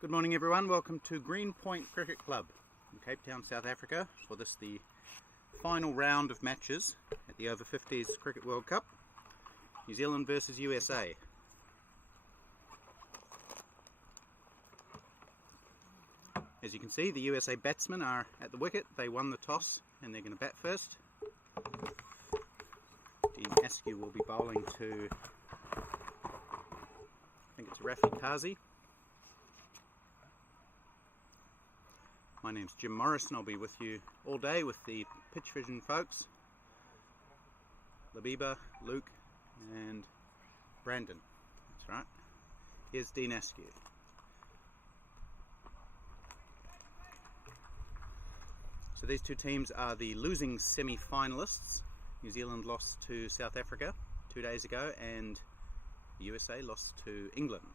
Good morning everyone, welcome to Green Point Cricket Club in Cape Town, South Africa for the final round of matches at the Over 50s Cricket World Cup, New Zealand versus USA. As you can see, the USA batsmen are at the wicket. They won the toss and they're going to bat first. Dean Askew will be bowling to, I think it's Rafi Kazi. My name's Jim Morris and I'll be with you all day with the Pitch Vision folks. Labiba, Luke and Brandon. That's right. Here's Dean Askew. So these two teams are the losing semi-finalists. New Zealand lost to South Africa 2 days ago and the USA lost to England.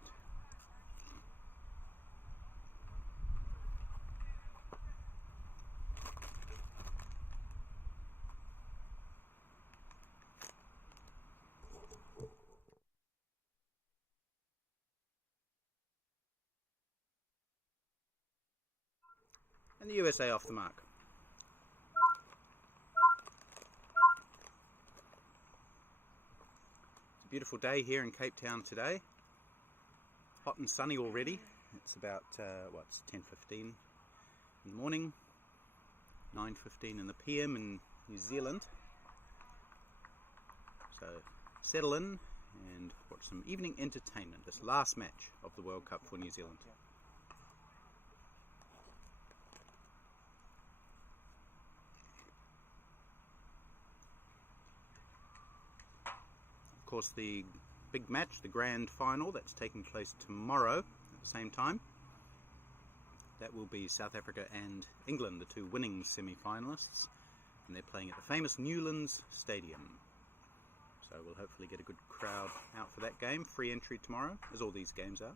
And the USA off the mark. It's a beautiful day here in Cape Town today. Hot and sunny already. It's about, it's 10:15 in the morning, 9:15 in the PM in New Zealand. So settle in and watch some evening entertainment, this last match of the World Cup for New Zealand. Of course, the big match, the grand final, that's taking place tomorrow at the same time. That will be South Africa and England, the two winning semi-finalists, and they're playing at the famous Newlands Stadium. So we'll hopefully get a good crowd out for that game. Free entry tomorrow, as all these games are.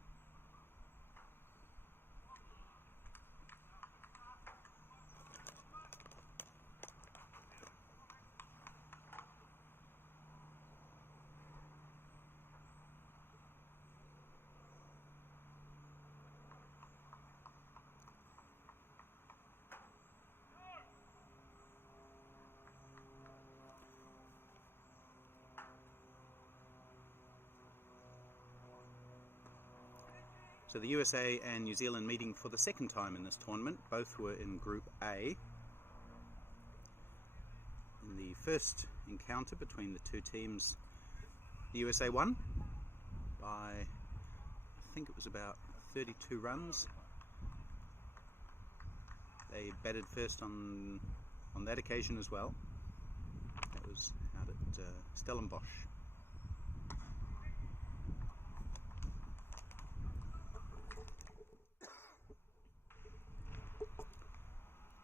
So the USA and New Zealand meeting for the second time in this tournament. Both were in Group A. In the first encounter between the two teams, the USA won by, I think it was about 32 runs. They batted first on that occasion as well. That was out at Stellenbosch.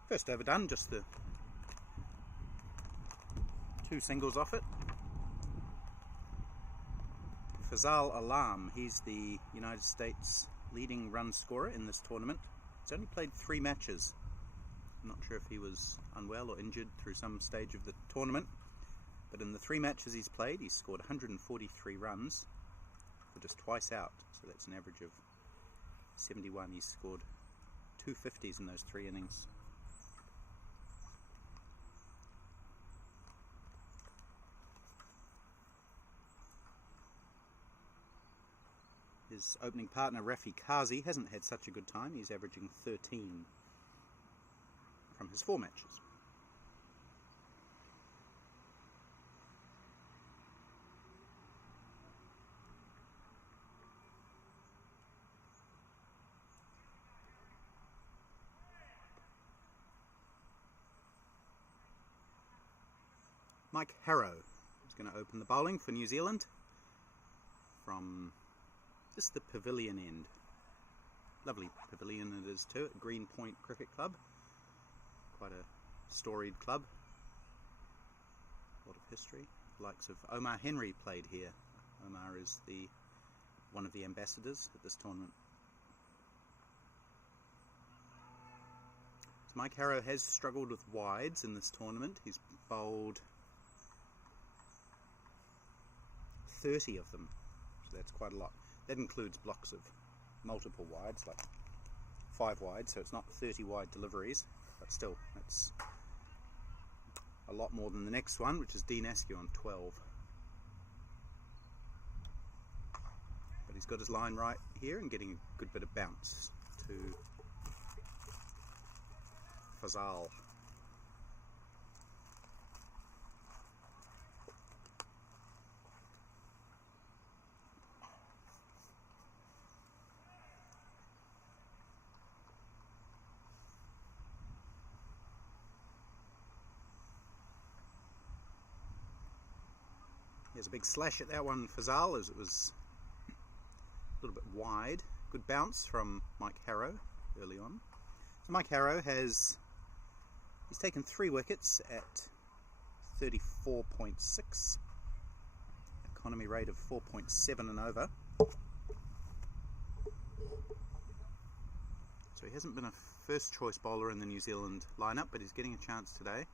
First over done, just the two singles off it. Fazal Alam, he's the United States leading run scorer in this tournament. He's only played 3 matches. I'm not sure if he was unwell or injured through some stage of the tournament, but in the 3 matches he's played, he's scored 143 runs for just twice out, so that's an average of 71. He's scored 2 50s in those 3 innings. His opening partner, Rafi Kazi, hasn't had such a good time. He's averaging 13 from his 4 matches. Mike Harrow is going to open the bowling for New Zealand from just the pavilion end. Lovely pavilion it is too, at Green Point Cricket Club. Quite a storied club. A lot of history. The likes of Omar Henry played here. Omar is one of the ambassadors at this tournament. So Mike Harrow has struggled with wides in this tournament. He's bowled 30 of them, so that's quite a lot. That includes blocks of multiple wides, like 5 wide, so it's not 30 wide deliveries, but still, it's a lot more than the next one, which is Dean Askew on 12. But he's got his line right here and getting a good bit of bounce to Fazal. Here's a big slash at that one, Fazal, as it was a little bit wide. Good bounce from Mike Harrow early on. So Mike Harrow he's taken 3 wickets at 34.6, economy rate of 4.7 and over. So he hasn't been a first choice bowler in the New Zealand lineup, but he's getting a chance today.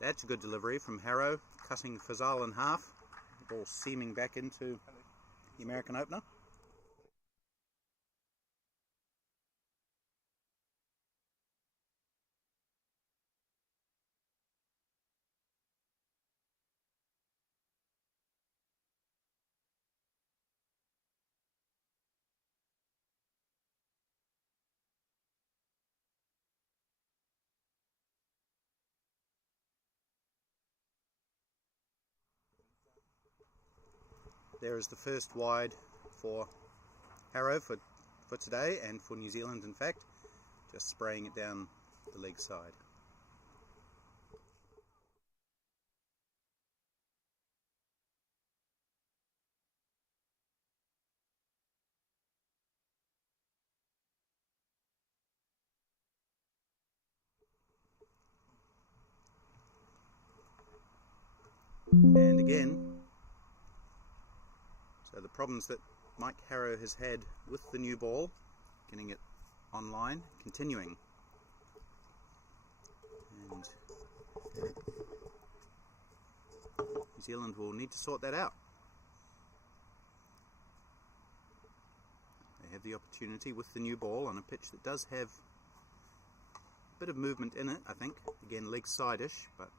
That's a good delivery from Harrow, cutting Fazal in half. The ball seaming back into the American opener. There is the first wide for Harrow for today, and for New Zealand in fact, just spraying it down the leg side. And again, so the problems that Mike Harrow has had with the new ball, getting it online, continuing. And New Zealand will need to sort that out. They have the opportunity with the new ball on a pitch that does have a bit of movement in it, I think. Again, leg side-ish, but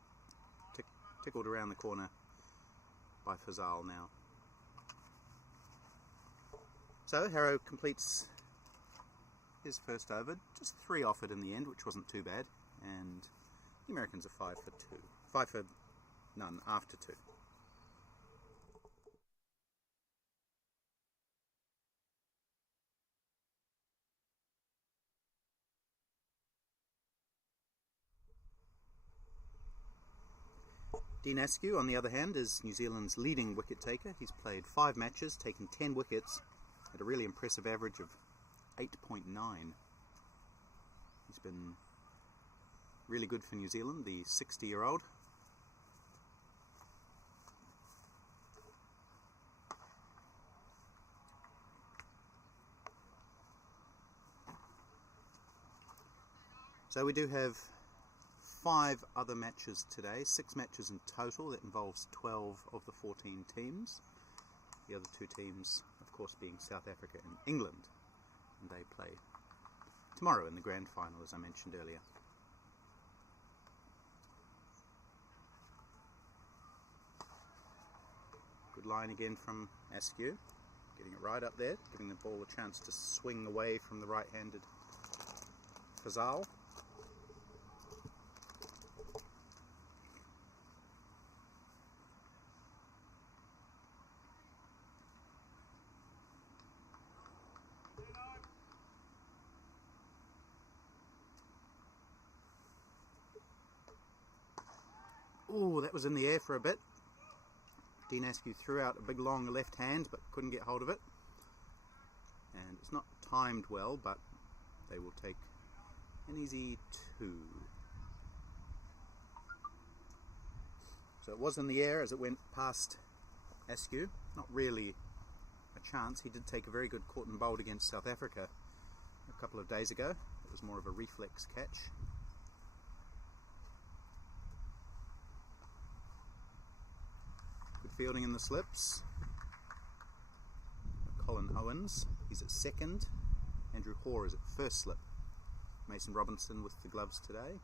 tickled around the corner by Fazal now. So Harrow completes his first over, just 3 offered in the end, which wasn't too bad, and the Americans are 5 for 2. 5 for none after 2. Dean Askew, on the other hand, is New Zealand's leading wicket taker. He's played 5 matches, taken 10 wickets at a really impressive average of 8.9. He's been really good for New Zealand, the 60-year-old. So we do have 5 other matches today, 6 matches in total. That involves 12 of the 14 teams. The other 2 teams, of course, being South Africa and England. And they play tomorrow in the grand final, as I mentioned earlier. Good line again from Askew, getting it right up there, giving the ball a chance to swing away from the right-handed Fazal. Oh, that was in the air for a bit. Dean Askew threw out a big long left hand but couldn't get hold of it. And it's not timed well, but they will take An easy 2. So it was in the air as it went past Askew. Not really a chance. He did take a very good caught and bowled against South Africa a couple of days ago. It was more of a reflex catch. Good fielding in the slips. Colin Owens, he's at second. Andrew Hoare is at first slip. Mason Robinson with the gloves today.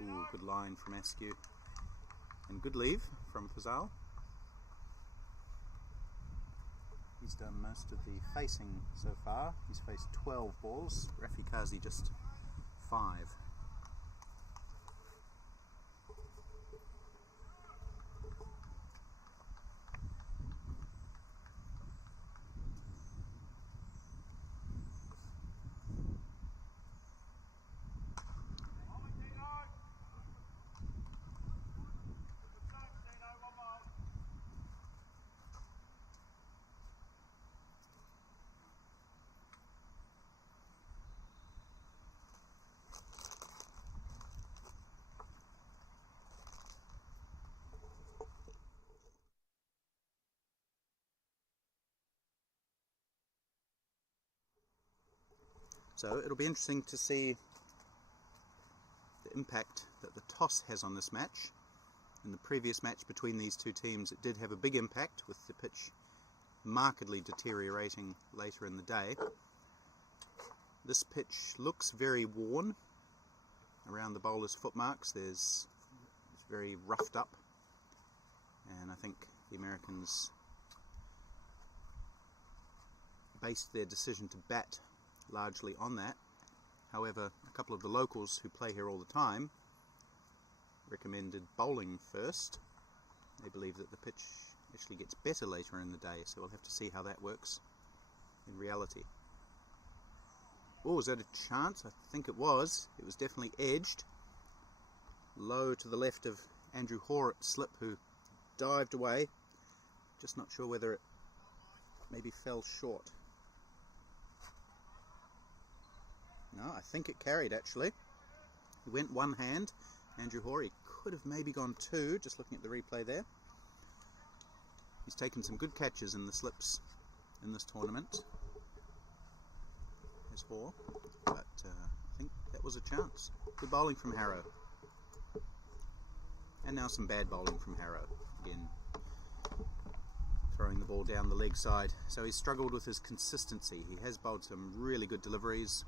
Ooh, good line from Askew. And good leave from Fazal. He's done most of the facing so far. He's faced 12 balls. Rafi Kazi just 5. So it'll be interesting to see the impact that the toss has on this match. In the previous match between these two teams, it did have a big impact, with the pitch markedly deteriorating later in the day. This pitch looks very worn around the bowler's footmarks. It's very roughed up, and I think the Americans based their decision to bat largely on that. However, a couple of the locals who play here all the time recommended bowling first. They believe that the pitch actually gets better later in the day, so we'll have to see how that works in reality. Oh, was that a chance? I think it was. It was definitely edged. Low to the left of Andrew Hoare at slip, who dived away. Just not sure whether it maybe fell short. No, I think it carried actually. He went one hand. Andrew Hoare, he could have maybe gone two, just looking at the replay there. He's taken some good catches in the slips in this tournament, as Hoare, but I think that was a chance. Good bowling from Harrow. And now some bad bowling from Harrow. Again, throwing the ball down the leg side. So he's struggled with his consistency. He has bowled some really good deliveries.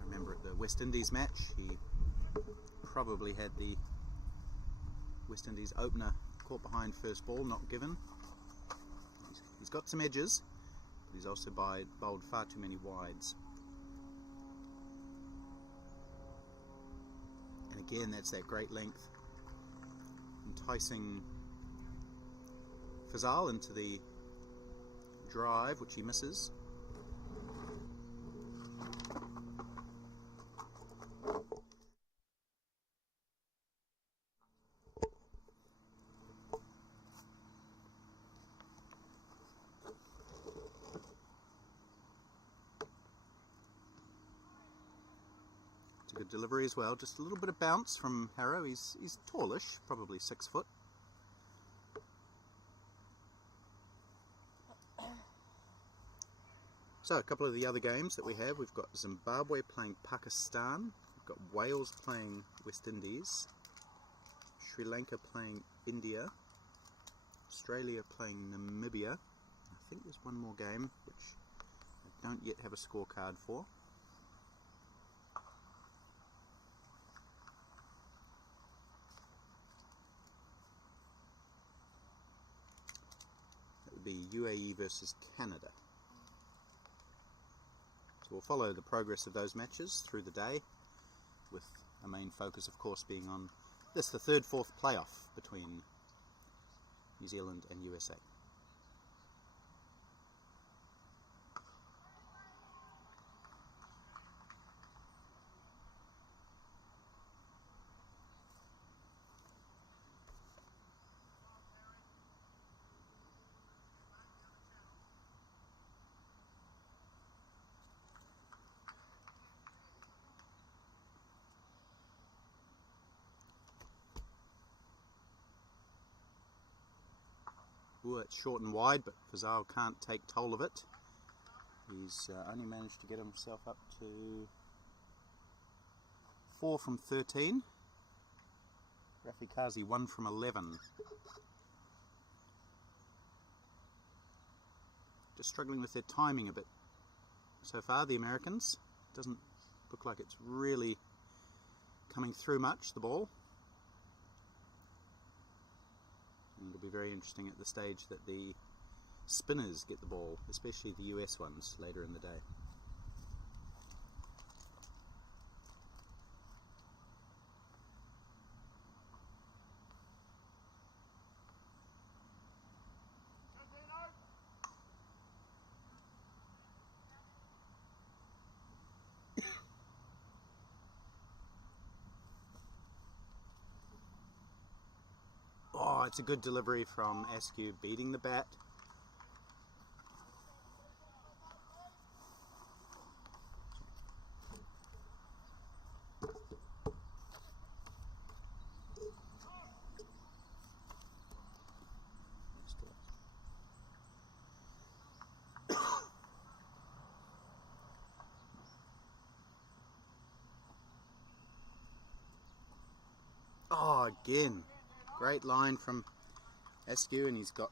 I remember at the West Indies match, he probably had the West Indies opener caught behind first ball, not given. He's got some edges, but he's also bowled far too many wides. And again, that's that great length, enticing Fazal into the drive, which he misses. Good delivery as well. Just a little bit of bounce from Harrow. He's tallish, probably 6 foot. So a couple of the other games that we have, we've got Zimbabwe playing Pakistan, we've got Wales playing West Indies, Sri Lanka playing India, Australia playing Namibia. I think there's one more game which I don't yet have a scorecard for. Be UAE versus Canada. So we'll follow the progress of those matches through the day, with a main focus of course being on this, the third-fourth playoff between New Zealand and USA. Ooh, it's short and wide, but Fazal can't take toll of it. He's only managed to get himself up to 4 from 13. Rafikazi 1 from 11. Just struggling with their timing a bit so far, the Americans. Doesn't look like it's really coming through much, the ball. And it'll be very interesting at the stage that the spinners get the ball, especially the US ones later in the day. Oh, it's a good delivery from Askew, beating the bat. Oh, again, great line from Askew, and he's got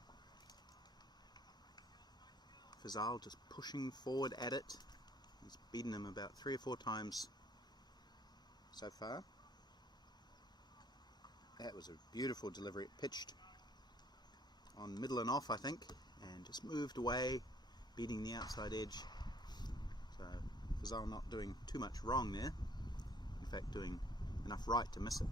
Fazal just pushing forward at it. He's beaten him about 3 or 4 times so far. That was a beautiful delivery. It pitched on middle and off, I think, and just moved away, beating the outside edge. So Fazal not doing too much wrong there. In fact, doing enough right to miss it.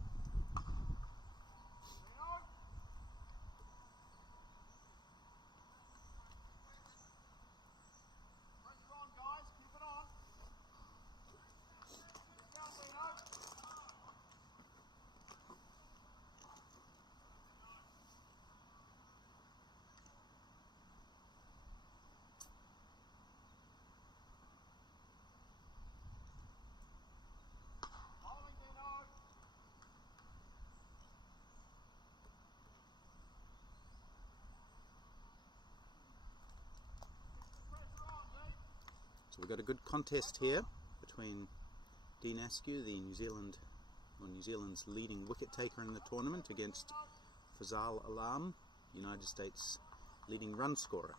So we've got a good contest here between Dean Askew, the New Zealand's leading wicket taker in the tournament, against Fazal Alam, United States leading run scorer.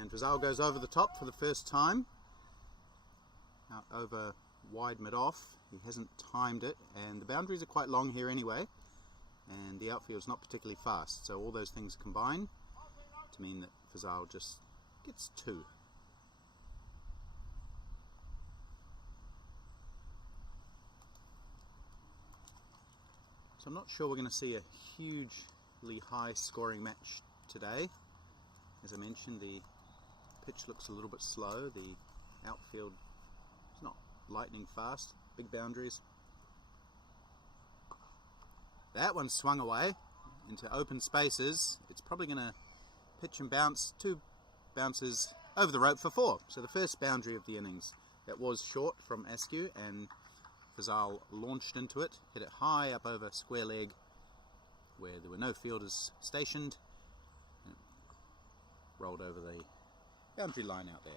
And Fazal goes over the top for the first time, out over wide mid-off. He hasn't timed it, and the boundaries are quite long here anyway, and the outfield's not particularly fast, so all those things combine to mean that Fazal just gets 2. So I'm not sure we're going to see a hugely high scoring match today. As I mentioned, the pitch looks a little bit slow, the outfield is not lightning fast, big boundaries. That one swung away into open spaces. It's probably going to pitch and bounce, 2 bounces over the rope for 4. So the first boundary of the innings. That was short from Askew, and Fazal launched into it, hit it high up over square leg where there were no fielders stationed, and rolled over the boundary line out there.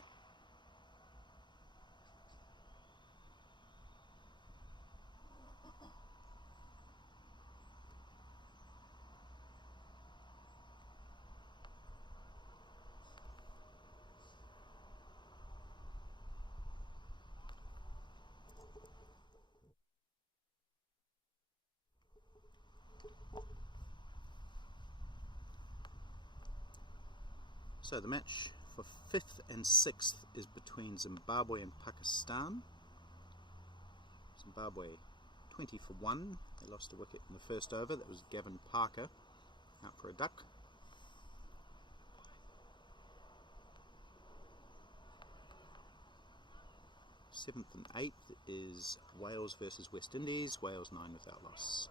So the match for 5th and 6th is between Zimbabwe and Pakistan. Zimbabwe 20 for 1. They lost a wicket in the first over. That was Gavin Parker out for a duck. Seventh and 8th is Wales versus West Indies. Wales 9 without loss.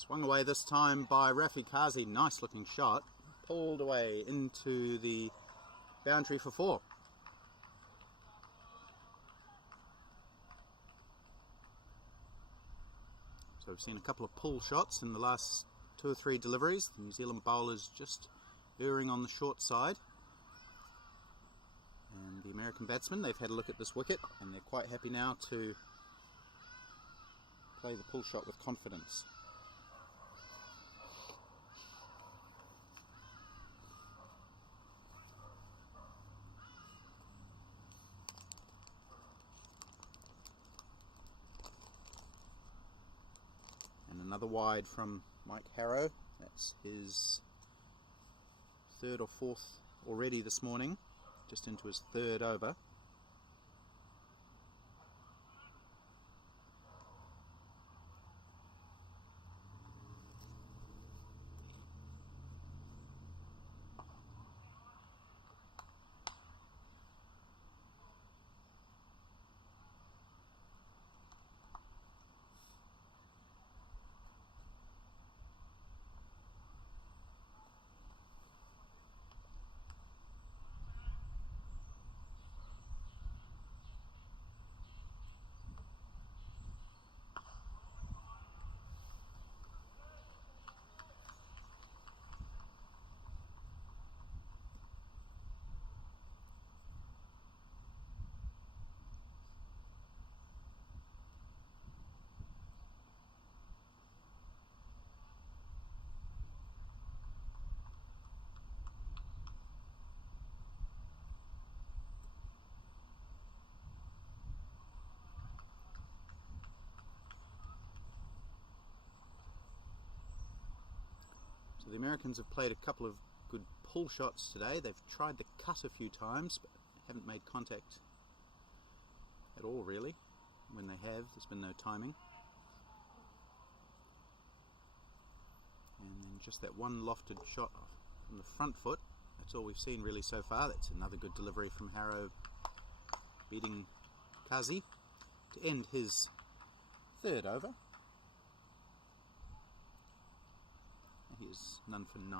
Swung away this time by Rafi Kazi. Nice looking shot. Pulled away into the boundary for 4. So we've seen a couple of pull shots in the last 2 or 3 deliveries. The New Zealand bowlers just erring on the short side. And the American batsmen, they've had a look at this wicket and they're quite happy now to play the pull shot with confidence. And another wide from Mike Harrow. That's his 3rd or 4th already this morning, just into his 3rd over. So the Americans have played a couple of good pull shots today. They've tried the cut a few times, but haven't made contact at all really. When they have, there's been no timing. And then just that one lofted shot from the front foot. That's all we've seen really so far. That's another good delivery from Harrow, beating Kazi to end his 3rd over. He's none for 9.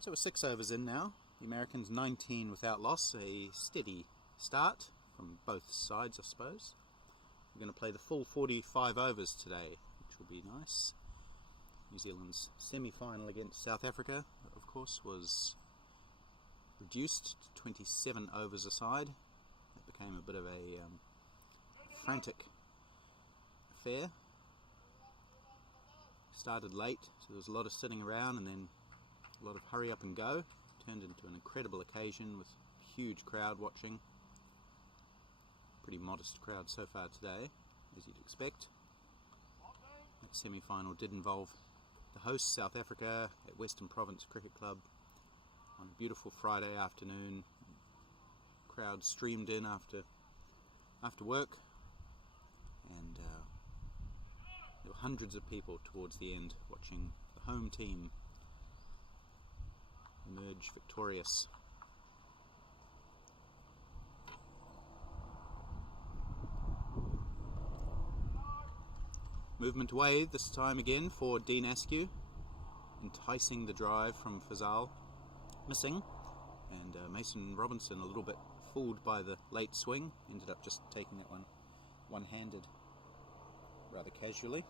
So we're 6 overs in now. The Americans 19 without loss. A steady start from both sides, I suppose. We're going to play the full 45 overs today, which will be nice. New Zealand's semi-final against South Africa, of course, was reduced to 27 overs a side. It became a bit of a frantic affair. Started late, so there was a lot of sitting around and then a lot of hurry up and go. Turned into an incredible occasion with huge crowd watching. Pretty modest crowd so far today, as you'd expect. That semi-final did involve the hosts, South Africa, at Western Province Cricket Club on a beautiful Friday afternoon. Crowd streamed in after work, and there were hundreds of people towards the end watching the home team emerge victorious. Movement away this time again for Dean Askew, enticing the drive from Fazal, missing, and Mason Robinson a little bit fooled by the late swing, ended up just taking that one one-handed rather casually.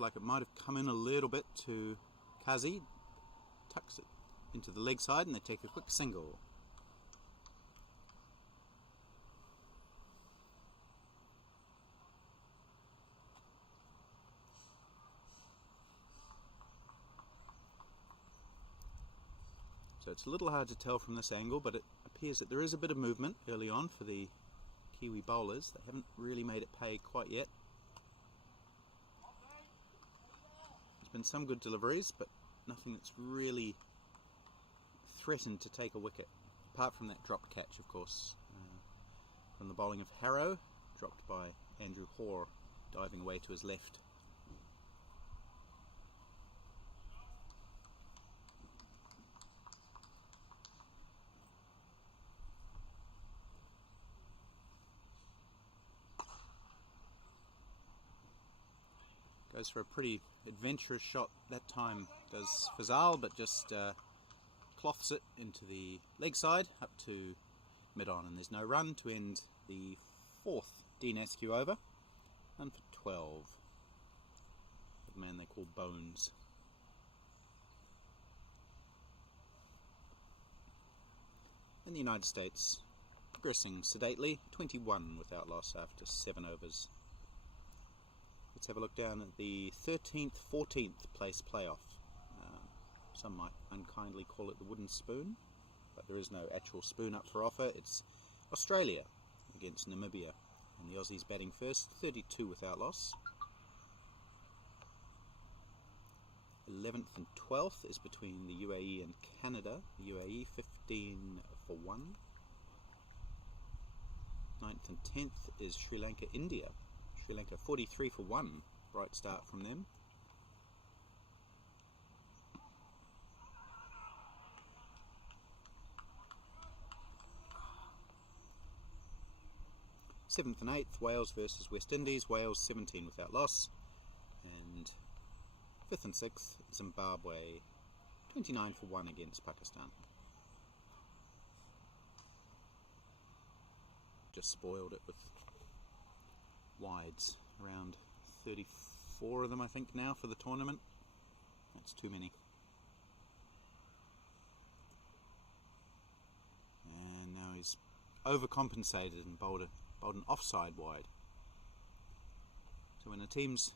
looked like it might have come in a little bit to Kazi. Tucks it into the leg side and they take a quick single. So it's a little hard to tell from this angle, but it appears that there is a bit of movement early on for the Kiwi bowlers. They haven't really made it pay quite yet. There's been some good deliveries, but nothing that's really threatened to take a wicket, apart from that dropped catch, of course, from the bowling of Harrow, dropped by Andrew Hoare, diving away to his left. Goes for a pretty adventurous shot that time, does Fazal, but just cloths it into the leg side up to mid-on, and there's no run to end the fourth Dean Askew over. And for 12, the man they call Bones. And the United States progressing sedately, 21 without loss after 7 overs. Let's have a look down at the 13th, 14th place playoff. Some might unkindly call it the wooden spoon, but there is no actual spoon up for offer. It's Australia against Namibia, and the Aussies batting first, 32 without loss. 11th and 12th is between the UAE and Canada. The UAE 15 for 1. 9th and 10th is Sri Lanka, India. Sri Lanka 43 for 1, bright start from them. Seventh and 8th, Wales versus West Indies. Wales 17 without loss. And 5th and 6th, Zimbabwe 29 for 1 against Pakistan. Just spoiled it with wides, around 34 of them I think now for the tournament. That's too many. And now he's overcompensated and bowled an offside wide. So when a team's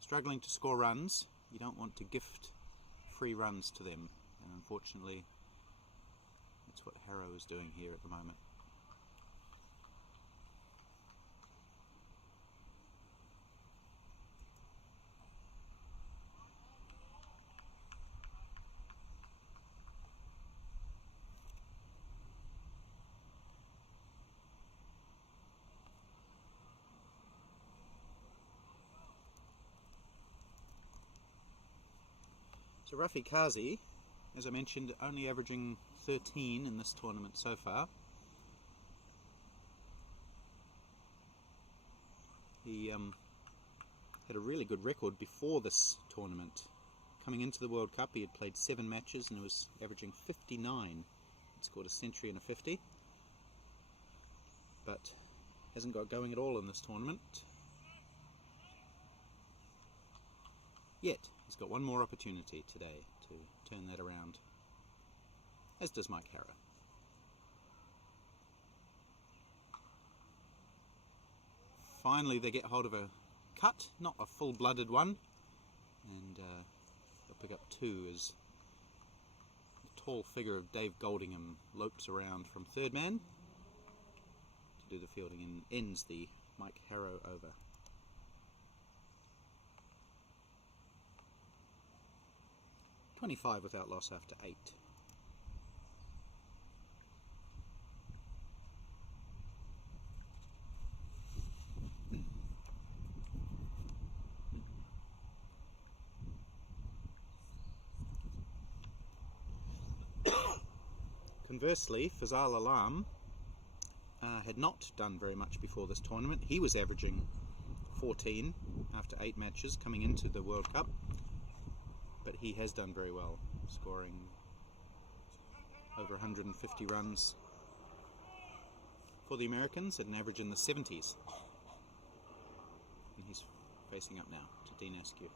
struggling to score runs, you don't want to gift free runs to them, and unfortunately that's what Harrow is doing here at the moment. So Rafi Kazi, as I mentioned, only averaging 13 in this tournament so far. He had a really good record before this tournament. Coming into the World Cup, he had played 7 matches and was averaging 59. He'd scored a century and a 50, but hasn't got going at all in this tournament yet. He's got one more opportunity today to turn that around, as does Mike Harrow. Finally they get hold of a cut, not a full-blooded one, and they'll pick up 2 as the tall figure of Dave Goldingham lopes around from third man to do the fielding and ends the Mike Harrow over. .25 without loss after 8. Conversely, Fazal Alam had not done very much before this tournament. He was averaging 14 after 8 matches coming into the World Cup. But he has done very well, scoring over 150 runs for the Americans at an average in the 70s. And he's facing up now to Dean Askew.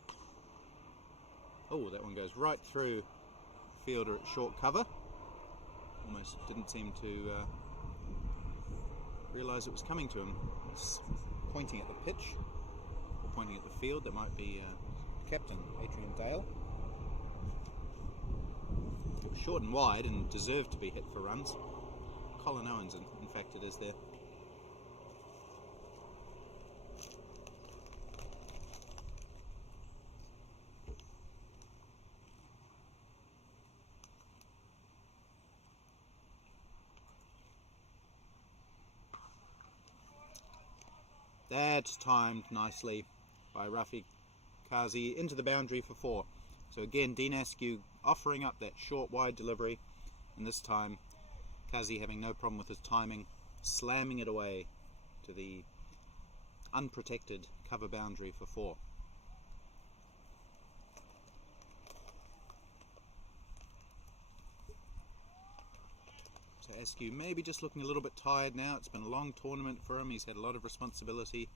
Oh, that one goes right through the fielder at short cover. Almost didn't seem to realise it was coming to him. It's pointing at the pitch, or pointing at the field. That might be captain Adrian Dale. It was short and wide and deserved to be hit for runs. Colin Owens, in fact, it is there. That's timed nicely by Rafi Kazi into the boundary for 4. So again, Dean Askew offering up that short wide delivery, and this time Kazi having no problem with his timing, slamming it away to the unprotected cover boundary for 4. So Askew maybe just looking a little bit tired now. It's been a long tournament for him. He's had a lot of responsibility.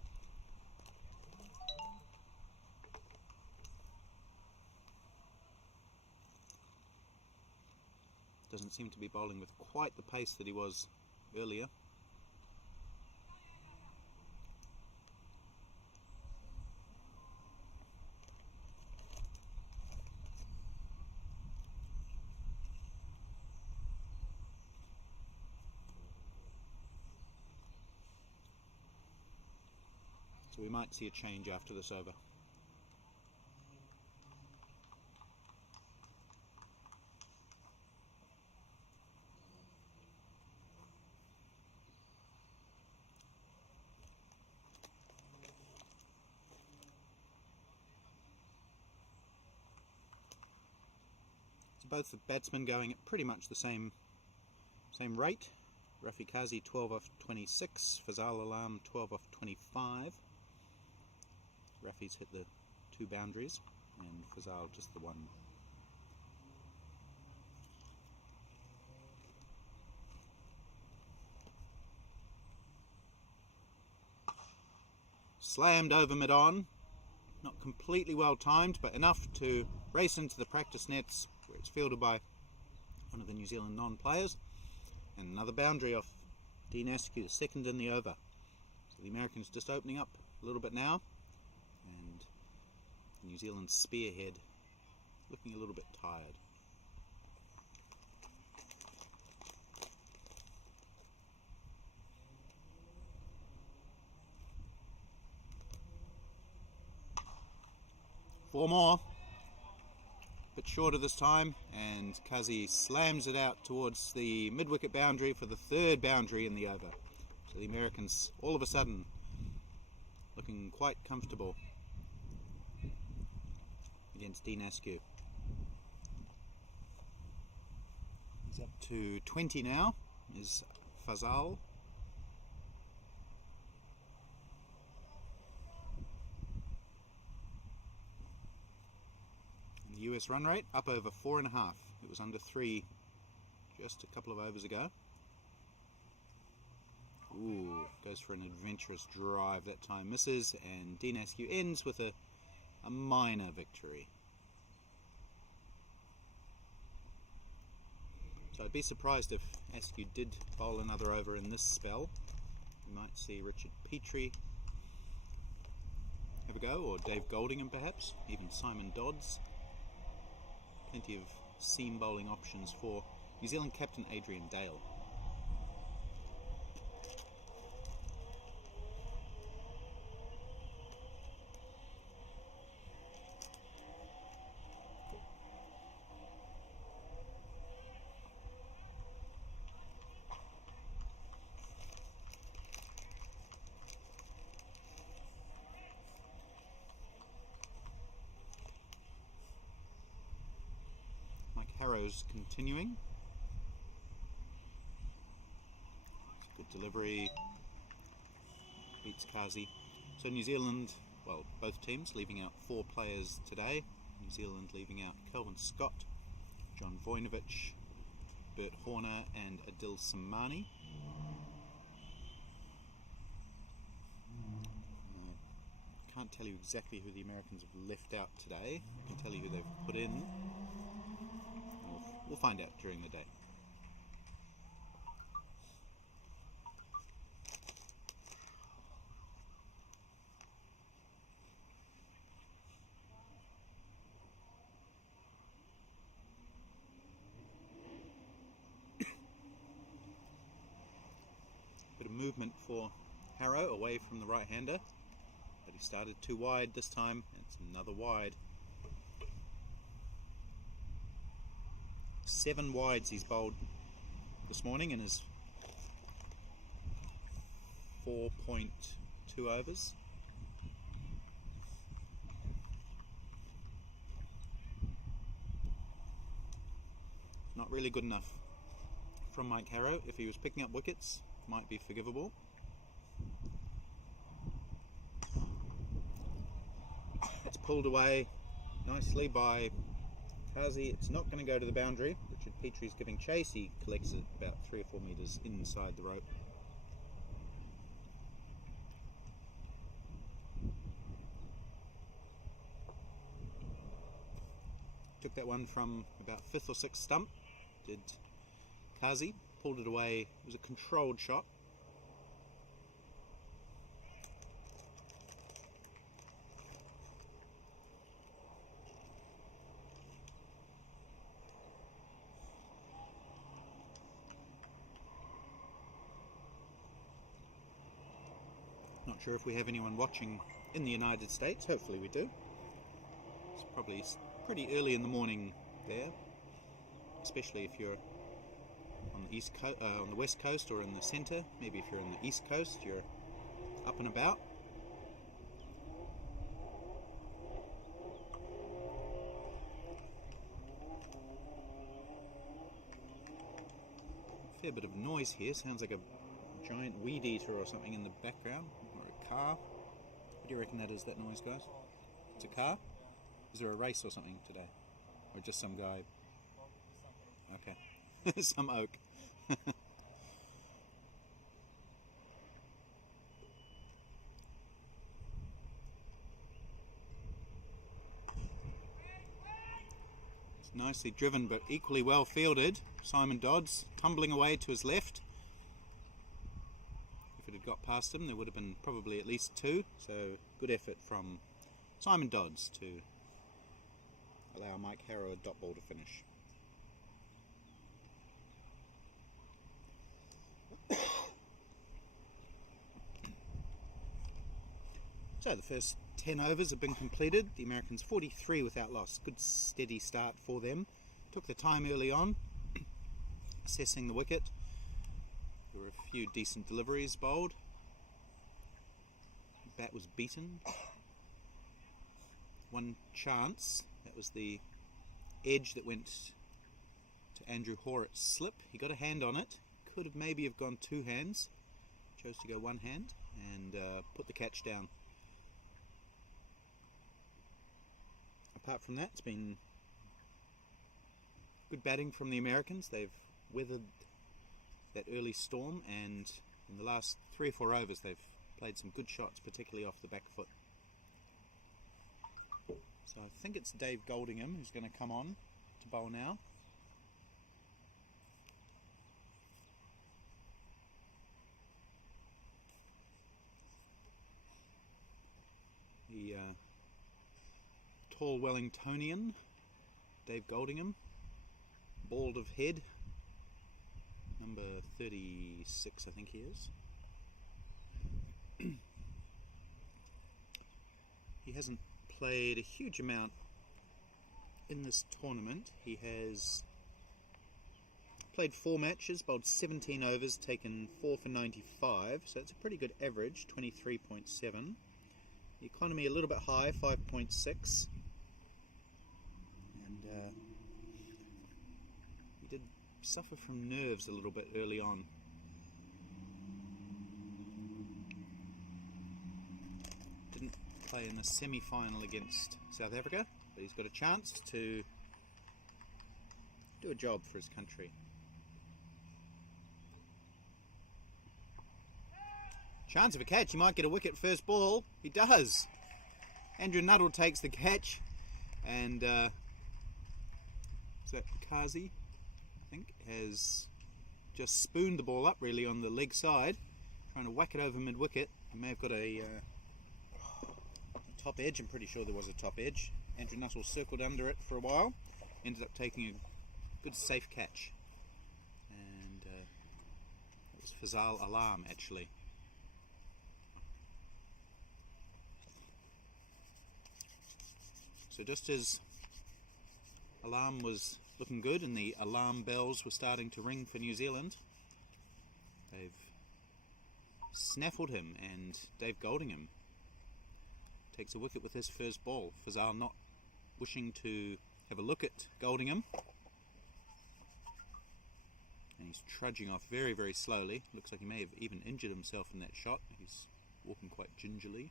Doesn't seem to be bowling with quite the pace that he was earlier. So we might see a change after this over. So both the batsmen going at pretty much the same rate. Rafi Kazi 12 off 26, Fazal Alam 12 off 25. Rafi's hit the 2 boundaries and Fazal just the 1. Slammed over mid-on, not completely well timed, but enough to race into the practice nets where it's fielded by one of the New Zealand non-players. And another boundary off Dean Askew, 2nd in the over. So the Americans just opening up a little bit now, and the New Zealand spearhead looking a little bit tired. Four more, bit shorter this time, and Kazi slams it out towards the mid-wicket boundary for the 3rd boundary in the over. So the Americans all of a sudden looking quite comfortable against Dean Askew. He's up to 20 now, is Fazal. The US run rate up over 4.5. It was under 3 just a couple of overs ago. Ooh, goes for an adventurous drive that time, misses, and Dean Askew ends with a minor victory. So I'd be surprised if Askew did bowl another over in this spell. We might see Richard Petrie have a go, or Dave Goldingham perhaps, even Simon Dodds. Plenty of seam bowling options for New Zealand captain Adrian Dale. Harrow's continuing. Good delivery. Beats Kazi. So New Zealand, well, both teams leaving out 4 players today. New Zealand leaving out Kelvin Scott, John Voinovich, Bert Horner and Adil Samani. Can't tell you exactly who the Americans have left out today. I can tell you who they've put in. We'll find out during the day. Bit of movement for Harrow away from the right-hander, but he started too wide this time. It's another wide. 7 wides he's bowled this morning in his 4.2 overs. Not really good enough from Mike Harrow. If he was picking up wickets, might be forgivable. It's pulled away nicely by Kazi. It's not going to go to the boundary. Richard Petrie's giving chase. He collects it about 3 or 4 metres inside the rope. Took that one from about 5th or 6th stump, did Kazi. Pulled it away. It was a controlled shot. Not sure if we have anyone watching in the United States. Hopefully we do. It's probably pretty early in the morning there, especially if you're on the on the west coast or in the centre. Maybe if you're in the east coast, you're up and about. Fair bit of noise here. Sounds like a giant weed eater or something in the background, or a car. What do you reckon that is, that noise, guys? It's a car? Is there a race or something today? Or just some guy? Okay. Some oak. It's nicely driven but equally well fielded. Simon Dodds tumbling away to his left. If it had got past him, there would have been probably at least 2. So good effort from Simon Dodds to allow Mike Harrow a dot ball to finish. So the first 10 overs have been completed. The Americans 43 without loss. Good steady start for them. Took the time early on, assessing the wicket. There were a few decent deliveries bowled. The bat was beaten. One chance, that was the edge that went to Andrew Horatt's slip. He got a hand on it. Could have maybe have gone 2 hands. Chose to go 1 hand and put the catch down. Apart from that, it's been good batting from the Americans. They've weathered that early storm, and in the last 3 or 4 overs they've played some good shots, particularly off the back foot. So I think it's Dave Goldingham who's going to come on to bowl now. The tall Wellingtonian, Dave Goldingham, bald of head, number 36 I think he is. He hasn't played a huge amount in this tournament. He has played 4 matches, bowled 17 overs, taken 4 for 95, so it's a pretty good average, 23.7. The economy a little bit high, 5.6. And he did suffer from nerves a little bit early on. Didn't play in the semi-final against South Africa, but he's got a chance to do a job for his country. Chance of a catch. He might get a wicket first ball. He does. Andrew Nuttall takes the catch, and is that Kazi, I think, has just spooned the ball up really on the leg side, trying to whack it over mid-wicket. He may have got a top edge. I'm pretty sure there was a top edge. Andrew Nuttall circled under it for a while, ended up taking a good safe catch, and it was Fazal Alam actually. So just as Alam was looking good and the alarm bells were starting to ring for New Zealand, they've snaffled him, and Dave Goldingham takes a wicket with his first ball. Fazal not wishing to have a look at Goldingham, and he's trudging off very, very slowly. Looks like he may have even injured himself in that shot. He's walking quite gingerly.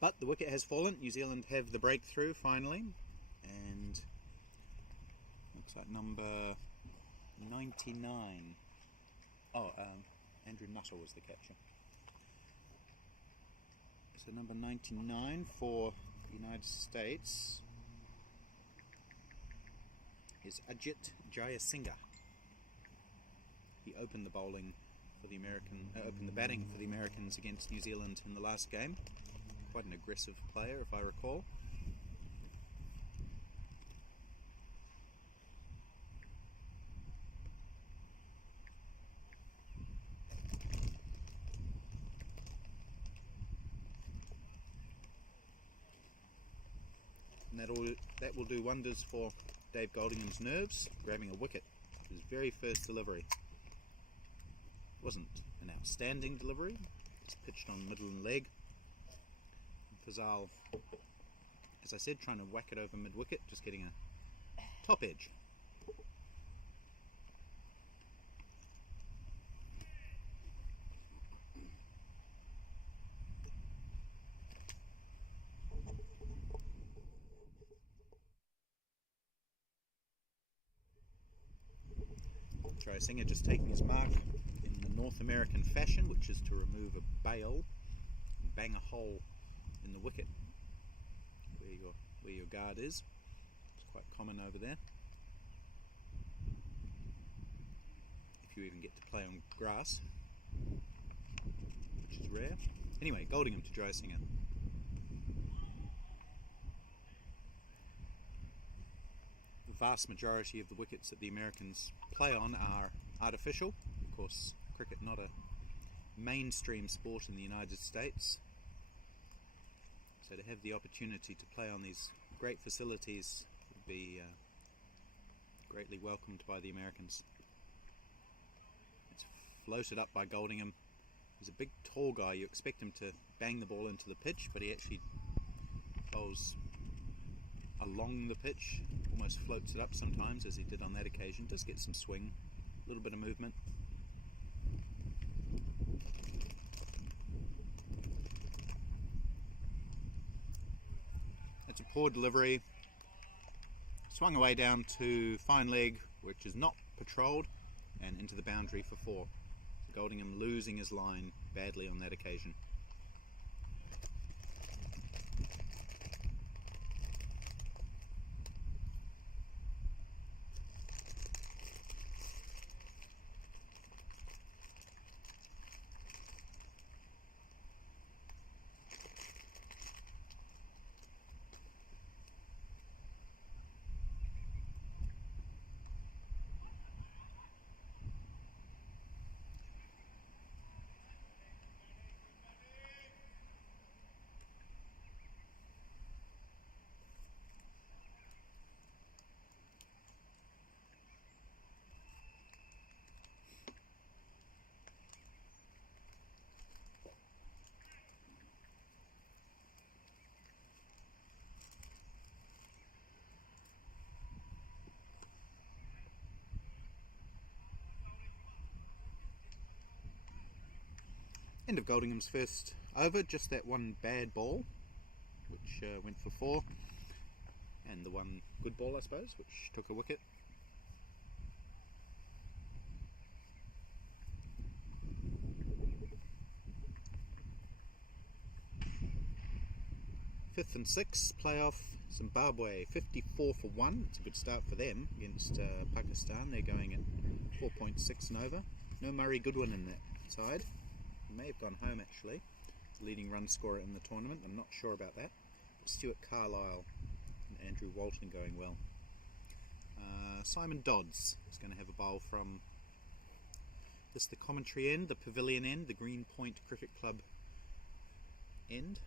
But the wicket has fallen. New Zealand have the breakthrough finally, and looks like number 99. Andrew Nuttall was the catcher. So number 99 for the United States is Ajit Jayasinghe. He opened the bowling for the opened the batting for the Americans against New Zealand in the last game. Quite an aggressive player, if I recall. And that will do wonders for Dave Goldingham's nerves, grabbing a wicket. His very first delivery. Wasn't an outstanding delivery, just pitched on middle and leg. Fazal, as I said, trying to whack it over mid-wicket, just getting a top edge. Jayasinghe just taking his mark in the North American fashion, which is to remove a bail and bang a hole in the wicket where your guard is. It's quite common over there, if you even get to play on grass, which is rare. Anyway, Goldingham to Jayasinghe. The vast majority of the wickets that the Americans play on are artificial. Of course, cricket not a mainstream sport in the United States. So to have the opportunity to play on these great facilities would be greatly welcomed by the Americans. It's floated up by Goldingham. He's a big tall guy. You expect him to bang the ball into the pitch, but he actually bowls along the pitch, almost floats it up sometimes, as he did on that occasion. Does get some swing, a little bit of movement. It's a poor delivery. Swung away down to fine leg, which is not patrolled, and into the boundary for 4. So Goldingham losing his line badly on that occasion. End of Goldingham's first over, just that one bad ball, which went for 4, and the one good ball, I suppose, which took a wicket. 5th and 6th playoff, Zimbabwe 54 for 1. It's a good start for them against Pakistan. They're going at 4.6 and over. No Murray Goodwin in that side. He may have gone home actually. Leading run scorer in the tournament. I'm not sure about that. But Stuart Carlisle and Andrew Walton going well. Simon Dodds is going to have a bowl from the commentary end, the pavilion end, the Green Point Cricket Club end.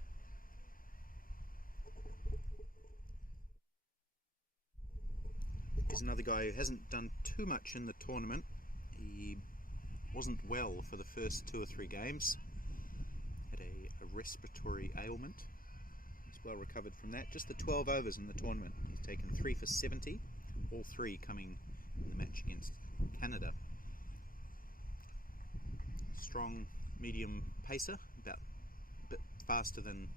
He's another guy who hasn't done too much in the tournament. He wasn't well for the first 2 or 3 games. Had a respiratory ailment. He's well recovered from that. Just the 12 overs in the tournament. He's taken 3 for 70, all 3 coming in the match against Canada. Strong medium pacer, about a bit faster than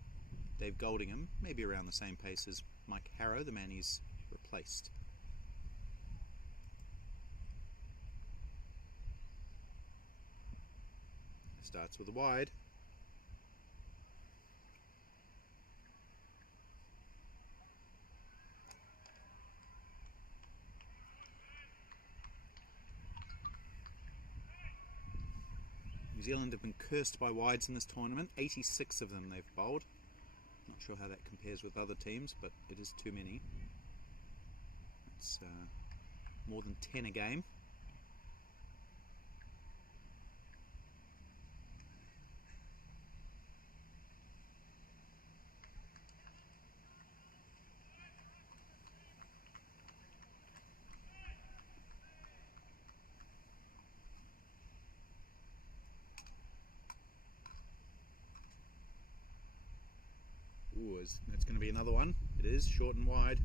Dave Goldingham, maybe around the same pace as Mike Harrow, the man he's replaced. Starts with a wide. New Zealand have been cursed by wides in this tournament. 86 of them they've bowled. Not sure how that compares with other teams, but it is too many. It's more than 10 a game. Ooh, that's going to be another one. It is short and wide.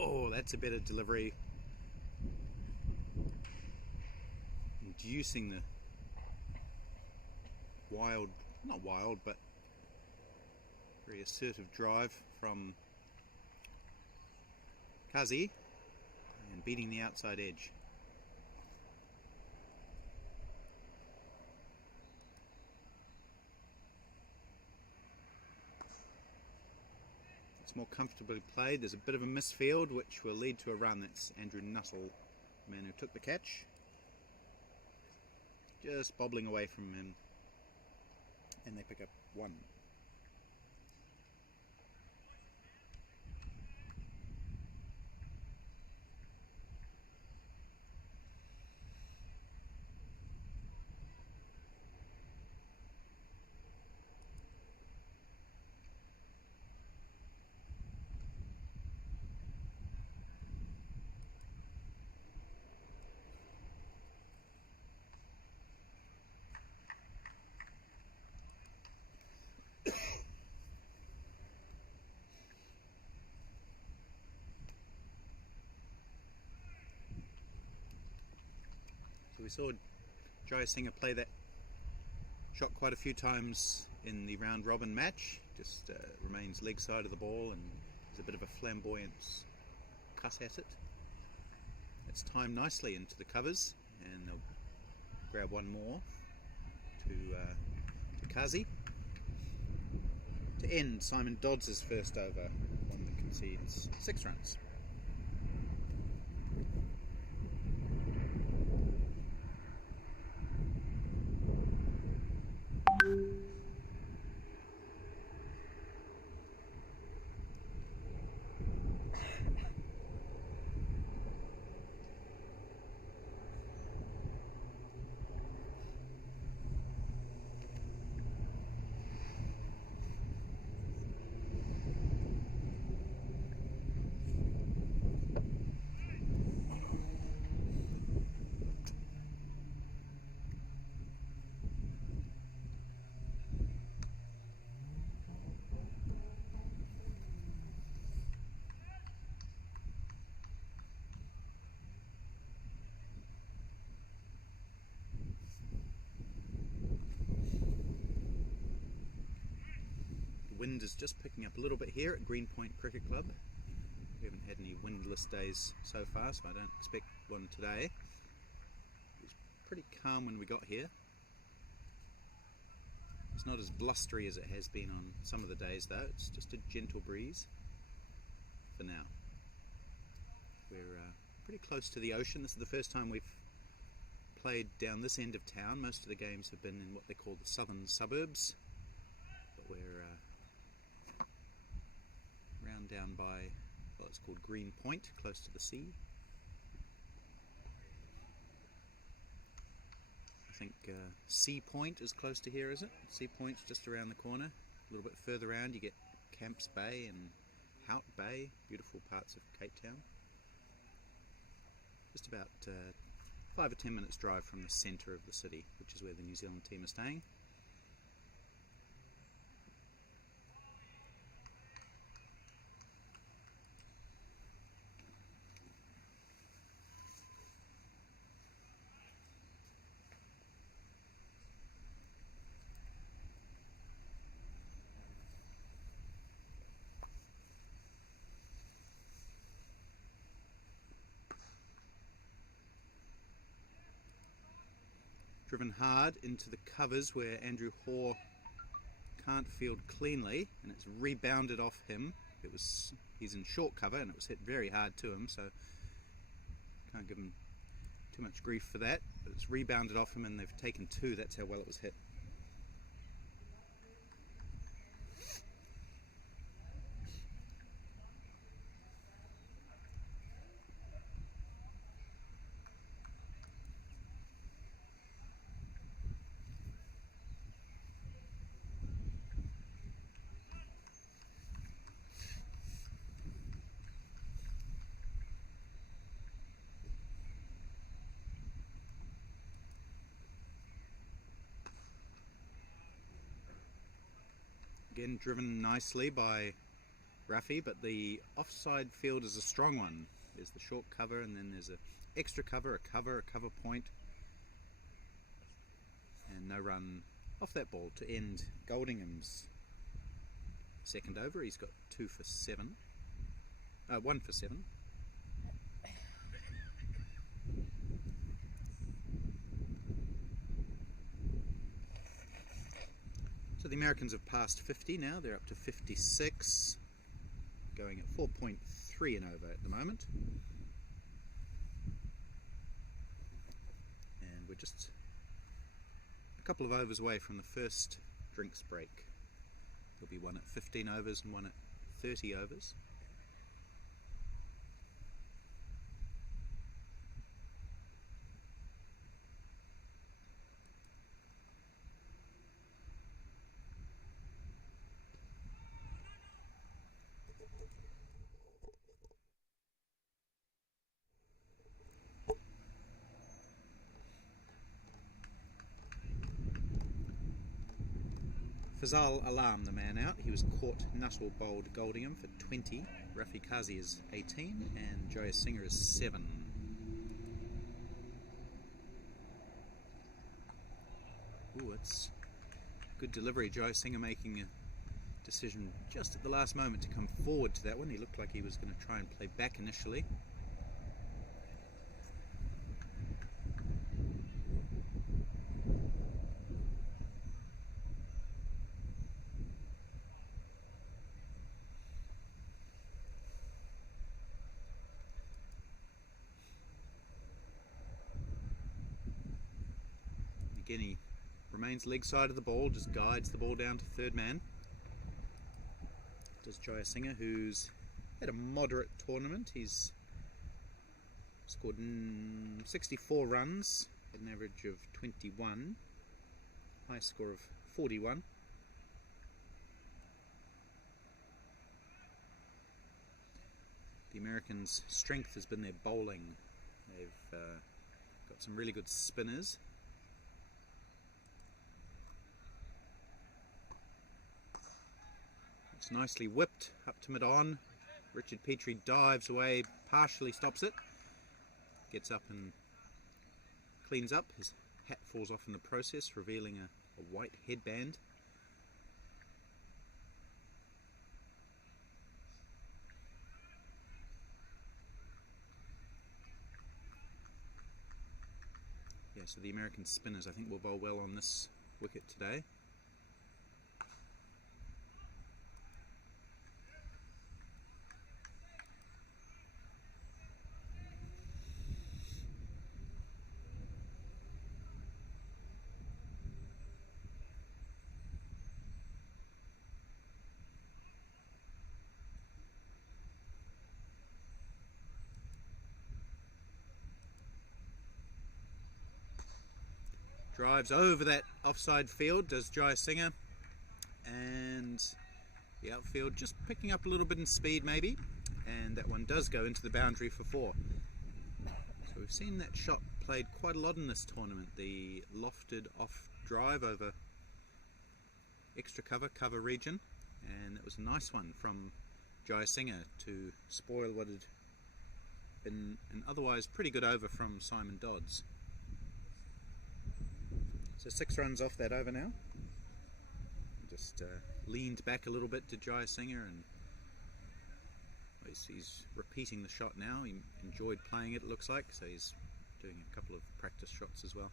Oh, that's a better delivery. Inducing the wild, not wild, but very assertive drive from Kazi and beating the outside edge. It's more comfortably played. There's a bit of a misfield which will lead to a run. That's Andrew Nuttall, the man who took the catch. Just bobbling away from him, and they pick up 1. So we saw Jayasinghe play that shot quite a few times in the round robin match. Just remains leg side of the ball and there's a bit of a flamboyance cut at it. It's timed nicely into the covers and they'll grab 1 more to Kazi. To end Simon Dodds' first over, one that concedes 6 runs. wind is just picking up a little bit here at Greenpoint Cricket Club. We haven't had any windless days so far, so I don't expect one today. It was pretty calm when we got here. It's not as blustery as it has been on some of the days though, it's just a gentle breeze for now. We're pretty close to the ocean. This is the first time we've played down this end of town. Most of the games have been in what they call the southern suburbs, but we're round down by, well, it's called Greenpoint, close to the sea. I think Sea Point is close to here, is it? Sea Point's just around the corner. A little bit further around you get Camps Bay and Hout Bay, beautiful parts of Cape Town. Just about 5 or 10 minutes drive from the centre of the city, which is where the New Zealand team is staying. Driven hard into the covers where Andrew Hoare can't field cleanly, and it's rebounded off him. He's in short cover and it was hit very hard to him, so can't give him too much grief for that, but it's rebounded off him and they've taken two. That's how well it was hit. Again, driven nicely by Rafi, but the offside field is a strong one. There's the short cover and then there's an extra cover, a cover point, and no run off that ball to end Goldingham's second over. He's got 1 for 7. So the Americans have passed 50 now, they're up to 56, going at 4.3 an over at the moment. And we're just a couple of overs away from the first drinks break. There'll be one at 15 overs and one at 30 overs. Fazal Alam, the man out. He was caught. Nuttall bowled Goldingham for 20. Rafi Kazi is 18 and Jayasinghe is 7. Ooh, it's good delivery. Jayasinghe making a decision just at the last moment to come forward to that one. He looked like he was going to try and play back initially. Again, he remains leg side of the ball, just guides the ball down to third man. Does Jayasinghe, who's had a moderate tournament. He's scored 64 runs, at an average of 21, high score of 41. The Americans' strength has been their bowling. They've got some really good spinners. It's nicely whipped up to mid-on. Richard Petrie dives away, partially stops it. Gets up and cleans up. His hat falls off in the process, revealing a white headband. So the American spinners, I think, will bowl well on this wicket today. Drives over that offside field, does Jayasinghe, and the outfield just picking up a little bit in speed maybe, and that one does go into the boundary for 4. So we've seen that shot played quite a lot in this tournament, the lofted off drive over extra cover region, and it was a nice one from Jayasinghe to spoil what had been an otherwise pretty good over from Simon Dodds. So 6 runs off that over now. Just leaned back a little bit to Jayasinghe, and he's repeating the shot now. He enjoyed playing it looks like, so he's doing a couple of practice shots as well.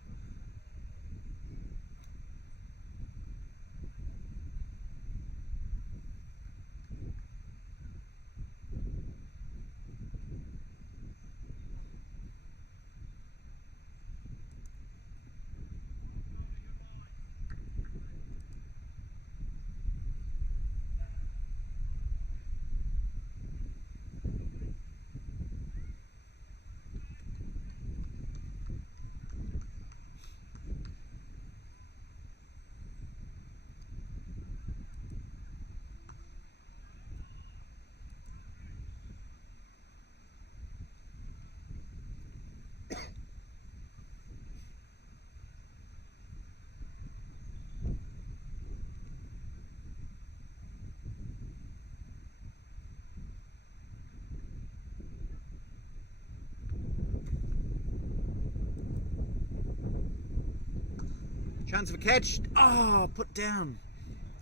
Chance of a catch. Oh, put down.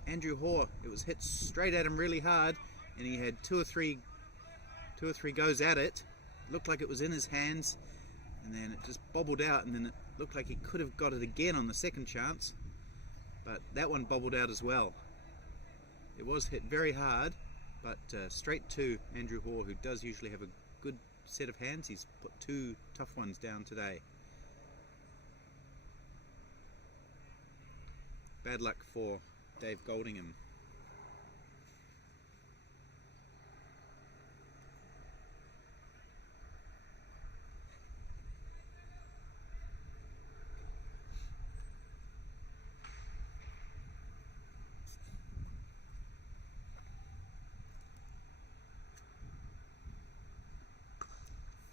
Andrew Hoare. It was hit straight at him really hard, and he had two or three goes at it. Looked like it was in his hands, and then it just bobbled out, and then it looked like he could have got it again on the second chance, but that one bobbled out as well. It was hit very hard, but straight to Andrew Hoare, who does usually have a good set of hands. He's put 2 tough ones down today. Bad luck for Dave Goldingham.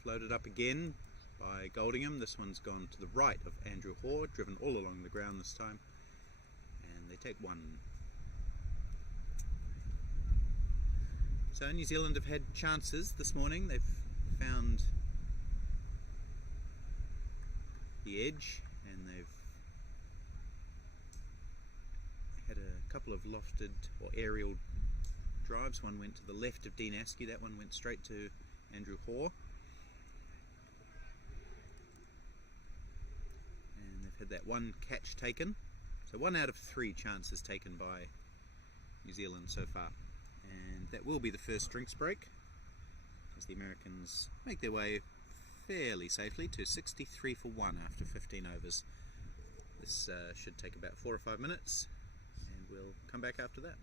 Floated up again by Goldingham. This one's gone to the right of Andrew Hoare, driven all along the ground this time. They take 1. So New Zealand have had chances this morning. They've found the edge, and they've had a couple of lofted or aerial drives. One went to the left of Dean Askew, that one went straight to Andrew Hoare. And they've had that 1 catch taken. So 1 out of 3 chances taken by New Zealand so far. And that will be the first drinks break, as the Americans make their way fairly safely to 63 for 1 after 15 overs. This should take about 4 or 5 minutes, and we'll come back after that.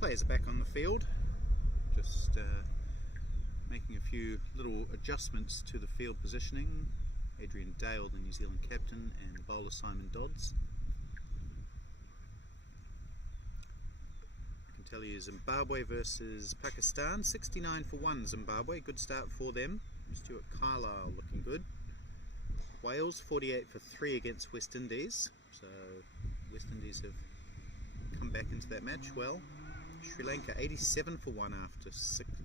Players are back on the field, just making a few little adjustments to the field positioning. Adrian Dale, the New Zealand captain, and the bowler Simon Dodds. I can tell you Zimbabwe versus Pakistan, 69 for 1 Zimbabwe, good start for them. Stuart Carlisle looking good. Wales 48 for 3 against West Indies, so West Indies have come back into that match well. Sri Lanka 87 for 1 after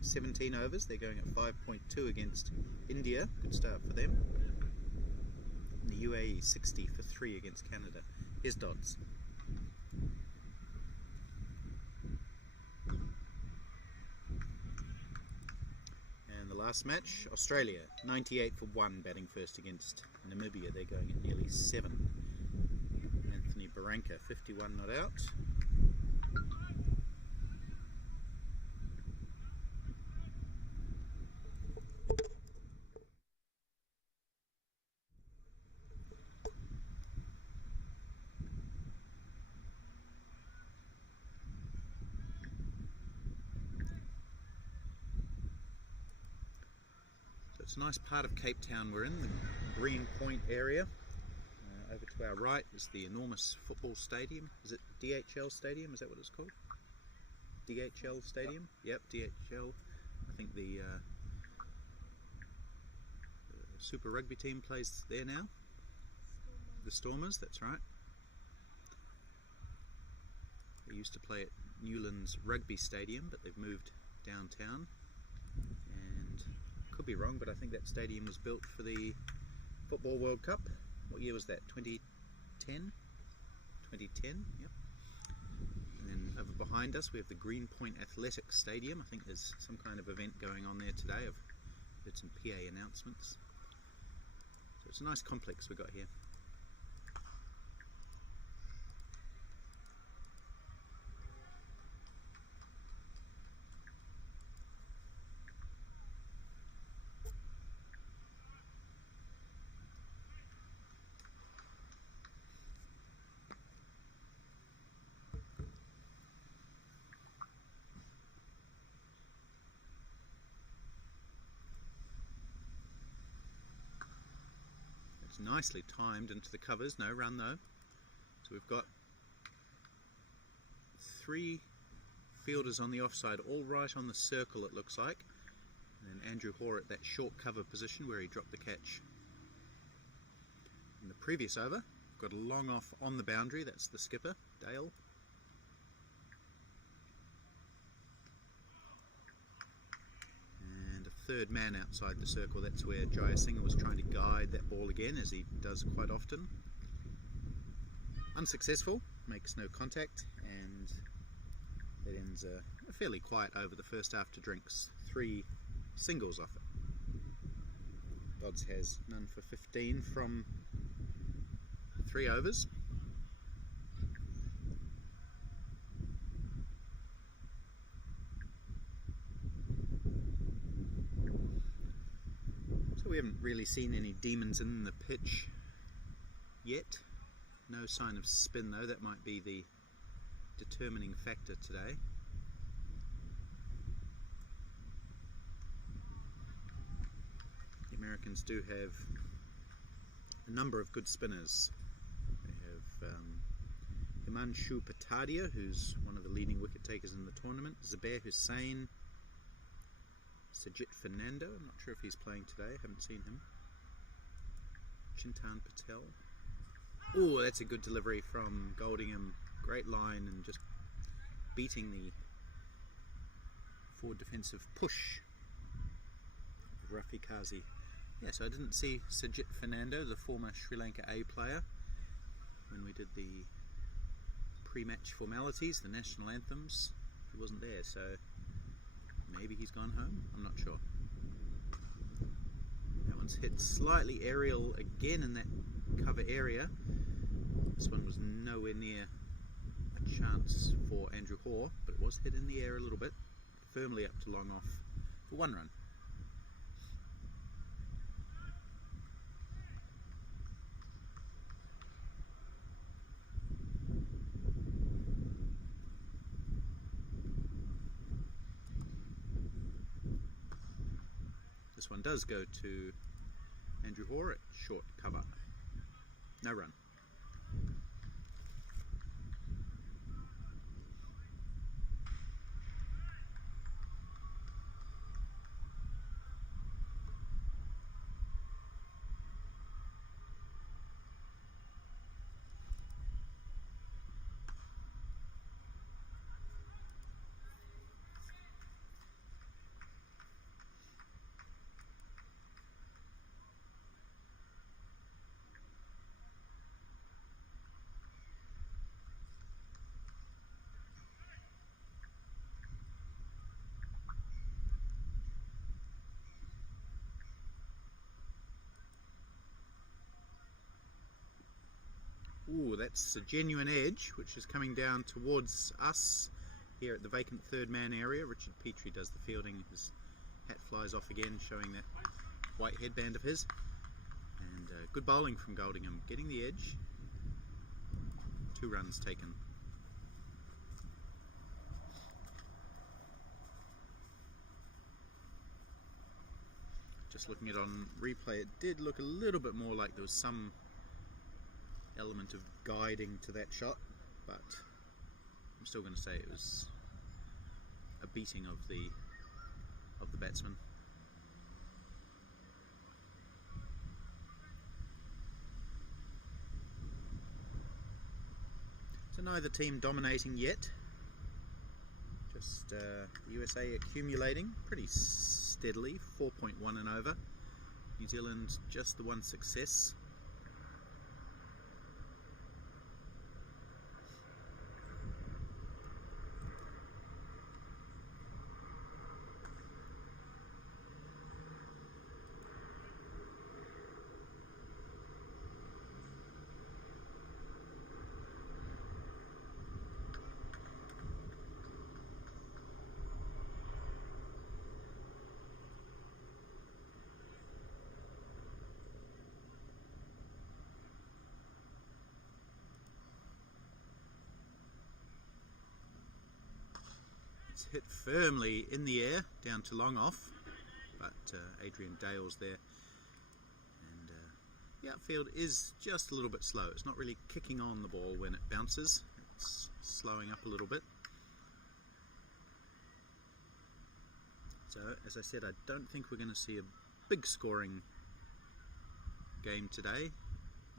17 overs. They're going at 5.2 against India. Good start for them. And the UAE 60 for 3 against Canada. Here's Dodds. And the last match, Australia 98 for 1 batting first against Namibia. They're going at nearly 7. Anthony Barranca 51 not out. It's a nice part of Cape Town we're in, the Green Point area. Over to our right is the enormous football stadium. Is it DHL Stadium? Is that what it's called? DHL Stadium? Yep, DHL. I think the Super Rugby team plays there now. The Stormers, that's right. They used to play at Newlands Rugby Stadium, but they've moved downtown. And could be wrong, but I think that stadium was built for the Football World Cup. What year was that? 2010? 2010, yep. And then over behind us we have the Green Point Athletics Stadium. I think there's some kind of event going on there today. I've heard some PA announcements. So it's a nice complex we've got here. Nicely timed into the covers, no run though. So we've got 3 fielders on the offside, all right on the circle it looks like. And then Andrew Hoare at that short cover position where he dropped the catch. In the previous over, got a long off on the boundary, that's the skipper, Dale. Third man outside the circle, that's where Jayasinghe was trying to guide that ball again, as he does quite often. Unsuccessful, makes no contact, and that ends a fairly quiet over the first after drinks. 3 singles off it. Dodds has none for 15 from 3 overs. We haven't really seen any demons in the pitch yet. No sign of spin though, that might be the determining factor today. The Americans do have a number of good spinners. They have Himanshu Patadia, who's one of the leading wicket takers in the tournament, Zubair Hussain, Sajid Fernando, I'm not sure if he's playing today, haven't seen him. Chintan Patel. Oh, that's a good delivery from Goldingham. Great line and just beating the forward defensive push of Rafi Kazi. Yeah, so I didn't see Sajid Fernando, the former Sri Lanka A player, when we did the pre-match formalities, the national anthems. He wasn't there, so maybe he's gone home, I'm not sure. That one's hit slightly aerial again in that cover area. This one was nowhere near a chance for Andrew Hoare, but it was hit in the air a little bit, firmly up to long off for 1 run. This one does go to Andrew Hoare at short cover. No run. Ooh, that's a genuine edge, which is coming down towards us here at the vacant third man area. Richard Petrie does the fielding. His hat flies off again, showing that white headband of his. And good bowling from Goldingham, getting the edge. 2 runs taken. Just looking at it on replay, it did look a little bit more like there was some element of guiding to that shot, but I'm still going to say it was a beating of the batsman. So neither team dominating yet, just the USA accumulating pretty steadily, 4.1 and over. New Zealand just the one success. It's hit firmly in the air down to long off, but Adrian Dale's there, and the outfield is just a little bit slow. It's not really kicking on the ball when it bounces, it's slowing up a little bit. So as I said, I don't think we're going to see a big scoring game today.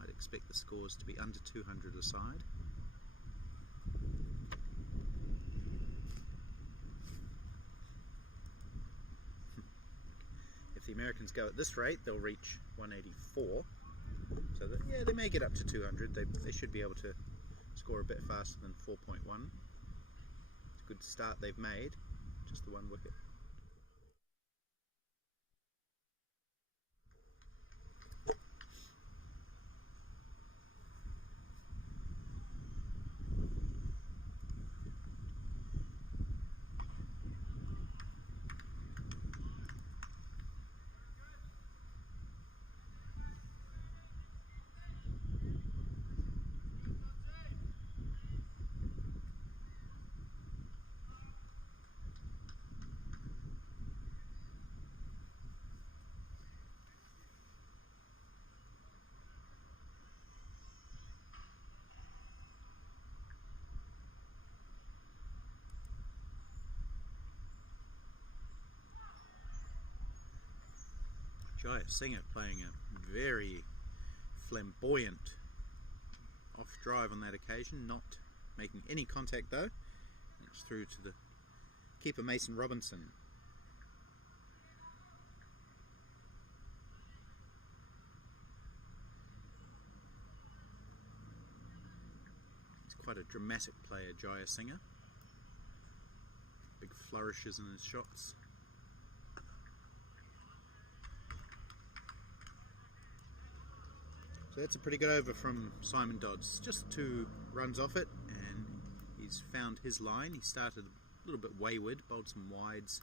I'd expect the scores to be under 200 a side. If the Americans go at this rate, they'll reach 184. So that, yeah, they may get up to 200. They should be able to score a bit faster than 4.1. It's a good start they've made. Just the one wicket. Jaya Singh playing a very flamboyant off drive on that occasion, not making any contact though. It's through to the keeper Mason Robinson. He's quite a dramatic player, Jaya Singh. Big flourishes in his shots. So that's a pretty good over from Simon Dodds. Just 2 runs off it, and he's found his line. He started a little bit wayward, bowled some wides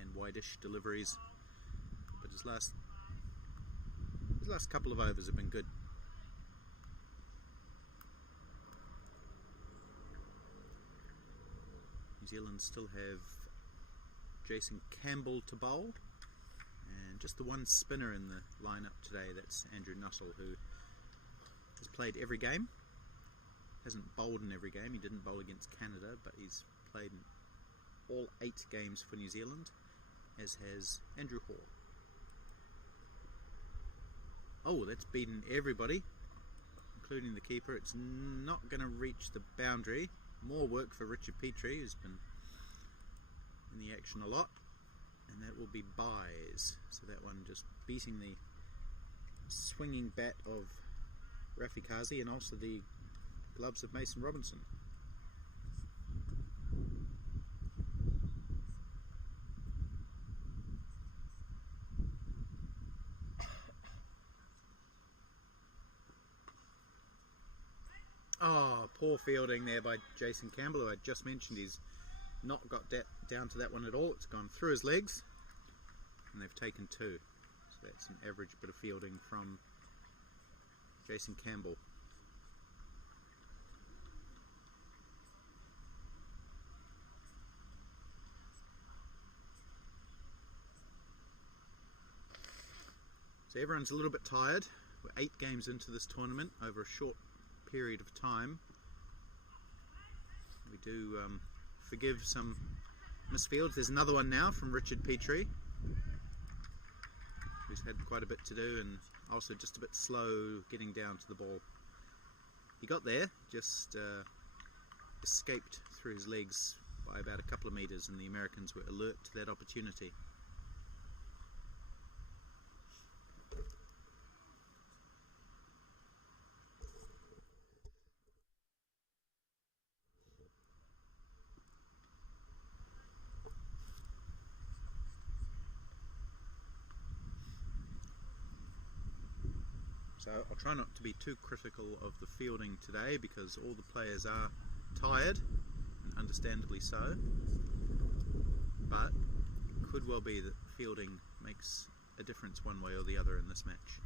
and wide-ish deliveries, but his last couple of overs have been good. New Zealand still have Jason Campbell to bowl. And just the one spinner in the lineup today, that's Andrew Nuttall, who has played every game. Hasn't bowled in every game. He didn't bowl against Canada, but he's played in all 8 games for New Zealand, as has Andrew Hall. Oh, that's beaten everybody, including the keeper. It's not going to reach the boundary. More work for Richard Petrie, who's been in the action a lot. And that will be byes. So that one just beating the swinging bat of Rafi Kazi and also the gloves of Mason Robinson. Oh, poor fielding there by Jason Campbell, who I just mentioned. He's not got that down to that one at all. It's gone through his legs, and they've taken 2. So that's an average bit of fielding from Jason Campbell. So everyone's a little bit tired. We're 8 games into this tournament over a short period of time. We do forgive some misfields. There's another one now from Richard Petrie, who's had quite a bit to do and also just a bit slow getting down to the ball. He got there, just escaped through his legs by about a couple of metres, and the Americans were alert to that opportunity. So I'll try not to be too critical of the fielding today, because all the players are tired, and understandably so, but it could well be that fielding makes a difference one way or the other in this match.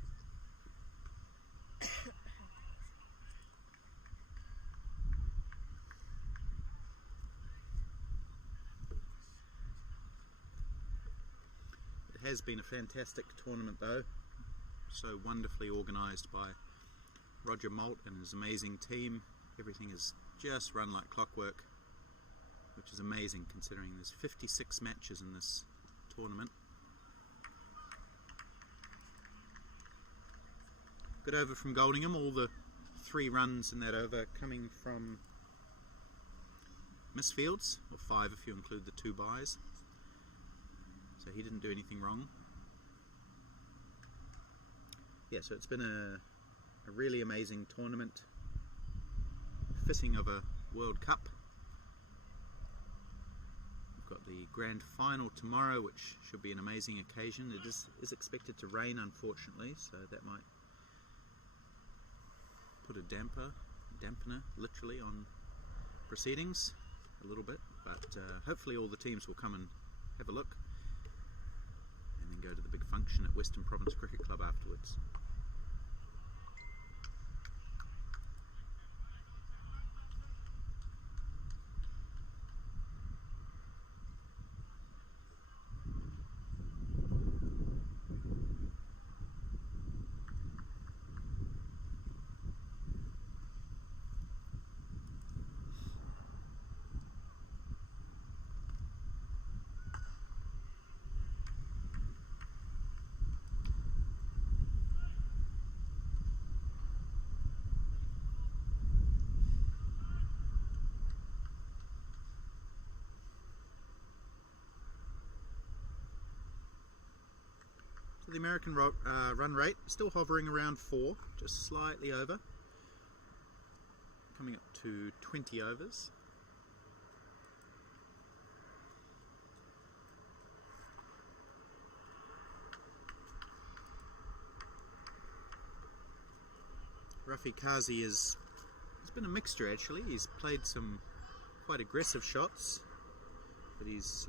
It has been a fantastic tournament though. So wonderfully organised by Roger Moult and his amazing team. Everything is just run like clockwork, which is amazing considering there's 56 matches in this tournament. Good over from Goldingham, all the 3 runs in that over coming from misfields, or 5 if you include the 2 byes. So he didn't do anything wrong. Yeah, so it's been a really amazing tournament, fitting of a World Cup. We've got the grand final tomorrow, which should be an amazing occasion. It is expected to rain, unfortunately, so that might put a dampener, literally, on proceedings a little bit. But hopefully all the teams will come and have a look, and then go to the big function at Western Province Cricket Club afterwards. So the American run rate still hovering around 4, just slightly over, coming up to 20 overs. Rafi Kazi it's been a mixture actually. He's played some quite aggressive shots, but he's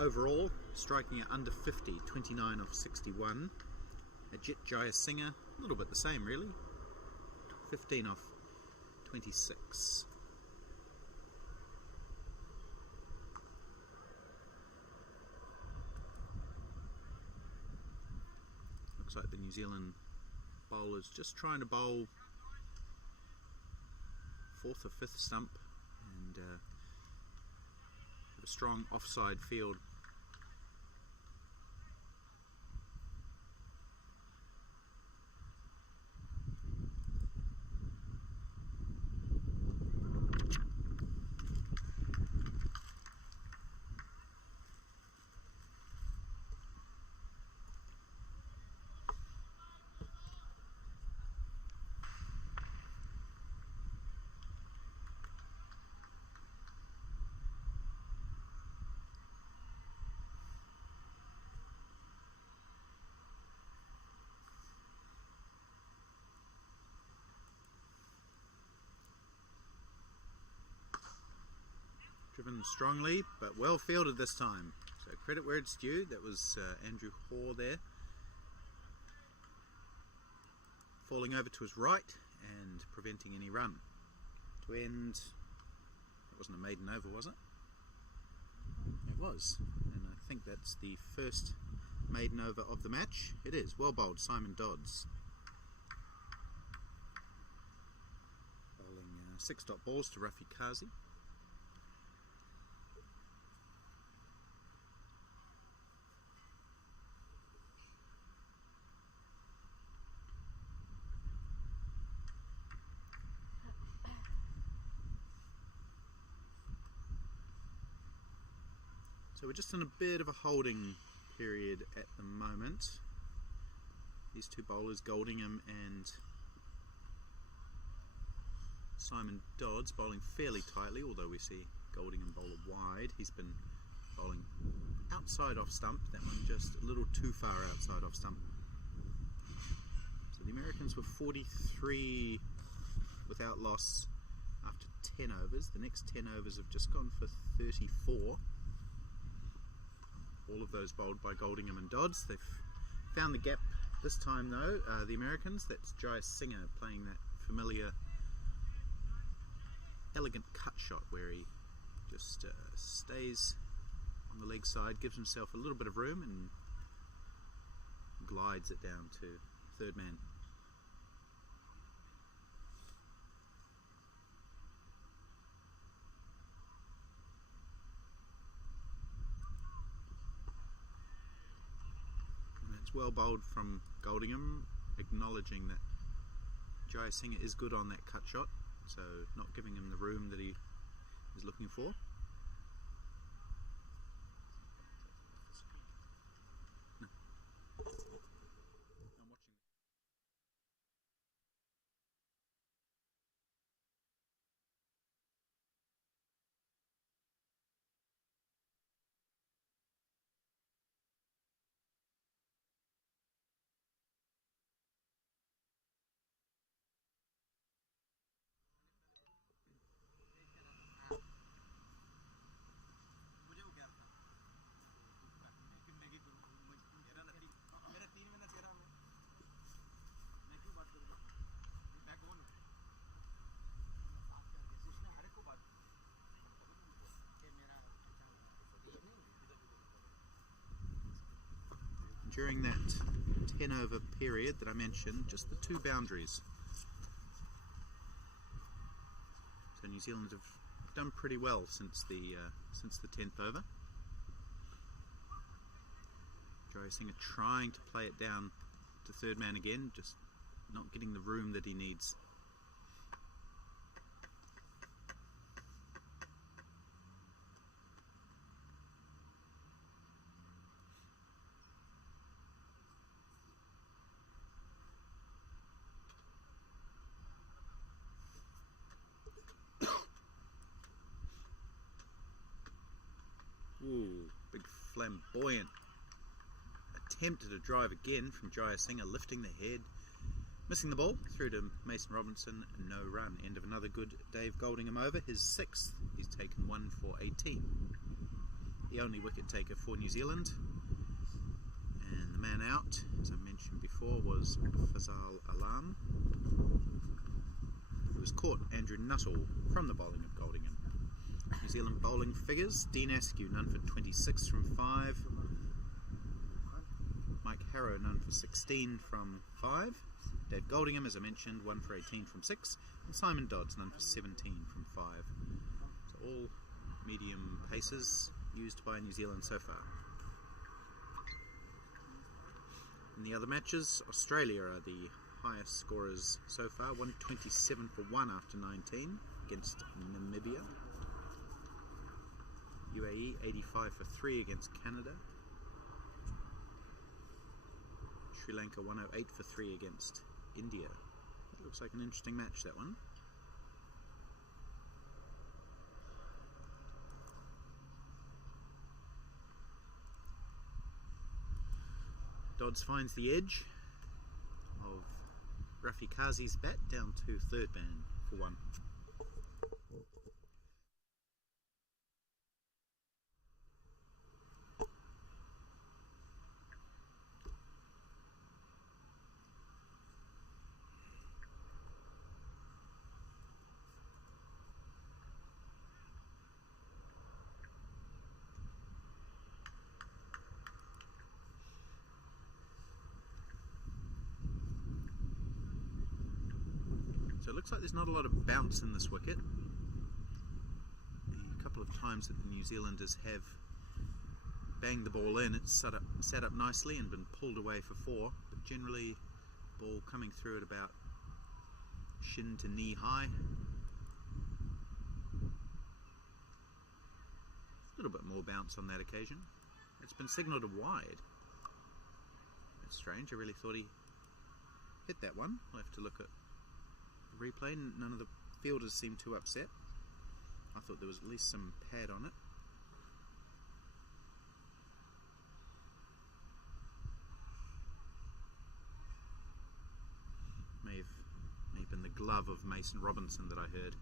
overall striking at under 50, 29 off 61. Ajit Jayasinghe, a little bit the same really, 15 off 26. Looks like the New Zealand bowler's just trying to bowl fourth or fifth stump and have a strong offside field. Driven strongly, but well fielded this time. So credit where it's due. That was Andrew Hoare there, falling over to his right and preventing any run. To end, it wasn't a maiden over, was it? It was, and I think that's the first maiden over of the match. It is. Well bowled, Simon Dodds. Bowling 6-dot balls to Rafi Kazi. So we're just in a bit of a holding period at the moment. These two bowlers, Goldingham and Simon Dodds, bowling fairly tightly, although we see Goldingham bowl wide. He's been bowling outside off stump, that one just a little too far outside off stump. So the Americans were 43 without loss after 10 overs. The next 10 overs have just gone for 34. All of those bowled by Goldingham and Dodds. They've found the gap this time though, the Americans. That's Jai Singer playing that familiar elegant cut shot where he just stays on the leg side, gives himself a little bit of room and glides it down to third man. Well bowled from Goldingham, acknowledging that Jai Singer is good on that cut shot, so not giving him the room that he is looking for. No. I'm watching. During that 10 over period that I mentioned, just the two boundaries. So New Zealand have done pretty well since the 10th over. Jai Singer trying to play it down to third man again, just not getting the room that he needs. Ooh, big flamboyant attempt at a drive again from Jai Singer, lifting the head, missing the ball through to Mason Robinson, no run. End of another good Dave Goldingham over, his 6th. He's taken 1 for 18. The only wicket taker for New Zealand. And the man out, as I mentioned before, was Fazal Alam, who has caught Andrew Nuttall from the bowling of Goldingham. New Zealand bowling figures: Dean Askew, none for 26 from 5. Mike Harrow, none for 16 from 5. Dave Goldingham, as I mentioned, 1 for 18 from 6. And Simon Dodds, none for 17 from 5. So all medium paces used by New Zealand so far. In the other matches, Australia are the highest scorers so far, 127 for 1 after 19 against Namibia. UAE 85 for 3 against Canada. Sri Lanka 108 for 3 against India. That looks like an interesting match, that one. Dodds finds the edge of Rafi Kazi's bat down to third man for 1. So it looks like there's not a lot of bounce in this wicket. A couple of times that the New Zealanders have banged the ball in, it's sat up nicely and been pulled away for 4, but generally ball coming through at about shin to knee high. A little bit more bounce on that occasion. It's been signalled a wide. That's strange, I really thought he hit that one. I'll have to look at replay. None of the fielders seemed too upset. I thought there was at least some pad on it. May have been the glove of Mason Robinson that I heard.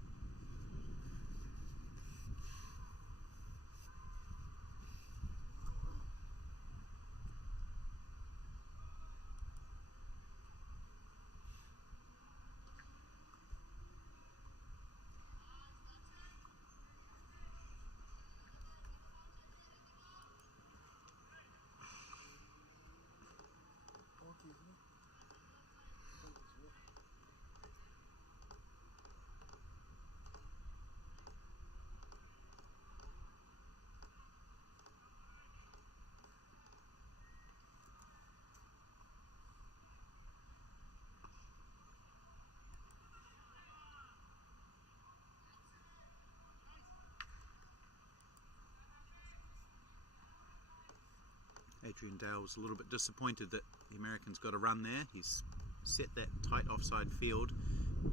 Adrian Dale was a little bit disappointed that the Americans got a run there. He's set that tight offside field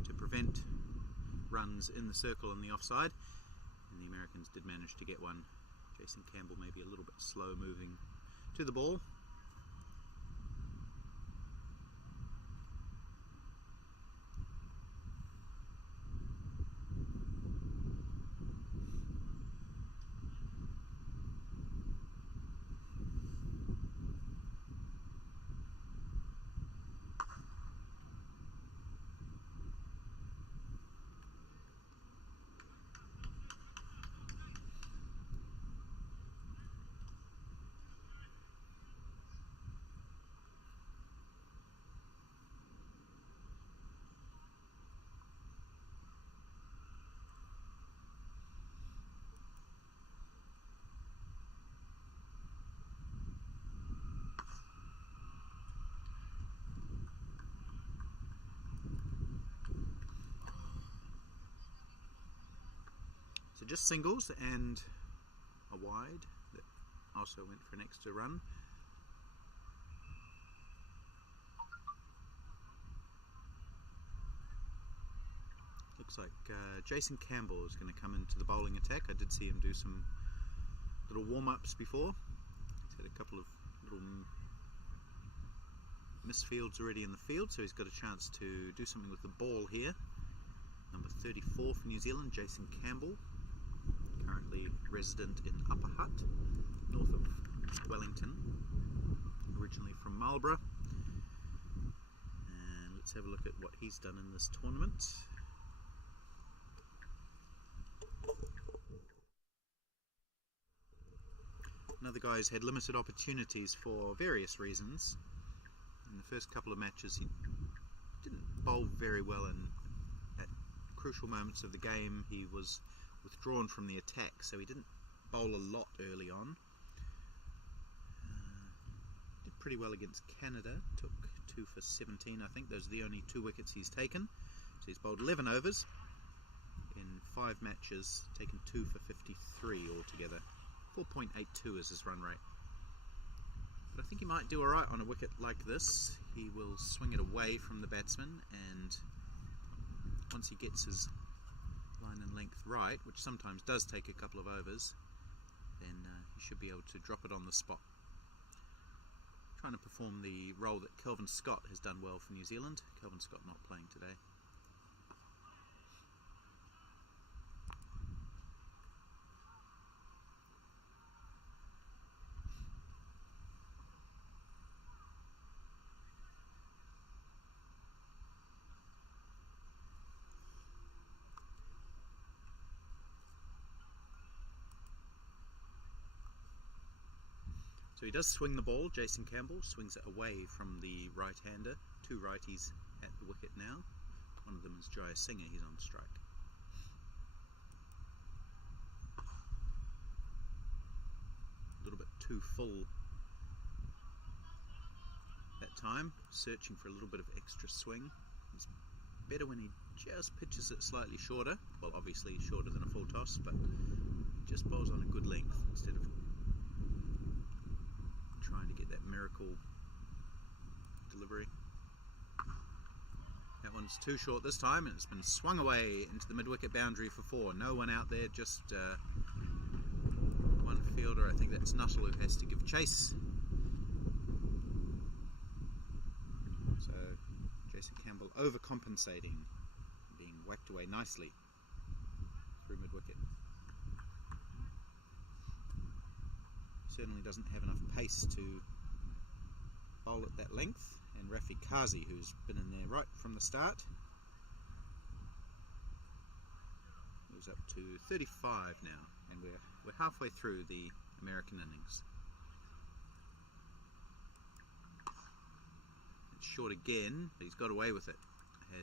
to prevent runs in the circle and the offside, and the Americans did manage to get one. Jason Campbell maybe a little bit slow moving to the ball. So just singles and a wide that also went for an extra run. Looks like Jason Campbell is going to come into the bowling attack. I did see him do some little warm-ups before. He's had a couple of little misfields already in the field, so he's got a chance to do something with the ball here. Number 34 for New Zealand, Jason Campbell, currently resident in Upper Hutt, north of Wellington, originally from Marlborough. And let's have a look at what he's done in this tournament. Another guy who's had limited opportunities for various reasons. In the first couple of matches he didn't bowl very well, and at crucial moments of the game he was withdrawn from the attack, so he didn't bowl a lot early on. Did pretty well against Canada, took 2 for 17 I think. Those are the only 2 wickets he's taken. So he's bowled 11 overs in 5 matches, taken 2 for 53 altogether. 4.82 is his run rate. But I think he might do alright on a wicket like this. He will swing it away from the batsman, and once he gets his line and length right, which sometimes does take a couple of overs, then he should be able to drop it on the spot. Trying to perform the role that Kelvin Scott has done well for New Zealand. Kelvin Scott not playing today. So he does swing the ball. Jason Campbell swings it away from the right-hander. 2 righties at the wicket now. One of them is Jaya Singer, he's on strike. A little bit too full that time, searching for a little bit of extra swing. He's better when he just pitches it slightly shorter. Well, obviously shorter than a full toss, but just bowls on a good length instead of trying to get that miracle delivery. That one's too short this time, and it's been swung away into the mid-wicket boundary for 4. No one out there, just one fielder. I think that's Nuttall who has to give chase. So Jason Campbell overcompensating, being whacked away nicely through mid-wicket. Certainly doesn't have enough pace to bowl at that length, and Rafi Kazi, who's been in there right from the start, moves up to 35 now, and we're halfway through the American innings. It's short again, but he's got away with it.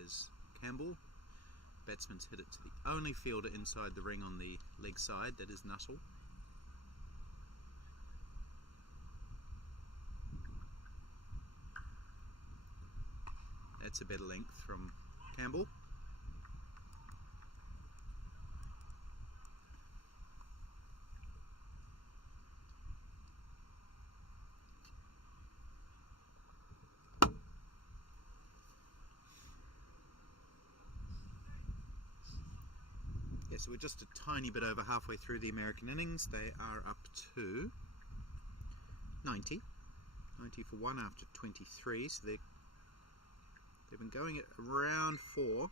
Has Campbell. Batsman's hit it to the only fielder inside the ring on the leg side, that is Nuttall. That's a better length from Campbell. Yeah, so we're just a tiny bit over halfway through the American innings. They are up to 90. 90 for 1 after 23, so they've been going at around 4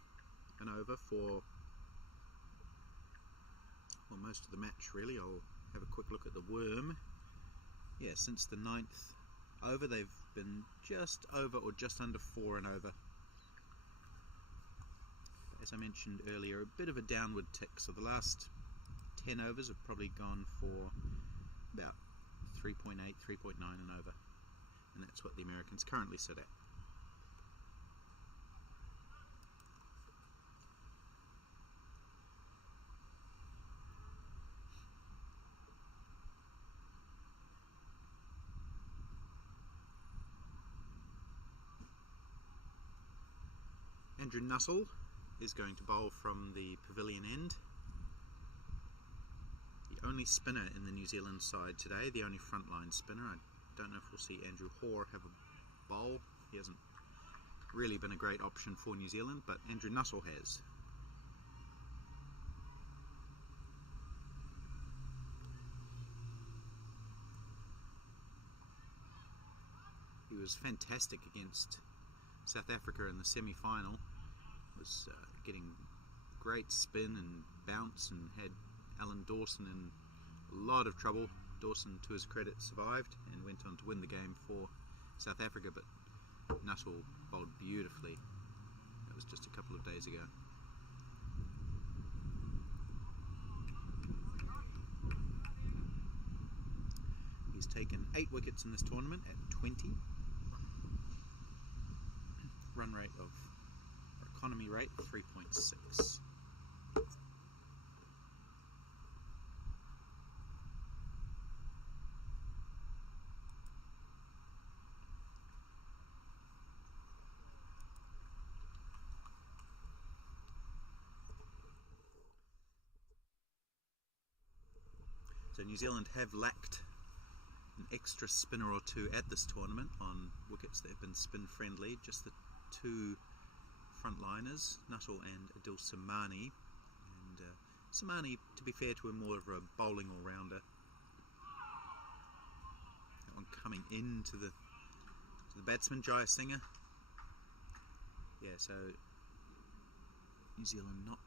and over for, well, most of the match really. I'll have a quick look at the worm. Yeah, since the 9th over they've been just over or just under 4 and over. As I mentioned earlier, a bit of a downward tick, so the last 10 overs have probably gone for about 3.8, 3.9 and over, and that's what the Americans currently sit at. Andrew Nuttall is going to bowl from the pavilion end. The only spinner in the New Zealand side today, the only frontline spinner. I don't know if we'll see Andrew Hoare have a bowl. He hasn't really been a great option for New Zealand, but Andrew Nuttall has. He was fantastic against South Africa in the semi-final. Was getting great spin and bounce, and had Alan Dawson in a lot of trouble. Dawson, to his credit, survived and went on to win the game for South Africa, but Nuttall bowled beautifully. That was just a couple of days ago. taken 8 wickets in this tournament at 20. Run rate of, or economy rate, 3.6. So New Zealand have lacked an extra spinner or two at this tournament on wickets that have been spin friendly. Just the 2 frontliners, Nuttall and Adil Samani. And Samani, to be fair to him, more of a bowling all-rounder. That one coming into the batsman, Jayasinghe. Yeah, so New Zealand not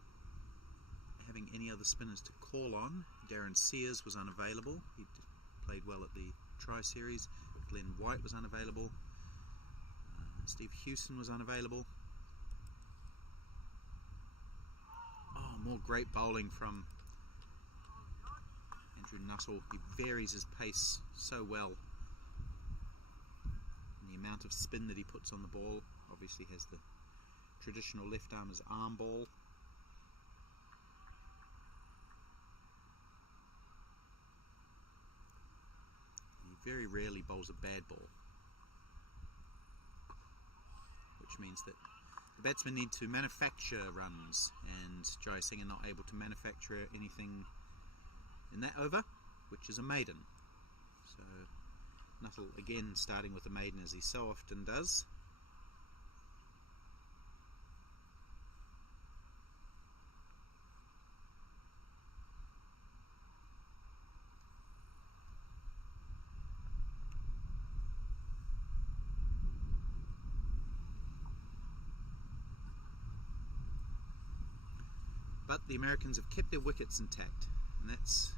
having any other spinners to call on. Darren Sears was unavailable. He played well at the Tri-Series. Glenn White was unavailable. Steve Hewson was unavailable. Oh, more great bowling from Andrew Nuttall. He varies his pace so well. And the amount of spin that he puts on the ball. Obviously has the traditional left arm as arm ball. Very rarely bowls a bad ball, which means that the batsmen need to manufacture runs, and Jayasinghe not able to manufacture anything in that over, which is a maiden. So Nuttall again starting with a maiden, as he so often does. But the Americans have kept their wickets intact, and that's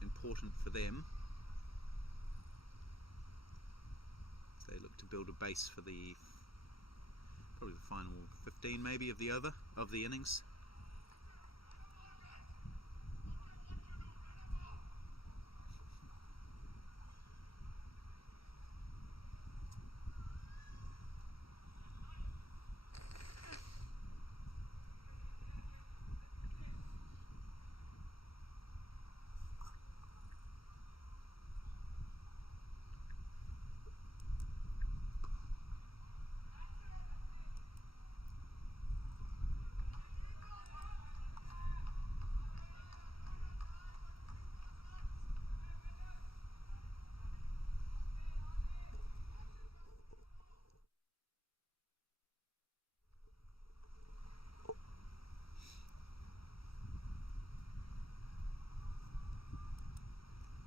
important for them as they look to build a base for probably the final 15 maybe of the innings.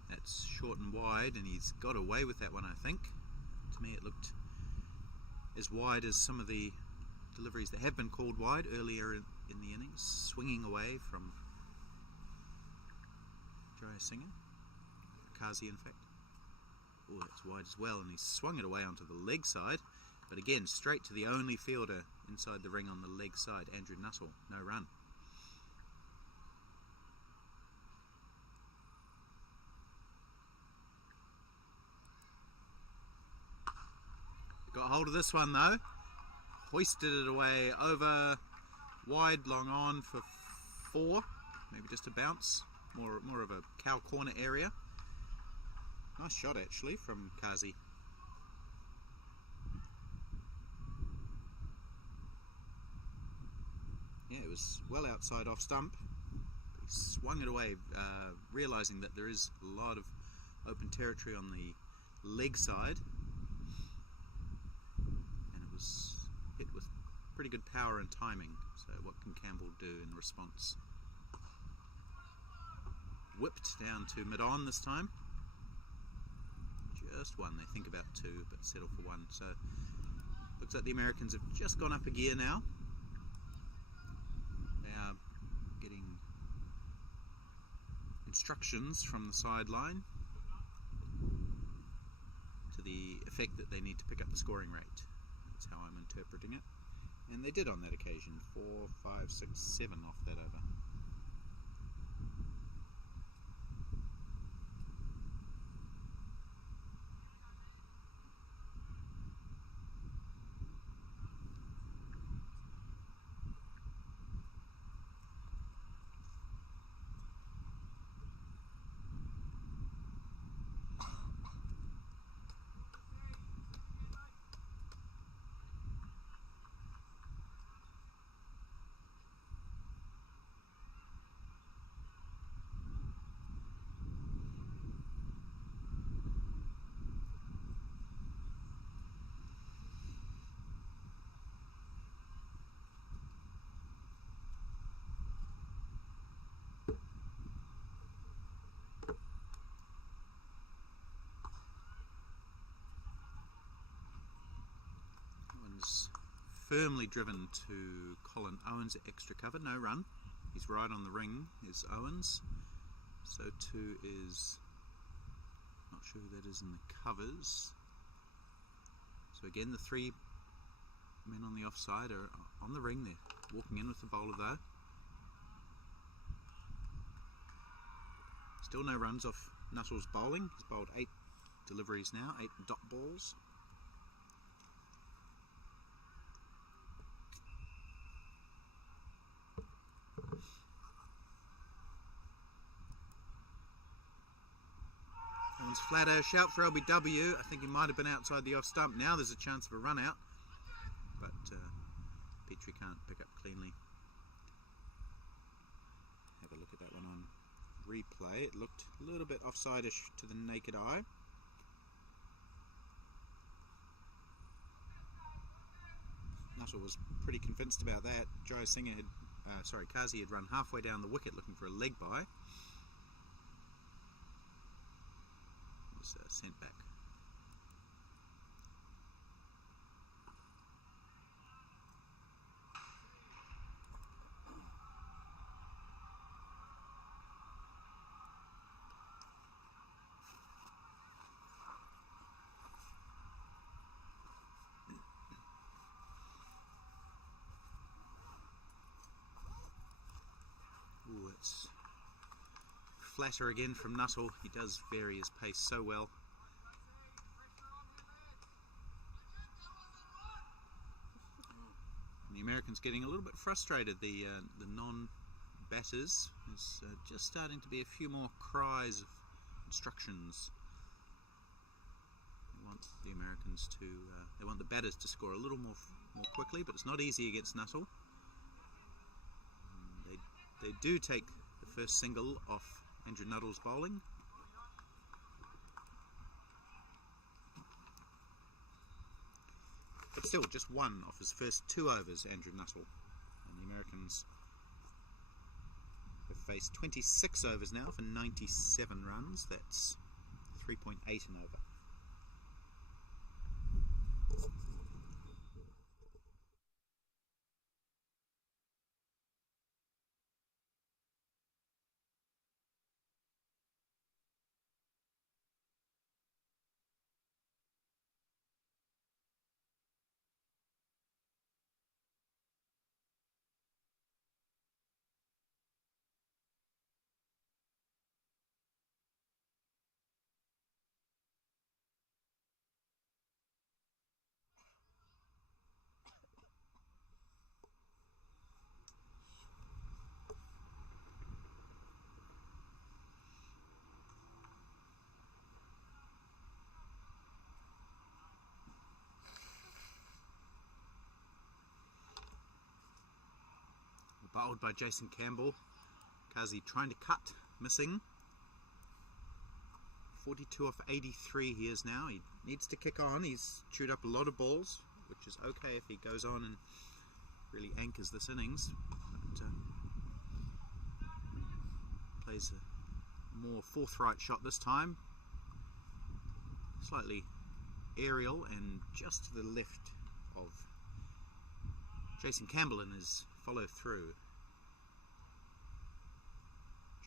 That's short and wide, and he's got away with that one, I think. To me it looked as wide as some of the deliveries that have been called wide earlier in the innings, swinging away from Jayasinghe, Kazi in fact. Oh, that's wide as well, and he swung it away onto the leg side, but again straight to the only fielder inside the ring on the leg side, Andrew Nuttall. No run. Got hold of this one though, hoisted it away over wide, long on for 4, maybe just a bounce, more of a cow corner area. Nice shot actually from Kazi. Yeah, it was well outside off stump. He swung it away, realising that there is a lot of open territory on the leg side. Hit with pretty good power and timing. So what can Campbell do in response? Whipped down to mid-on this time. Just 1. They think about 2, but settle for 1. So looks like the Americans have just gone up a gear now. They are getting instructions from the sideline to the effect that they need to pick up the scoring rate. That's how I'm interpreting it. And they did on that occasion. 4, 5, 6, 7 off that over. firmly driven to Colin Owens at extra cover, no run. He's right on the ring, is Owens. So too is, not sure who that is in the covers. So again, the three men on the offside are on the ring. They're walking in with the bowler though. Still no runs off Nuttall's bowling. He's bowled 8 deliveries now, 8 dot balls. That one's flatter. Shout for LBW. I think he might have been outside the off stump. Now there's a chance of a run out, but Petrie can't pick up cleanly. Have a look at that one on replay. It looked a little bit offside-ish to the naked eye. Nuttall was pretty convinced about that. Jayasinghe had, Qazi had run halfway down the wicket looking for a leg by. Was sent back. Ooh, it's flatter again from Nuttall. He does vary his pace so well. And the Americans getting a little bit frustrated. The non-batters is just starting to be a few more cries of instructions. They want the Americans to, they want the batters to score a little more quickly, but it's not easy against Nuttall. They do take the first single off Andrew Nuttall's bowling. But still, just one off his first 2 overs, Andrew Nuttall. And the Americans have faced 26 overs now for 97 runs. That's 3.8 an over. Bowled by Jason Campbell. Qazi trying to cut, missing. 42 off 83 he is now. He needs to kick on. He's chewed up a lot of balls, which is okay if he goes on and really anchors this innings. But plays a more forthright shot this time. Slightly aerial and just to the left of Jason Campbell in his follow through.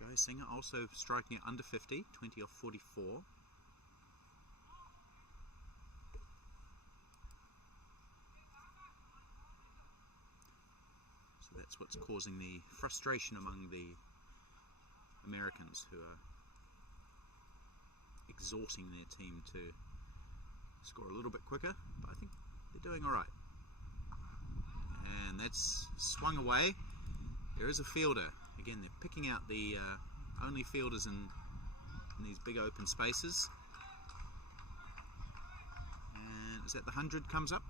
Jayasinghe also striking at under 50, 20 off 44. So that's what's causing the frustration among the Americans, who are exhorting their team to score a little bit quicker, but I think they're doing all right. And that's swung away. There is a fielder. Again, they're picking out the only fielders in these big open spaces. And is that the 100 comes up?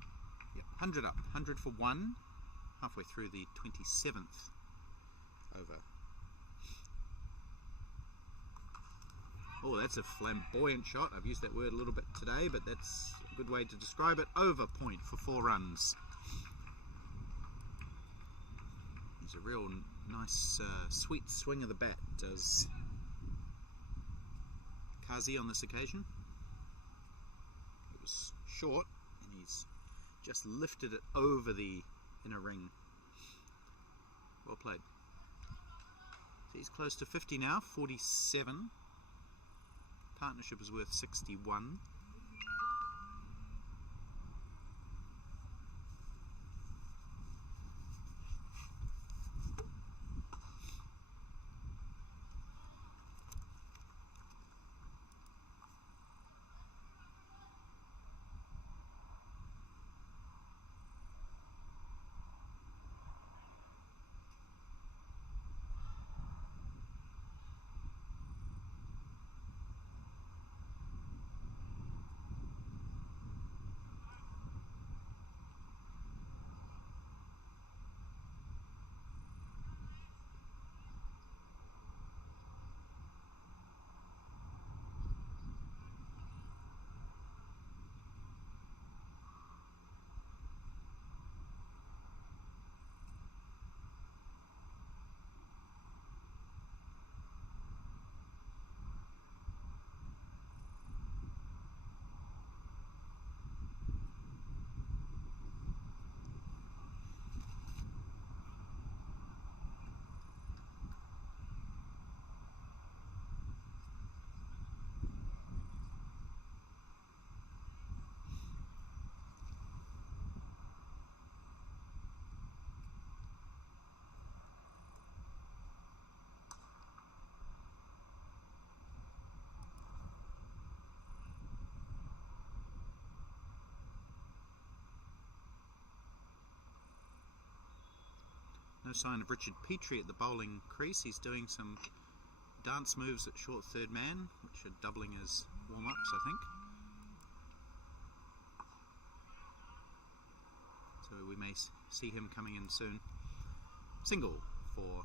Yep, 100 up. 100 for 1. Halfway through the 27th over. Oh, that's a flamboyant shot. I've used that word a little bit today, but that's a good way to describe it. Over point for 4 runs. It's a real nice, sweet swing of the bat, does Qazi on this occasion. It was short, and he's just lifted it over the inner ring. Well played. So he's close to 50 now, 47. Partnership is worth 61. No sign of Richard Petrie at the bowling crease. He's doing some dance moves at short third man, which are doubling as warm-ups, I think. So we may see him coming in soon. Single for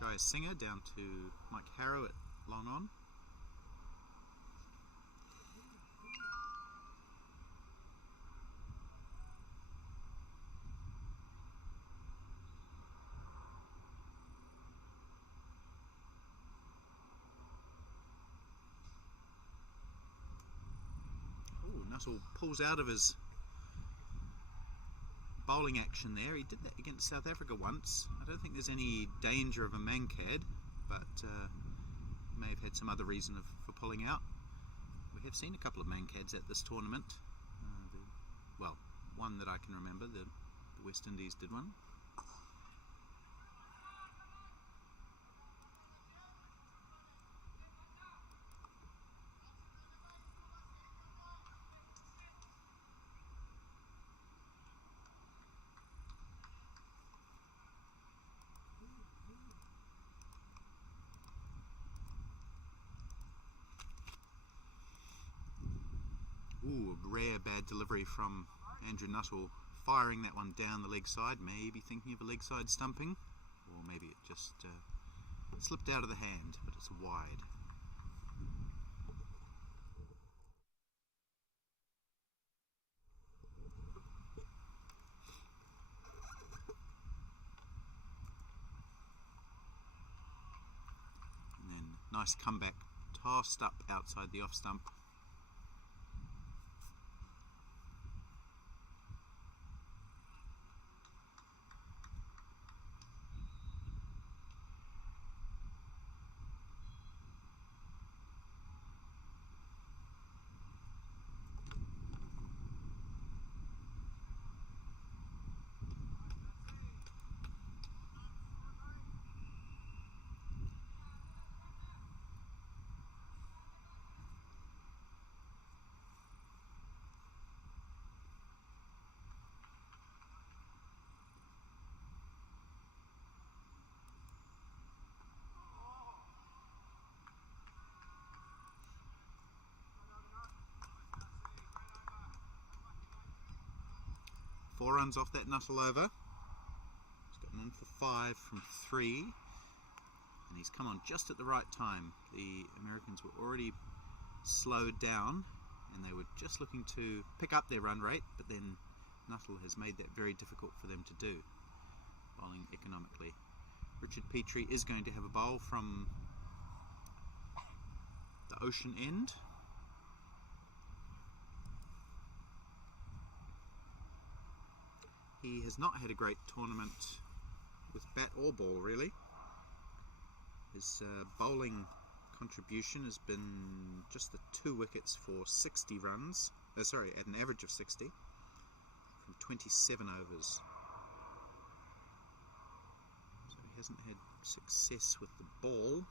Jayas Singha, down to Mike Harrow at long on. Nuttall pulls out of his bowling action there. He did that against South Africa once. I don't think there's any danger of a mankad, but he may have had some other reason for pulling out. We have seen a couple of mankads at this tournament. Well, one that I can remember, the West Indies did one. Ooh, a rare bad delivery from Andrew Nuttall, firing that one down the leg side, maybe thinking of a leg side stumping, or maybe it just slipped out of the hand, but it's wide. And then nice comeback, tossed up outside the off stump. Four runs off that Nuttall over. He's gotten in for 5 from 3, and he's come on just at the right time. The Americans were already slowed down, and they were just looking to pick up their run rate, but then Nuttall has made that very difficult for them to do, bowling economically. Richard Petrie is going to have a bowl from the ocean end. he has not had a great tournament with bat or ball, really. His bowling contribution has been just the 2 wickets for 60 runs. At an average of 60 from 27 overs. So he hasn't had success with the ball,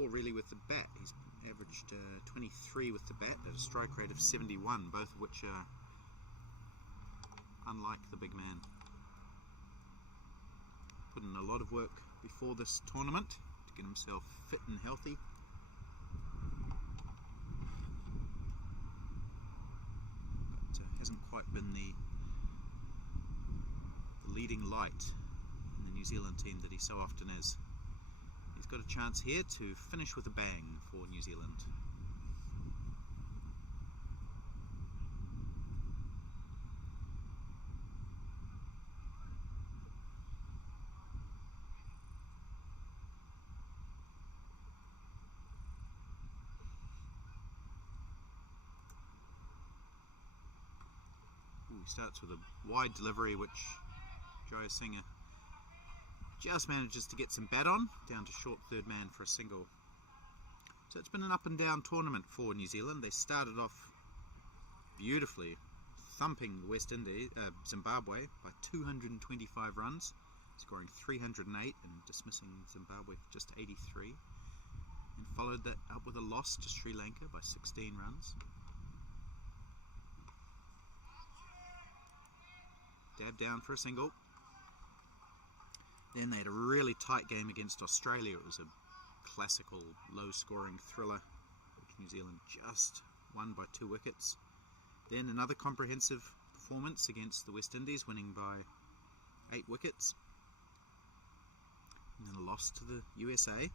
or really with the bat. He's averaged 23 with the bat at a strike rate of 71, both of which are unlike the big man. Put in a lot of work before this tournament to get himself fit and healthy. But hasn't quite been the leading light in the New Zealand team that he so often is. He's got a chance here to finish with a bang for New Zealand. He starts with a wide delivery, which Jayasinghe just manages to get some bat on, down to short third man for a single. So it's been an up and down tournament for New Zealand. They started off beautifully, thumping Zimbabwe by 225 runs, scoring 308 and dismissing Zimbabwe for just 83. And followed that up with a loss to Sri Lanka by 16 runs. Dab down for a single. Then they had a really tight game against Australia. It was a classical low-scoring thriller, which New Zealand just won by 2 wickets. Then another comprehensive performance against the West Indies, winning by 8 wickets. And then a loss to the USA. And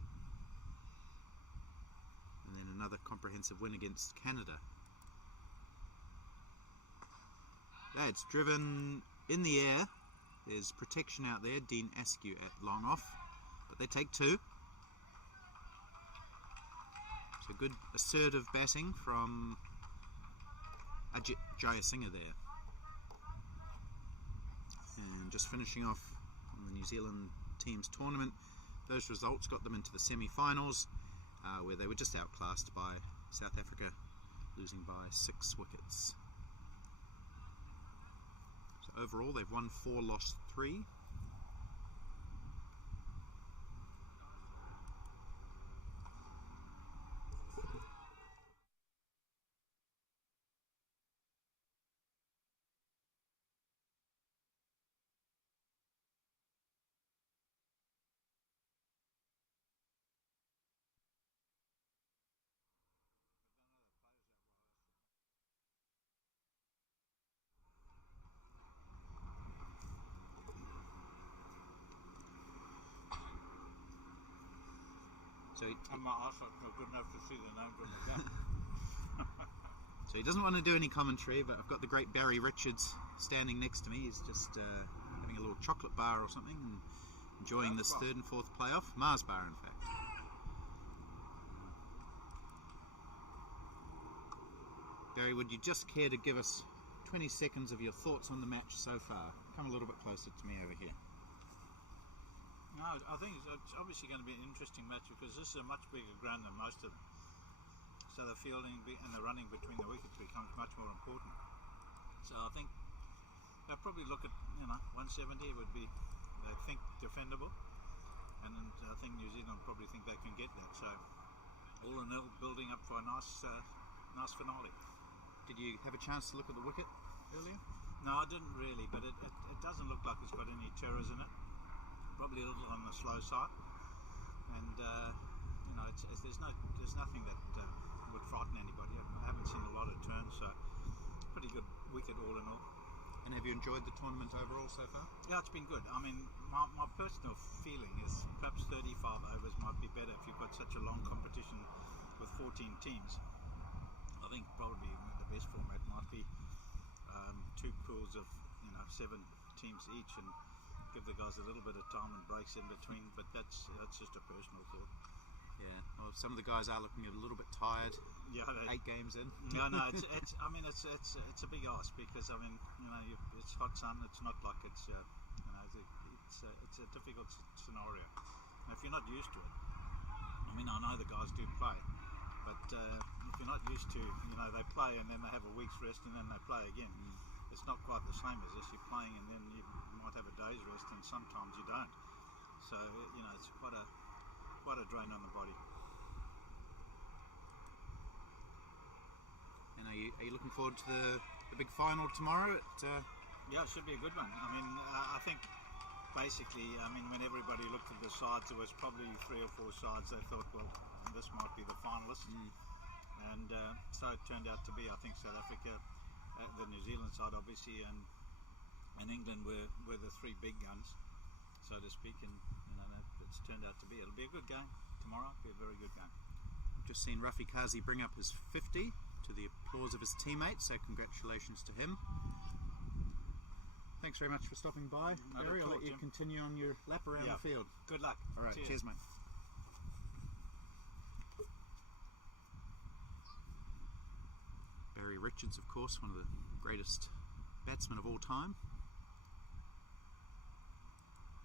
then another comprehensive win against Canada. That's driven in the air. There's protection out there. Dean Askew at long off, but they take 2. So good assertive batting from Ajit Jayasinghe there. And just finishing off on the New Zealand team's tournament, those results got them into the semi-finals, where they were just outclassed by South Africa, losing by 6 wickets. Overall, they've won 4, lost 3. So my eyesight's not good enough to see the names on the gun. So he doesn't want to do any commentary, but I've got the great Barry Richards standing next to me. He's just having a little chocolate bar or something and enjoying this 3rd and 4th playoff. Mars bar, in fact. Barry, would you just care to give us 20 seconds of your thoughts on the match so far? Come a little bit closer to me over here. No, I think it's obviously going to be an interesting match because this is a much bigger ground than most of them. So the fielding and the running between the wickets becomes much more important. So I think they'll probably look at 170 would be, they think, defendable, and I think New Zealand probably think they can get that. So all in all, building up for a nice finale. Did you have a chance to look at the wicket earlier? No, I didn't really, but it doesn't look like it's got any terrors in it. Probably a little on the slow side, and there's nothing that would frighten anybody. I haven't seen a lot of turns, so pretty good wicket all in all. And have you enjoyed the tournament overall so far? Yeah, it's been good. I mean, my personal feeling is perhaps 35 overs might be better if you've got such a long competition with 14 teams. I think probably the best format might be 2 pools of 7 teams each, and give the guys a little bit of time and breaks in between, but that's just a personal thought. Yeah, well, some of the guys are looking a little bit tired. Yeah, 8 games in. yeah, no, it's. I mean, it's a big ask because I mean, you know, it's hot sun. It's not like it's you know, it's a difficult scenario. And if you're not used to it, I mean, I know the guys do play, but if you're not used to, you know, they play and then they have a week's rest and then they play again. It's not quite the same as this. You're playing and then you might have a day's rest, and sometimes you don't. So you know, it's quite a drain on the body. And are you looking forward to the big final tomorrow? Yeah, it should be a good one. I mean, I think basically, I mean, when everybody looked at the sides, there was probably 3 or 4 sides they thought, well, this might be the finalists. And so it turned out to be. I think South Africa, the New Zealand side, obviously, and England were the 3 big guns, so to speak. And you know, it's turned out to be. It'll be a good game tomorrow. It'll be a very good game. Just seen Rafi Kazi bring up his 50 to the applause of his teammates, so congratulations to him. Thanks very much for stopping by, Barry. I'll let you continue on your lap around the field. Good luck. All right, cheers, mate. Barry Richards, of course, one of the greatest batsmen of all time.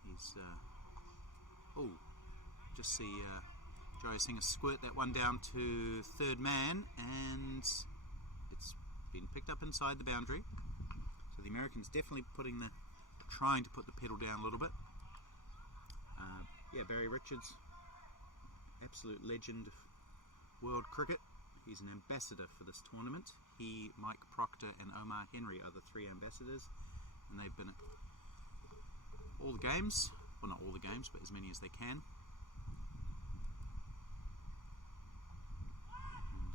He's just see Jaya Singh squirt that one down to third man, and it's been picked up inside the boundary. So the Americans definitely trying to put the pedal down a little bit. Yeah, Barry Richards, absolute legend of world cricket. He's an ambassador for this tournament. He, Mike Proctor, and Omar Henry are the 3 ambassadors, and they've been at all the games. Well, not all the games, but as many as they can. And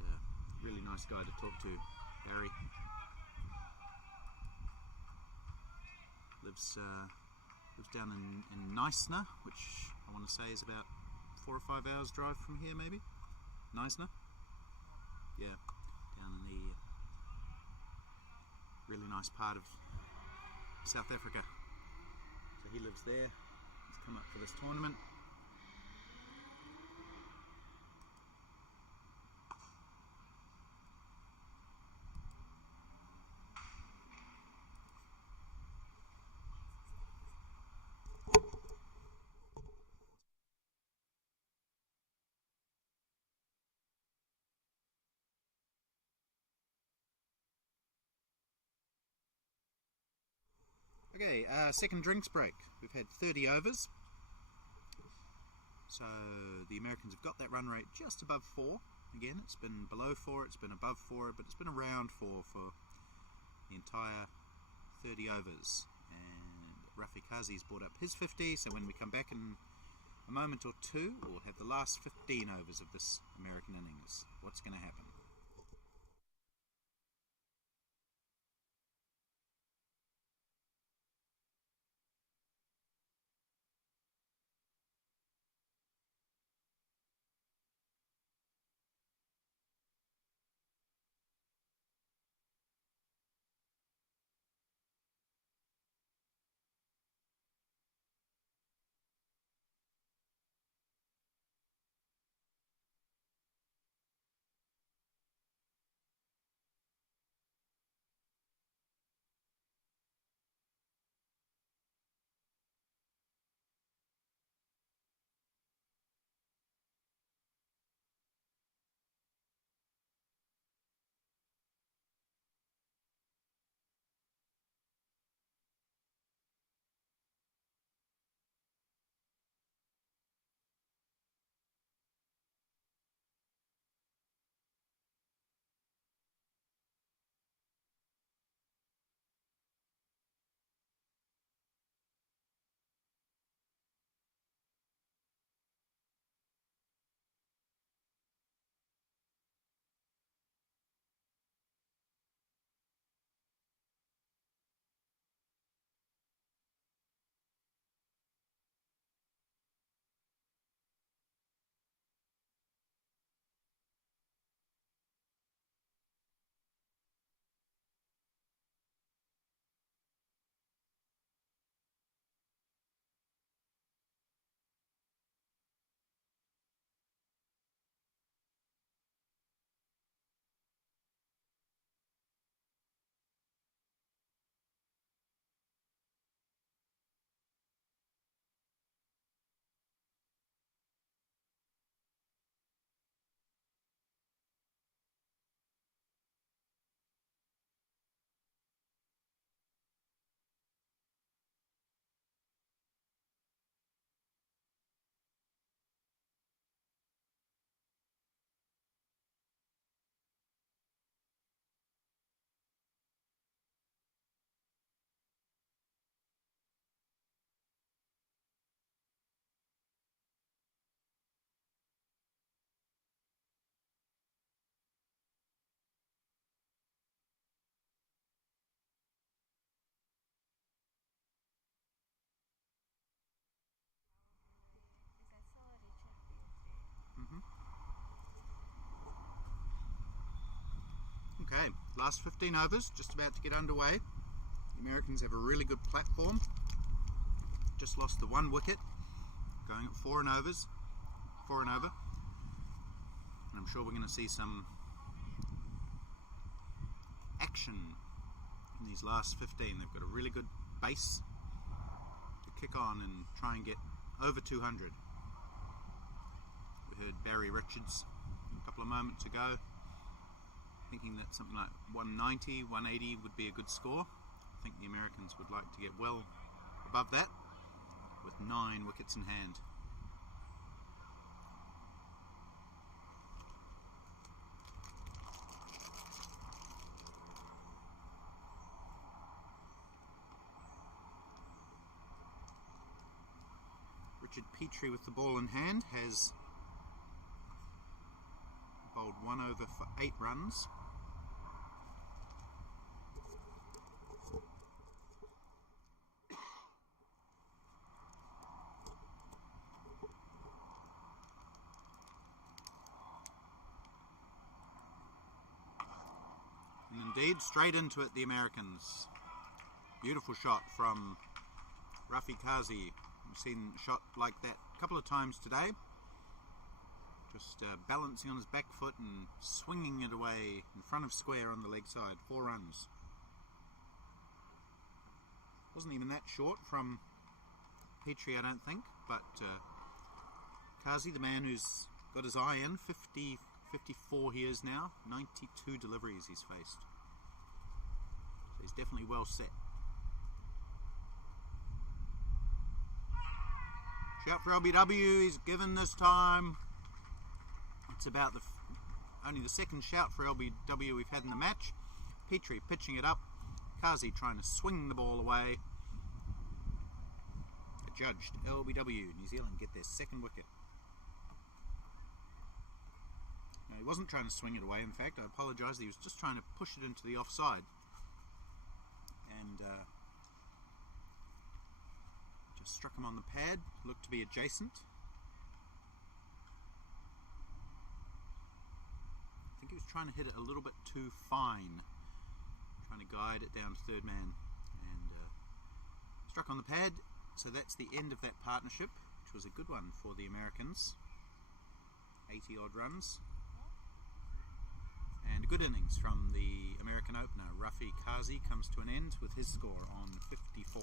really nice guy to talk to, Barry. Lives down in Neisner, which I want to say is about 4 or 5 hours drive from here, maybe. Neisner? Yeah, down in the really nice part of South Africa. So he lives there. He's come up for this tournament. Okay, second drinks break. We've had 30 overs. So the Americans have got that run rate just above 4. Again, it's been below 4, it's been above 4, but it's been around 4 for the entire 30 overs. And Rafi Kazi's brought up his 50, so when we come back in a moment or two, we'll have the last 15 overs of this American innings. What's going to happen? Last 15 overs, just about to get underway. The Americans have a really good platform. Just lost the 1 wicket, going at 4 and over. And I'm sure we're going to see some action in these last 15. They've got a really good base to kick on and try and get over 200. We heard Barry Richards a couple of moments ago thinking that something like 190, 180 would be a good score. I think the Americans would like to get well above that with 9 wickets in hand. Richard Petrie with the ball in hand has bowled 1 over for 8 runs. And indeed, straight into it, the Americans. Beautiful shot from Rafi Kazi. We've seen a shot like that a couple of times today. Just balancing on his back foot and swinging it away in front of square on the leg side. 4 runs. Wasn't even that short from Petrie, I don't think, but Kazi, the man who's got his eye in, 54 he is now, 92 deliveries he's faced. So he's definitely well set. Shout for LBW, he's given this time. It's about only the second shout for LBW we've had in the match. Petrie pitching it up. Kazi trying to swing the ball away. Adjudged LBW, New Zealand get their 2nd wicket. No, he wasn't trying to swing it away, in fact. I apologise, he was just trying to push it into the offside. And just struck him on the pad, looked to be adjacent. I think he was trying to hit it a little bit too fine, trying to guide it down to 3rd man, and struck on the pad. So that's the end of that partnership, which was a good one for the Americans. 80 odd runs. And a good innings from the American opener. Rafi Kazi comes to an end with his score on 54.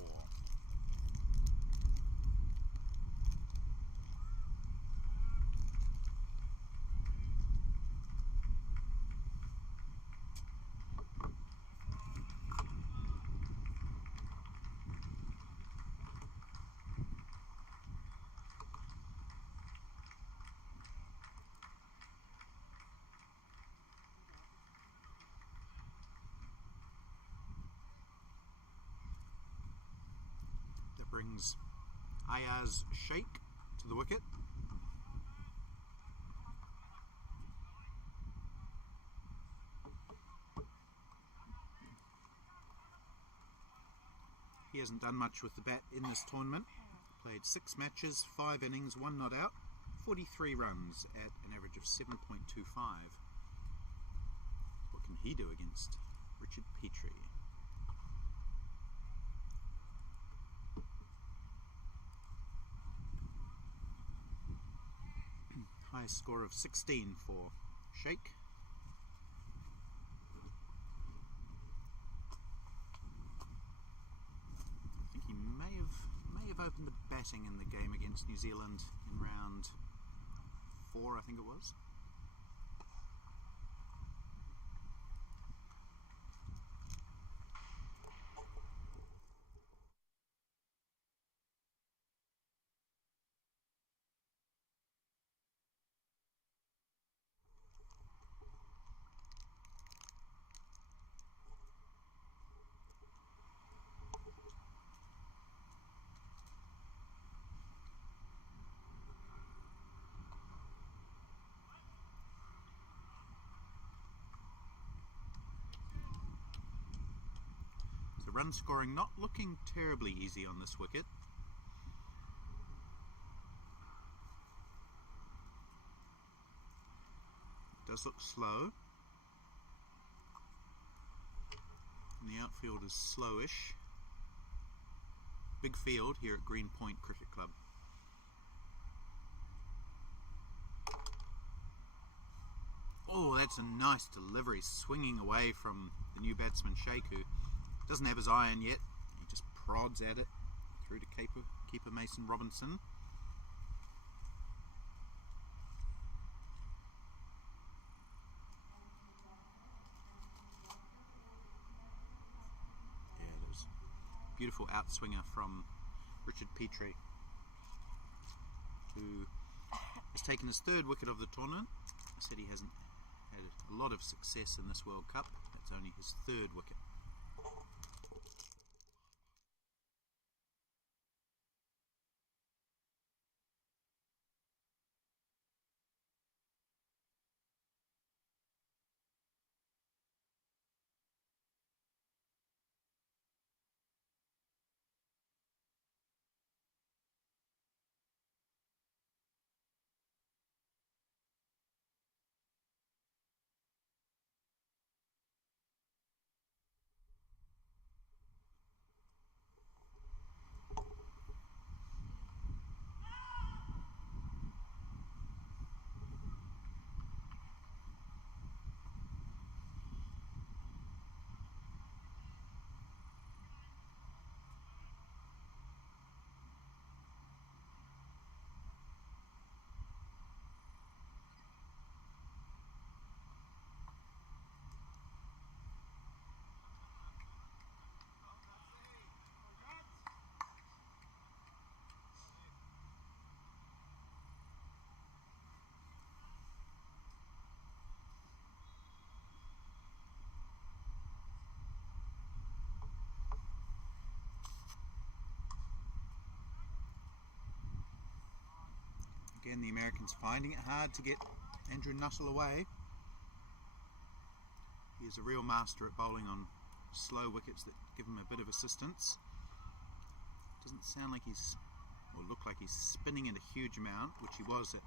Brings Ayaz Sheikh to the wicket. He hasn't done much with the bat in this tournament. Played 6 matches, 5 innings, 1 not out, 43 runs at an average of 7.25. What can he do against Richard Petrie? Highest score of 16 for Sheikh. I think he may have opened the batting in the game against New Zealand in round 4, I think it was. Run scoring not looking terribly easy on this wicket. Does look slow. And the outfield is slowish. Big field here at Green Point Cricket Club. Oh, that's a nice delivery, swinging away from the new batsman Sheikh, who doesn't have his iron yet. He just prods at it through to keeper Mason Robinson. Yeah, there's a beautiful outswinger from Richard Petrie, who has taken his third wicket of the tournament. He said he hasn't had a lot of success in this World Cup. That's only his third wicket. Again, the Americans finding it hard to get Andrew Nuttall away. He is a real master at bowling on slow wickets that give him a bit of assistance. Doesn't sound like he's, or look like he's spinning it a huge amount, which he was at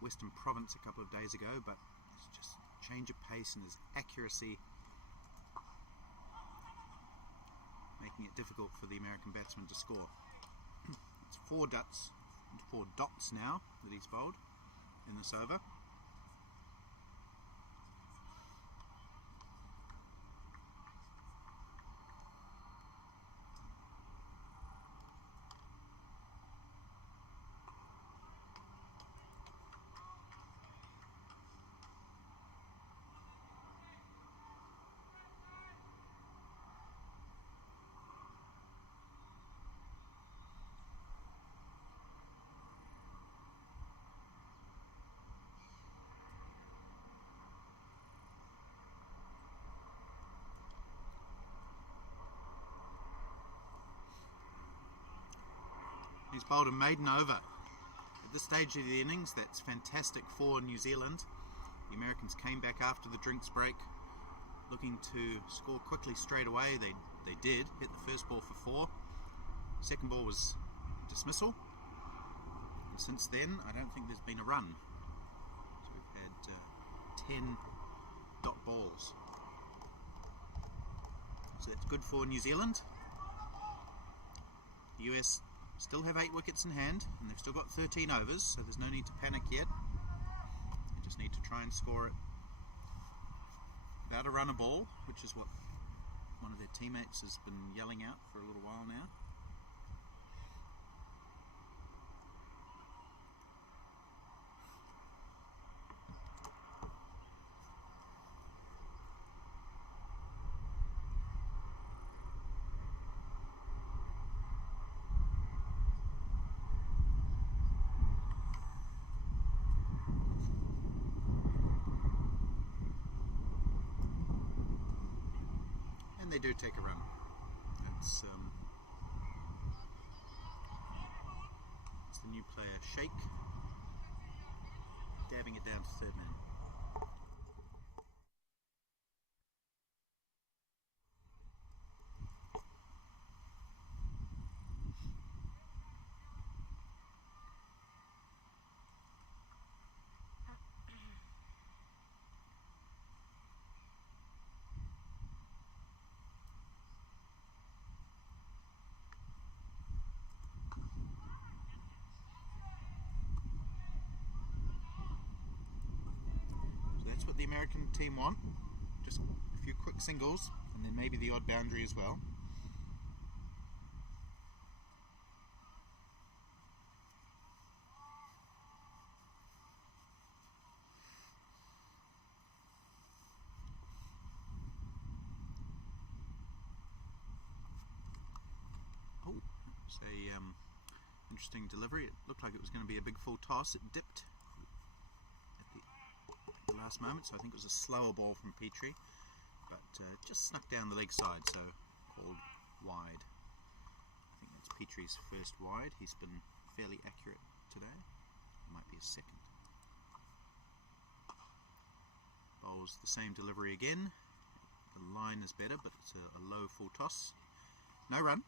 Western Province a couple of days ago, but it's just a change of pace and his accuracy making it difficult for the American batsman to score. It's 4 dots now that he's bowled in this over. He's bowled a maiden over. At this stage of the innings, that's fantastic for New Zealand. The Americans came back after the drinks break looking to score quickly straight away. They did, hit the first ball for 4. Second ball was dismissal. And since then, I don't think there's been a run. So we've had 10 dot balls. So that's good for New Zealand. The US still have 8 wickets in hand, and they've still got 13 overs, so there's no need to panic yet. They just need to try and score it about a run a ball, which is what one of their teammates has been yelling out for a little while now. And they do take a run. It's the new player Sheikh dabbing it down to third man. American team want. Just a few quick singles, and then maybe the odd boundary as well. Oh, it's a interesting delivery. It looked like it was going to be a big full toss. It dipped at the last moment, so I think it was a slower ball from Petrie, but just snuck down the leg side, so called wide. I think that's Petrie's first wide. He's been fairly accurate today. It might be a second. Bowls the same delivery again. The line is better, but it's a low full toss. No run.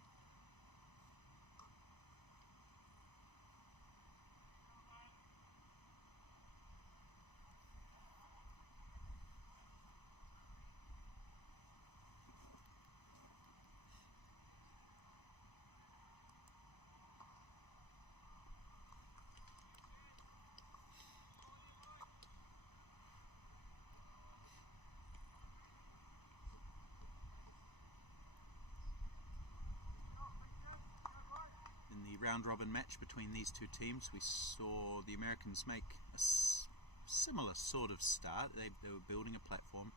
Round robin match between these two teams, we saw the Americans make a similar sort of start. They were building a platform,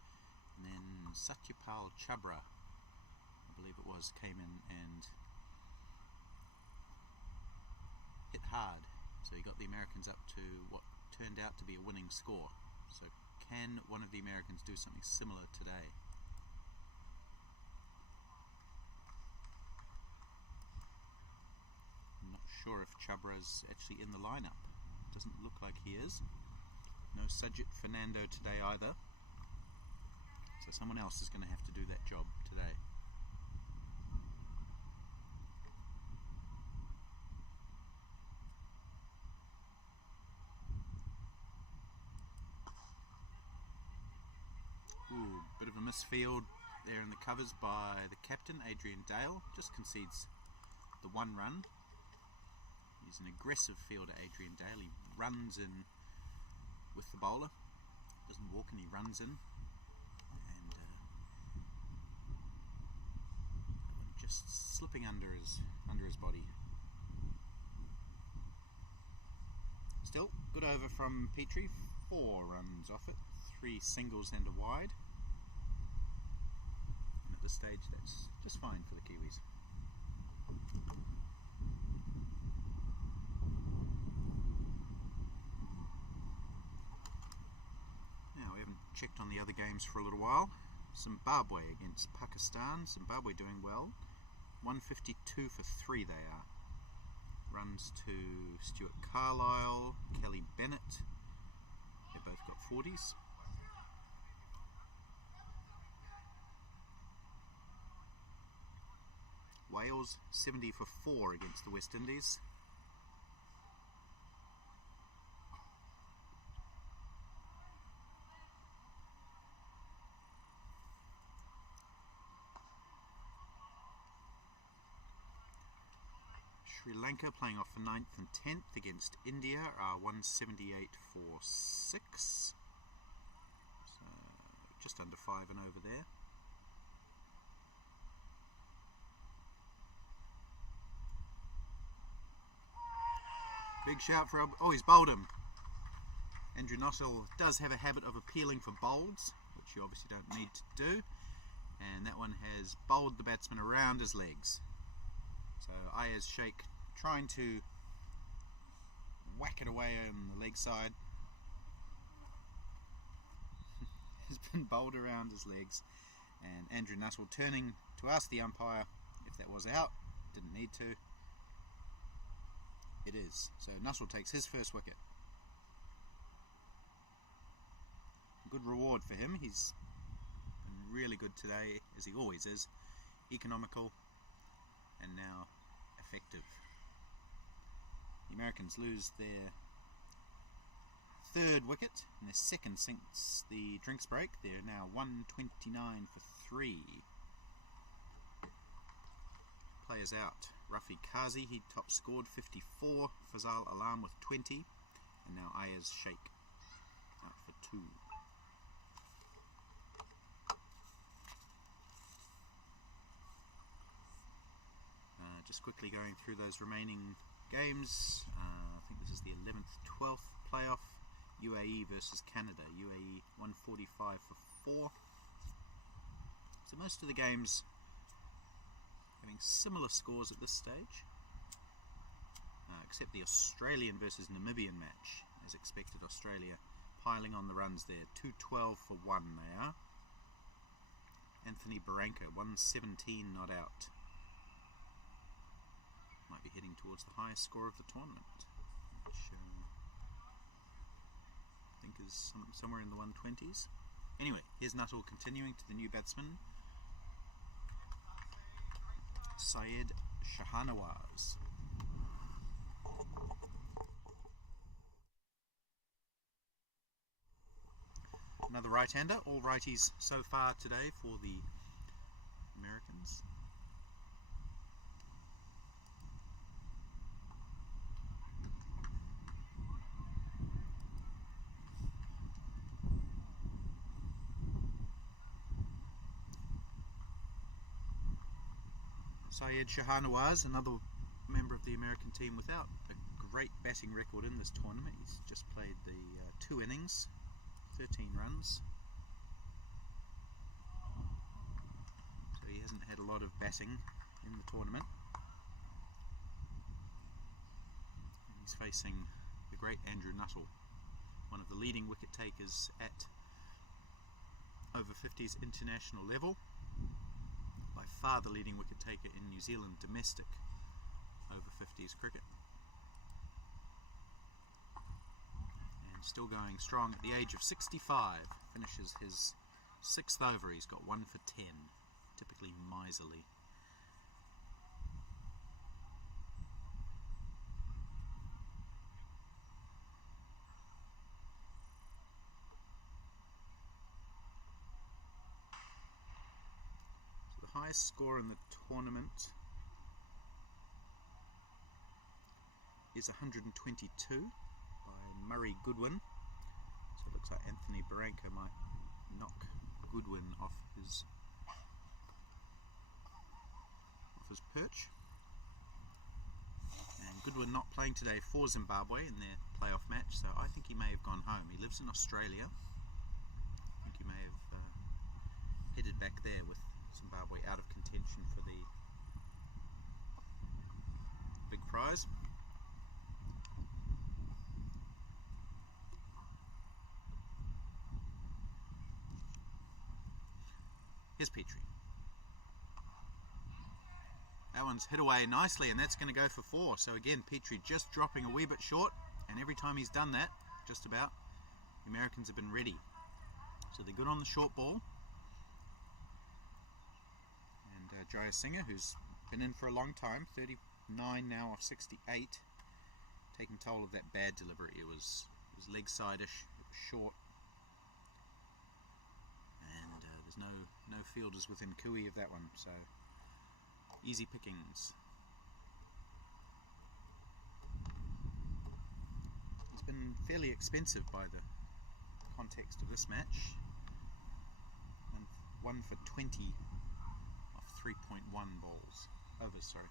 and then Satyapal Chabra, I believe it was, came in and hit hard, so he got the Americans up to what turned out to be a winning score. So can one of the Americans do something similar today? Sure if Chabra's actually in the lineup. Doesn't look like he is. No Sajid Fernando today either. So someone else is going to have to do that job today. Ooh, bit of a misfield there in the covers by the captain, Adrian Dale. Just concedes the one run. He's an aggressive fielder, Adrian Dale. He runs in with the bowler, doesn't walk in, he runs in, and just slipping under his body. Still, good over from Petrie, 4 runs off it, 3 singles and a wide. And at this stage, that's just fine for the Kiwis. Checked on the other games for a little while. Zimbabwe against Pakistan. Zimbabwe doing well. 152 for 3 they are. Runs to Stuart Carlisle, Kelly Bennett. They both got 40s. Wales 70 for 4 against the West Indies. Sri Lanka playing off for 9th and 10th against India are 178 for 6. So just under 5 and over there. Big shout for... Oh, he's bowled him. Andrew Nuttall does have a habit of appealing for bowls, which you obviously don't need to do. And that one has bowled the batsman around his legs. So Ayaz Sheikh trying to whack it away on the leg side. Has been bowled around his legs. And Andrew Nuttall turning to ask the umpire if that was out. Didn't need to. It is. So Nuttall takes his first wicket. Good reward for him. He's been really good today, as he always is. Economical and now effective. The Americans lose their 3rd wicket and their 2nd since the drinks break. They're now 129 for 3. Players out. Rafi Kazi, he top scored 54. Fazal Alam with 20. And now Ayaz Sheikh out for 2. Just quickly going through those remaining games. I think this is the 11th, 12th playoff. UAE versus Canada. UAE 145 for 4. So most of the games having similar scores at this stage, except the Australian versus Namibian match. As expected, Australia piling on the runs there. 212 for 1 they are. Anthony Barranca, 117 not out. Might be heading towards the highest score of the tournament, which I think is somewhere in the 120s. Anyway, here's Nuttall continuing to the new batsman, Syed Shahanawaz. Another right-hander, all righties so far today for the Americans. Syed Shahanawaz, another member of the American team without a great batting record in this tournament. He's just played the 2 innings, 13 runs. So he hasn't had a lot of batting in the tournament. And he's facing the great Andrew Nuttall, one of the leading wicket takers at over 50s international level. By far the leading wicket taker in New Zealand domestic over 50s cricket. And still going strong at the age of 65. Finishes his 6th over. He's got 1 for 10. Typically miserly. Highest score in the tournament is 122 by Murray Goodwin. So it looks like Anthony Barranca might knock Goodwin off his perch. And Goodwin not playing today for Zimbabwe in their playoff match, so I think he may have gone home. He lives in Australia. I think he may have headed back there with Zimbabwe out of contention for the big prize. Here's Petrie. That one's hit away nicely, and that's going to go for 4. So again, Petrie just dropping a wee bit short, and every time he's done that, just about, the Americans have been ready. So they're good on the short ball. Jaya Singer, who's been in for a long time, 39 now off 68, taking toll of that bad delivery. It was leg side-ish, it was short, and there's no fielders within cooey of that one, so easy pickings. It's been fairly expensive by the context of this match. 1 for 20 off 3.1 balls. Overs, sorry.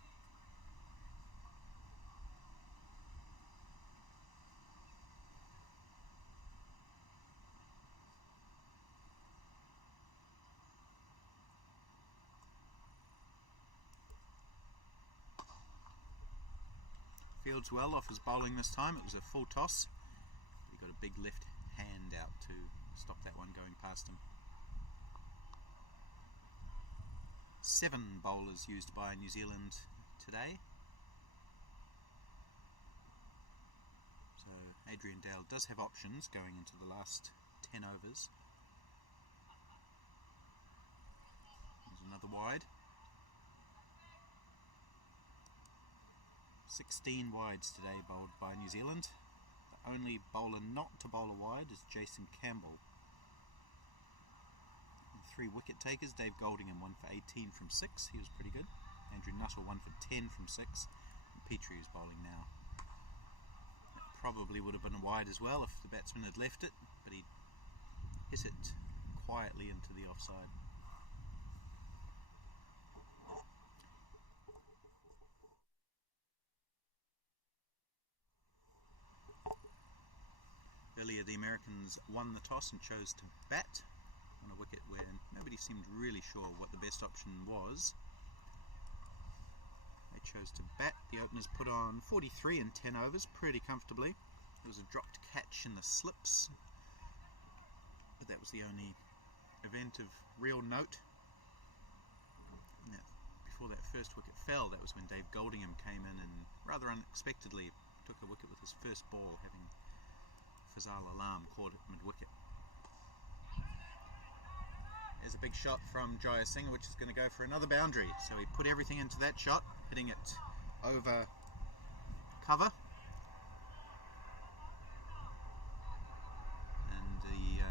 Fields well off his bowling this time. It was a full toss. He got a big left hand out to stop that one going past him. 7 bowlers used by New Zealand today. So Adrian Dale does have options going into the last 10 overs. There's another wide. 16 wides today bowled by New Zealand. The only bowler not to bowl a wide is Jason Campbell. And 3 wicket takers, Dave Goldingham 1 for 18 from 6, he was pretty good. Andrew Nuttall 1 for 10 from 6, and Petrie is bowling now. That probably would have been a wide as well if the batsman had left it, but he hit it quietly into the offside. Americans won the toss and chose to bat on a wicket where nobody seemed really sure what the best option was. They chose to bat. The openers put on 43 in 10 overs pretty comfortably. There was a dropped catch in the slips, but that was the only event of real note. And before that first wicket fell, that was when Dave Goldingham came in and rather unexpectedly took a wicket with his first ball, having Fazal Alam caught at mid-wicket. There's a big shot from Jayasinghe, which is going to go for another boundary. So he put everything into that shot, hitting it over cover. And the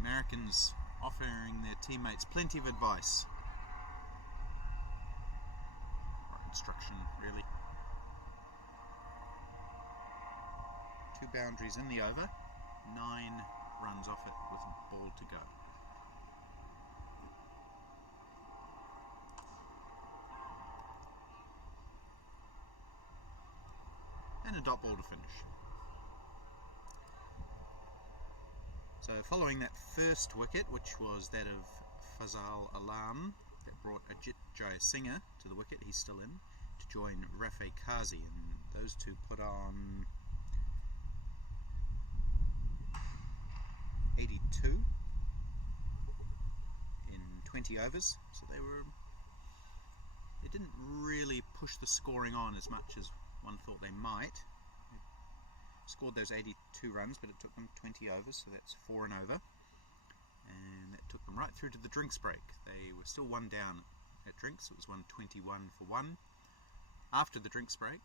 Americans offering their teammates plenty of advice. Or instruction, really. 2 boundaries in the over, 9 runs off it with a ball to go. And a dot ball to finish. So following that first wicket, which was that of Fazal Alam, that brought Ajit Jayasinghe to the wicket, he's still in, to join Rafe Kazi, and those two put on 82 in 20 overs, so they didn't really push the scoring on as much as one thought they might. They scored those 82 runs, but it took them 20 overs, so that's 4 and over, and that took them right through to the drinks break. They were still 1 down at drinks. It was 121 for 1. After the drinks break,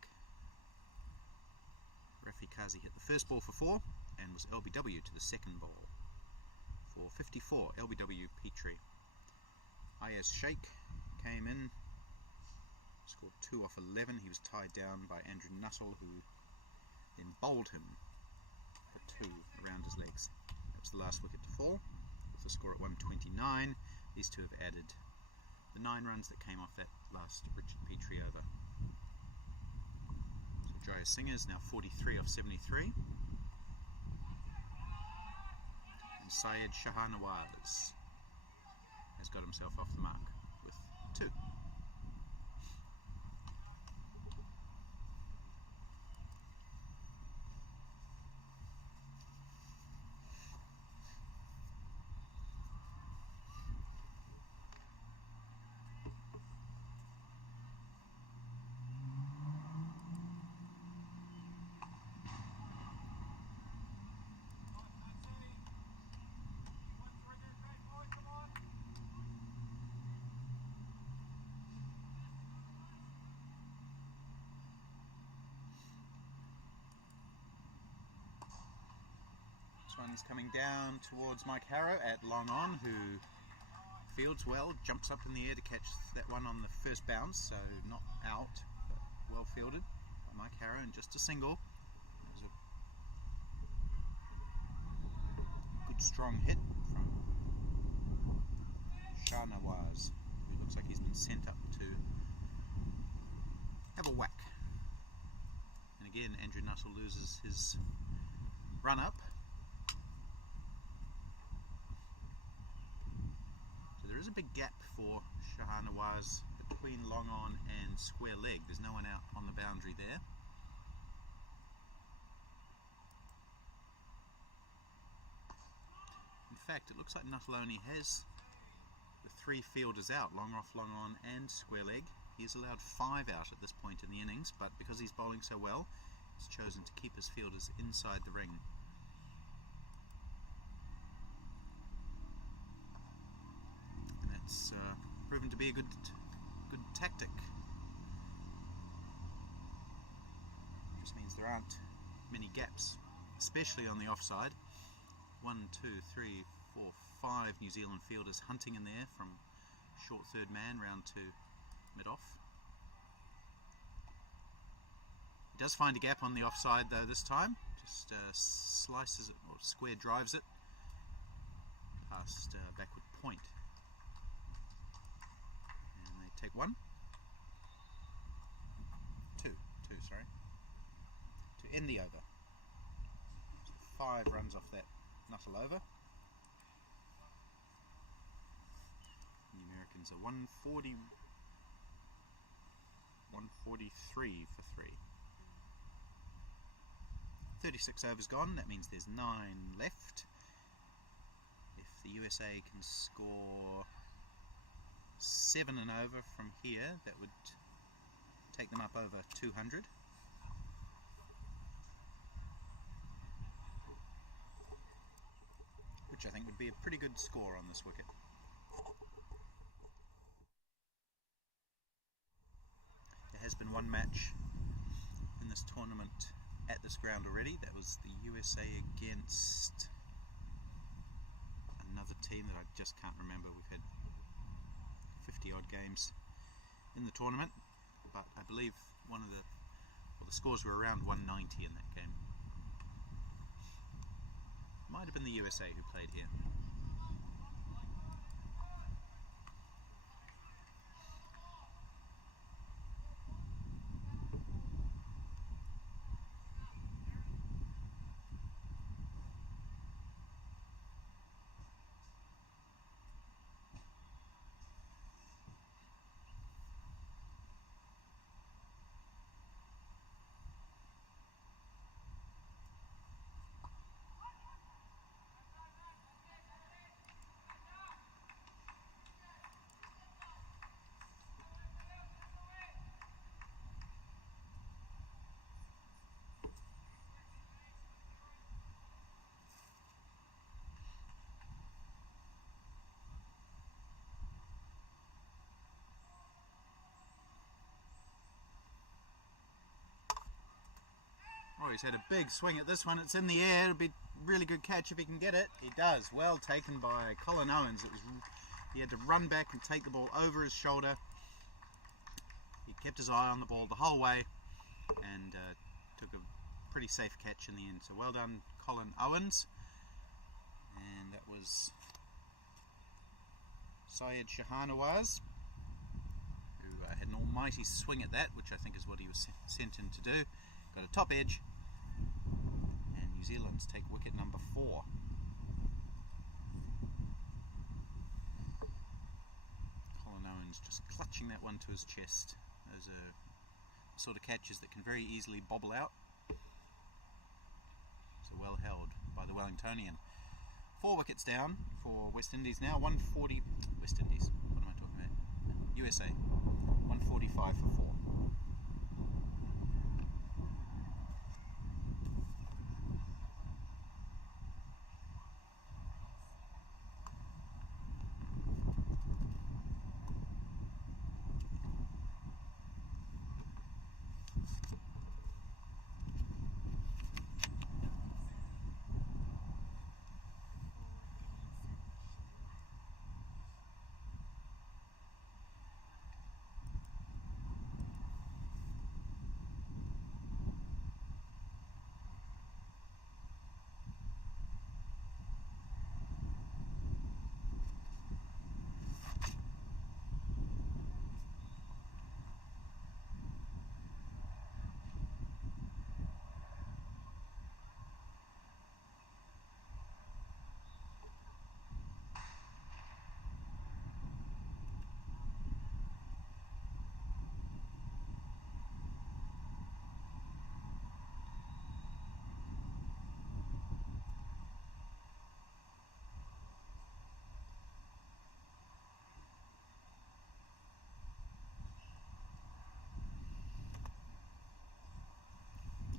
Rafi Kazi hit the first ball for 4 and was LBW to the second ball for 54. LBW Petrie. Ayaz Sheikh came in, scored 2 off 11. He was tied down by Andrew Nuttall, who then bowled him for 2 around his legs. That was the last wicket to fall, with the score at 129. These two have added the 9 runs that came off that last Richard Petrie over. So Jayasinghe is now 43 off 73. And Syed Shahanawaz has got himself off the mark with 2. This one's coming down towards Mike Harrow at long on, who fields well, jumps up in the air to catch that one on the first bounce, so not out, but well fielded by Mike Harrow, and just a single. It was a good strong hit from Shahnawaz, who looks like he's been sent up to have a whack. And again, Andrew Nuttall loses his run up. So there is a big gap for Shahanawaz between long on and square leg. There's no one out on the boundary there. In fact, it looks like Nuttall only has the 3 fielders out, long off, long on and square leg. He's allowed 5 out at this point in the innings, but because he's bowling so well, he's chosen to keep his fielders inside the ring. And that's proven to be a good tactic. Just means there aren't many gaps, especially on the offside. 1, 2, 3, 4, 5 New Zealand fielders hunting in there from short third man round to mid-off. He does find a gap on the offside though this time. Just slices it, or square drives it past backward point. And they take 1. 2, sorry. To end the over. 5 runs off that knuckle over. The Americans are 140, 143 for 3. 36 overs gone, that means there's 9 left. If the USA can score 7 and over from here, that would take them up over 200. Which I think would be a pretty good score on this wicket. There has been one match in this tournament at this ground already. That was the USA against another team that I just can't remember. We've had 50 odd games in the tournament, but I believe the scores were around 190 in that game. Might have been the USA who played here. Oh, he's had a big swing at this one. It's in the air. It'll be a really good catch if he can get it. He does. Well taken by Colin Owens. He had to run back and take the ball over his shoulder. He kept his eye on the ball the whole way and took a pretty safe catch in the end. So well done, Colin Owens. And that was Syed Shahanawaz, who had an almighty swing at that, which I think is what he was sent in to do. Got a top edge, and New Zealand's take wicket number 4. Colin Owens just clutching that one to his chest. Those are the sort of catches that can very easily bobble out. So well held by the Wellingtonian. 4 wickets down for West Indies now. 140. West Indies. What am I talking about? USA. 145 for 4.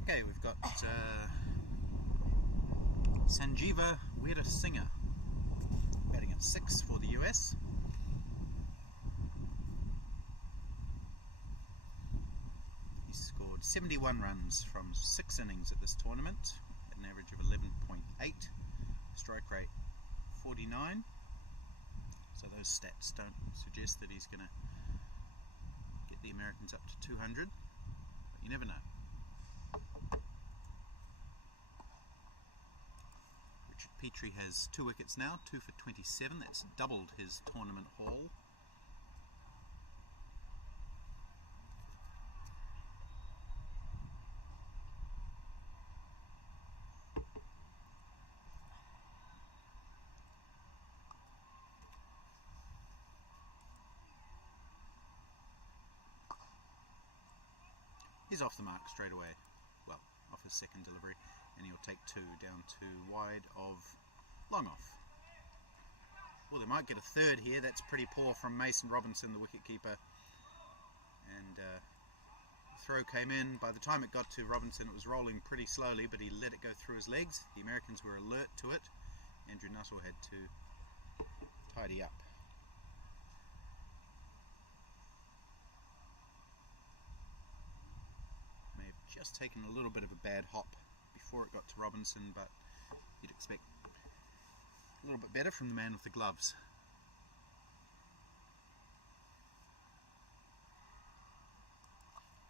Okay, we've got Sanjeeva Weerasinghe batting at 6 for the US. He's scored 71 runs from 6 innings at this tournament at an average of 11.8, strike rate 49. So those stats don't suggest that he's going to get the Americans up to 200, but you never know. Petrie has 2 wickets now, 2 for 27. That's doubled his tournament haul. He's off the mark straight away. Well, off his second delivery, and he'll take 2 down to wide of long off. Well, they might get a third here. That's pretty poor from Mason Robinson, the wicketkeeper. And the throw came in. By the time it got to Robinson, it was rolling pretty slowly, but he let it go through his legs. The Americans were alert to it. Andrew Nuttall had to tidy up. May have just taken a little bit of a bad hop before it got to Robinson, but you'd expect a little bit better from the man with the gloves.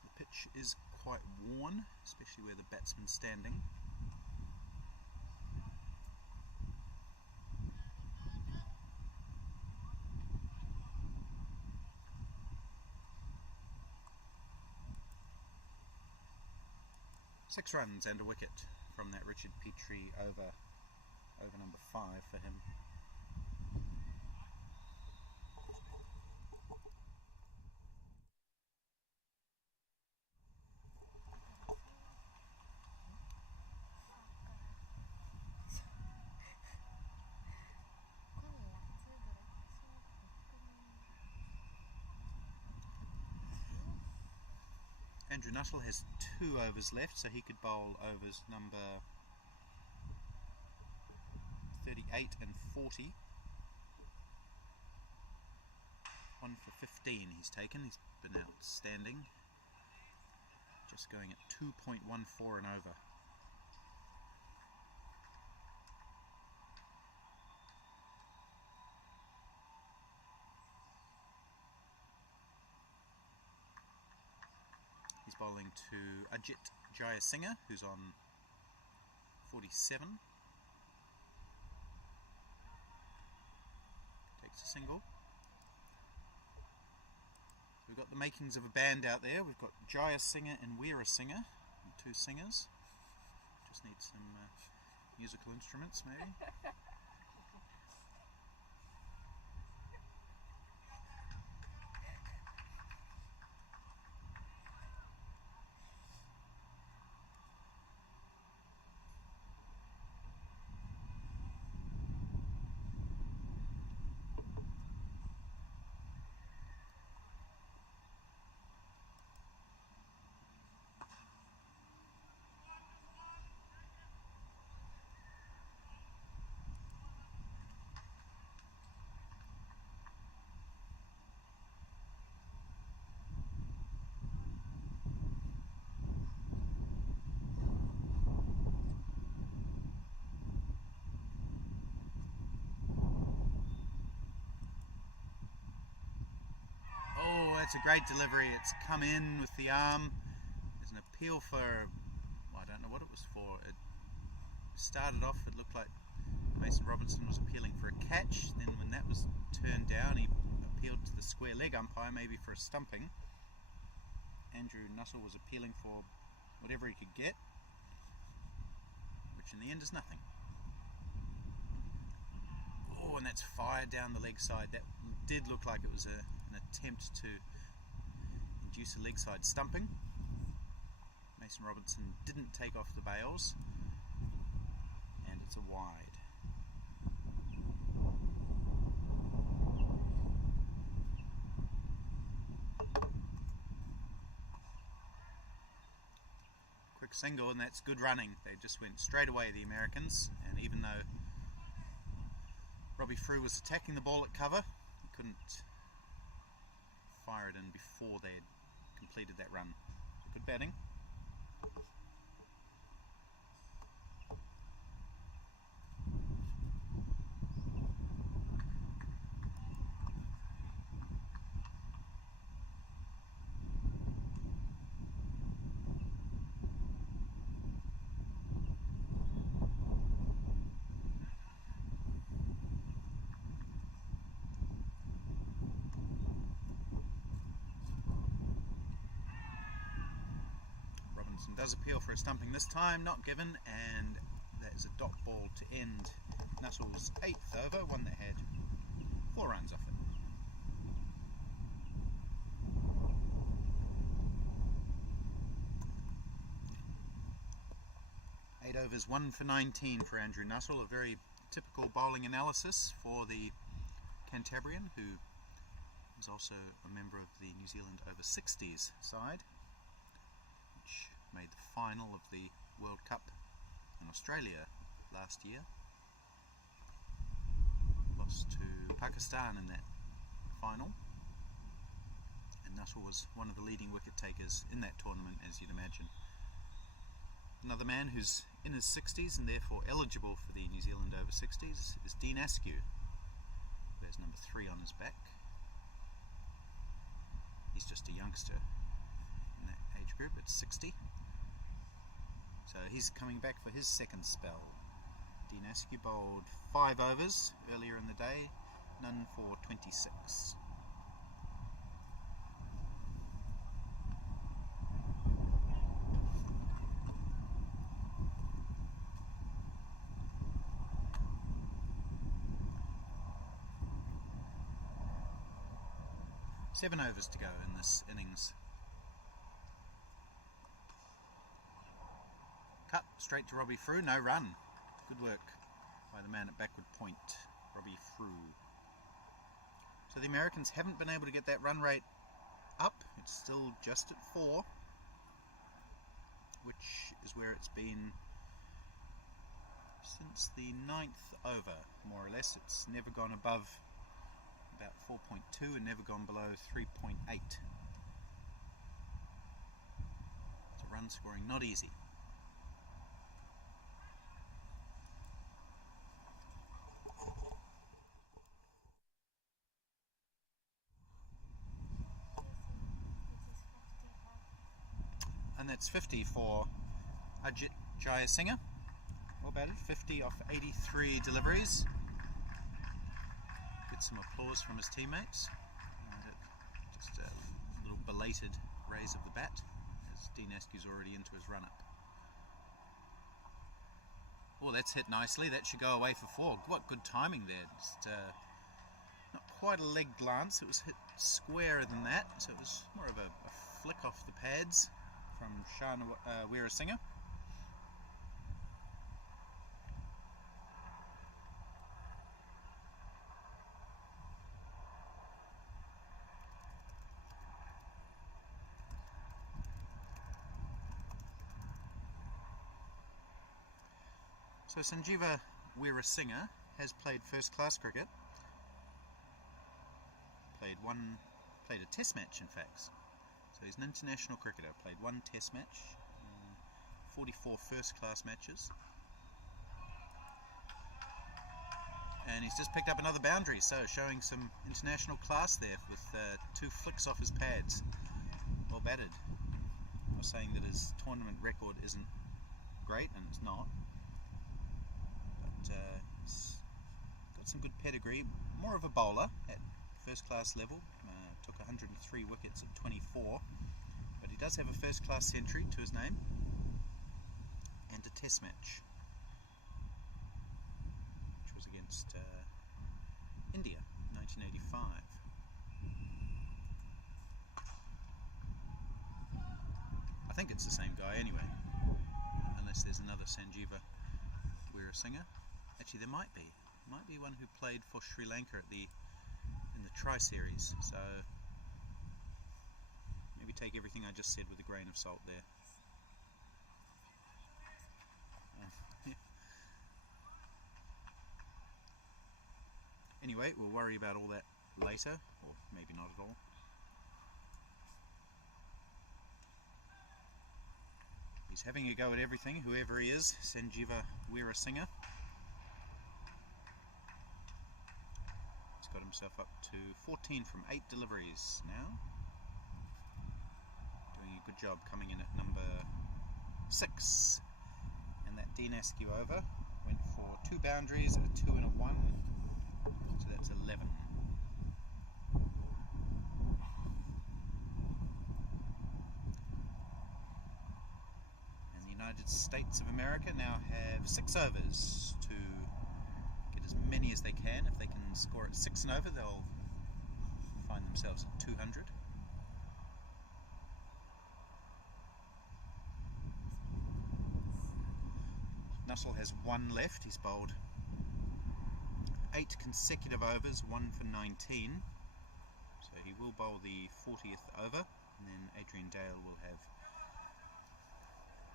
The pitch is quite worn, especially where the batsman's standing. Six runs and a wicket from that Richard Petrie over number 5 for him. Andrew Nuttall has 2 overs left, so he could bowl overs number 38 and 40. 1 for 15 he's taken. He's been outstanding. Just going at 2.14 and over. He's bowling to Ajit Jayasinghe, who's on 47. Takes a single. We've got the makings of a band out there. We've got Jayasinghe and Weerasinghe, 2 singers. Just need some musical instruments, maybe. That's a great delivery. It's come in with the arm. There's an appeal for, well, I don't know what it was for. It started off, it looked like Mason Robinson was appealing for a catch. Then when that was turned down, he appealed to the square leg umpire, maybe for a stumping. Andrew Nuttall was appealing for whatever he could get, which in the end is nothing. Oh, and that's fired down the leg side. That did look like it was an attempt to induce a leg side stumping. Mason Robinson didn't take off the bails, and it's a wide. Quick single, and that's good running. They just went straight away, the Americans, and even though Robbie Frew was attacking the ball at cover, he couldn't fire it in before they had completed that run. Good batting. Does appeal for a stumping this time, not given, and that is a dot ball to end Nuttall's 8th over, one that had 4 runs off it. 8 overs, 1 for 19 for Andrew Nuttall, a very typical bowling analysis for the Cantabrian, who is also a member of the New Zealand over 60s side, which made the final of the World Cup in Australia last year. Lost to Pakistan in that final, and Nuttall was one of the leading wicket takers in that tournament, as you'd imagine. Another man who's in his 60s and therefore eligible for the New Zealand over 60s is Dean Askew. There's number 3 on his back. He's just a youngster in that age group at 60. So he's coming back for his second spell. Dean Askew bowled 5 overs earlier in the day, none for 26. Seven overs to go in this innings. Cut straight to Robbie Frew, no run. Good work by the man at backward point, Robbie Frew. So the Americans haven't been able to get that run rate up. It's still just at 4, which is where it's been since the 9th over, more or less. It's never gone above about 4.2 and never gone below 3.8. So run scoring not easy. And that's 50 for Ajit Jayasinghe. Well batted, 50 off 83 deliveries. Get some applause from his teammates. Just a little belated raise of the bat, as Dean Askew's already into his run-up. Oh, that's hit nicely. That should go away for 4. What good timing there. Just not quite a leg glance. It was hit squarer than that, so it was more of a flick off the pads from Shana Weerasinghe. So Sanjeeva Weerasinghe has played first-class cricket. Played a test match, in fact. So he's an international cricketer. Played 1 test match, 44 first-class matches. And he's just picked up another boundary, so showing some international class there with 2 flicks off his pads. Well batted. I was saying that his tournament record isn't great, and it's not. He's got some good pedigree. More of a bowler at first class level. Took 103 wickets at 24, but he does have a first class century to his name and a test match, which was against India in 1985. I think it's the same guy anyway, unless there's another Sanjeeva Weerasinghe. Actually, there might be. Might be one who played for Sri Lanka in the Tri-Series. So maybe take everything I just said with a grain of salt there. Anyway, we'll worry about all that later, or maybe not at all. He's having a go at everything, whoever he is, Sanjeeva Weerasinghe. He's got himself up to 14 from 8 deliveries now. Doing a good job coming in at number 6. And that Dean Askew over went for 2 boundaries, a 2 and a 1. So that's 11. United States of America now have 6 overs to get as many as they can. If they can score at 6 and over, they'll find themselves at 200. Nussle has one left. He's bowled 8 consecutive overs, 1 for 19. So he will bowl the 40th over, and then Adrian Dale will have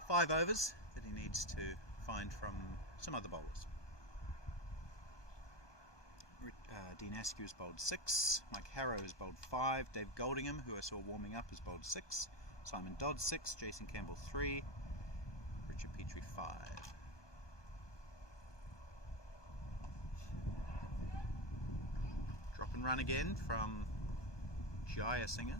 5 overs that he needs to find from some other bowlers. Dean Askew has bowled 6, Mike Harrow has bowled 5, Dave Goldingham, who I saw warming up, has bowled 6, Simon Dodd 6, Jason Campbell 3, Richard Petrie 5. Drop and run again from Jayasinghe.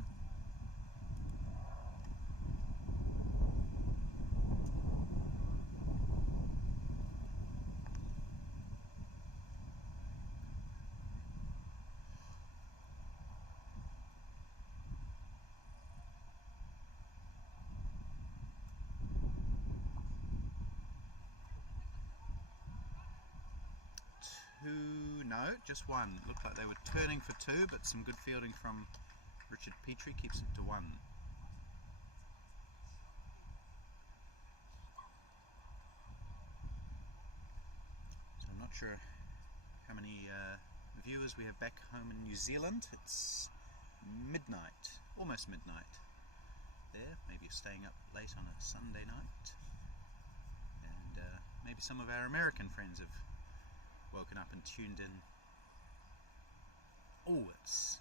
No, just 1. Looked like they were turning for 2, but some good fielding from Richard Petrie keeps it to 1. So I'm not sure how many viewers we have back home in New Zealand. It's midnight, almost midnight there. Maybe you're staying up late on a Sunday night. And maybe some of our American friends have woken up and tuned in. Oh, it's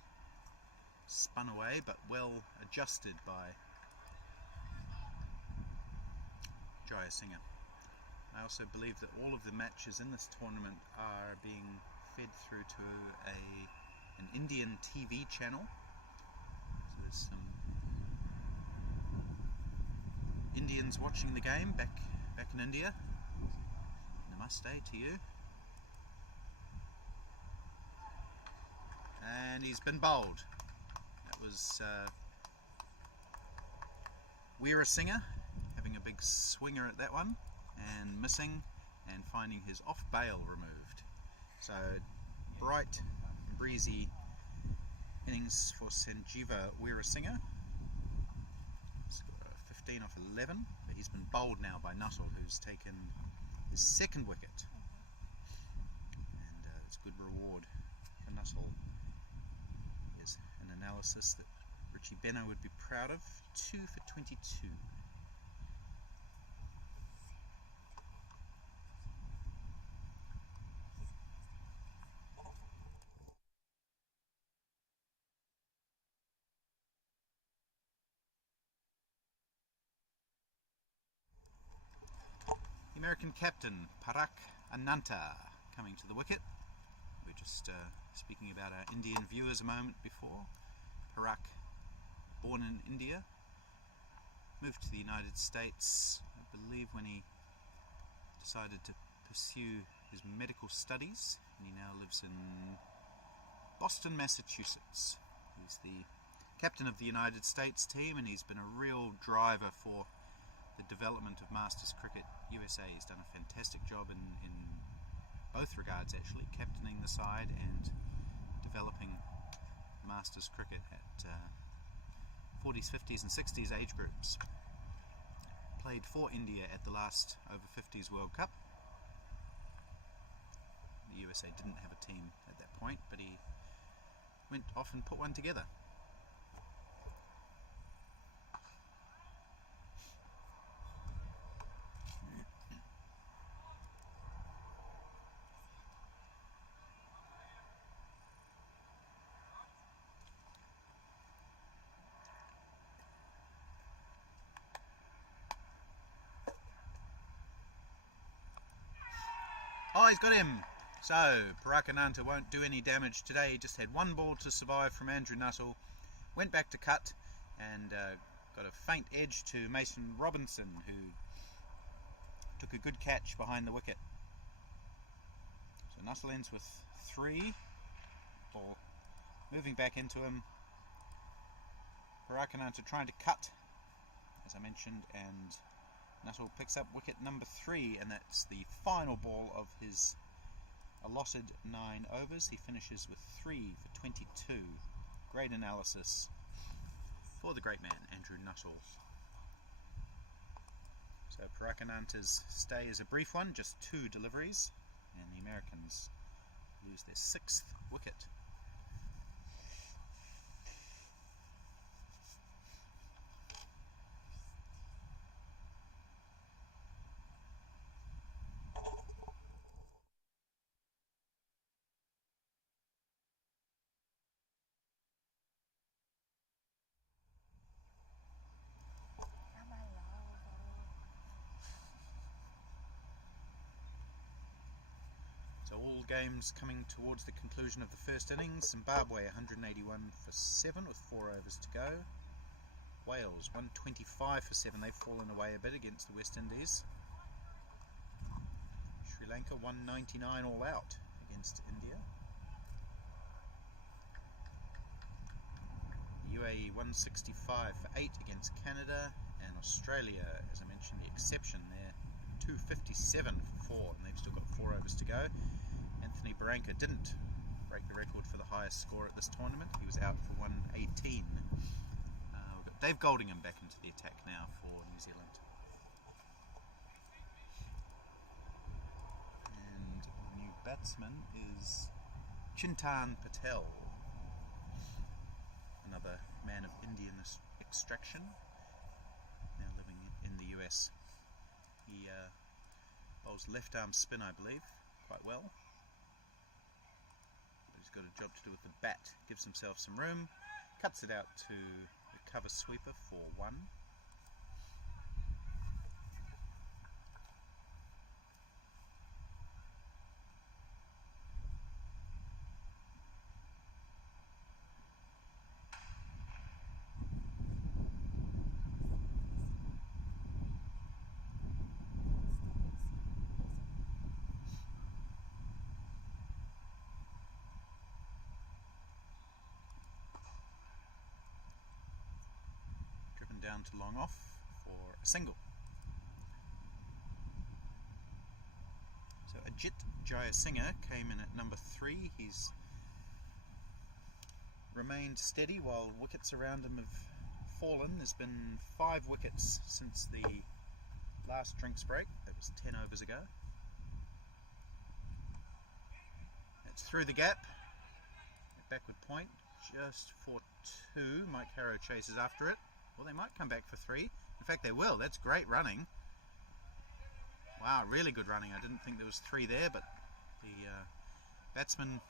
spun away, but well adjusted by Jayasinghe. I also believe that all of the matches in this tournament are being fed through to an Indian TV channel. So there's some Indians watching the game back in India. Namaste to you. And he's been bowled. That was Weerasinghe having a big swinger at that one and missing and finding his off bail removed. So bright, breezy innings for Sanjeeva Weerasinghe. 15 off 11, but he's been bowled now by Nuttall, who's taken his 2nd wicket. And it's good reward for Nuttall. An analysis that Richie Benno would be proud of. 2 for 22. The American captain, Parak Ananta, coming to the wicket. We were just speaking about our Indian viewers a moment before. Parak, born in India, moved to the United States, I believe, when he decided to pursue his medical studies, and he now lives in Boston, Massachusetts. He's the captain of the United States team, and he's been a real driver for the development of Masters cricket USA. He's done a fantastic job in both regards, actually, captaining the side and developing Masters cricket at 40s, 50s and 60s age groups. Played for India at the last over 50s World Cup. The USA didn't have a team at that point, but he went off and put one together. Oh, he's got him. So, Parak Ananta won't do any damage today. He just had 1 ball to survive from Andrew Nuttall. Went back to cut and got a faint edge to Mason Robinson, who took a good catch behind the wicket. So Nuttall ends with 3. Ball moving back into him. Parak Ananta trying to cut, as I mentioned, and Nuttall picks up wicket number 3, and that's the final ball of his allotted 9 overs. He finishes with 3 for 22. Great analysis for the great man, Andrew Nuttall. So Parakananta's stay is a brief one, just 2 deliveries, and the Americans lose their 6th wicket. So all games coming towards the conclusion of the first innings. Zimbabwe 181 for 7 with 4 overs to go. Wales 125 for 7. They've fallen away a bit against the West Indies. Sri Lanka 199 all out against India. UAE 165 for 8 against Canada, and Australia, as I mentioned, the exception there, 257 for 4, and they've still got 4 overs to go. Anthony Barranca didn't break the record for the highest score at this tournament. He was out for 118. We've got Dave Goldingham back into the attack now for New Zealand. And the new batsman is Chintan Patel, another man of Indian extraction, now living in the US. He bowls left arm spin, I believe, quite well. But he's got a job to do with the bat. Gives himself some room, cuts it out to the cover sweeper for 1. Down to long off for a single. So Ajit Jayasinghe came in at number 3. He's remained steady while wickets around him have fallen. There's been 5 wickets since the last drinks break. That was 10 overs ago. It's through the gap. A backward point just for 2. Mike Harrow chases after it. Well, they might come back for 3. In fact, they will. That's great running. Wow, really good running. I didn't think there was 3 there, but the batsmen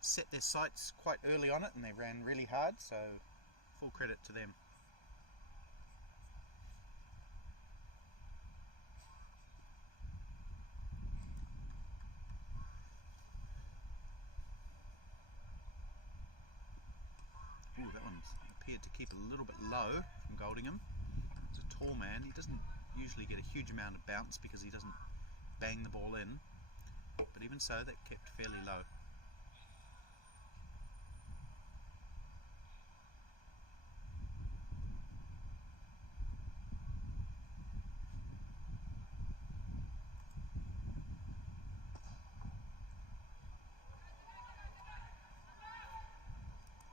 set their sights quite early on it, and they ran really hard, so full credit to them. Ooh, that one appeared to keep a little bit low from Goldingham. He's a tall man. He doesn't usually get a huge amount of bounce because he doesn't bang the ball in, but even so, that kept fairly low.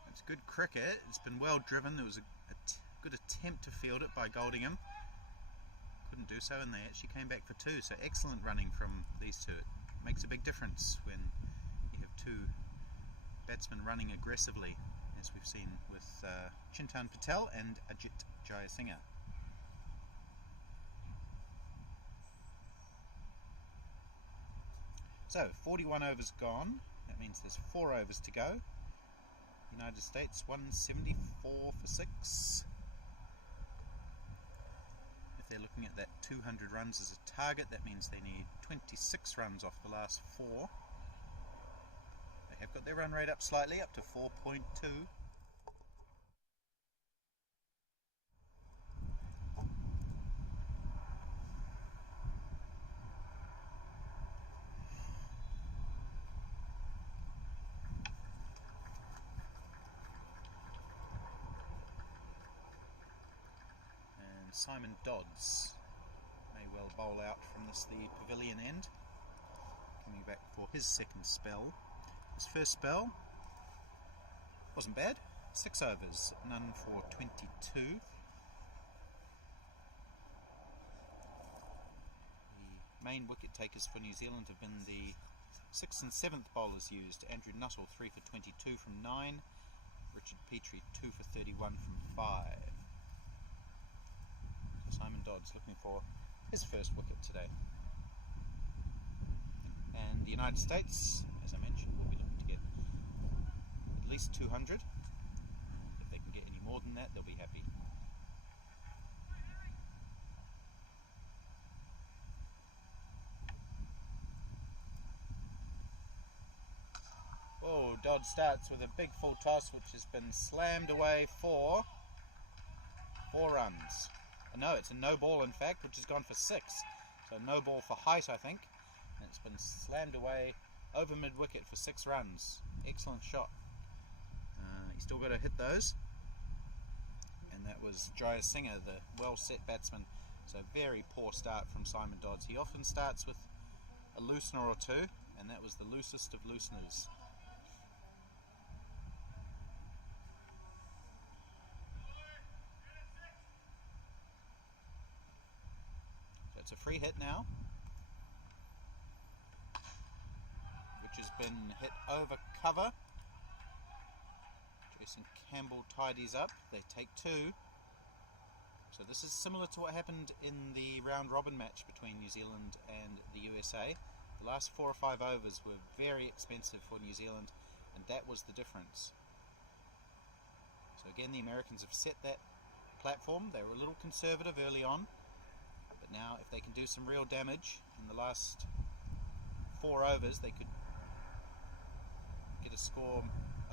It's good cricket. It's been well driven. There was a good attempt to field it by Goldingham. Couldn't do so, and they actually came back for 2. So excellent running from these two. It makes a big difference when you have 2 batsmen running aggressively, as we've seen with Chintan Patel and Ajit Jayasinghe. So 41 overs gone. That means there's 4 overs to go. United States 174 for 6. If they're looking at that 200 runs as a target, that means they need 26 runs off the last 4. They have got their run rate up slightly, up to 4.2. Simon Dodds may well bowl out from the pavilion end, coming back for his second spell. His first spell wasn't bad, 6 overs, none for 22. main wicket takers for New Zealand have been the 6th and 7th bowlers used. Andrew Nuttall 3 for 22 from 9, Richard Petrie 2 for 31 from 5. So Simon Dodds looking for his first wicket today. And the United States, as I mentioned, will be looking to get at least 200. If they can get any more than that, they'll be happy. Oh, Dodds starts with a big full toss, which has been slammed away for 4 runs. No, it's a no ball in fact, which has gone for 6. So no ball for height, I think. And it's been slammed away over mid-wicket for 6 runs. Excellent shot. He's still got to hit those. And that was Jayasinghe, the well-set batsman. So very poor start from Simon Dodds. He often starts with a loosener or two, and that was the loosest of looseners. So it's a free hit now, which has been hit over cover. Jason Campbell tidies up. They take 2. So this is similar to what happened in the round robin match between New Zealand and the USA. The last 4 or 5 overs were very expensive for New Zealand, and that was the difference. So again, the Americans have set that platform. They were a little conservative early on, but now if they can do some real damage in the last 4 overs, they could get a score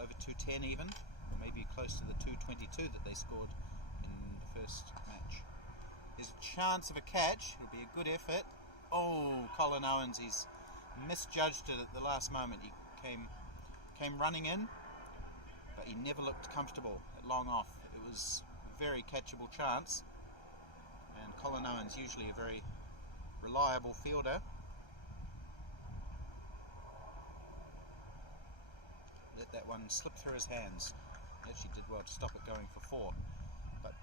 over 210 even, or maybe close to the 222 that they scored in the first match. There's a chance of a catch. It'll be a good effort. Oh, Colin Owens, he's misjudged it at the last moment. He came running in, but he never looked comfortable at long off. It was a very catchable chance, and Colin Owens, usually a very reliable fielder, let that one slip through his hands. He actually did well to stop it going for 4. But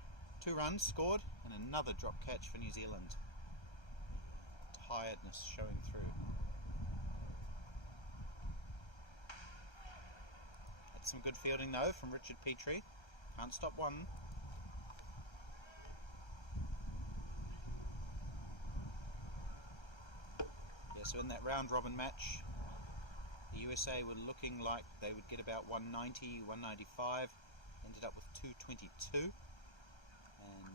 2 runs scored and another drop catch for New Zealand. Tiredness showing through. That's some good fielding though from Richard Petrie. Can't stop one. Yeah, so in that round robin match, the USA were looking like they would get about 190, 195, ended up with 222, and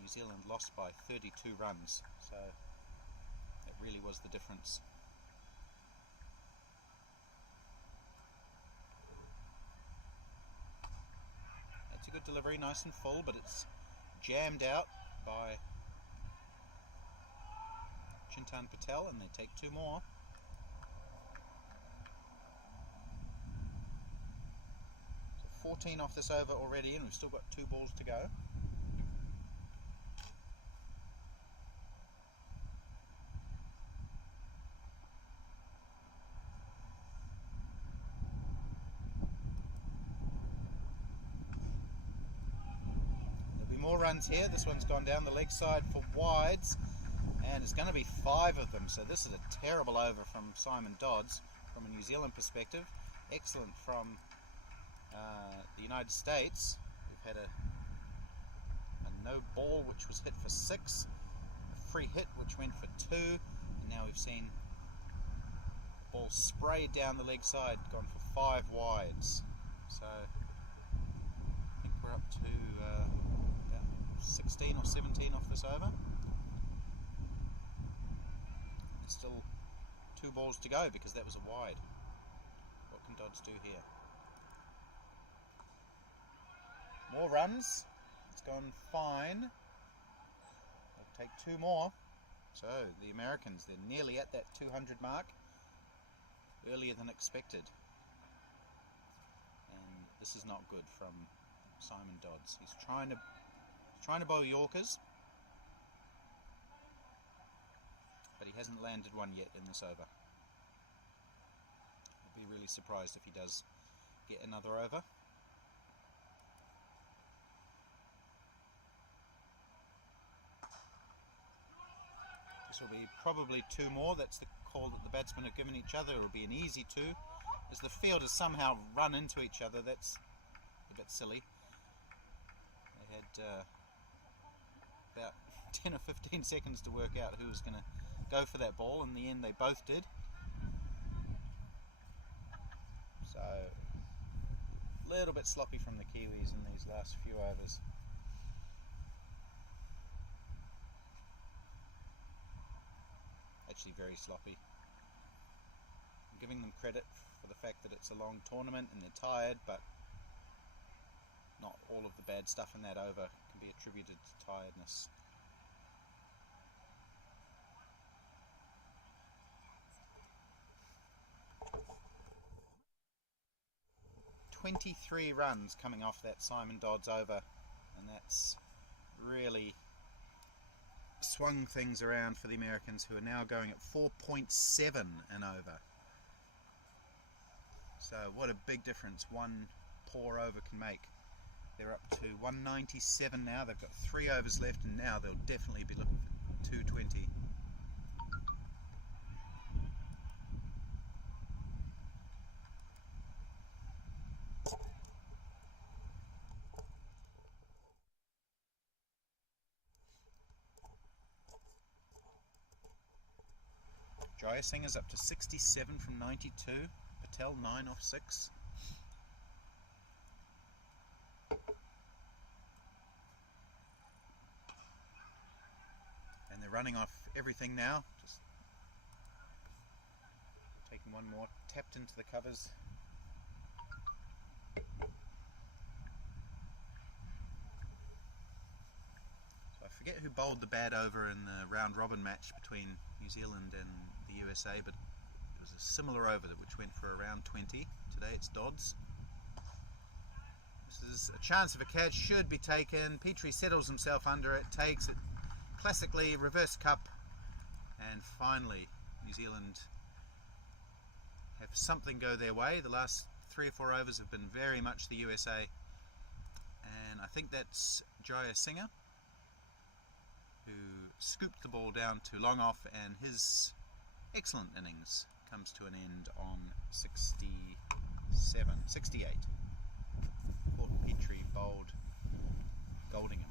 New Zealand lost by 32 runs, so that really was the difference. That's a good delivery, nice and full, but it's jammed out by Chintan Patel, and they take 2 more. 14 off this over already, and we've still got 2 balls to go. There'll be more runs here. This one's gone down the leg side for wides, and it's going to be 5 of them. So this is a terrible over from Simon Dodds from a New Zealand perspective. Excellent from the United States. We've had a no ball which was hit for 6, a free hit which went for 2, and now we've seen the ball sprayed down the leg side, gone for 5 wides. So I think we're up to about 16 or 17 off this over. Still 2 balls to go because that was a wide. What can Dodds do here? More runs. It's gone fine. They'll take 2 more. So the Americans, they're nearly at that 200 mark, earlier than expected. And this is not good from Simon Dodds. He's trying to bowl Yorkers, but he hasn't landed one yet in this over. I'd be really surprised if he does get another over. This will be probably 2 more. That's the call that the batsmen have given each other. It will be an easy 2. As the field has somehow run into each other, that's a bit silly. They had about 10 or 15 seconds to work out who was going to go for that ball. In the end, they both did. So, a little bit sloppy from the Kiwis in these last few overs. Actually very sloppy. I'm giving them credit for the fact that it's a long tournament and they're tired, but not all of the bad stuff in that over can be attributed to tiredness. "23 runs coming off that Simon Dodds over, and that's really swung things around for the Americans, who are now going at 4.7 and over. So what a big difference one poor over can make. They're up to 197 now. They've got 3 overs left, and now they'll definitely be looking for 220. Jayasingh's up to 67 from 92. Patel 9 off 6. And they're running off everything now. Just taking one more. Tapped into the covers. So I forget who bowled the bad over in the round robin match between New Zealand and the USA, but it was a similar over which went for around 20. Today it's Dodds. This is a chance of a catch, should be taken. Petrie settles himself under it, takes it. Classically reverse cup, and finally New Zealand have something go their way. The last 3 or 4 overs have been very much the USA, and I think that's Jayasinghe, who scooped the ball down to long off, and his excellent innings comes to an end on 68. Port Petrie bowled Goldingham.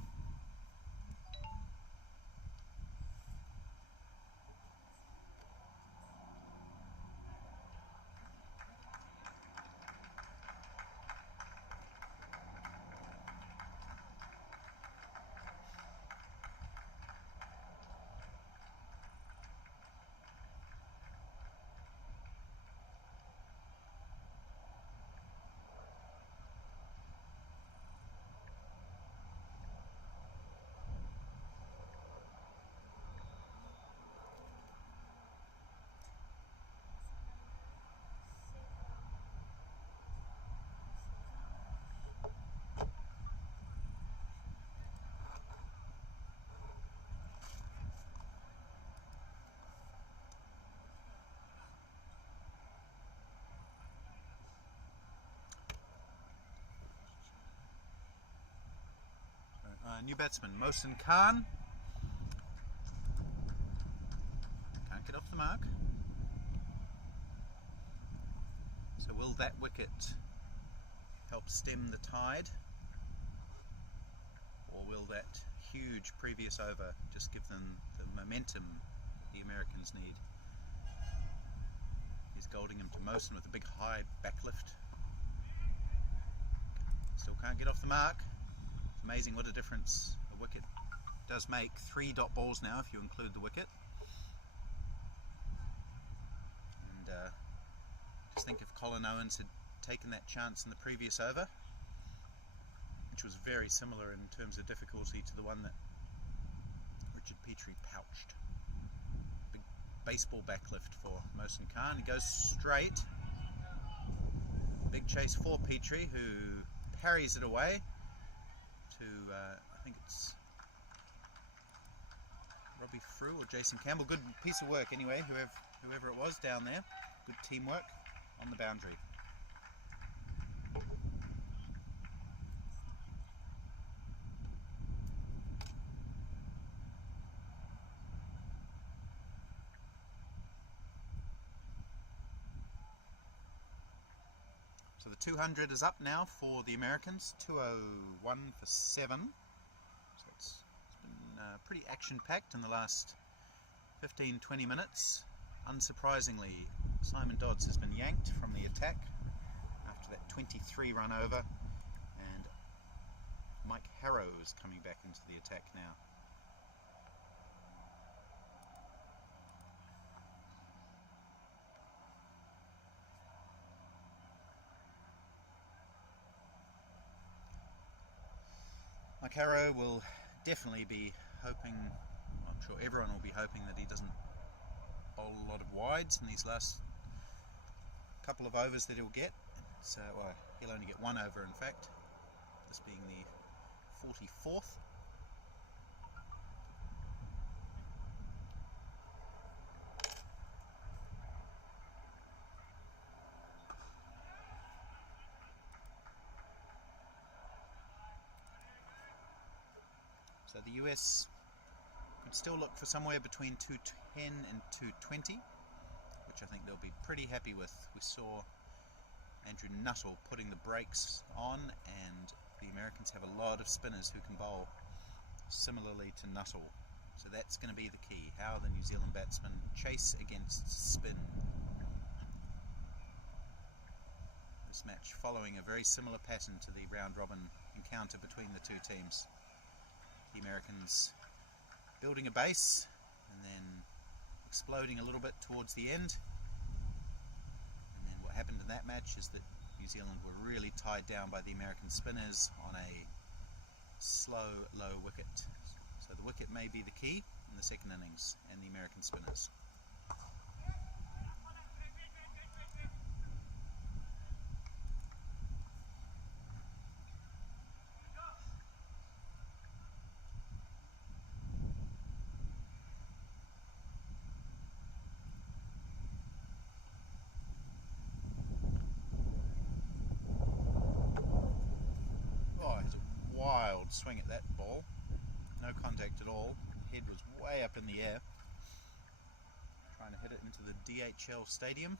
New batsman, Mohsin Khan. Can't get off the mark. So will that wicket help stem the tide? Or will that huge previous over just give them the momentum the Americans need? He's Goldingham to Mohsin with a big high backlift. Still can't get off the mark. It's amazing what a difference a wicket does make. 3 dot balls now if you include the wicket. And just think if Colin Owens had taken that chance in the previous over, which was very similar in terms of difficulty to the one that Richard Petrie pouched. Big baseball backlift for Mohsin Khan. He goes straight. Big chase for Petrie, who parries it away to, I think it's Robbie Frew or Jason Campbell. Good piece of work anyway, whoever it was down there. Good teamwork on the boundary. So the 200 is up now for the Americans, 2:01 for 7. So it's been pretty action-packed in the last 15-20 minutes. Unsurprisingly, Simon Dodds has been yanked from the attack after that 23 run over, and Mike Harrow is coming back into the attack now. Mike Harrow will definitely be hoping, I'm sure everyone will be hoping, that he doesn't bowl a lot of wides in these last couple of overs that he'll get. So well, he'll only get one over, in fact, this being the 44th. So the US could still look for somewhere between 210 and 220, which I think they'll be pretty happy with. We saw Andrew Nuttall putting the brakes on, and the Americans have a lot of spinners who can bowl similarly to Nuttall. So that's going to be the key, how the New Zealand batsmen chase against spin. This match following a very similar pattern to the round robin encounter between the two teams. The Americans building a base and then exploding a little bit towards the end. And then what happened in that match is that New Zealand were really tied down by the American spinners on a slow, low wicket. So the wicket may be the key in the second innings, and the American spinners. Wild swing at that ball, no contact at all, head was way up in the air, trying to hit it into the DHL stadium.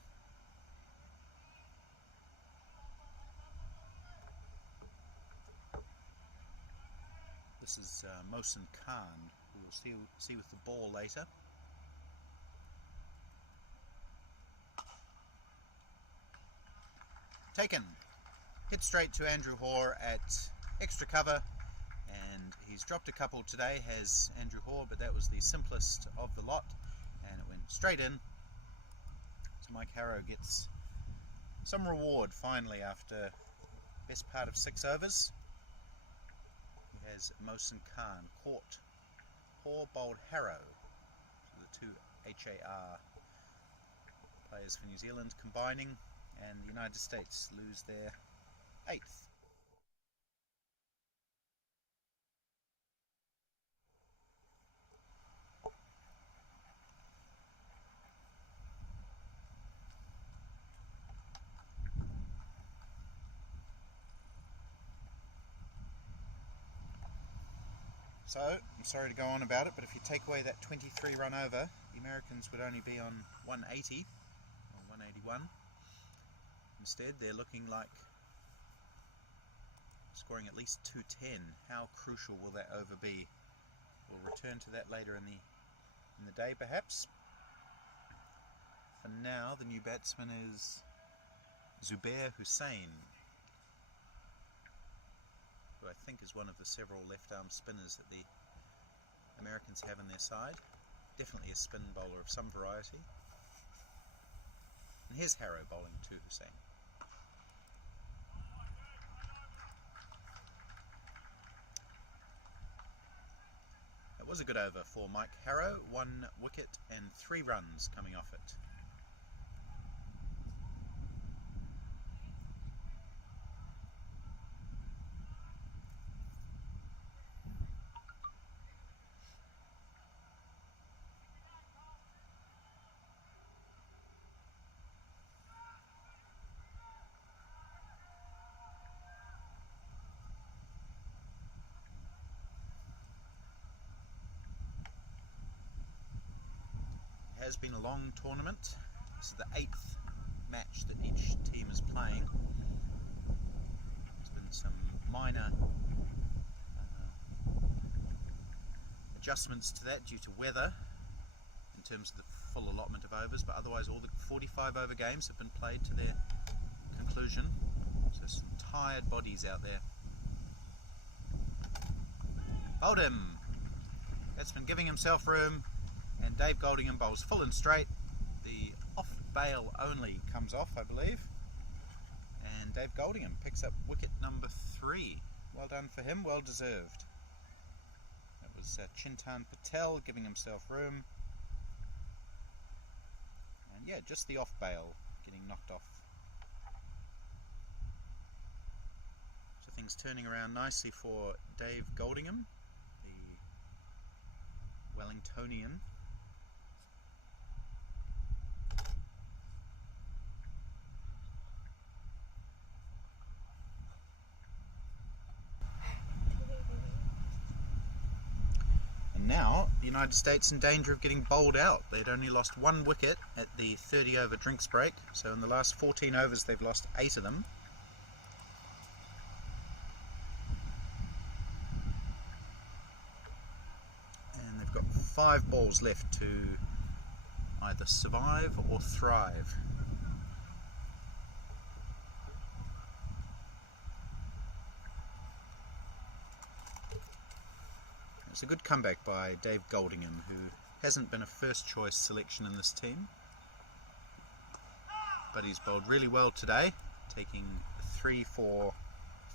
This is Mohsin Khan, who we'll see with the ball later. Taken, hit straight to Andrew Hoare at extra cover, and he's dropped a couple today, has Andrew Hoare, but that was the simplest of the lot, and it went straight in. So Mike Harrow gets some reward finally after best part of 6 overs. He has Mohsin Khan caught. Hoare bowled Harrow, so the two HAR players for New Zealand combining, and the United States lose their 8th. So, I'm sorry to go on about it, but if you take away that 23 run over, the Americans would only be on 180, or 181. Instead, they're looking like scoring at least 210. How crucial will that over be? We'll return to that later in the day, perhaps. For now, the new batsman is Zubair Hussain, who I think is one of the several left-arm spinners that the Americans have in their side. Definitely a spin bowler of some variety. And here's Harrow bowling to Hussain. It was a good over for Mike Harrow, 1 wicket and 3 runs coming off it. It has been a long tournament. This is the 8th match that each team is playing. minor adjustments to that due to weather in terms of the full allotment of overs, but otherwise all the 45 over games have been played to their conclusion. So some tired bodies out there. Hold him! That's been giving himself room, and Dave Goldingham bowls full and straight. The off bail only comes off, I believe, and Dave Goldingham picks up wicket number 3. Well done for him, well deserved. That was Chintan Patel giving himself room, and yeah, just the off bail getting knocked off. So things turning around nicely for Dave Goldingham, the Wellingtonian. And now the United States in danger of getting bowled out. They'd only lost 1 wicket at the 30 over drinks break, so in the last 14 overs they've lost 8 of them. And they've got 5 balls left to either survive or thrive. It's a good comeback by Dave Goldingham, who hasn't been a first choice selection in this team, but he's bowled really well today, taking 3 for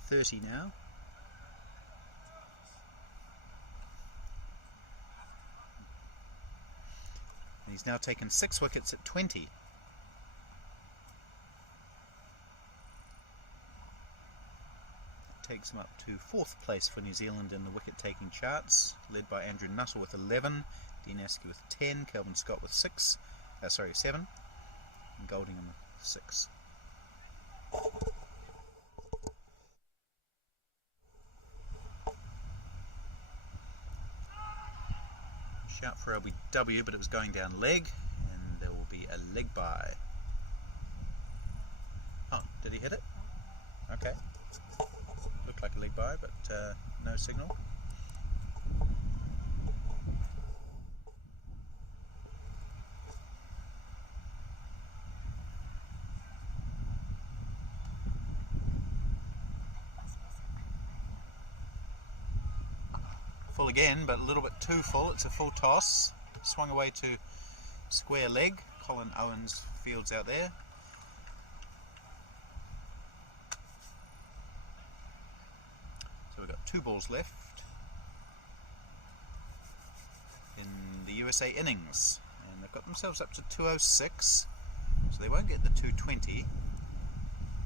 30 now. And he's now taken 6 wickets at 20. Takes him up to 4th place for New Zealand in the wicket-taking charts, led by Andrew Nuttall with 11, Dean Askey with 10, Kelvin Scott with 7, and Goldingham with 6. Shout for LBW, but it was going down leg, and there will be a leg bye. Oh, did he hit it? Okay. Looked like a leg bye, but no signal. Full again, but a little bit too full. It's a full toss. Swung away to square leg. Colin Owens fields out there. So we've got 2 balls left in the USA innings, and they've got themselves up to 206, so they won't get the 220.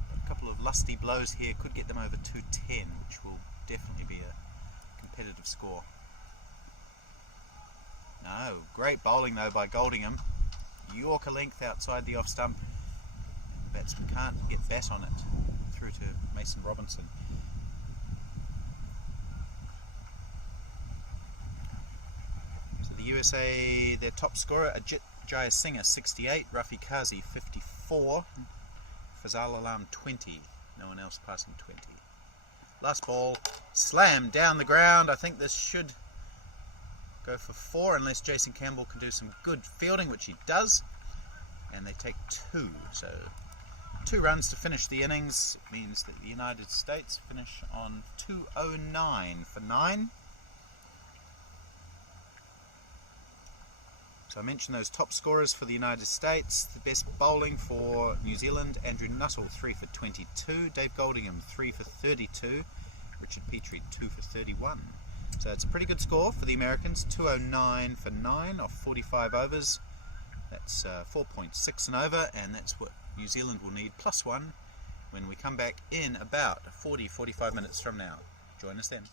But a couple of lusty blows here could get them over 210, which will definitely be a competitive score. No, great bowling though by Goldingham. Yorker length outside the off stump. The batsman can't get bat on it. Through to Mason Robinson. So the USA, their top scorer, Ajit Jayasinghe 68, Rafi Kazi 54, Fazal Alam 20. No one else passing 20. Last ball, slam down the ground. I think this should go for 4 unless Jason Campbell can do some good fielding, which he does. And they take 2. So 2 runs to finish the innings. It means that the United States finish on 209 for 9. So I mentioned those top scorers for the United States. The best bowling for New Zealand, Andrew Nuttall 3 for 22, Dave Goldingham 3 for 32, Richard Petrie 2 for 31. So it's a pretty good score for the Americans, 209 for 9 off 45 overs. That's 4.6 and over, and that's what New Zealand will need +1 when we come back in about 40-45 minutes from now. Join us then.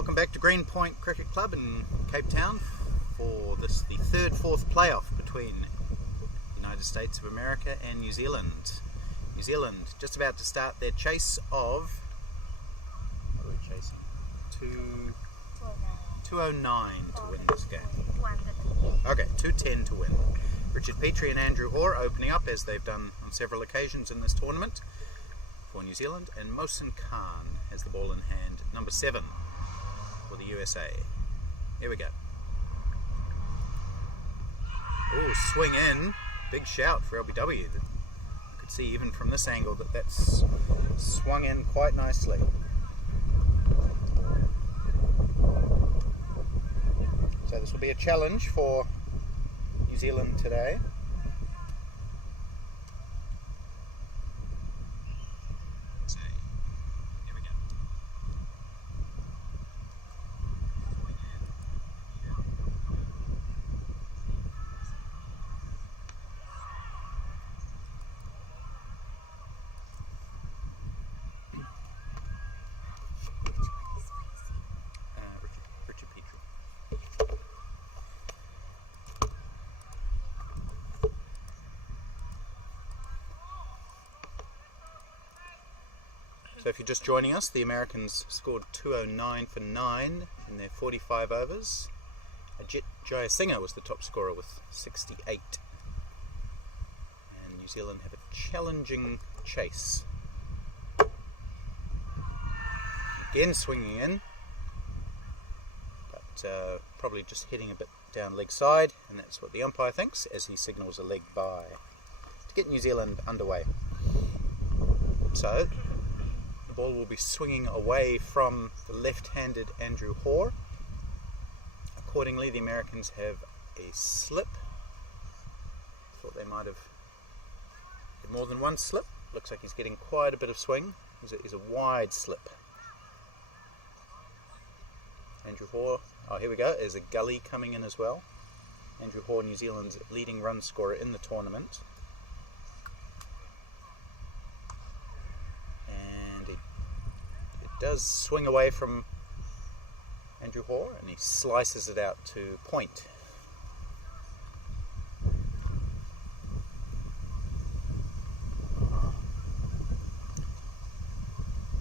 Welcome back to Greenpoint Cricket Club in Cape Town for the fourth playoff between the United States of America and New Zealand. New Zealand just about to start their chase of, what are we chasing? 209 to win this game. Okay, 210 to win. Richard Petrie and Andrew Hoare opening up as they've done on several occasions in this tournament for New Zealand, and Mohsin Khan has the ball in hand, number 7 for the USA. Here we go. Oh, swing in. Big shout for LBW. You could see even from this angle that that's swung in quite nicely. So this will be a challenge for New Zealand today. Richard Petrie. So if you're just joining us, the Americans scored 209 for 9 in their 45 overs. Ajit Jayasinghe was the top scorer with 68. And New Zealand have a challenging chase. Again swinging in, but probably just hitting a bit down leg side, and that's what the umpire thinks as he signals a leg bye to get New Zealand underway. So the ball will be swinging away from the left-handed Andrew Hoare. Accordingly, the Americans have a slip. Thought they might have had more than one slip. Looks like he's getting quite a bit of swing. He's a wide slip. Andrew Hoare, oh here we go, there's a gully coming in as well. Andrew Hoare, New Zealand's leading run scorer in the tournament. And it does swing away from Andrew Hoare, and he slices it out to point.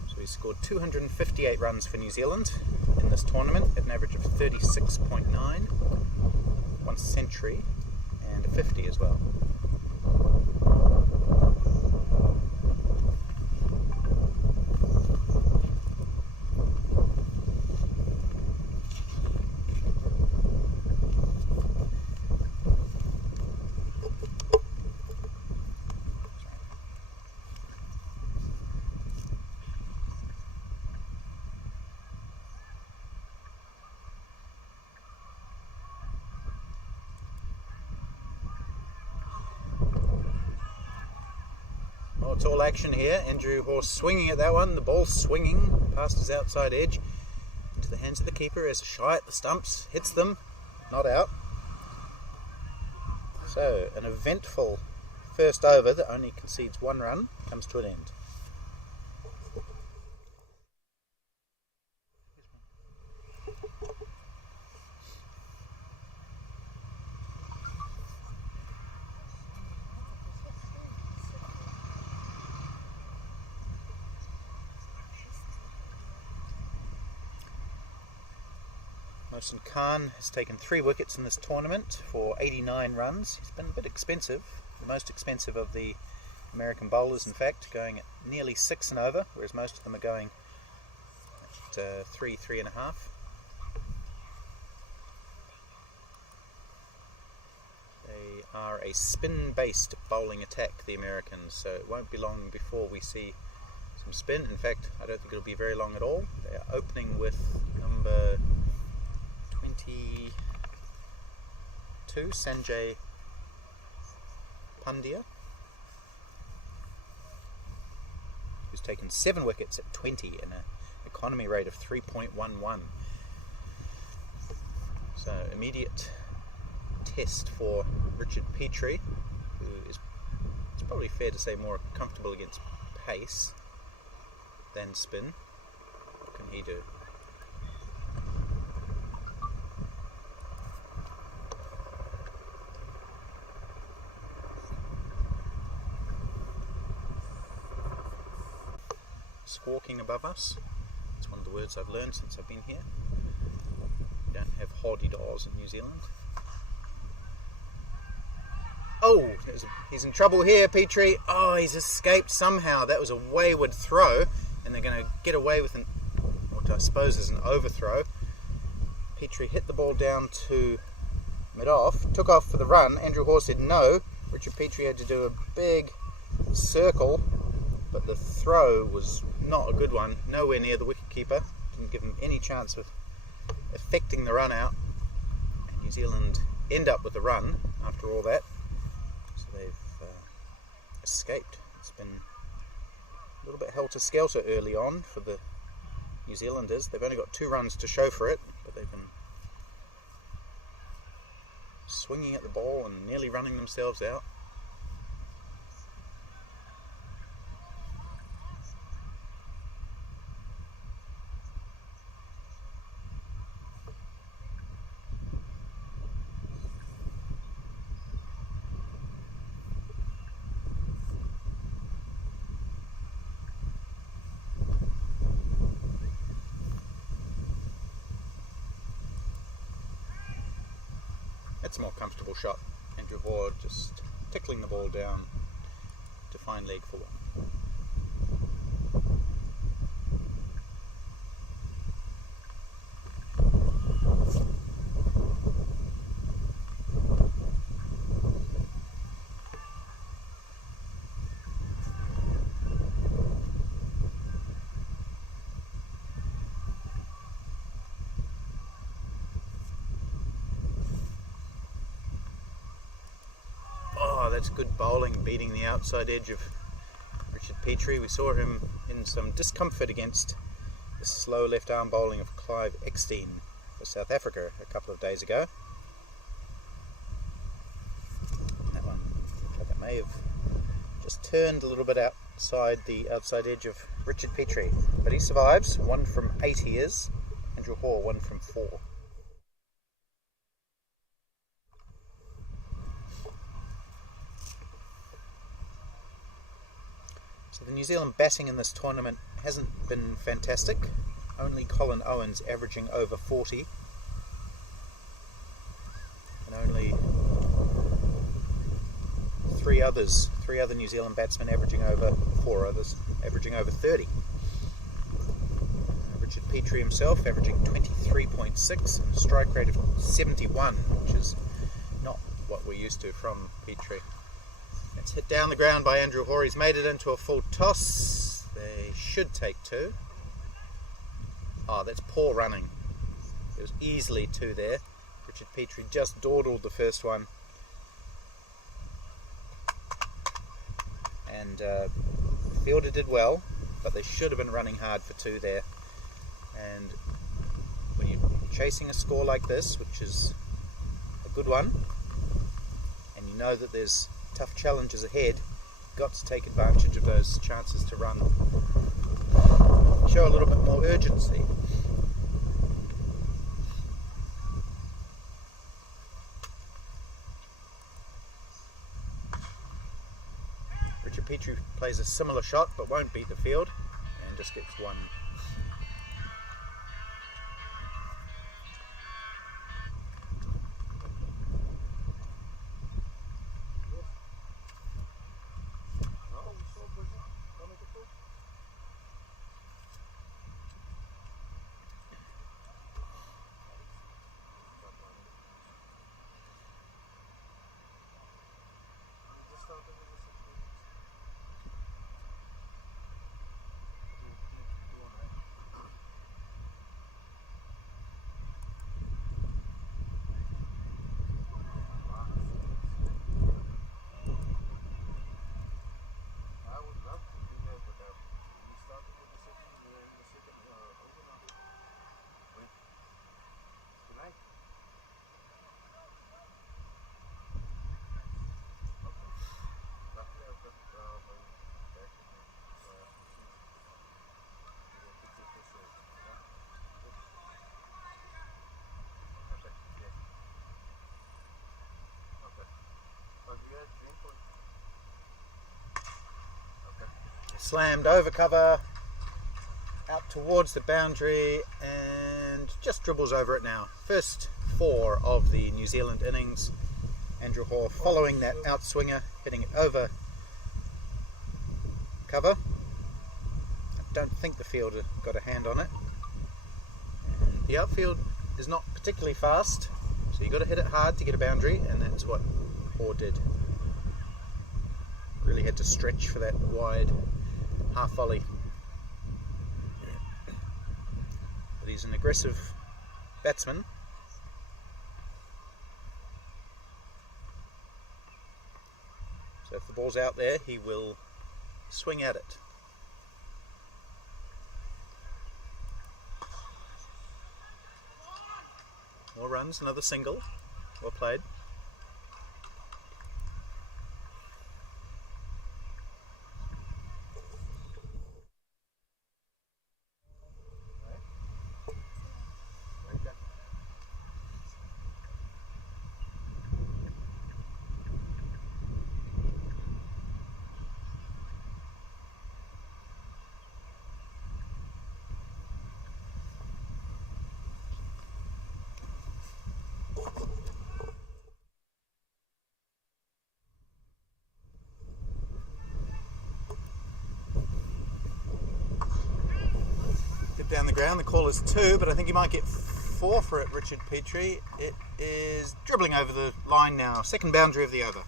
So he scored 258 runs for New Zealand in this tournament at an average of 36.9, 1 century and a 50 as well. Well, it's all action here. Andrew Hoare swinging at that one. The ball swinging past his outside edge into the hands of the keeper as shy at the stumps. Hits them. Not out. So, an eventful first over that only concedes 1 run comes to an end. Mohsin Khan has taken 3 wickets in this tournament for 89 runs. He's been a bit expensive, the most expensive of the American bowlers in fact, going at nearly 6 and over, whereas most of them are going at 3.5. They are a spin-based bowling attack, the Americans, so it won't be long before we see some spin. In fact, I don't think it'll be very long at all. They are opening with number 22, Sanjay Pandya, who's taken 7 wickets at 20 in an economy rate of 3.11. So immediate test for Richard Petrie, who is, it's probably fair to say, more comfortable against pace than spin. What can he do? squawking above us. It's one of the words I've learned since I've been here. We don't have hoddy-daws in New Zealand. Oh, he's in trouble here, Petrie. Oh, he's escaped somehow. That was a wayward throw, and they're going to get away with what I suppose is an overthrow. Petrie hit the ball down to mid-off, took off for the run. Andrew Hoare said no. Richard Petrie had to do a big circle, but the throw was not a good one. Nowhere near the wicketkeeper. Didn't give him any chance of affecting the run out. And New Zealand end up with the run after all that. So they've escaped. It's been a little bit helter-skelter early on for the New Zealanders. They've only got 2 runs to show for it, but they've been swinging at the ball and nearly running themselves out. It's a more comfortable shot. Andrew Hoare just tickling the ball down to find leg for 1. That's good bowling, beating the outside edge of Richard Petrie. We saw him in some discomfort against the slow left arm bowling of Clive Eckstein for South Africa a couple of days ago. That one looked like it may have just turned a little bit outside the outside edge of Richard Petrie, but he survives. 1 from 8 he is. Andrew Hoare 1 from 4. The New Zealand batting in this tournament hasn't been fantastic. Only Colin Owens averaging over 40. And only 3 other New Zealand batsmen averaging over 4 others, averaging over 30. Richard Petrie himself averaging 23.6 and a strike rate of 71, which is not what we're used to from Petrie. It's hit down the ground by Andrew Hoare. He's made it into a full toss. They should take 2. Oh, that's poor running. There was easily 2 there. Richard Petrie just dawdled the first one. And the fielder did well, but they should have been running hard for 2 there. And when you're chasing a score like this, which is a good one, and you know that there's tough challenges ahead, got to take advantage of those chances to run. Show a little bit more urgency. Richard Petrie plays a similar shot but won't beat the field and just gets 1. Slammed over cover, out towards the boundary and just dribbles over it now. First 4 of the New Zealand innings. Andrew Hoare following that outswinger, hitting it over cover. I don't think the fielder got a hand on it. And the outfield is not particularly fast, so you've got to hit it hard to get a boundary, and that's what Hoare did. Really had to stretch for that wide half volley. But he's an aggressive batsman. So if the ball's out there, he will swing at it. More runs, another single. Well played. Down the ground, the call is 2, but I think you might get 4 for it, Richard Petrie. It is dribbling over the line now, second boundary of the over.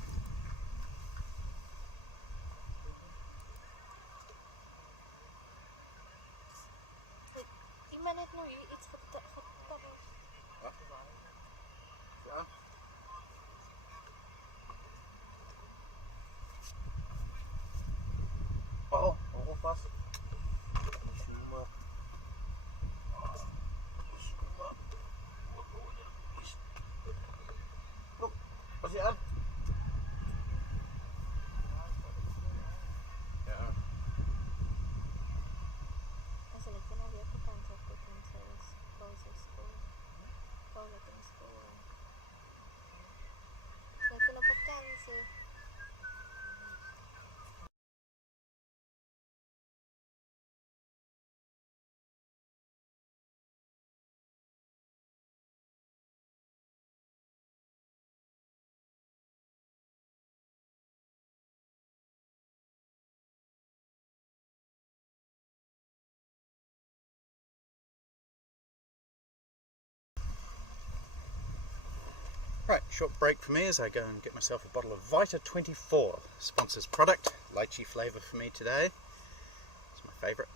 Right, short break for me as I go and get myself a bottle of Vita 24, sponsors product, lychee flavour for me today. It's my favourite.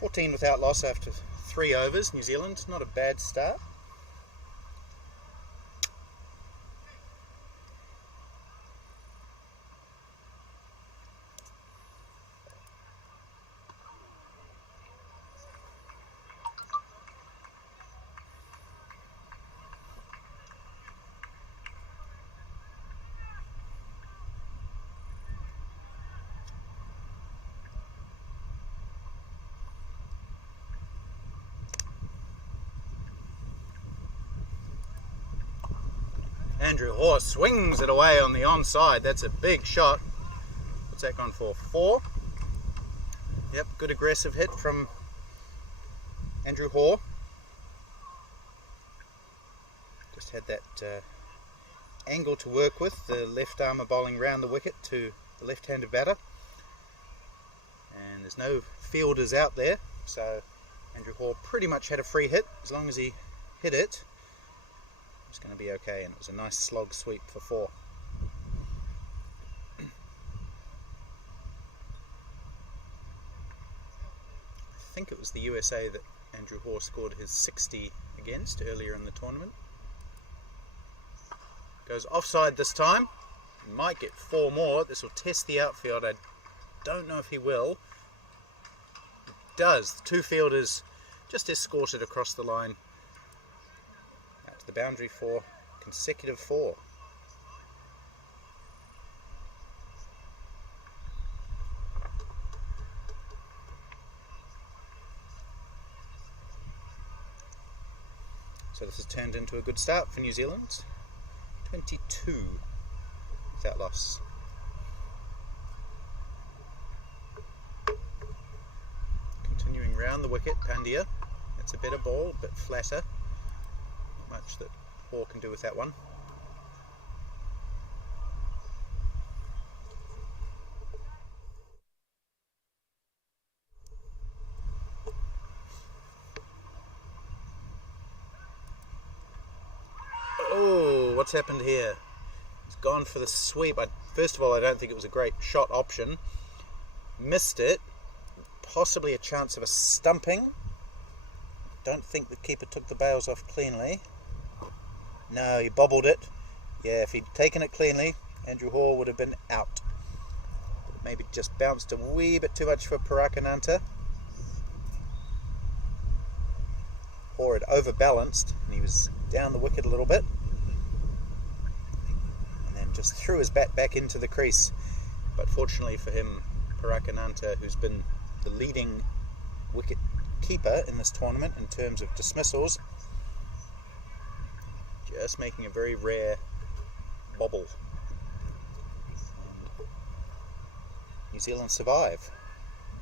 "14 without loss after 3 overs, New Zealand, not a bad start. Andrew Hoare swings it away on the onside. That's a big shot. What's that gone for? 4? Yep, good aggressive hit from Andrew Hoare. Just had that angle to work with. The left armour bowling round the wicket to the left-handed batter. And there's no fielders out there, so Andrew Hoare pretty much had a free hit. As long as he hit it, it's going to be okay, and it was a nice slog sweep for 4. I think it was the USA that Andrew Hoare scored his 60 against earlier in the tournament. Goes offside this time. He might get 4 more. This will test the outfield. I don't know if he will. It does. The 2 fielders just escorted across the line the boundary for consecutive 4. So this has turned into a good start for New Zealand. 22. without loss. Continuing round the wicket, Pandya. It's a better ball, a bit flatter. Not much that Hoare can do with that one. Oh, what's happened here? He's gone for the sweep. First of all, I don't think it was a great shot option. Missed it. Possibly a chance of a stumping. Don't think the keeper took the bails off cleanly. No, he bobbled it. Yeah, if he'd taken it cleanly, Andrew Hoare would have been out. Maybe just bounced a wee bit too much for Parakananta. Hoare had overbalanced and he was down the wicket a little bit. And then just threw his bat back into the crease. But fortunately for him, Parakananta, who's been the leading wicket keeper in this tournament in terms of dismissals, just making a very rare bobble. And New Zealand survive.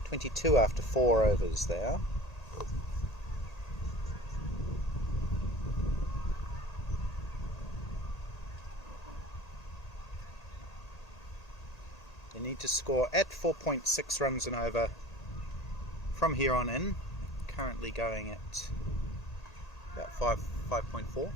22 after 4 overs there. They need to score at 4.6 runs an over from here on in. Currently going at about 5.4.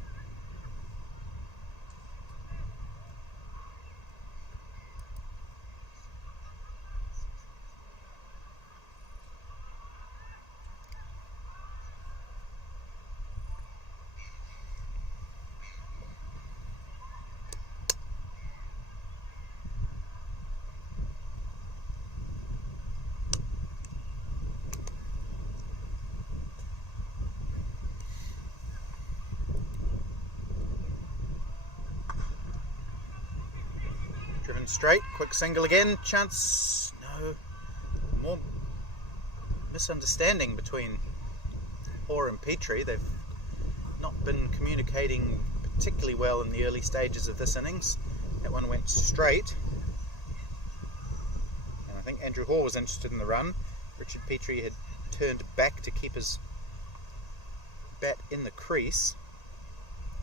Driven straight, quick single again, chance, no, more misunderstanding between Hoare and Petrie. They've not been communicating particularly well in the early stages of this innings. That one went straight, and I think Andrew Hoare was interested in the run. Richard Petrie had turned back to keep his bat in the crease,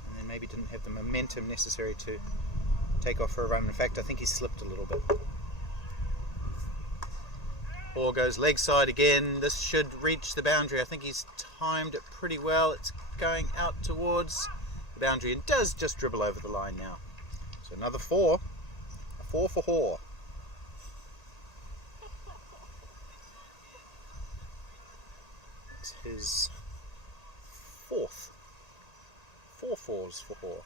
and then maybe didn't have the momentum necessary to take off for a run. In fact, I think he slipped a little bit. Hoare goes leg side again. This should reach the boundary. I think he's timed it pretty well. It's going out towards the boundary and does just dribble over the line now. So another 4. A 4 for Hoare. It's his 4th. 4 4s for Hoare.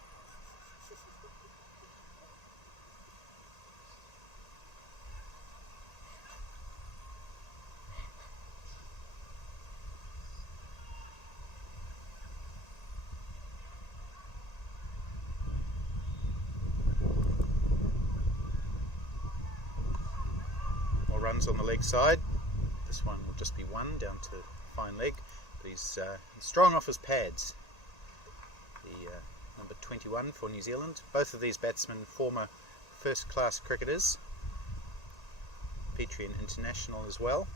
Runs on the leg side. This one will just be 1 down to fine leg, but he's strong off his pads. The number 21 for New Zealand. Both of these batsmen former first-class cricketers. Petrie an international as well.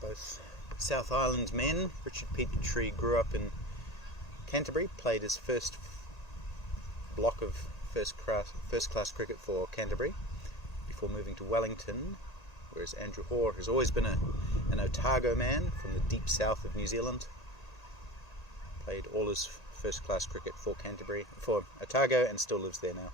Both South Island men. Richard Petrie grew up in Canterbury, played his first block of first-class cricket for Canterbury before moving to Wellington, whereas Andrew Hoare has always been an Otago man from the deep south of New Zealand. Played all his first-class cricket for Canterbury, for Otago, and still lives there now.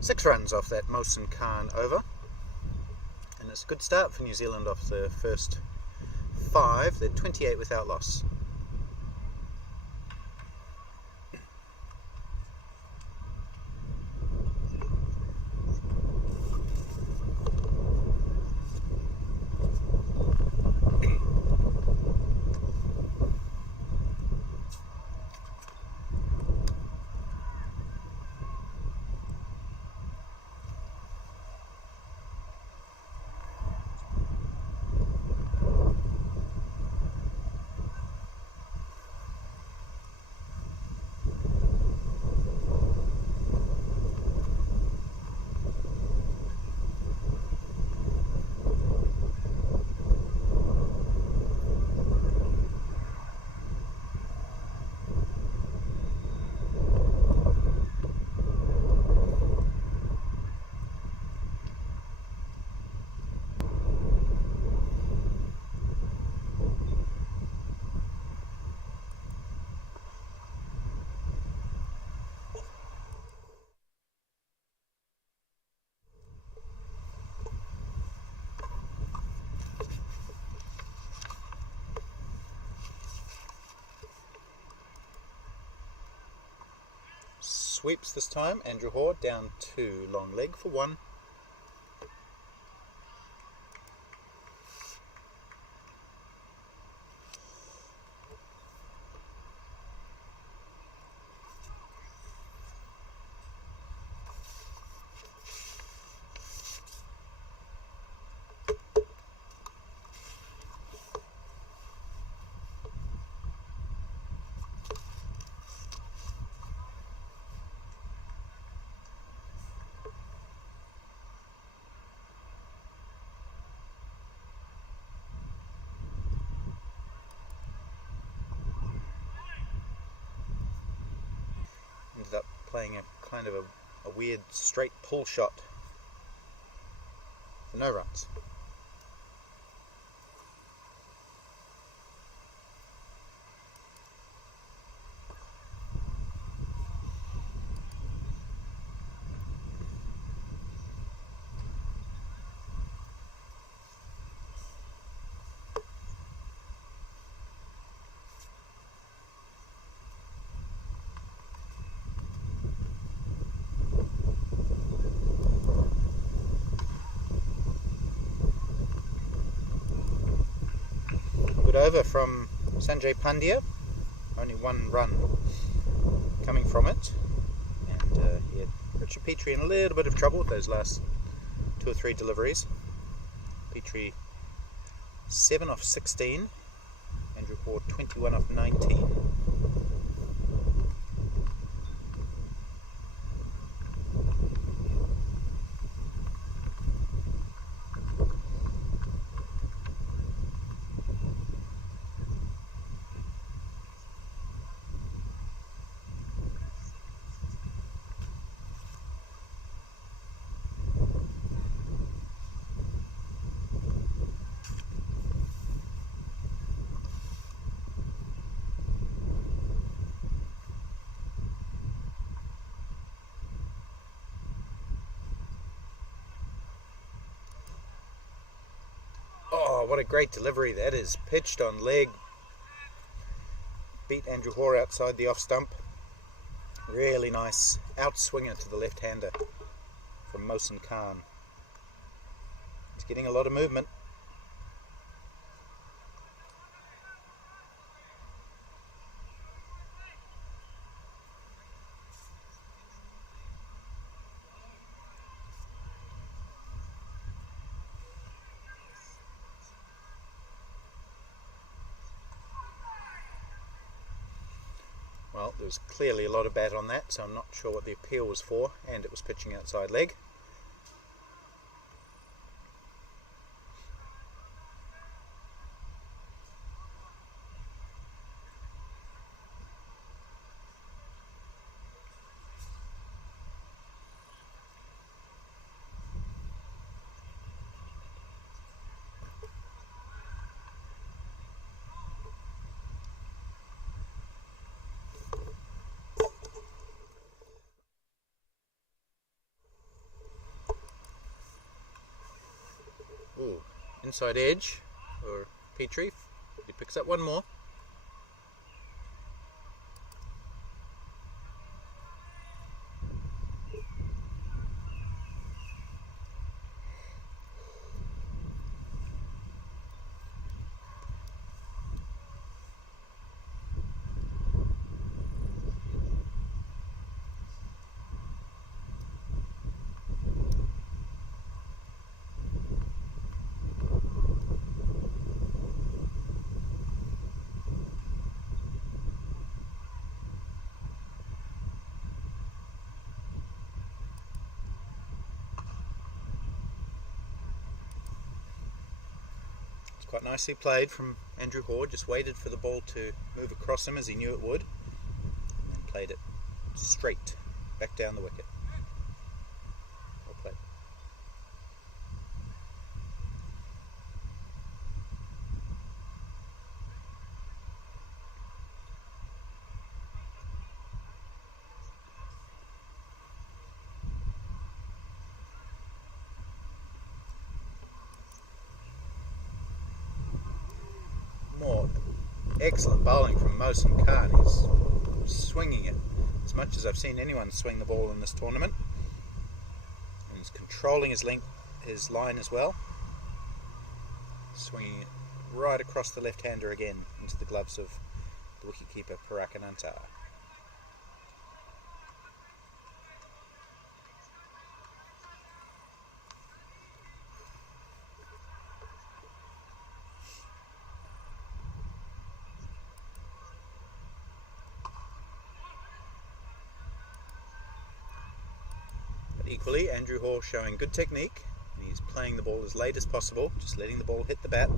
Six runs off that Mohsin Khan over, and it's a good start for New Zealand off the first 5, then 28 without loss. Sweeps this time. Andrew Hoare down 2, long leg for 1. Ended up playing a kind of a weird straight pull shot for no runs. Good over from Sanjay Pandya, only 1 run coming from it, and he had Richard Petrie in a little bit of trouble with those last 2 or 3 deliveries. Petrie 7 off 16, Andrew Hoare 21 off 19. Oh, what a great delivery that is. Pitched on leg. Beat Andrew Hoare outside the off stump. Really nice outswinger to the left-hander from Mohsin Khan. He's getting a lot of movement. Well, there was clearly a lot of bat on that, so I'm not sure what the appeal was for, and it was pitching outside leg. Ooh, inside edge, or Petrie. He picks up one more. Quite nicely played from Andrew Hoare, just waited for the ball to move across him as he knew it would, and then played it straight back down the wicket. Well played. More excellent bowling from Mohsin Khan. He's swinging it as much as I've seen anyone swing the ball in this tournament, and he's controlling his line as well, swinging it right across the left-hander again into the gloves of the wicketkeeper Parag Ananta. Equally, Andrew Hoare showing good technique, and he's playing the ball as late as possible, just letting the ball hit the bat.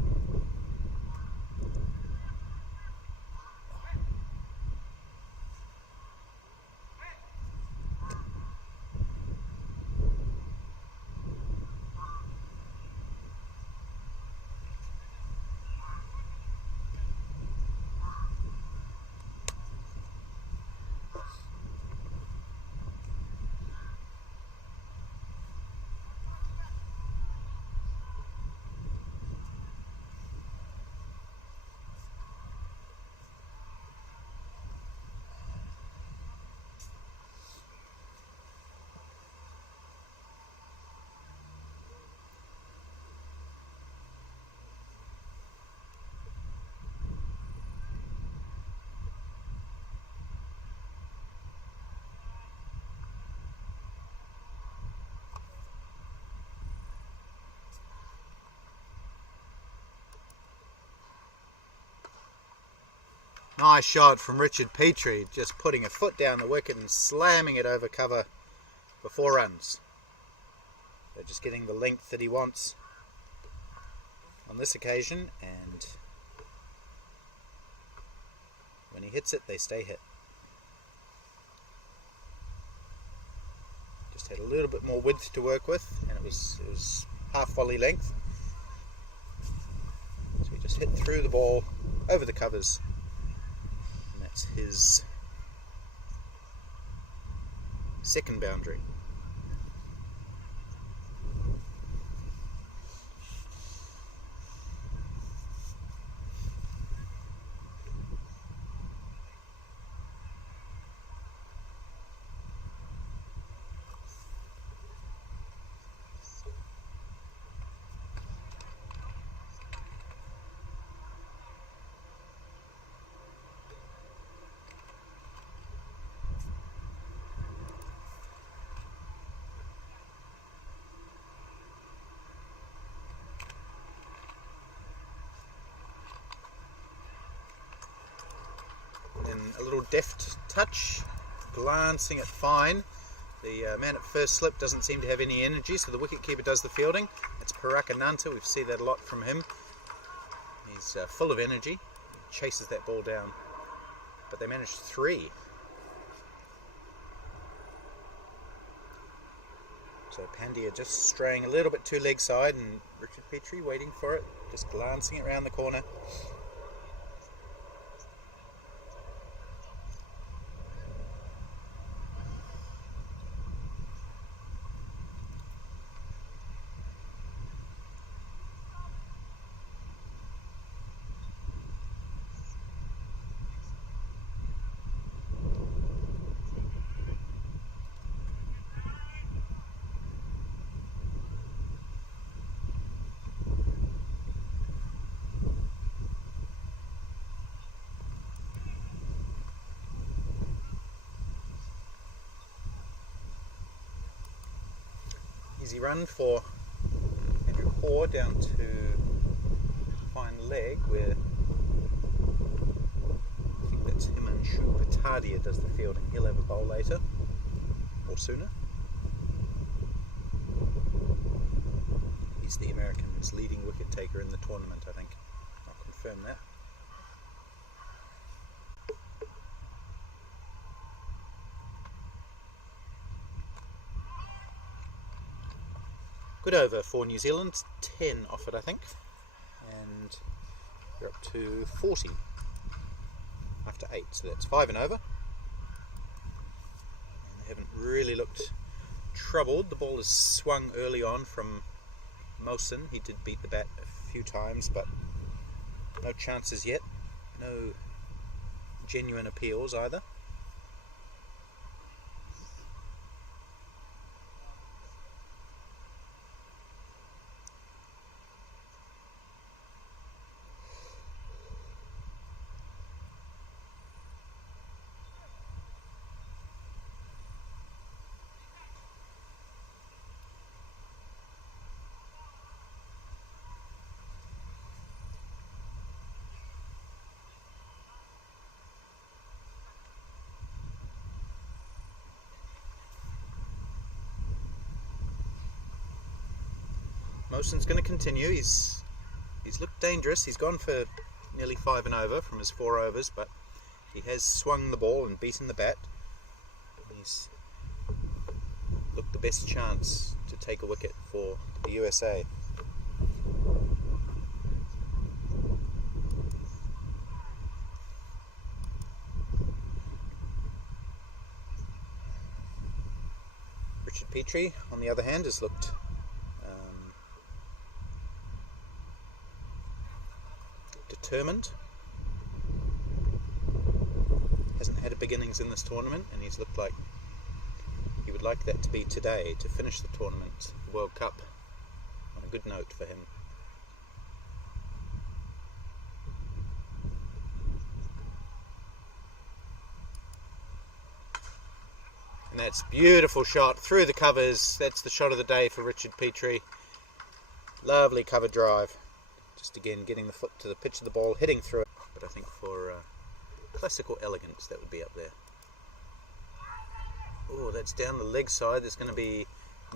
Nice shot from Richard Petrie, just putting a foot down the wicket and slamming it over cover for 4 runs. So just getting the length that he wants on this occasion, and when he hits it, they stay hit. Just had a little bit more width to work with, and it was half volley length. So he just hit through the ball, over the covers. His second boundary. A little deft touch, glancing it fine. The man at first slip doesn't seem to have any energy, so the wicketkeeper does the fielding. It's Parag Ananta. We've seen that a lot from him. He's full of energy. He chases that ball down, but they managed 3. So Pandya just straying a little bit too leg side, and Richard Petrie waiting for it, just glancing it around the corner. Easy run for Andrew Hoare down to fine leg where I think that's Himanshu Patadia does the fielding. He'll have a bowl later or sooner. He's the American's leading wicket taker in the tournament, I think. I'll confirm that. Good over for New Zealand, 10 off it I think, and they're up to 40 after 8, so that's 5 and over. And they haven't really looked troubled. The ball is swung early on from Mosen. He did beat the bat a few times, but no chances yet, no genuine appeals either. Mosen's going to continue. He's looked dangerous. He's gone for nearly 5 and over from his 4 overs, but he has swung the ball and beaten the bat. He's looked the best chance to take a wicket for the USA. Richard Petrie, on the other hand, has looked determined. Hasn't had a big innings in this tournament, and he's looked like he would like that to be today, to finish the tournament, the World Cup, on a good note for him. And that's beautiful shot through the covers. That's the shot of the day for Richard Petrie. Lovely cover drive. Just again getting the foot to the pitch of the ball, hitting through it. But I think for classical elegance that would be up there. Oh, that's down the leg side. There's going to be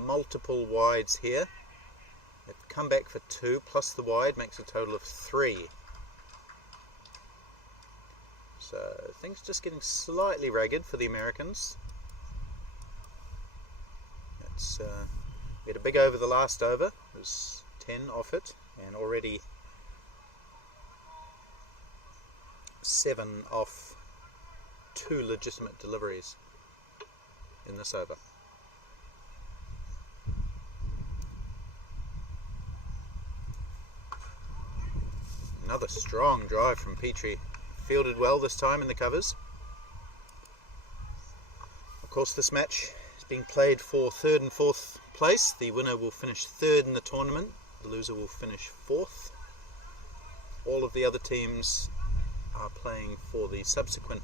multiple wides here. They've come back for 2 plus the wide makes a total of 3. So things just getting slightly ragged for the Americans. That's we had a big over the last over. It was 10 off it, and already 7 off 2 legitimate deliveries in this over. Another strong drive from Petrie, fielded well this time in the covers. Of course, this match is being played for 3rd and 4th place. The winner will finish 3rd in the tournament, the loser will finish 4th. All of the other teams are playing for the subsequent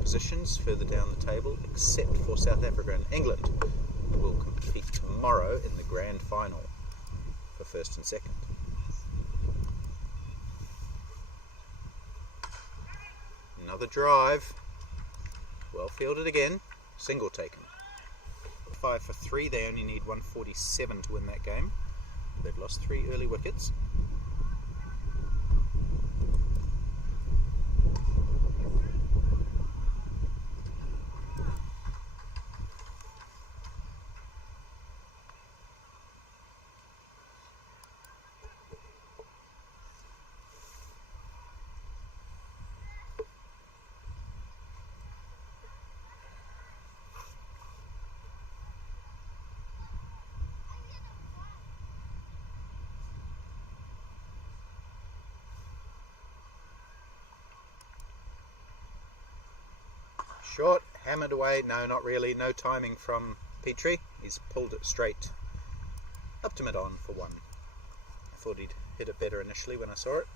positions further down the table, except for South Africa and England, who will compete tomorrow in the grand final for 1st and 2nd. Another drive, well fielded again, single taken. 5 for 3, they only need 147 to win that game. They've lost 3 early wickets. Short, hammered away, no not really, no timing from Petrie. He's pulled it straight up to mid-on for 1. I thought he'd hit it better initially when I saw it.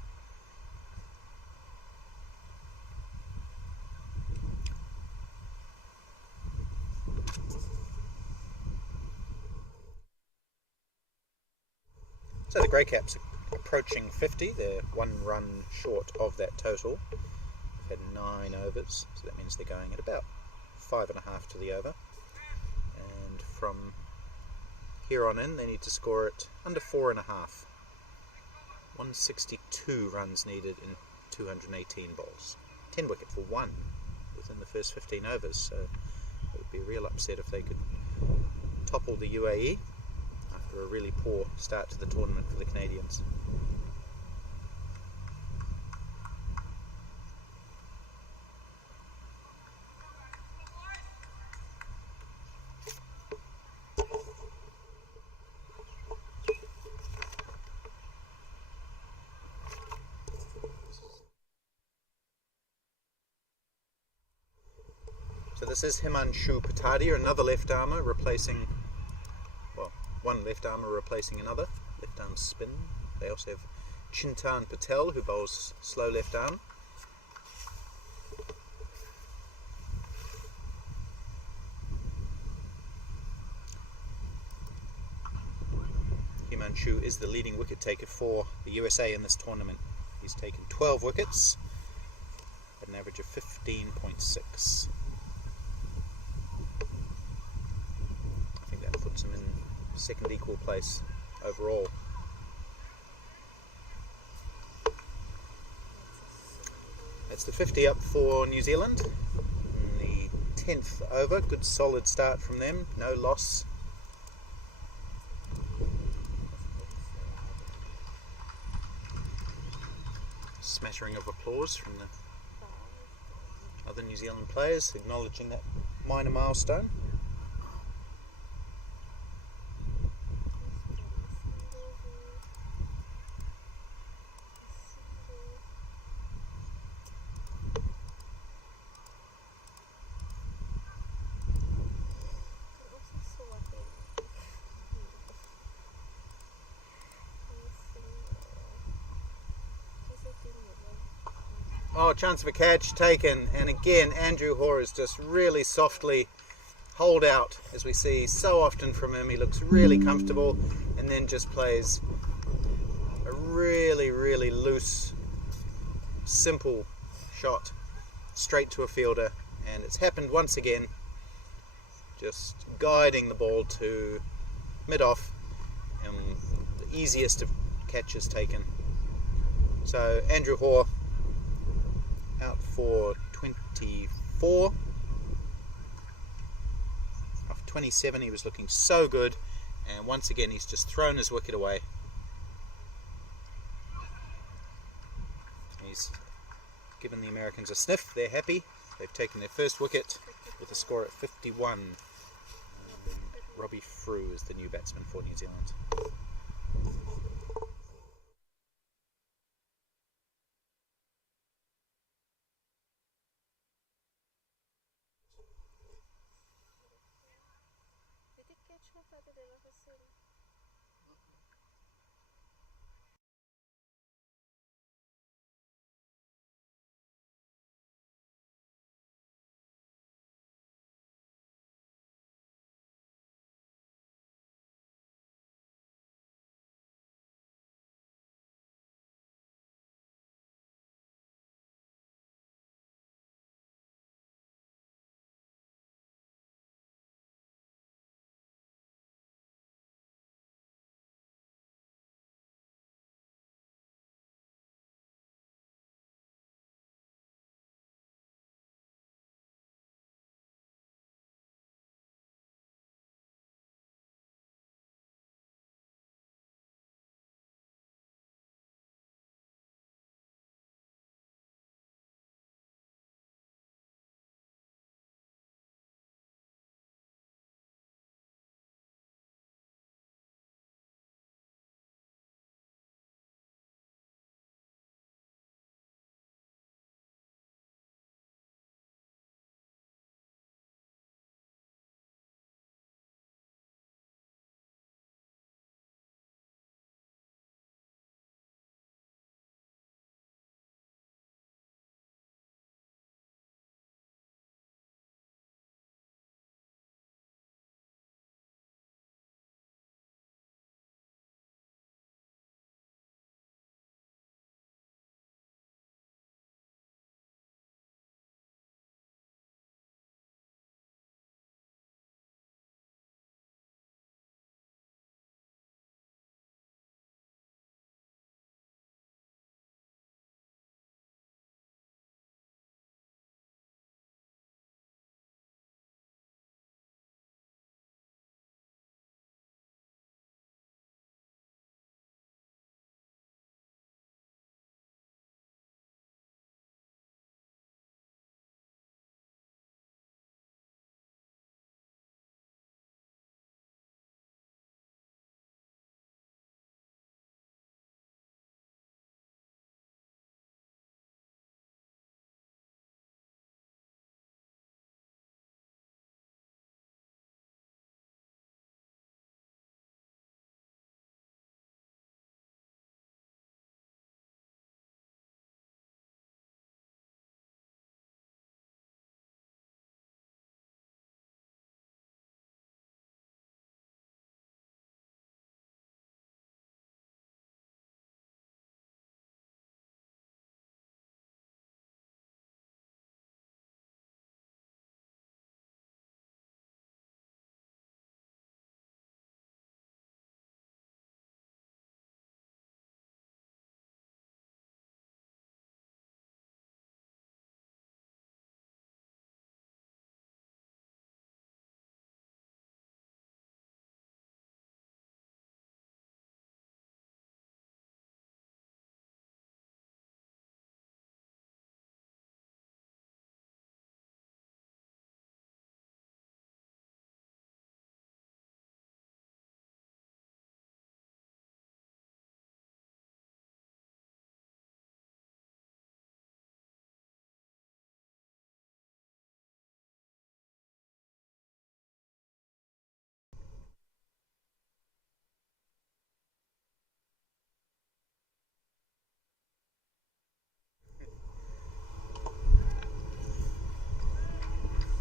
So the Grey Caps are approaching 50. They're 1 run short of that total. They've had 9 overs, so that means they're going at about 5.5 to the over. And from here on in, they need to score it under 4.5. 162 runs needed in 218 balls. 10 wicket for 1 within the first 15 overs, so it would be a real upset if they could topple the UAE after a really poor start to the tournament for the Canadians. So this is Himanshu Patadia, another left armour replacing, well, one left armour replacing another, left arm spin. They also have Chintan Patel, who bowls slow left arm. Himanshu is the leading wicket taker for the USA in this tournament. He's taken 12 wickets at an average of 15.6. Puts him in second equal place overall. That's the 50 up for New Zealand in the 10th over. Good solid start from them, no loss. Smattering of applause from the other New Zealand players acknowledging that minor milestone. Oh, chance of a catch taken, and again Andrew Hoare is just really softly holed out, as we see so often from him. He looks really comfortable and then just plays a really, really loose, simple shot straight to a fielder, and it's happened once again, just guiding the ball to mid-off, and the easiest of catches taken. So Andrew Hoare out for 24. After 27 he was looking so good, and once again he's just thrown his wicket away. He's given the Americans a sniff. They're happy. They've taken their first wicket with a score at 51. Robbie Frew is the new batsman for New Zealand.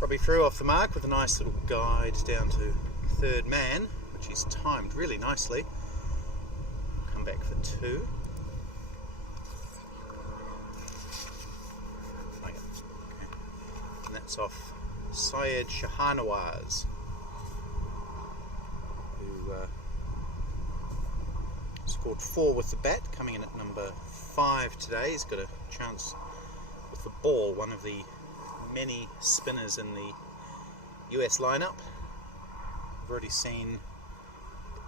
Robbie Frew off the mark with a nice little guide down to third man, which he's timed really nicely. Come back for 2. Oh, yeah. Okay. And that's off Syed Shahanawaz, who scored 4 with the bat, coming in at number 5 today. He's got a chance with the ball, one of the many spinners in the US lineup. We've already seen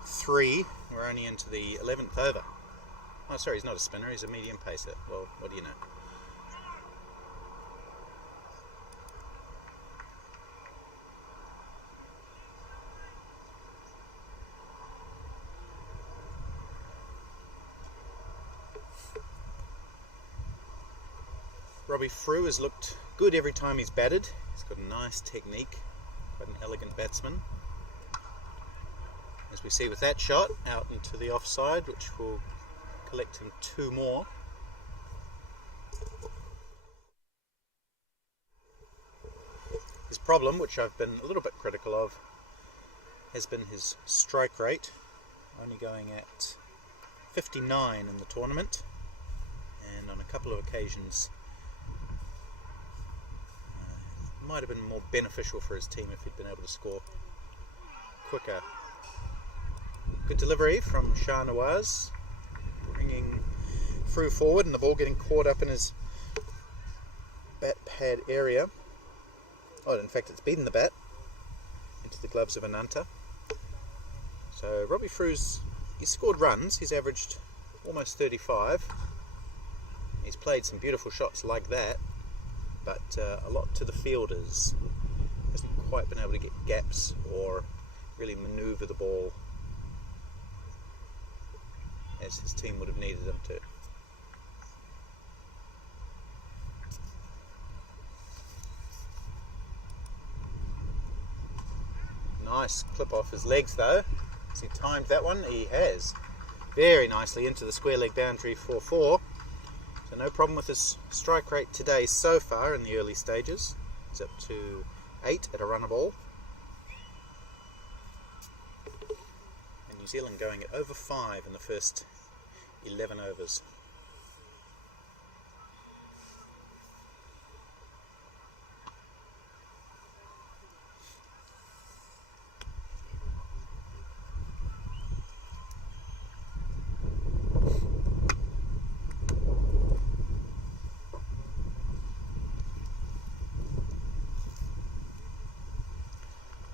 3. We're only into the 11th over. Oh, sorry, he's not a spinner, he's a medium pacer. Well, what do you know? Robbie Frew has looked good every time he's batted. He's got a nice technique, quite an elegant batsman. As we see with that shot, out into the offside, which will collect him 2 more. His problem, which I've been a little bit critical of, has been his strike rate, only going at 59 in the tournament, and on a couple of occasions might have been more beneficial for his team if he'd been able to score quicker. Good delivery from Shahnawaz, bringing Frew forward, and the ball getting caught up in his bat pad area. Oh, in fact, it's beaten the bat into the gloves of Ananta. So Robbie Frew's, he's scored runs. He's averaged almost 35. He's played some beautiful shots like that, but a lot to the fielders. Hasn't quite been able to get gaps or really manoeuvre the ball as his team would have needed him to. Nice clip off his legs though. Has he timed that one? He has. Very nicely into the square leg boundary for 4. So no problem with his strike rate today so far in the early stages. It's up to 8 at a runner ball. And New Zealand going at over 5 in the first 11 overs.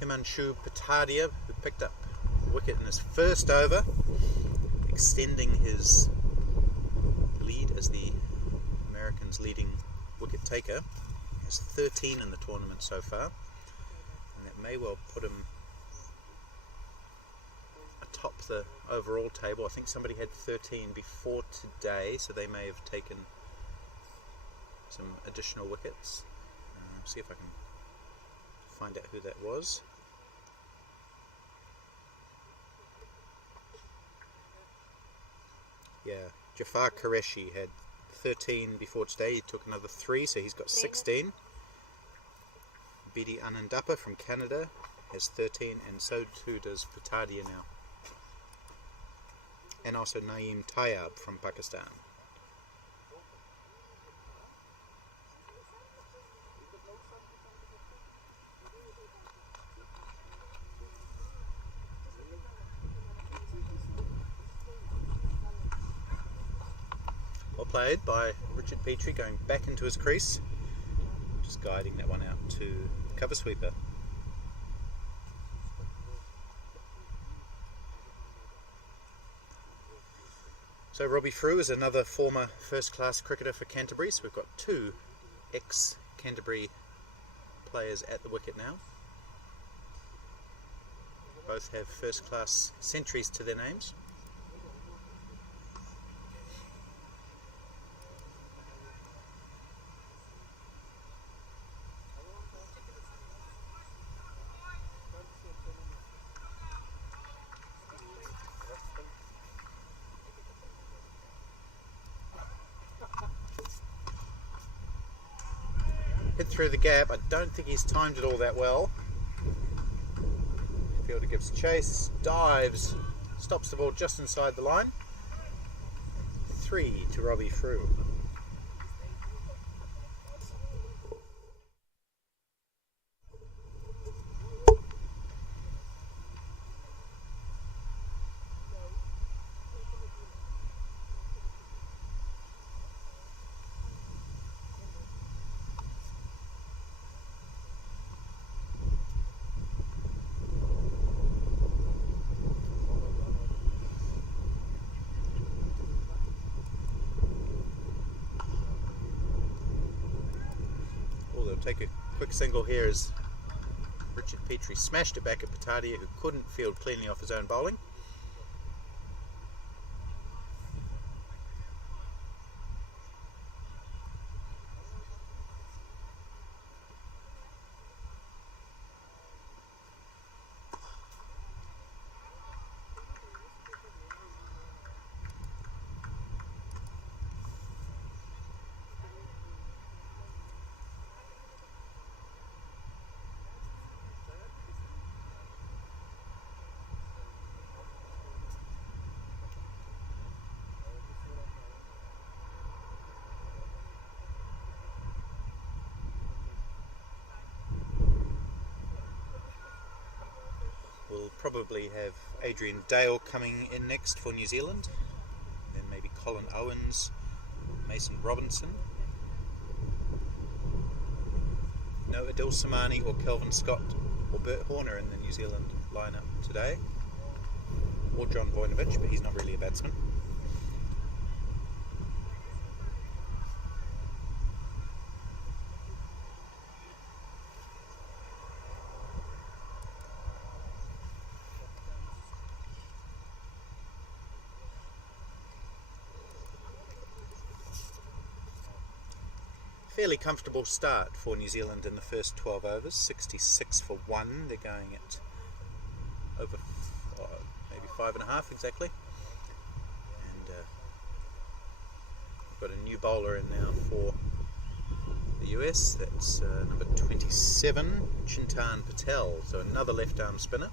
Himanshu Patadia, who picked up a wicket in his first over, extending his lead as the Americans' leading wicket taker. He has 13 in the tournament so far, and that may well put him atop the overall table. I think somebody had 13 before today, so they may have taken some additional wickets. See if I can find out who that was. Yeah, Jafar Qureshi had 13 before today. He took another 3, so he's got 16. Bidi Anandapa from Canada has 13, and so too does Patadia now. And also Naeem Tayyab from Pakistan. Well played by Richard Petrie, going back into his crease, just guiding that one out to cover sweeper. So Robbie Frew is another former first-class cricketer for Canterbury, so we've got 2 ex-Canterbury players at the wicket now. Both have first-class centuries to their names. hit through the gap. I don't think he's timed it all that well. Fielder gives chase, dives, stops the ball just inside the line. 3 to Robbie Frew. Take a quick single here as Richard Petrie smashed it back at Patadia, who couldn't field cleanly off his own bowling. We'll probably have Adrian Dale coming in next for New Zealand, then maybe Colin Owens, Mason Robinson. No Adil Samani or Kelvin Scott or Bert Horner in the New Zealand lineup today, or John Vojnovic, but he's not really a batsman. Fairly comfortable start for New Zealand in the first 12 overs, 66 for 1. They're going at over maybe 5.5 exactly. And we've got a new bowler in now for the US. That's number 27, Chintan Patel. So another left arm spinner.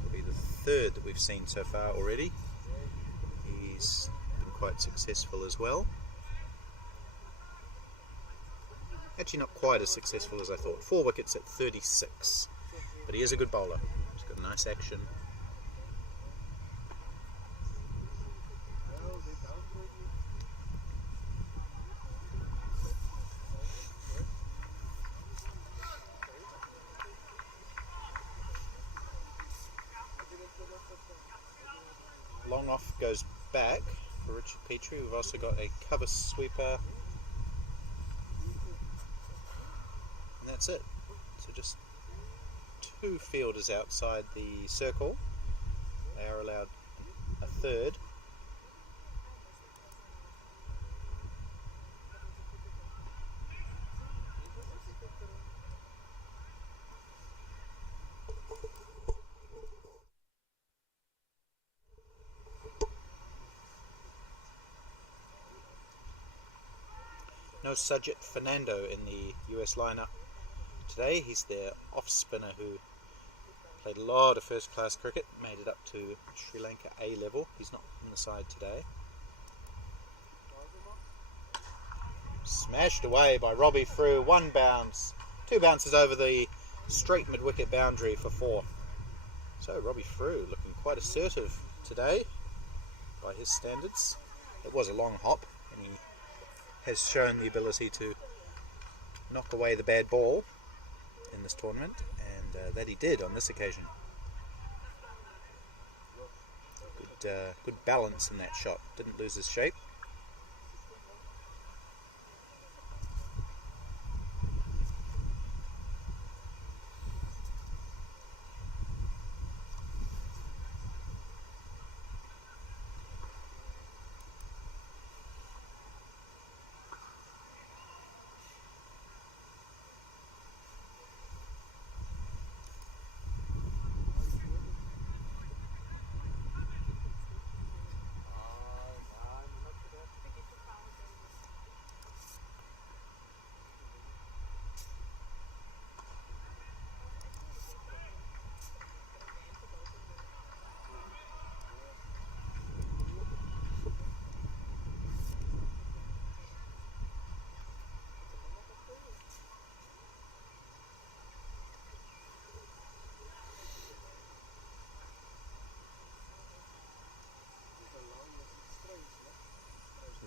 It'll be the third that we've seen so far already. He's been quite successful as well. Actually not quite as successful as I thought. 4 wickets at 36. But he is a good bowler. He's got nice action. Long off goes back for Richard Petrie. We've also got a cover sweeper. And that's it. So just 2 fielders outside the circle. They are allowed a third. No Sajid Fernando in the US lineup today. He's their off spinner who played a lot of first class cricket, made it up to Sri Lanka A level. He's not in the side today. Smashed away by Robbie Frew. 1 bounce, 2 bounces over the straight mid wicket boundary for 4. So Robbie Frew looking quite assertive today by his standards. It was a long hop and he has shown the ability to knock away the bad ball in this tournament, and that he did on this occasion. Good balance in that shot. Didn't lose his shape.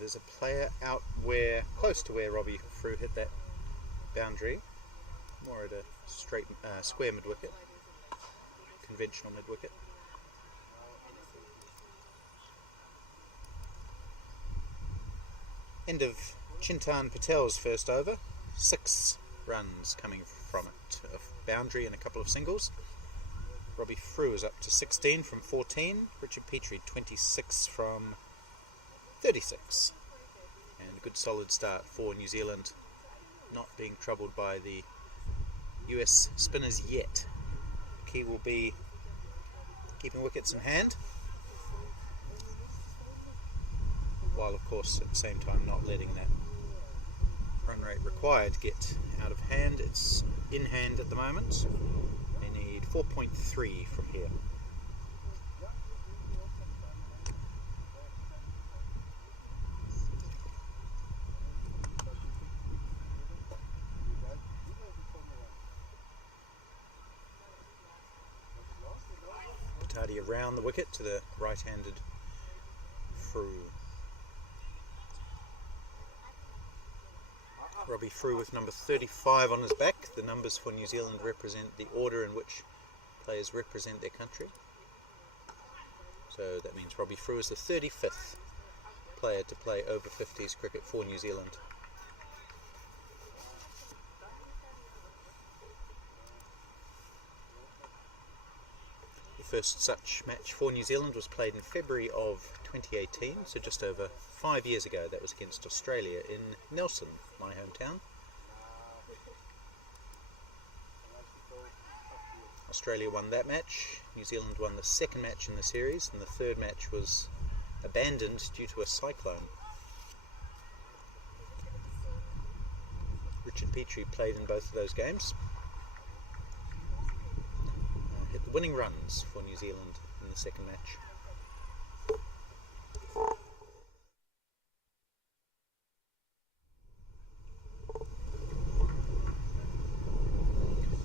there's a player out where, close to where Robbie Frew hit that boundary, more at a straight, square mid-wicket, conventional mid-wicket. End of Chintan Patel's first over, 6 runs coming from it, a boundary and a couple of singles. Robbie Frew is up to 16 from 14, Richard Petrie 26 from 36. And a good solid start for New Zealand, not being troubled by the US spinners yet. The key will be keeping wickets in hand, while of course at the same time not letting that run rate required get out of hand. It's in hand at the moment. They need 4.3 from here. Patadia around the wicket to the right-handed Frew. Robbie Frew with number 35 on his back. The numbers for New Zealand represent the order in which players represent their country. So that means Robbie Frew is the 35th player to play over 50s cricket for New Zealand. The first such match for New Zealand was played in February of 2018, so just over 5 years ago. That was against Australia in Nelson, my hometown. Australia won that match, New Zealand won the second match in the series, and the third match was abandoned due to a cyclone. Richard Petrie played in both of those games. Hit the winning runs for New Zealand in the second match.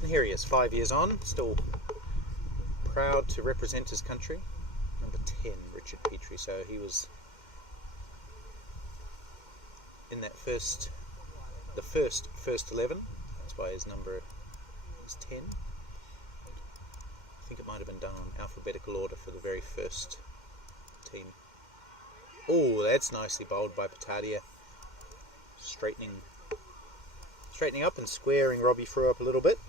Here he is, 5 years on, still proud to represent his country. Number 10, Richard Petrie. So he was in that first 11. That's why his number is 10. I think it might have been done on alphabetical order for the very first team. Oh, that's nicely bowled by Patadia. Straightening up and squaring Robbie Frew up a little bit.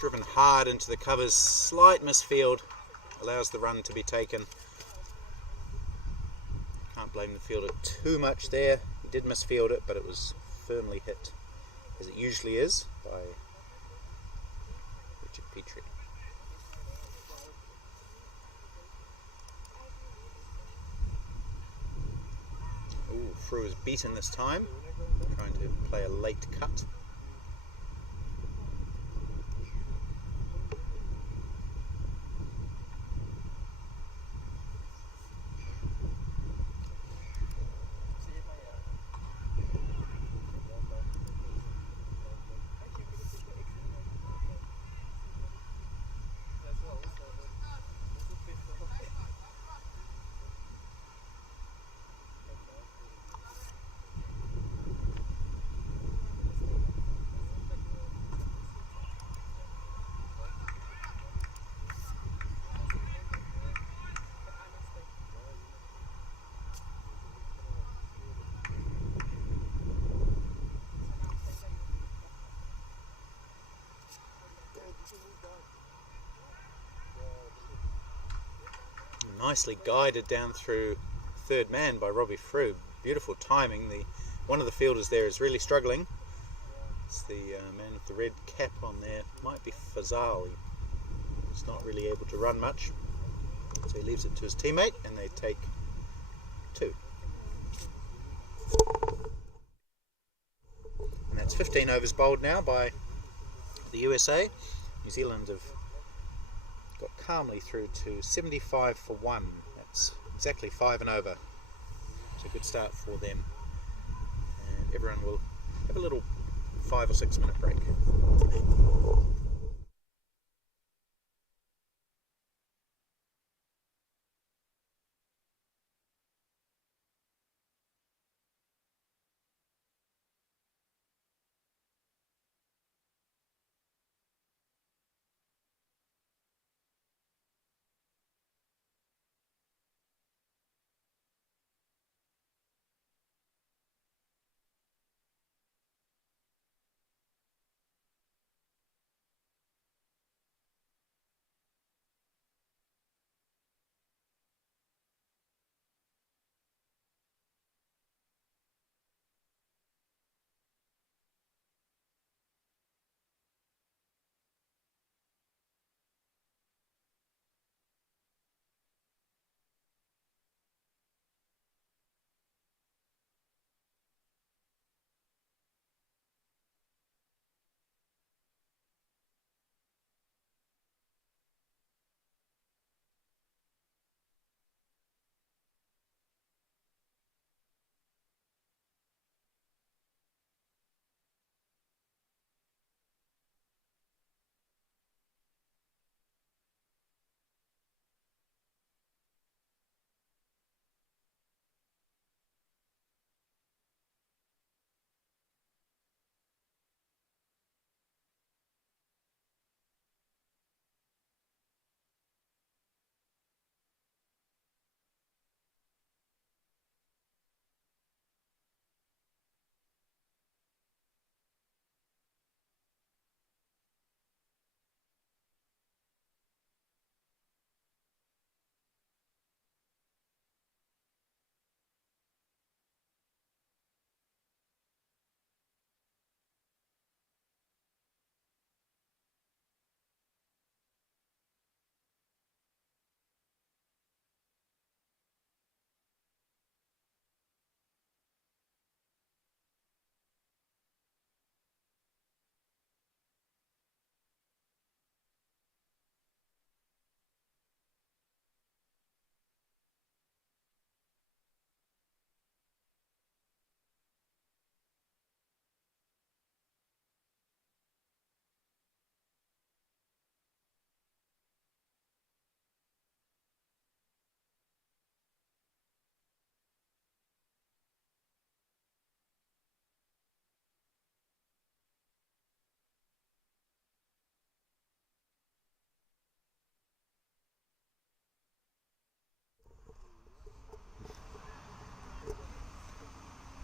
Driven hard into the covers, slight misfield, allows the run to be taken. Can't blame the fielder too much there. He did misfield it, but it was firmly hit, as it usually is, by Richard Petrie. Ooh, Frew is beaten this time, trying to play a late cut. Nicely guided down through third man by Robbie Frew. Beautiful timing. One of the fielders there is really struggling. It's the man with the red cap on there. Might be Fazal. He's not really able to run much, so he leaves it to his teammate, and they take 2. And that's 15 overs bowled now by the USA. New Zealand have got calmly through to 75 for 1. That's exactly 5 and over. It's a good start for them. And everyone will have a little 5 or 6 minute break.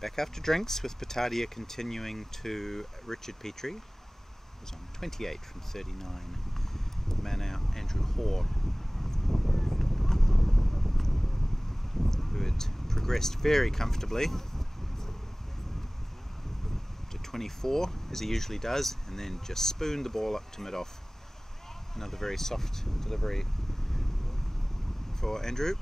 Back after drinks, with Patadia continuing to Richard Petrie, who was on 28 from 39. Man out, Andrew Hoare, who had progressed very comfortably to 24, as he usually does, and then just spooned the ball up to mid-off. Another very soft delivery for Andrew.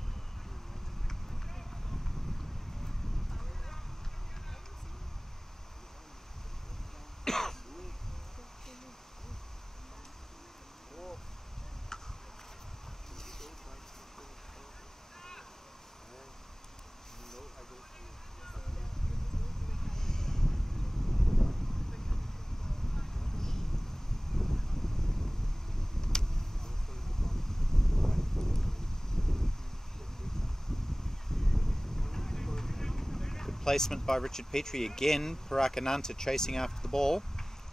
Placement by Richard Petrie again. Parakananta chasing after the ball.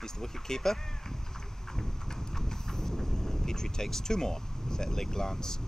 He's the wicket keeper. Petrie takes 2 more with that leg glance.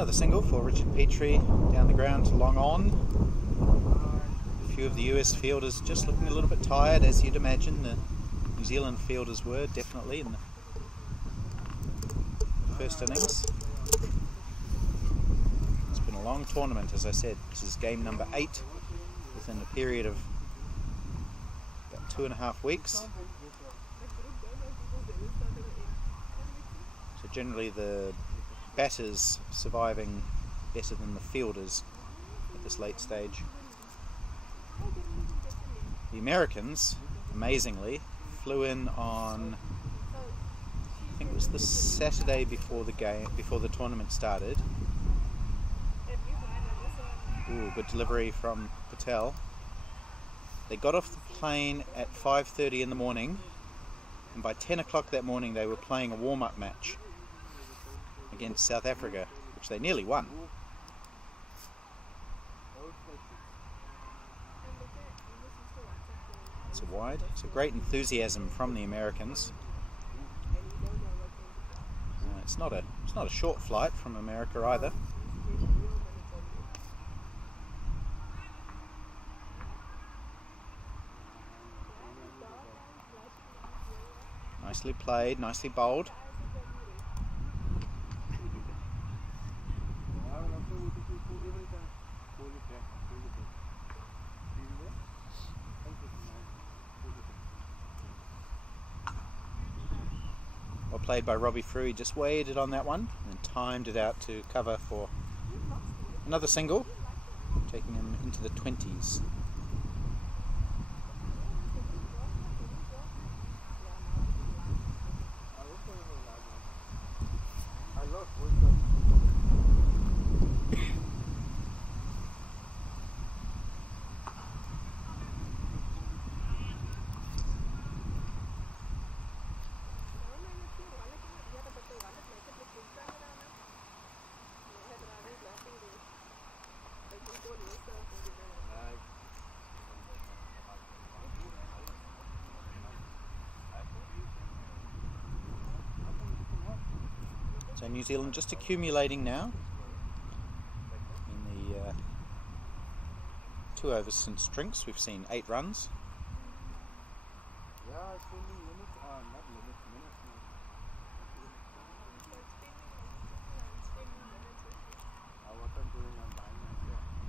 Another single for Richard Petrie down the ground to long on. A few of the US fielders just looking a little bit tired, as you'd imagine. The New Zealand fielders were definitely in the first innings. It's been a long tournament, as I said. This is game number 8 within a period of about 2.5 weeks. So generally the batters surviving better than the fielders at this late stage. The Americans, amazingly, flew in on, I think it was the Saturday before the tournament started. Ooh, good delivery from Patel. They got off the plane at 5:30 in the morning, and by 10 o'clock that morning they were playing a warm-up match against South Africa, which they nearly won. It's a wide. It's a great enthusiasm from the Americans. It's not a short flight from America either. Nicely played, nicely bowled. Well played by Robbie Frew. He just waited on that one and timed it out to cover for another single, taking him into the 20s. So New Zealand just accumulating now in the 2 overs since drinks. We've seen 8 runs.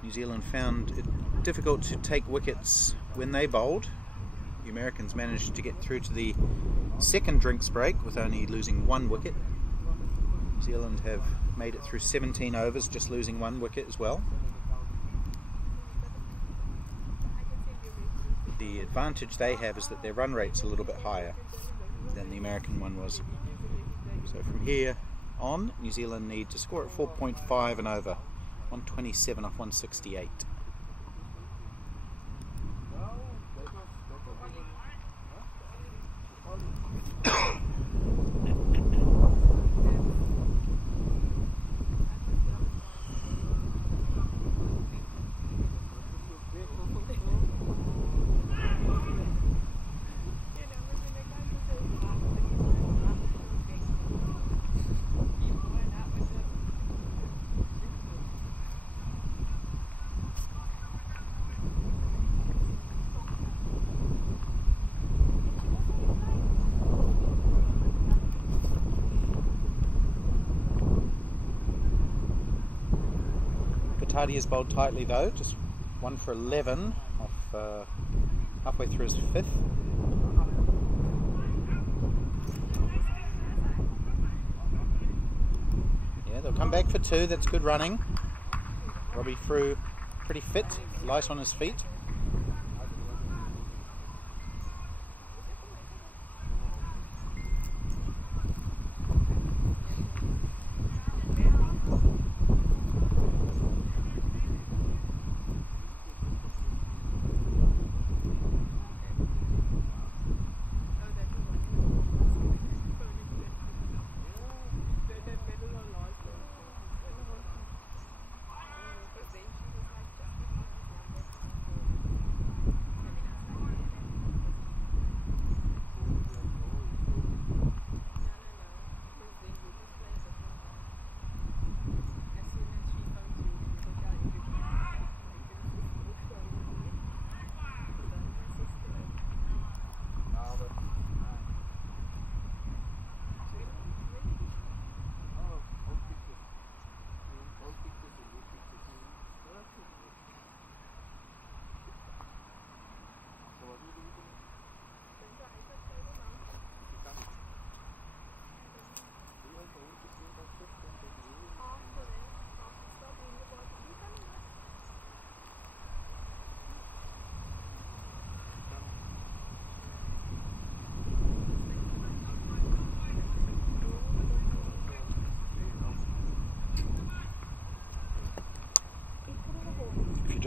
New Zealand found it difficult to take wickets when they bowled. The Americans managed to get through to the second drinks break with only losing 1 wicket. New Zealand have made it through 17 overs, just losing 1 wicket as well. The advantage they have is that their run rate's a little bit higher than the American one was. So from here on, New Zealand need to score at 4.5 and over, 127 off 168. Hardy is bowled tightly though, just 1 for 11 off halfway through his 5th. Yeah, they'll come back for 2, that's good running. Robbie Frew pretty fit, light on his feet.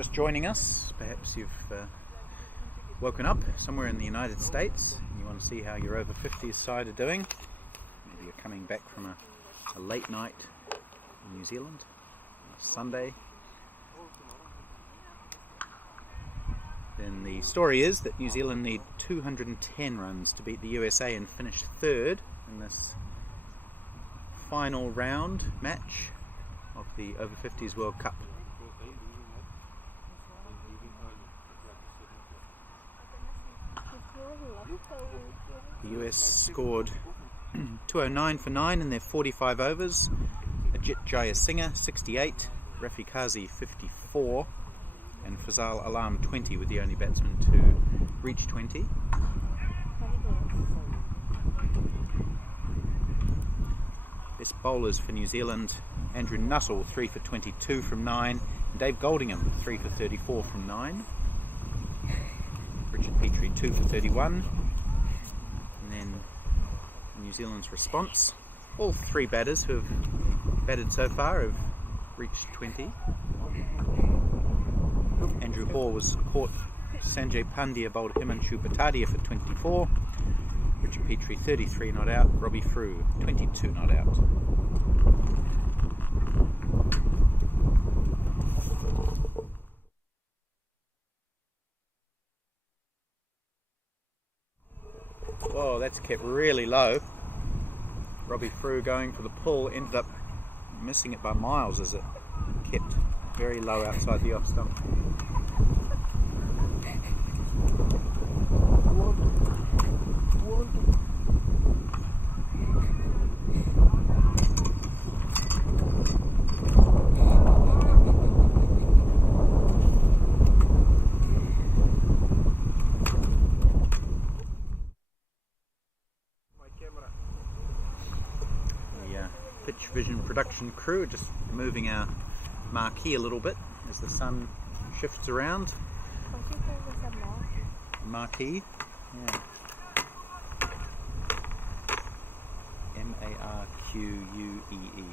just joining us, perhaps you've woken up somewhere in the United States and you want to see how your over 50s side are doing. Maybe you're coming back from a late night in New Zealand on a Sunday. Then the story is that New Zealand need 210 runs to beat the USA and finish third in this final round match of the Over 50s World Cup. The US scored 209 for 9 in their 45 overs. Ajit Jayasinghe 68, Rafi Kazi 54, and Fazal Alam 20 were the only batsmen to reach 20. Best bowlers for New Zealand: Andrew Nuttall 3 for 22 from 9, and Dave Goldingham 3 for 34 from 9. Richard Petrie 2 for 31. And then New Zealand's response: all three batters who have batted so far have reached 20. Andrew Hoare was caught. Sanjay Pandya bowled Himanshu Bhattadia for 24. Richard Petrie 33 not out. Robbie Frew 22 not out. Whoa, that's kept really low. Robbie Frew going for the pull ended up missing it by miles as it kept very low outside the off stump. Pitch Vision production crew are just moving our marquee a little bit as the sun shifts around. Marquee, yeah. Marquee.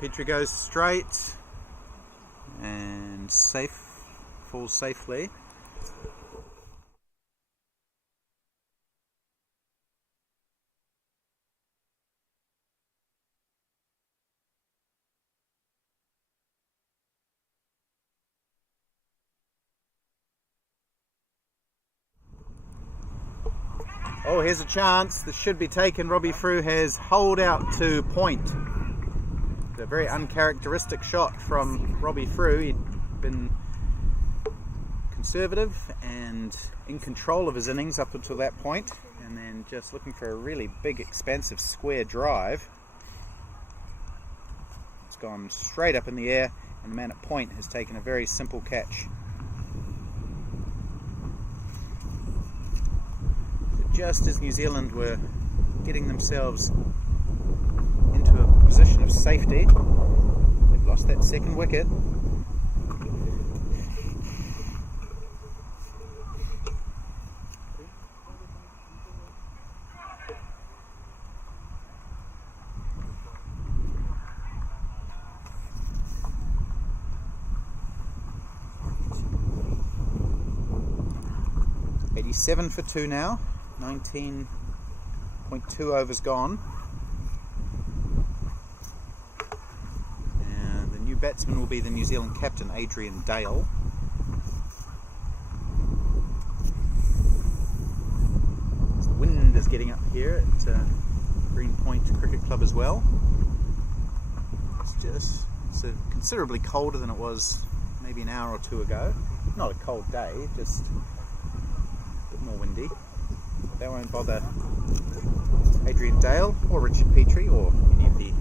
Petrie goes straight and falls safely. Oh, here's a chance. This should be taken. Robbie Frew has holed out to point. A very uncharacteristic shot from Robbie Frew. He'd been conservative and in control of his innings up until that point, and then just looking for a really big, expansive square drive. It's gone straight up in the air, and the man at point has taken a very simple catch. So just as New Zealand were getting themselves into a position of safety, they've lost that second wicket. .87 for 2 now, 19.2 overs gone. And the new batsman will be the New Zealand captain, Adrian Dale. The wind is getting up here at Green Point Cricket Club as well. It's considerably colder than it was maybe an hour or two ago. Not a cold day, just more windy. That won't bother Adrian Dale or Richard Petrie or any of the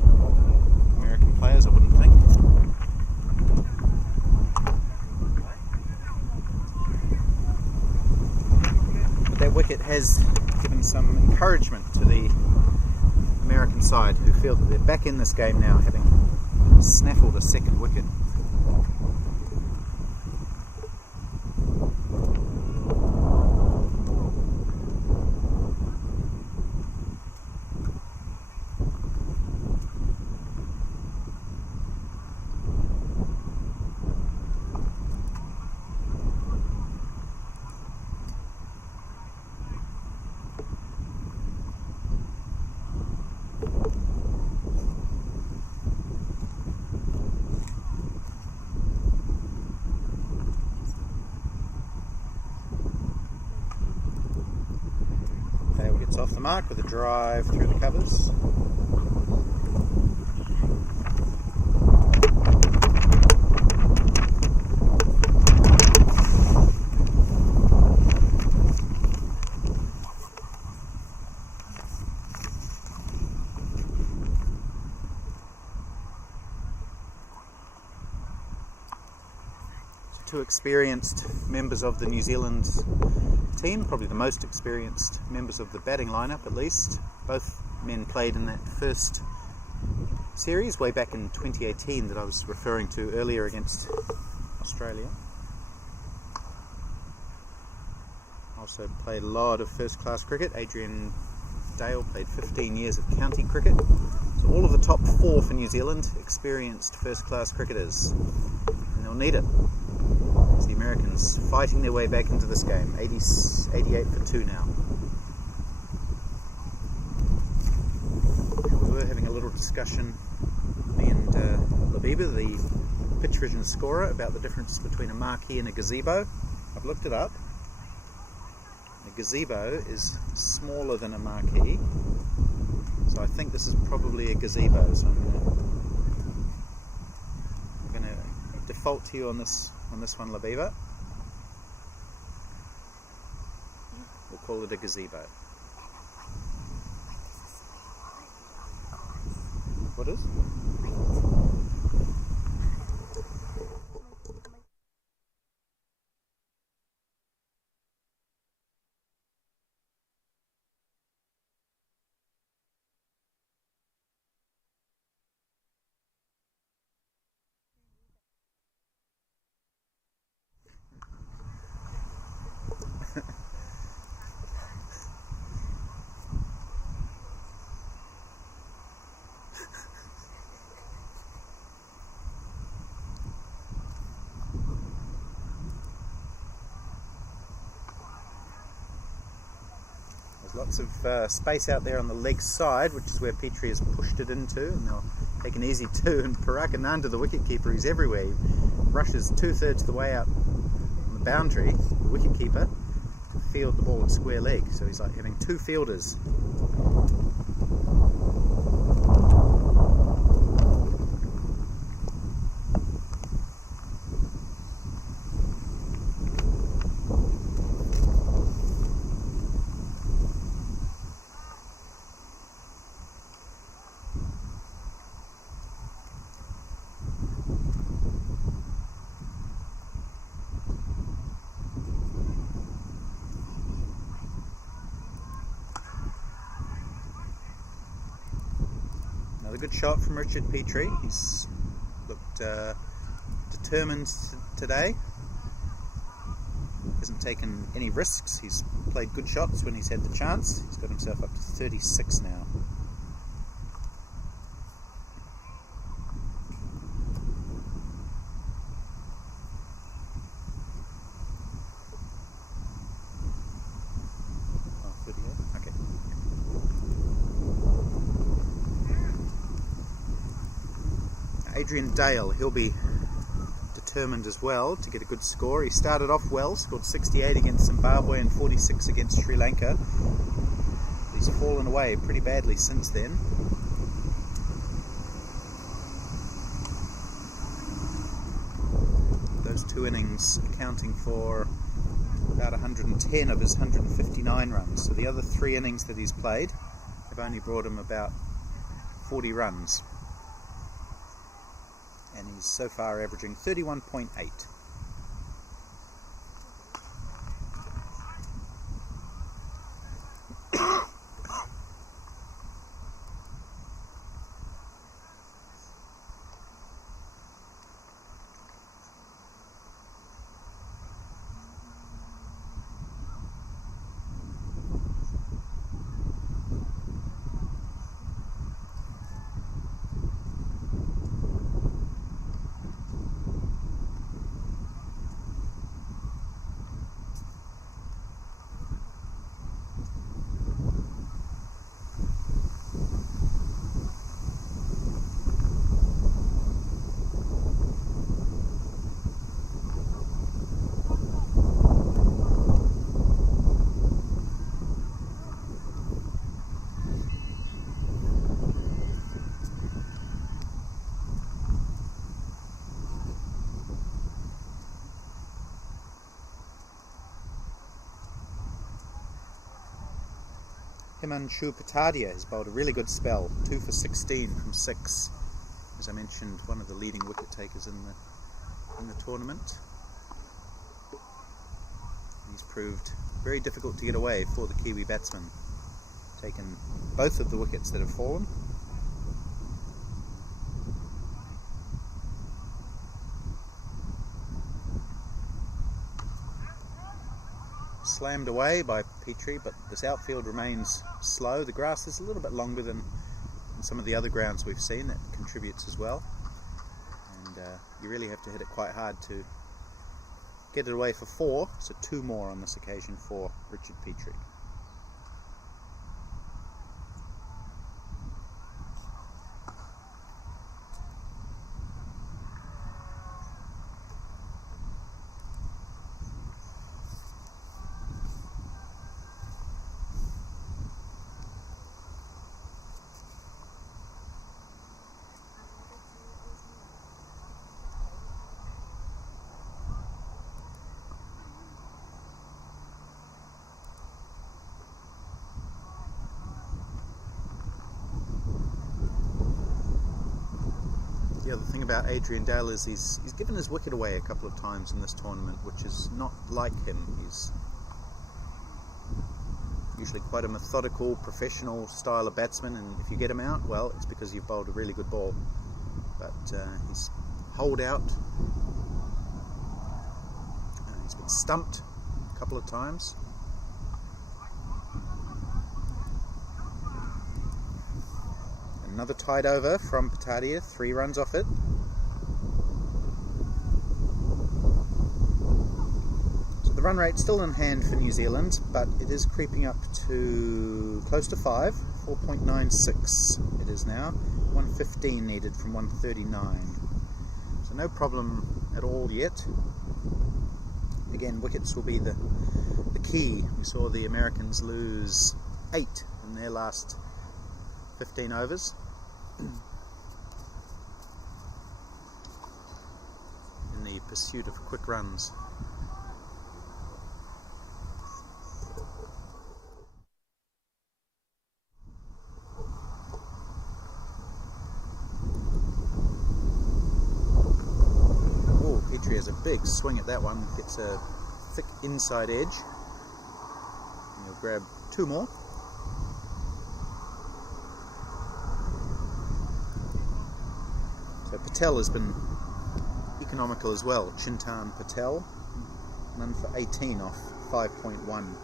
American players, I wouldn't think. But that wicket has given some encouragement to the American side, who feel that they're back in this game now, having snaffled a second wicket. Gets off the mark with a drive through the covers. Two experienced members of the New Zealand team, probably the most experienced members of the batting lineup at least. Both men played in that first series way back in 2018 that I was referring to earlier against Australia. Also played a lot of first class cricket. Adrian Dale played 15 years of county cricket. So all of the top four for New Zealand experienced first class cricketers, and they'll need it. The Americans fighting their way back into this game. 88 for 2 now. We were having a little discussion, me and Labiba, the pitch vision scorer, about the difference between a marquee and a gazebo. I've looked it up. A gazebo is smaller than a marquee, so I think this is probably a gazebo. So I'm going to default to you on this one, Labiba. We'll call it a gazebo. What is? Lots of space out there on the leg side, which is where Petrie has pushed it into, and they'll take an easy two. And Parakananda, the wicketkeeper, he's everywhere. He rushes 2/3 of the way out on the boundary, the wicketkeeper, to field the ball at square leg. So he's like having two fielders. Another good shot from Richard Petrie. He's looked determined today. Hasn't taken any risks. He's played good shots when he's had the chance. He's got himself up to 36 now. Adrian Dale, he'll be determined as well to get a good score. He started off well, scored 68 against Zimbabwe and 46 against Sri Lanka. He's fallen away pretty badly since then. Those two innings accounting for about 110 of his 159 runs. So the other three innings that he's played have have only brought him about 40 runs. And he's so far averaging 31.8. Himanshu Patadia has bowled a really good spell, 2 for 16 from 6. As I mentioned, one of the leading wicket takers in the tournament. He's proved very difficult to get away for the Kiwi batsman. Taken both of the wickets that have fallen. Slammed away by Petrie, but this outfield remains slow. The grass is a little bit longer than some of the other grounds we've seen. That contributes as well, and you really have to hit it quite hard to get it away for 4, so 2 more on this occasion for Richard Petrie. The other thing about Adrian Dale is he's given his wicket away a couple of times in this tournament, which is not like him. He's usually quite a methodical, professional style of batsman, and if you get him out, well, it's because you've bowled a really good ball. But he's holed out. He's been stumped a couple of times. Another tied over from Patadia, 3 runs off it. So the run rate's still in hand for New Zealand, but it is creeping up to close to 5, 4.96 it is now. 115 needed from 139. So no problem at all yet. Again, wickets will be the key. We saw the Americans lose 8 in their last 15 overs. In the pursuit of quick runs. Oh, Petrie has a big swing at that one. Gets a thick inside edge. And he'll grab 2 more. So Patel has been economical as well. Chintan Patel, none for 18 off 5.1.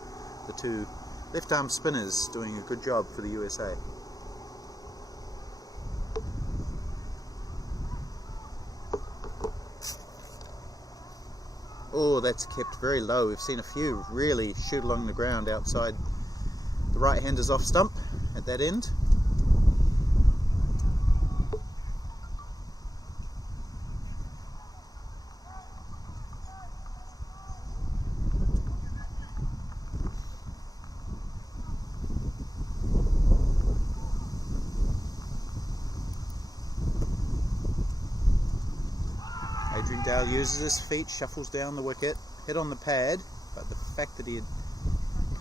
The 2 left-arm spinners doing a good job for the USA. Oh, that's kept very low. We've seen a few really shoot along the ground outside the right-hander's off stump at that end. Adrian Dale uses his feet, shuffles down the wicket, hit on the pad, but the fact that he had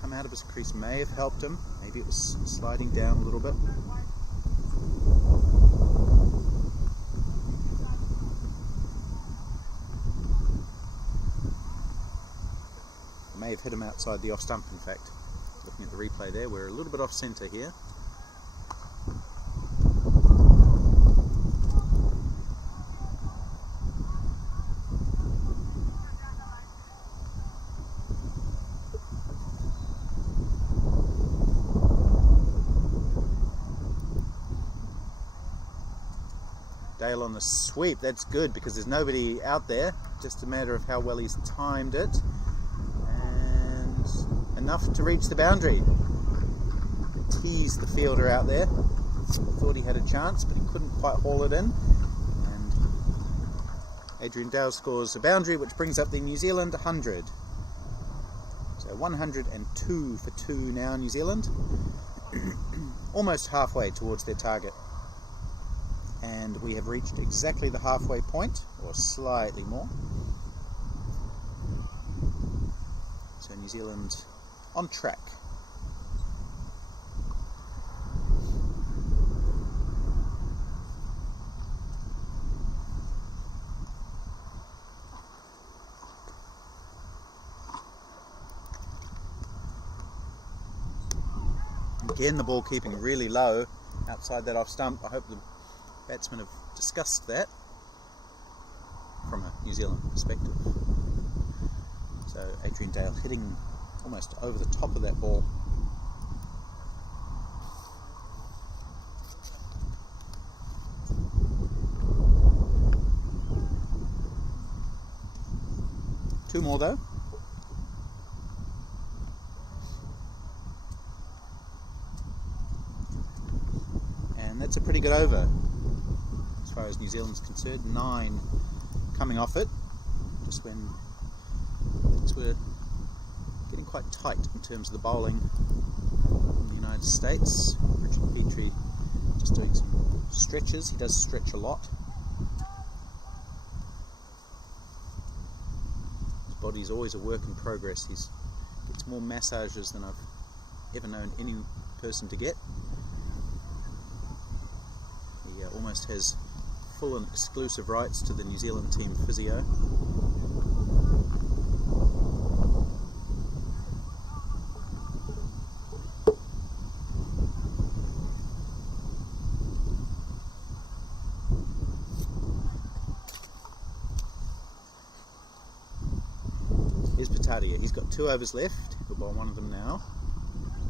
come out of his crease may have helped him. Maybe it was sliding down a little bit. May have hit him outside the off stump, in fact. Looking at the replay there, we're a little bit off centre here. Dale on the sweep, that's good because there's nobody out there, just a matter of how well he's timed it, and enough to reach the boundary. Teased the fielder out there, thought he had a chance but he couldn't quite haul it in, and Adrian Dale scores a boundary which brings up the New Zealand 100. So 102 for 2 now, New Zealand, almost halfway towards their target. And we have reached exactly the halfway point, or slightly more. So New Zealand on track. Again, the ball keeping really low outside that off stump. I hope the batsmen have discussed that from a New Zealand perspective. So Adrian Dale hitting almost over the top of that ball. Two more though. And that's a pretty good over. As far as New Zealand's concerned, 9 coming off it, just when things were getting quite tight in terms of the bowling in the United States. Richard Petrie just doing some stretches. He does stretch a lot. His body's always a work in progress. He gets more massages than I've ever known any person to get. He almost has full and exclusive rights to the New Zealand team physio. Here's Patadia. He's got 2 overs left. He'll bowl one of them now.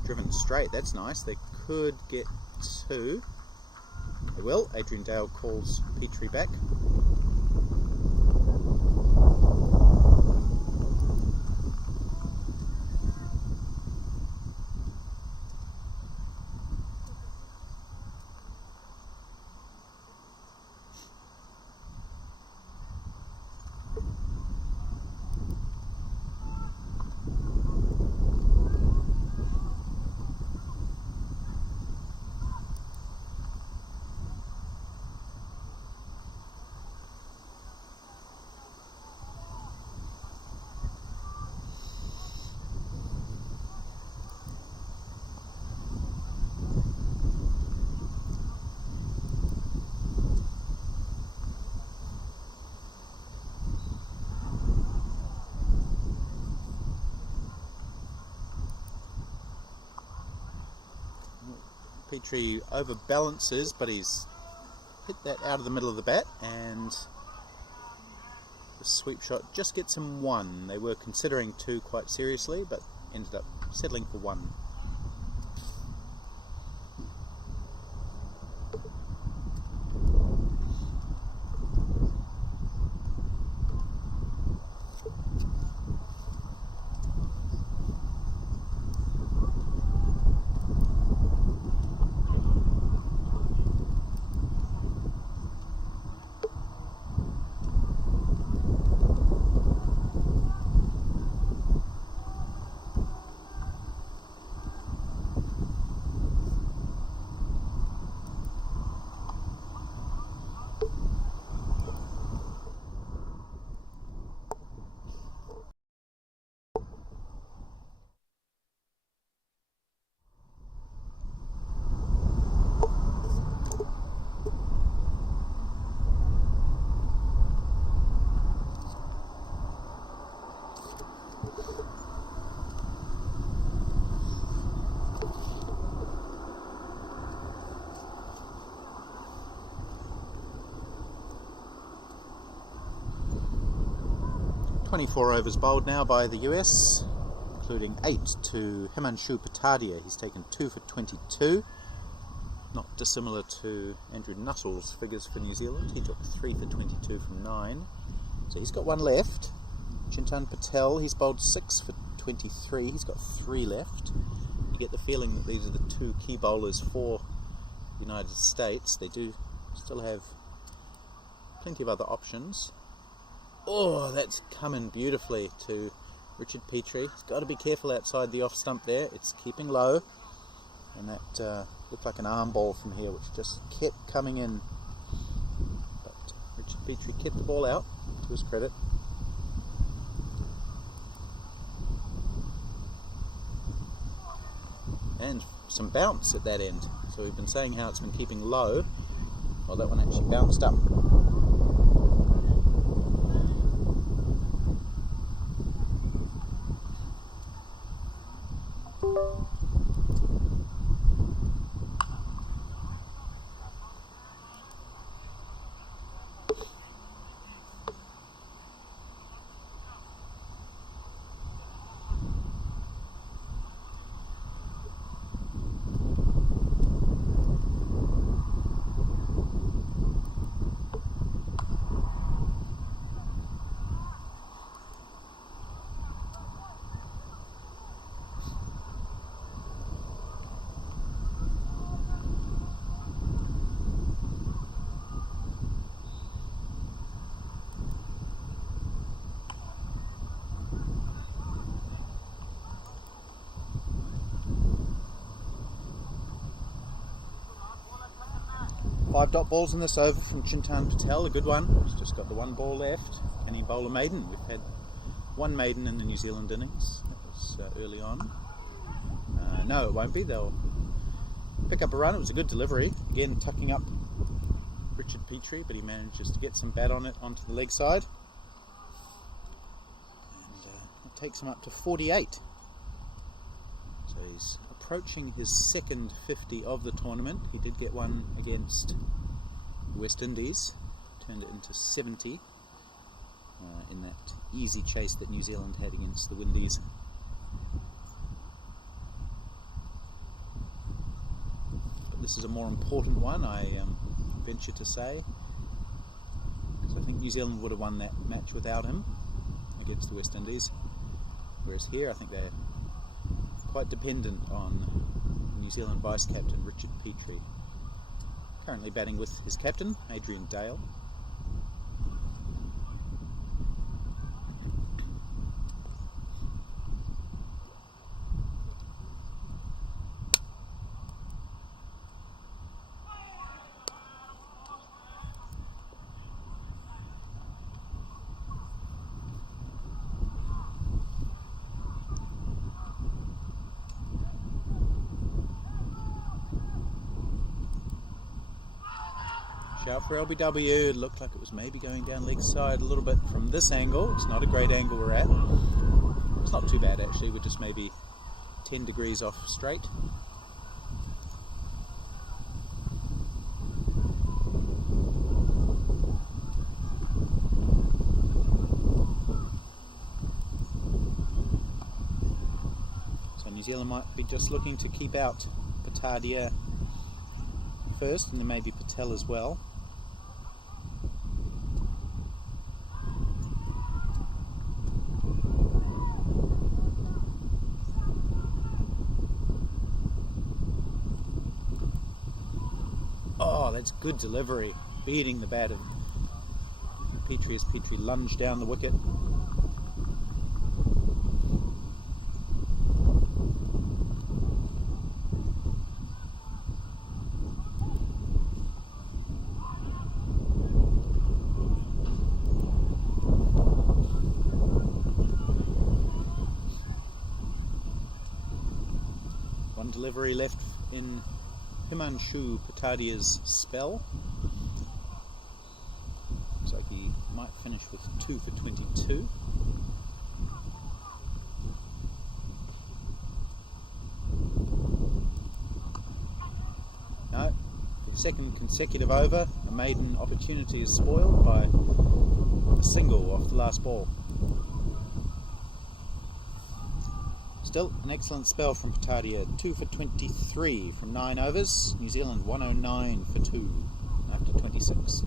Driven straight, that's nice. They could get 2. They will. Adrian Dale calls Petrie back. Petrie overbalances, but he's hit that out of the middle of the bat, and the sweep shot just gets him 1. They were considering 2 quite seriously, but ended up settling for 1. 24 overs bowled now by the US, including 8 to Himanshu Patadia. He's taken 2 for 22. Not dissimilar to Andrew Nuttall's figures for New Zealand. He took 3 for 22 from 9. So he's got 1 left. Chintan Patel, he's bowled 6 for 23. He's got 3 left. You get the feeling that these are the 2 key bowlers for the United States. They do still have plenty of other options. Oh, that's coming beautifully to Richard Petrie. He's got to be careful outside the off stump there. It's keeping low. And that looked like an arm ball from here, which just kept coming in. But Richard Petrie kept the ball out, to his credit. And some bounce at that end. So we've been saying how it's been keeping low. Well, that one actually bounced up. Five dot balls in this over from Chintan Patel, a good one. He's just got the 1 ball left. Can he bowl a maiden? We've had 1 maiden in the New Zealand innings. That was early on. No, it won't be. They'll pick up a run. It was a good delivery. Again, tucking up Richard Petrie, but he manages to get some bat on it onto the leg side. And it takes him up to 48. So he's approaching his second 50 of the tournament. He did get one against West Indies, turned it into 70 in that easy chase that New Zealand had against the Windies. But this is a more important one, I venture to say, because I think New Zealand would have won that match without him against the West Indies, whereas here I think they're quite dependent on New Zealand vice-captain Richard Petrie, currently batting with his captain Adrian Dale. Shout for LBW. It looked like it was maybe going down leg side a little bit from this angle. It's not a great angle we're at. It's not too bad actually, we're just maybe 10 degrees off straight. So New Zealand might be just looking to keep out Patadia first, and then maybe Patel as well. Oh, that's good delivery, beating the bat of Petrie as Petrie lunged down the wicket. One delivery left in Himanshu Patadia's spell. Looks like he might finish with 2 for 22. No, for the second consecutive over, a maiden opportunity is spoiled by a single off the last ball. Still an excellent spell from Patadia. 2 for 23 from 9 overs. New Zealand 109 for 2 after 26.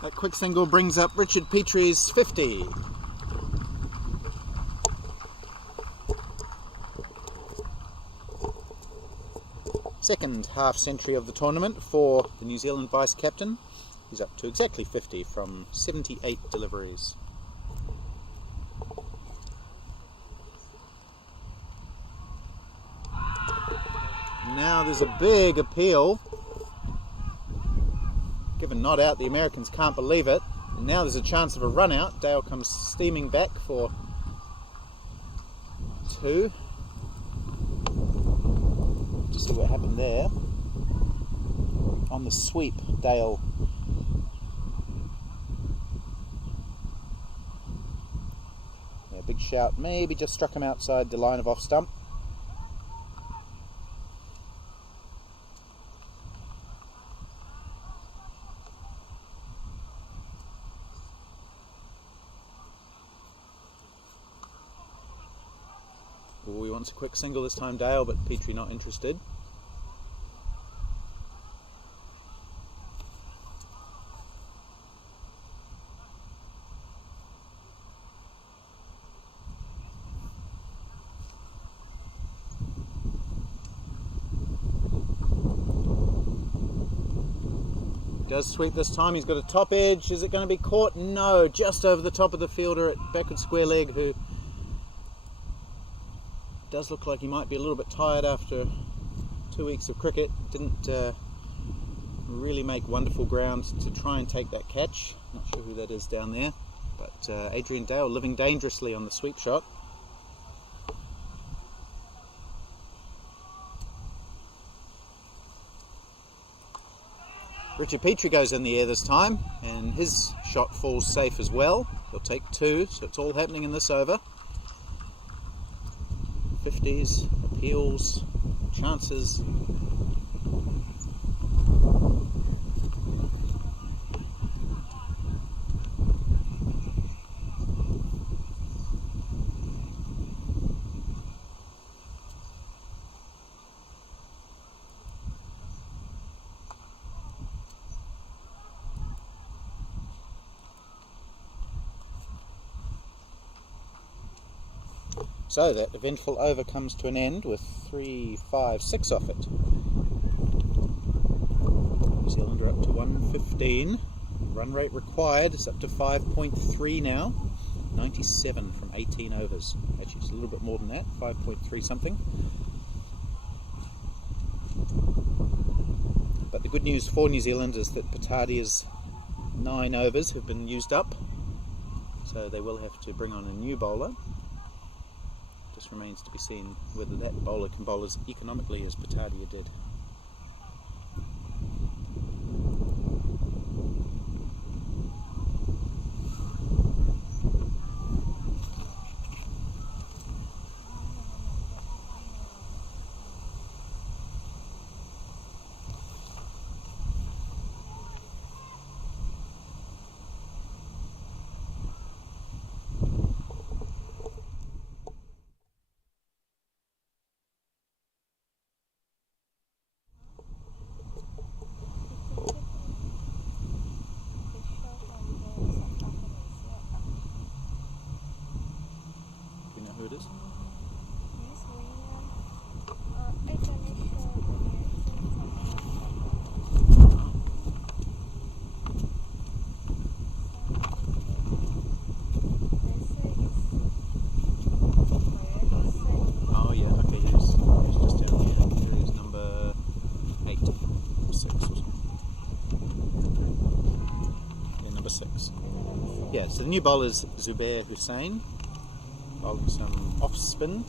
That quick single brings up Richard Petrie's 50. Second half century of the tournament for the New Zealand vice captain. He's up to exactly 50 from 78 deliveries. Now there's a big appeal. Given not out, the Americans can't believe it. And now there's a chance of a run out. Dale comes steaming back for 2. To see what happened there. On the sweep, Dale. Yeah, big shout. Maybe just struck him outside the line of off stump. Oh, he wants a quick single this time, Dale, but Petrie not interested. Does sweep this time. He's got a top edge. Is it going to be caught? No, just over the top of the fielder at backward square leg, who does look like he might be a little bit tired after 2 weeks of cricket. Didn't really make wonderful ground to try and take that catch. Not sure who that is down there, but Adrian Dale living dangerously on the sweep shot. Richard Petrie goes in the air this time, and his shot falls safe as well. He'll take 2, so it's all happening in this over. 50s, appeals, chances. So that eventful over comes to an end with 3, 5, 6 off it. New Zealand are up to 115. Run rate required is up to 5.3 now. 97 from 18 overs. Actually, it's a little bit more than that, 5.3 something. But the good news for New Zealand is that Patadia's 9 overs have been used up. So they will have to bring on a new bowler. Just remains to be seen whether that bowler can bowl as economically as Patadia did. Who it is? Yeah, so the new bowler is Zubair Hussain, bowling some off spin.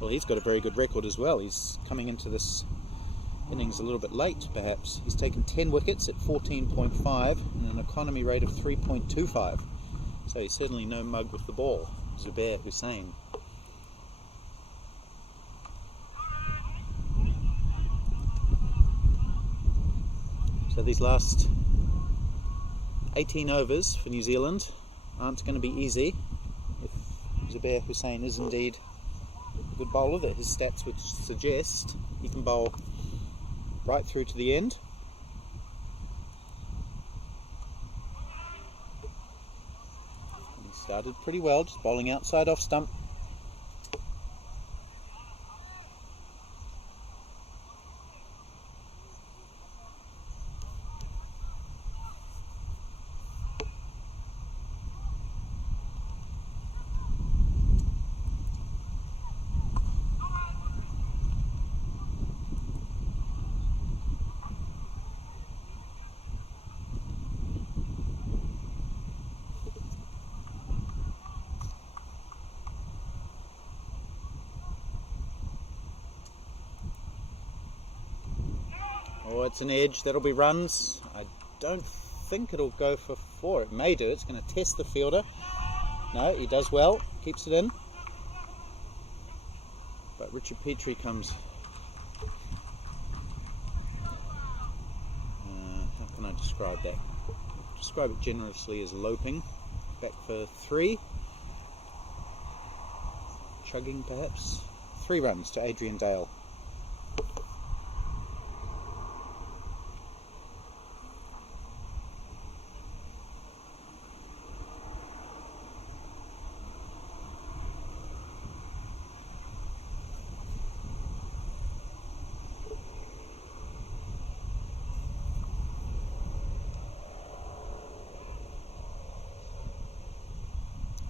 Well, he's got a very good record as well. He's coming into this innings a little bit late, perhaps. He's taken 10 wickets at 14.5 and an economy rate of 3.25. So he's certainly no mug with the ball, Zubair Hussain. So these last 18 overs for New Zealand aren't going to be easy. If Zubair Hussain is indeed a good bowler that his stats would suggest, he can bowl right through to the end. And he started pretty well, just bowling outside off stump. Oh, it's an edge, that'll be runs. I don't think it'll go for 4. It may do, it's going to test the fielder. No, he does well, keeps it in. But Richard Petrie comes, how can I describe that? Describe it generously as loping. Back for 3. Chugging perhaps. 3 runs to Adrian Dale.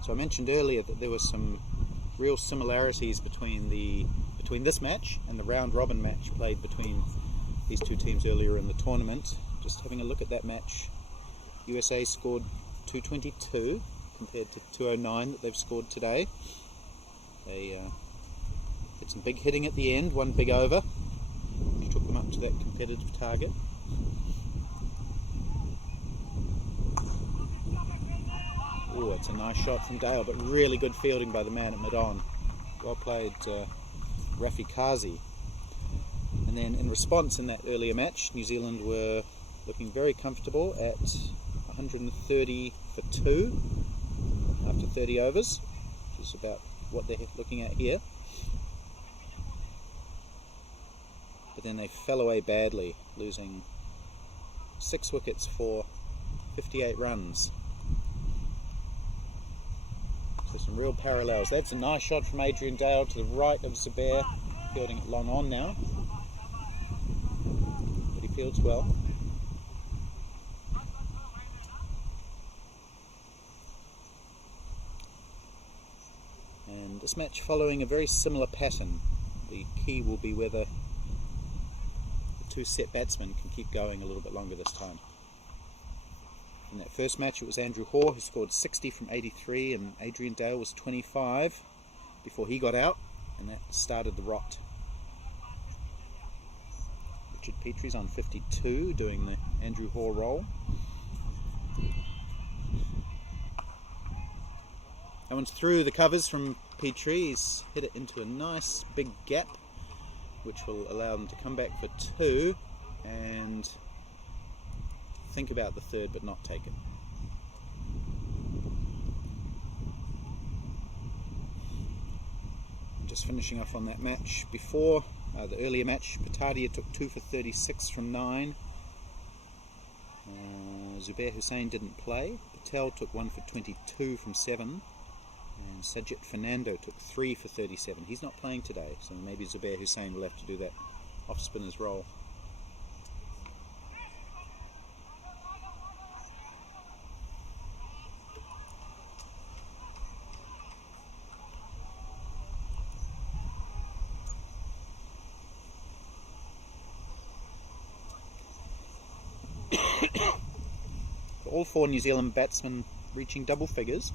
So I mentioned earlier that there were some real similarities between this match and the round robin match played between these two teams earlier in the tournament. Just having a look at that match, USA scored 222 compared to 209 that they've scored today. They had some big hitting at the end, one big over, which took them up to that competitive target. Oh, it's a nice shot from Dale, but really good fielding by the man at mid-on. Well played, Rafi Kazi. And then in response in that earlier match, New Zealand were looking very comfortable at 130 for 2 after 30 overs, which is about what they're looking at here. But then they fell away badly, losing 6 wickets for 58 runs. So some real parallels. That's a nice shot from Adrian Dale to the right of Zubair, fielding it long on now. But he fields well. And this match following a very similar pattern. The key will be whether the two set batsmen can keep going a little bit longer this time. In that first match it was Andrew Hoare who scored 60 from 83 and Adrian Dale was 25 before he got out, and that started the rot. Richard Petrie's on 52 doing the Andrew Hoare role. That one's through the covers from Petrie. He's hit it into a nice big gap which will allow them to come back for 2 and think about the third but not take it. Just finishing off on that match before, the earlier match, Patadia took 2 for 36 from 9. Zubair Hussain didn't play. Patel took 1 for 22 from 7. And Sajid Fernando took 3 for 37. He's not playing today, so maybe Zubair Hussain will have to do that off-spinner's role. all 4 New Zealand batsmen reaching double figures.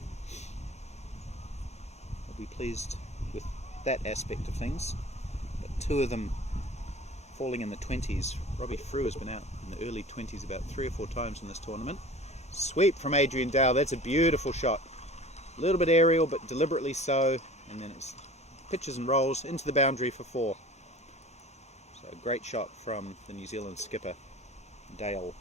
I'll be pleased with that aspect of things. But 2 of them falling in the 20s. Robbie Frew has been out in the early 20s about 3 or 4 times in this tournament. Sweep from Adrian Dale. That's a beautiful shot. A little bit aerial, but deliberately so. And then it's pitches and rolls into the boundary for 4. So a great shot from the New Zealand skipper, Dale.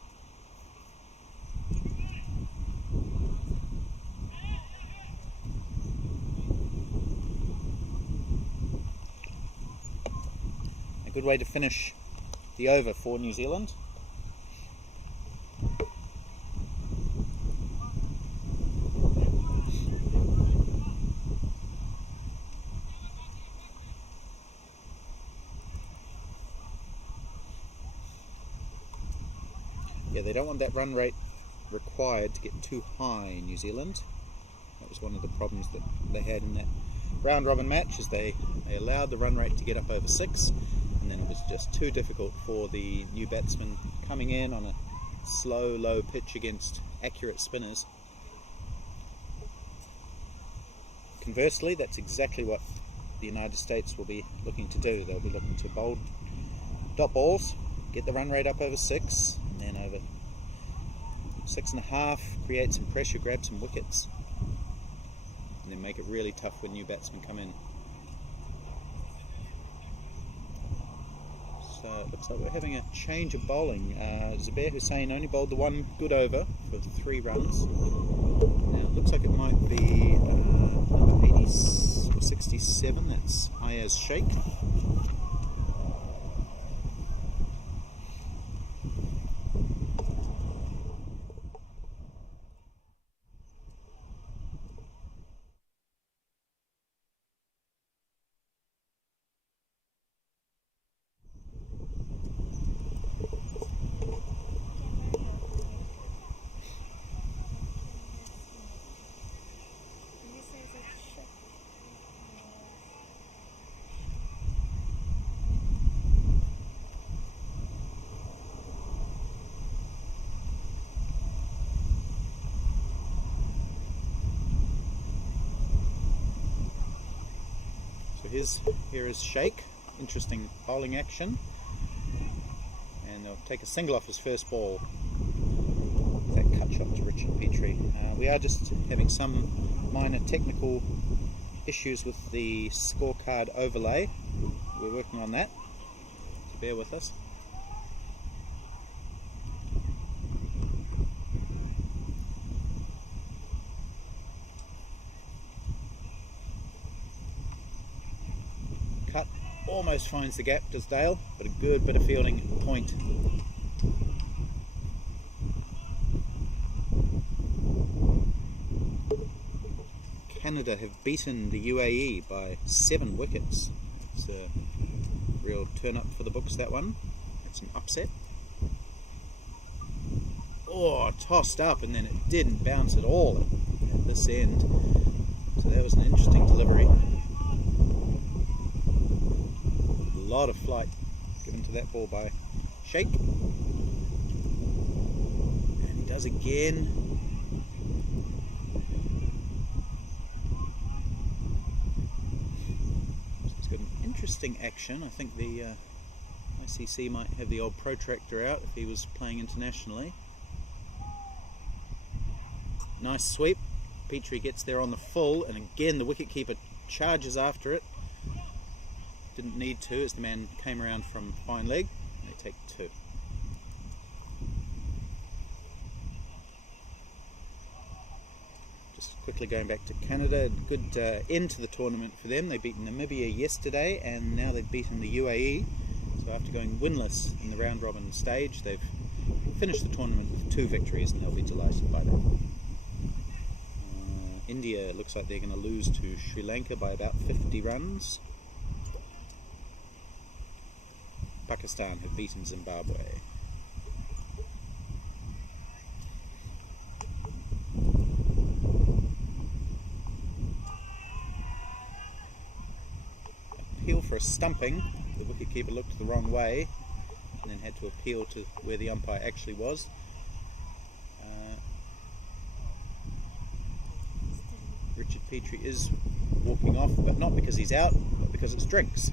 A good way to finish the over for New Zealand. Yeah, they don't want that run rate required to get too high in New Zealand. That was one of the problems that they had in that round robin match, is they allowed the run rate to get up over 6, and then it was just too difficult for the new batsmen coming in on a slow, low pitch against accurate spinners. Conversely, that's exactly what the United States will be looking to do. They'll be looking to bowl dot balls, get the run rate up over 6, and then over 6.5, create some pressure, grab some wickets, and then make it really tough when new batsmen come in. So it looks like we're having a change of bowling. Zubair Hussain only bowled the 1 good over for 3 runs. Now it looks like it might be number 80 or 67, that's Ayaz Sheikh. Here is Sheikh, interesting bowling action, and they'll take a single off his first ball. That cut shot to Richard Petrie. We are just having some minor technical issues with the scorecard overlay. We're working on that, so bear with us. Almost finds the gap, does Dale, but a good bit of fielding at the point. Canada have beaten the UAE by 7 wickets. It's a real turn up for the books, that one. It's an upset. Oh, tossed up, and then it didn't bounce at all at this end. So that was an interesting delivery. A lot of flight given to that ball by Sheikh, and he does again. So he's got an interesting action. I think the ICC might have the old protractor out if he was playing internationally. Nice sweep. Petrie gets there on the full, and again the wicketkeeper charges after it. Didn't need to, as the man came around from fine leg. They take 2. Just quickly going back to Canada, good end to the tournament for them. They beat Namibia yesterday, and now they've beaten the UAE. So after going winless in the round robin stage, they've finished the tournament with 2 victories, and they'll be delighted by that. India looks like they're going to lose to Sri Lanka by about 50 runs. Pakistan have beaten Zimbabwe. Appeal for a stumping. The wicketkeeper looked the wrong way and then had to appeal to where the umpire actually was. Richard Petrie is walking off, but not because he's out, but because it's drinks.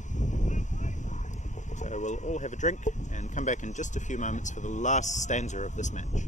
So we'll all have a drink and come back in just a few moments for the last stanza of this match.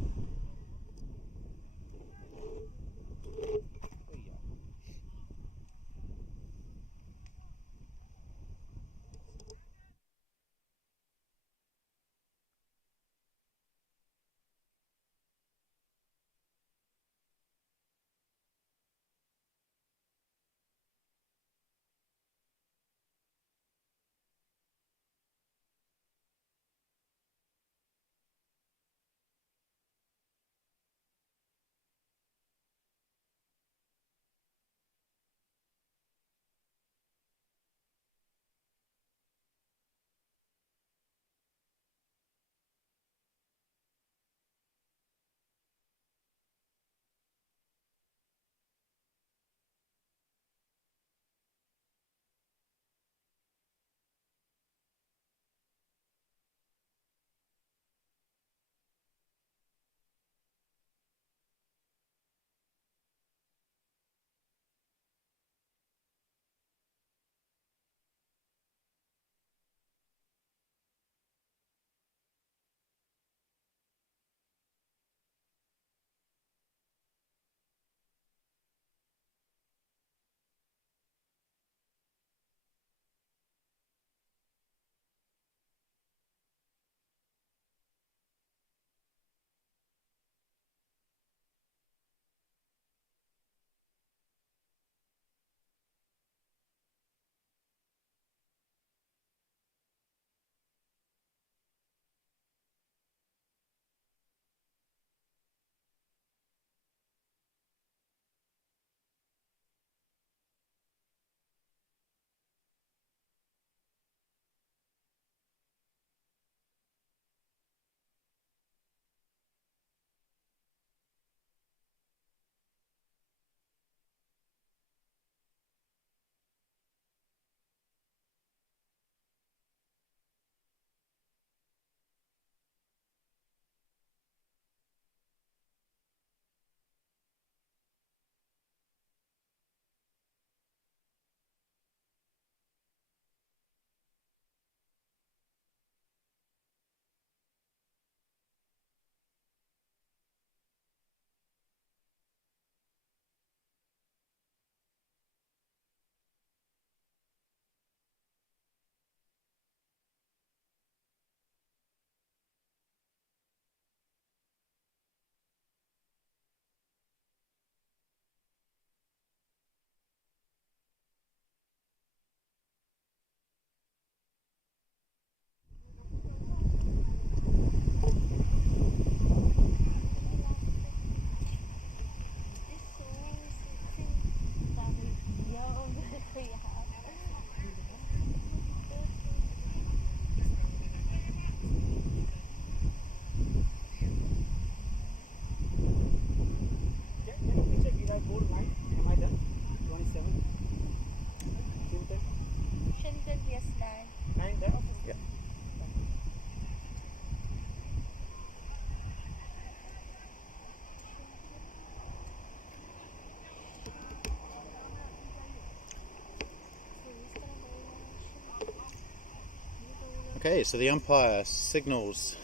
Okay, so the umpire signals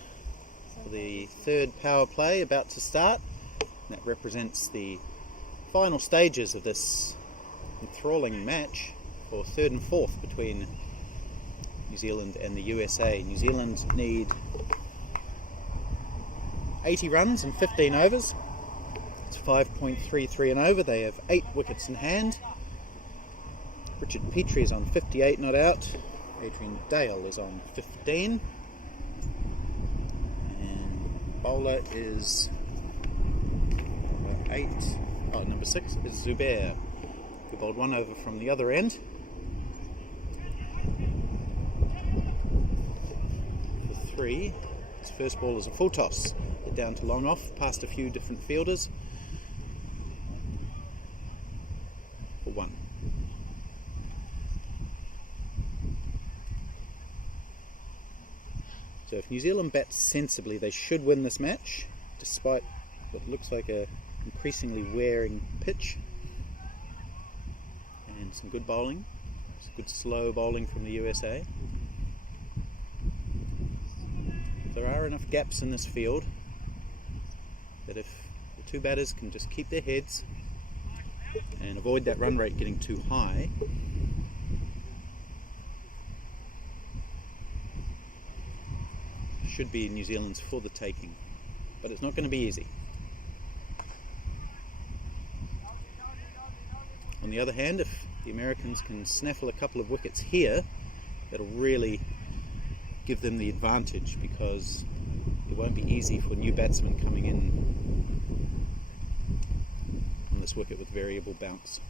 for the third power play about to start. That represents the final stages of this enthralling match for third and fourth between New Zealand and the USA. New Zealand need 80 runs in 15 overs. It's 5.33 and over. They have 8 wickets in hand. Richard Petrie is on 58 not out. Adrian Dale is on 15. And bowler is number 6 is Zubair, who bowled 1 over from the other end. For 3, his first ball is a full toss. Hit down to long off, past a few different fielders. For 1. So if New Zealand bats sensibly, they should win this match, despite what looks like a increasingly wearing pitch. some good bowling, some good slow bowling from the USA. There are enough gaps in this field that if the two batters can just keep their heads and avoid that run rate getting too high, should be New Zealand's for the taking. But it's not going to be easy. On the other hand, if the Americans can snaffle a couple of wickets here, that'll really give them the advantage, because it won't be easy for new batsmen coming in on this wicket with variable bounce.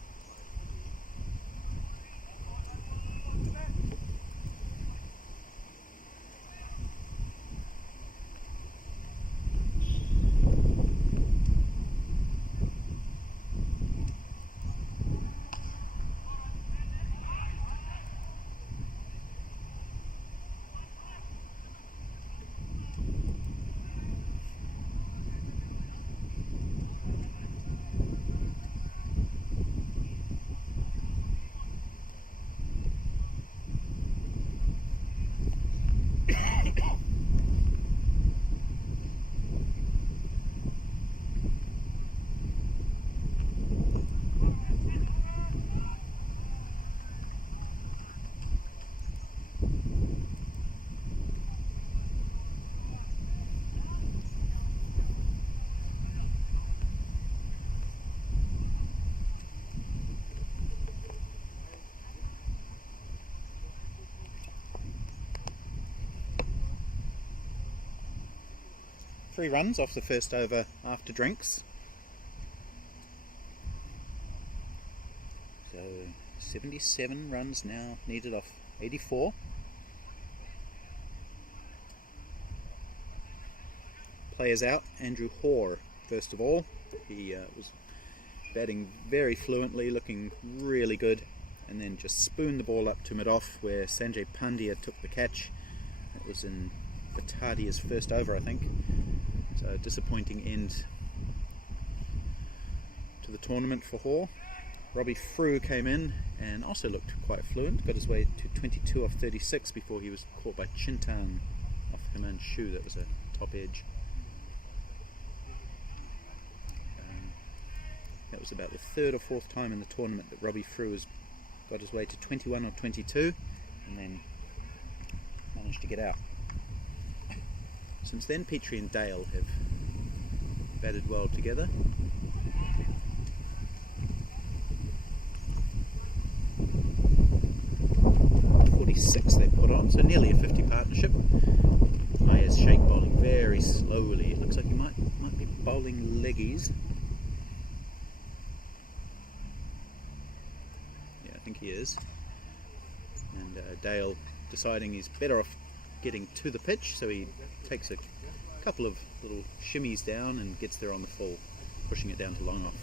Three runs off the first over after drinks. So 77 runs now needed off 84. Players out. Andrew Hoare first of all. He was batting very fluently, looking really good, and then just spooned the ball up to mid-off where Sanjay Pandya took the catch. It was in Batadia's first over, I think. So a disappointing end to the tournament for Hoare. Robbie Frew came in and also looked quite fluent, got his way to 22 off 36 before he was caught by Chintan off Himanshu. That was a top edge. That was about the third or fourth time in the tournament that Robbie Frew has got his way to 21 or 22 and then managed to get out. Since then, Petrie and Dale have batted well together. .46 they put on, so nearly a 50 partnership. Ayaz Sheikh bowling very slowly. It looks like he might be bowling leggies. Yeah, I think he is. And Dale deciding he's better off getting to the pitch, so he takes a couple of little shimmies down and gets there on the full, pushing it down to long off.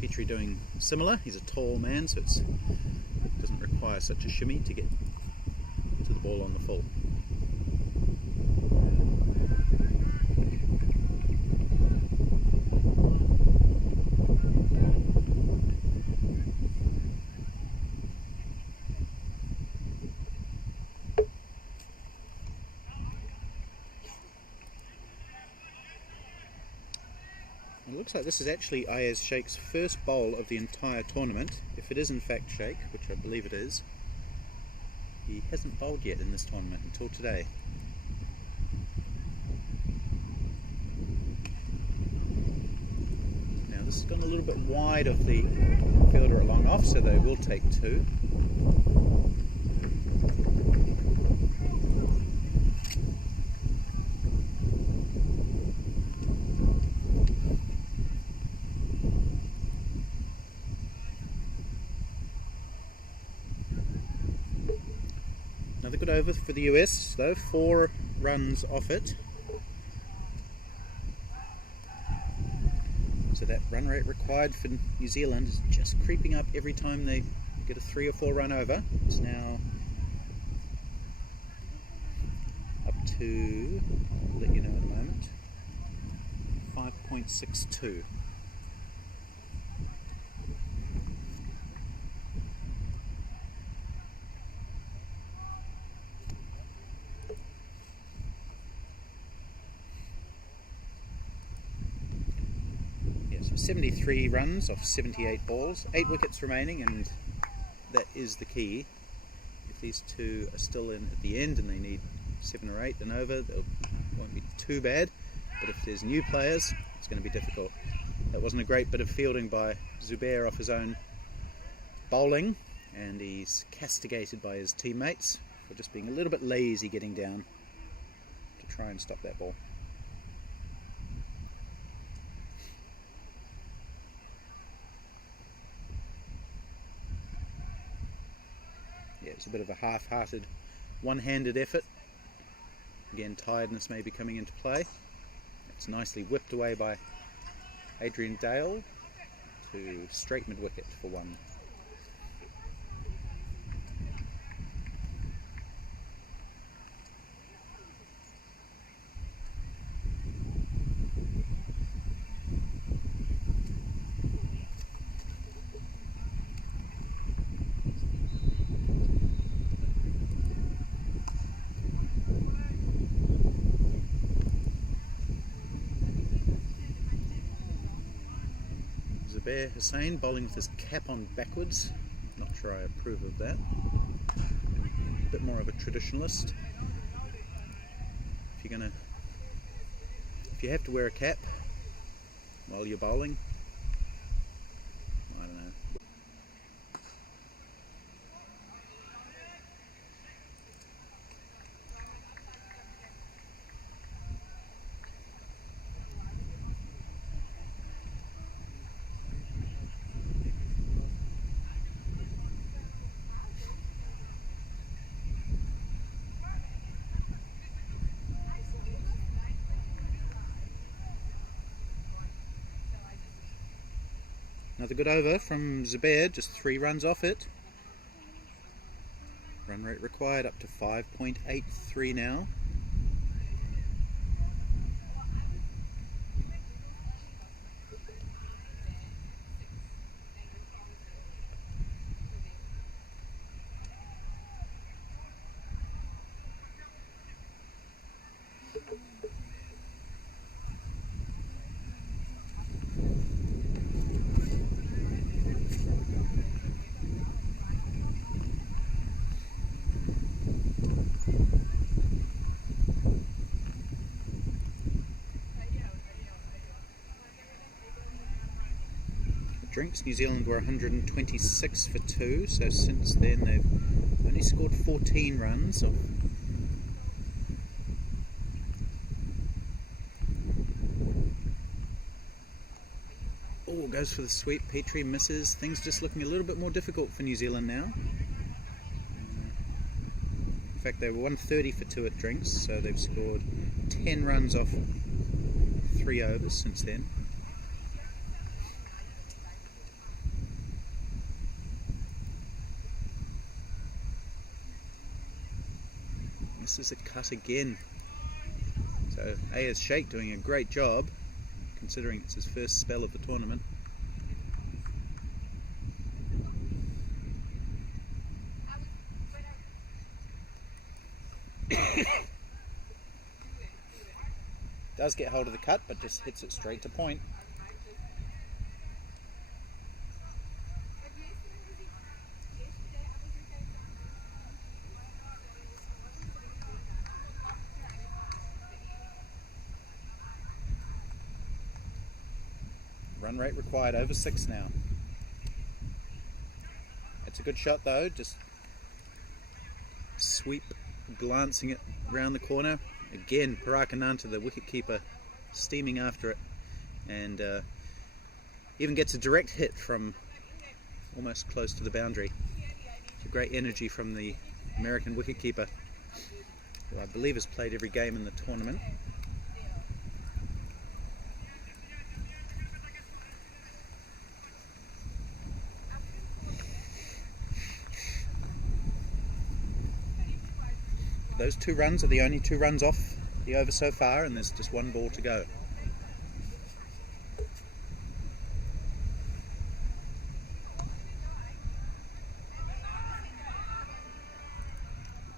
Petrie doing similar. He's a tall man, so it doesn't require such a shimmy to get to the ball on the full. It looks like this is actually Ayaz Sheikh's first bowl of the entire tournament. If it is in fact Sheikh, which I believe it is, he hasn't bowled yet in this tournament until today. Now this has gone a little bit wide of the fielder at long off, so they will take two. Another good over for the US though, 4 runs off it. So that run rate required for New Zealand is just creeping up every time they get a 3 or 4 run over. It's now up to, I'll let you know in a moment, 5.62. Yes, 73 runs off 78 balls, 8 wickets remaining, and that is the key. If these two are still in at the end and they need 7 or 8 and over, they won't be too bad, but if there's new players, it's going to be difficult. That wasn't a great bit of fielding by Zubair off his own bowling, and he's castigated by his teammates for just being a little bit lazy getting down to try and stop that ball. Yeah, it's a bit of a half-hearted, one-handed effort. Again, tiredness may be coming into play. It's nicely whipped away by Adrian Dale to straight mid-wicket for 1. Zubair Hussain bowling with his cap on backwards. Not sure I approve of that. A bit more of a traditionalist. If you have to wear a cap while you're bowling, I don't know. Another good over from Zubair, just 3 runs off it. Run rate required up to 5.83 now. Drinks, New Zealand were 126 for 2, so since then they've only scored 14 runs. Oh, goes for the sweep, Petrie misses. Things just looking a little bit more difficult for New Zealand now. In fact, they were 130 for 2 at Drinks, so they've scored 10 runs off 3 overs since then. This is a cut again. So Ayaz Sheikh doing a great job, considering it's his first spell of the tournament. Does get hold of the cut, but just hits it straight to point. Run rate required over 6 now. It's a good shot though, just sweep, glancing it round the corner. Again, Parakananta, the wicketkeeper, steaming after it, and even gets a direct hit from almost close to the boundary. It's a great energy from the American wicketkeeper, who I believe has played every game in the tournament. Those 2 runs are the only 2 runs off the over so far, and there's just 1 ball to go.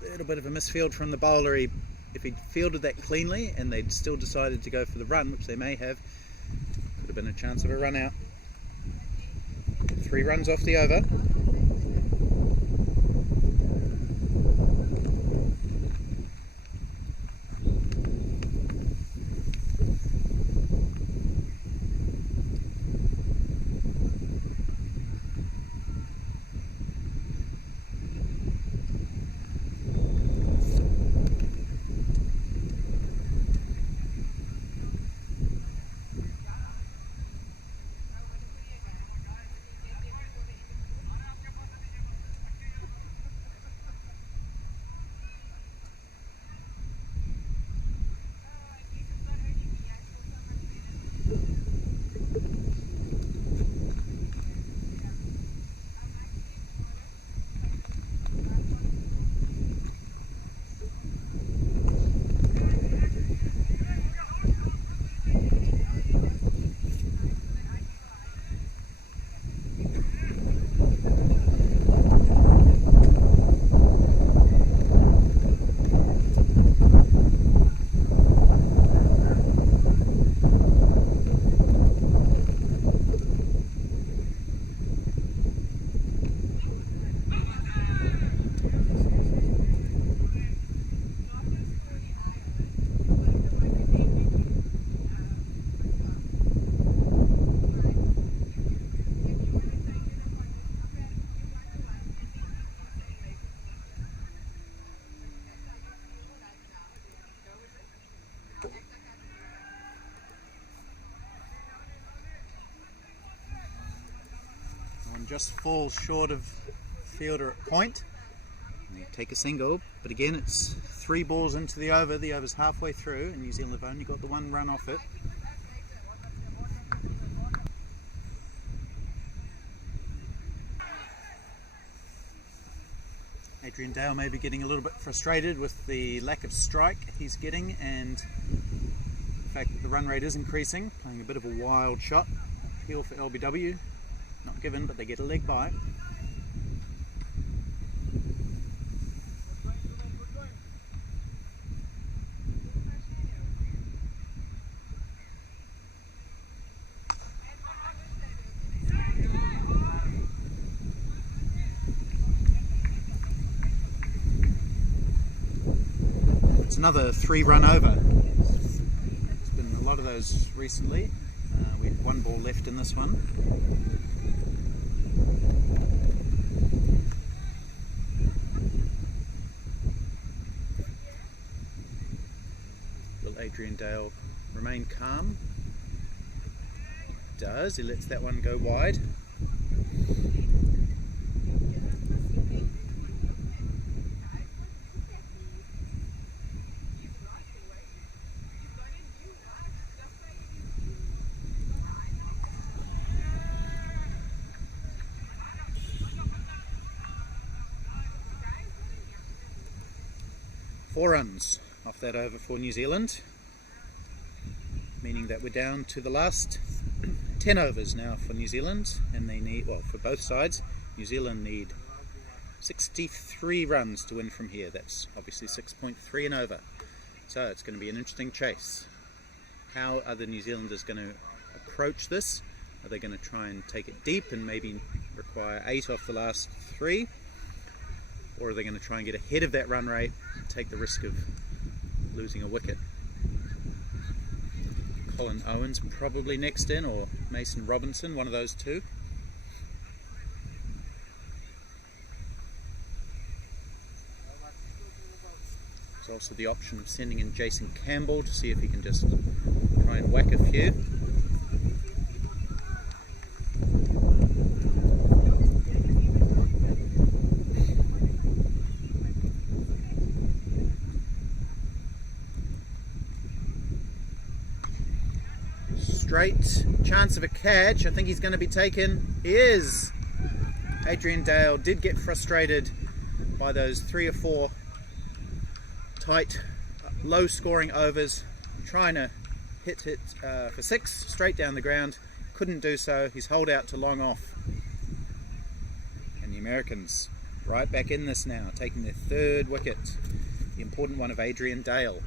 A little bit of a misfield from the bowler. If he'd fielded that cleanly and they'd still decided to go for the run, which they may have, could have been a chance of a run out. 3 runs off the over. Just falls short of fielder at point. And they take a single, but again it's 3 balls into the over. The over's halfway through, and New Zealand have only got the 1 run off it. Adrian Dale may be getting a little bit frustrated with the lack of strike he's getting, and the fact that the run rate is increasing, playing a bit of a wild shot. Appeal for LBW. Not given, but they get a leg by. It's another 3 run over. There's been a lot of those recently. We have 1 ball left in this one. Will Adrian Dale remain calm? He does. He lets that one go wide. Four runs off that over for New Zealand, meaning that we're down to the last 10 overs now for New Zealand, and they need, well, for both sides, New Zealand need 63 runs to win from here. That's obviously 6.3 and over, so it's going to be an interesting chase. How are the New Zealanders going to approach this? Are they going to try and take it deep and maybe require 8 off the last 3? Or are they going to try and get ahead of that run rate and take the risk of losing a wicket? Colin Owens probably next in, or Mason Robinson, one of those two. There's also the option of sending in Jason Campbell to see if he can just try and whack a few. Straight chance of a catch. I think he's going to be taken. He is. Adrian Dale did get frustrated by those 3 or 4 tight, low scoring overs, trying to hit it for 6 straight down the ground. Couldn't do so. He's holed out to long off. And the Americans right back in this now, taking their 3rd wicket, the important one of Adrian Dale.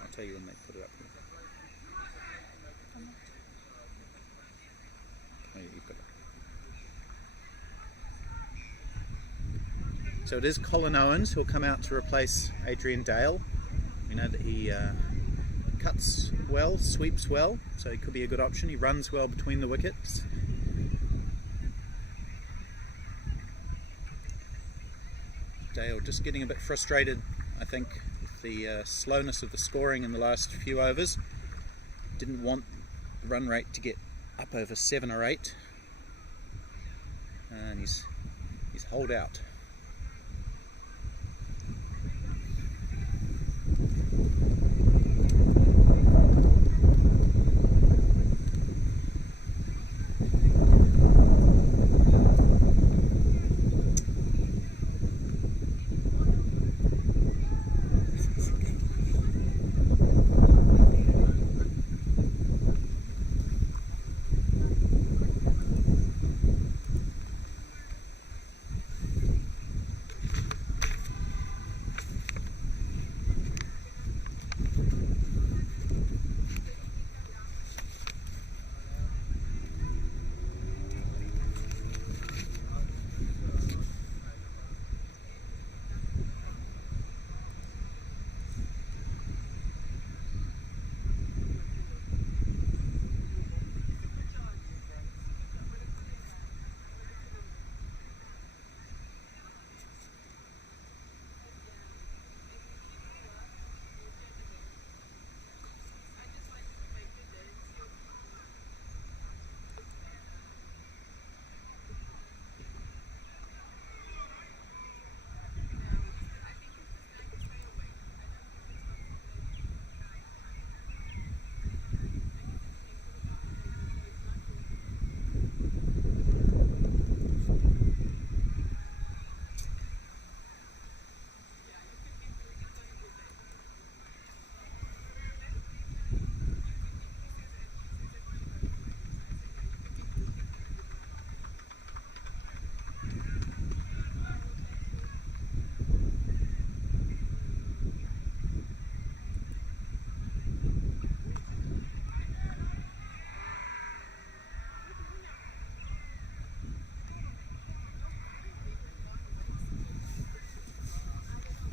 I'll tell you when they put it up here. Oh, yeah, you've got it. So it is Colin Owens who'll come out to replace Adrian Dale. We know that he cuts well, sweeps well, so he could be a good option. He runs well between the wickets. Dale just getting a bit frustrated, I think, with the slowness of the scoring in the last few overs. Didn't want the run rate to get up over 7 or 8, and he's holed out.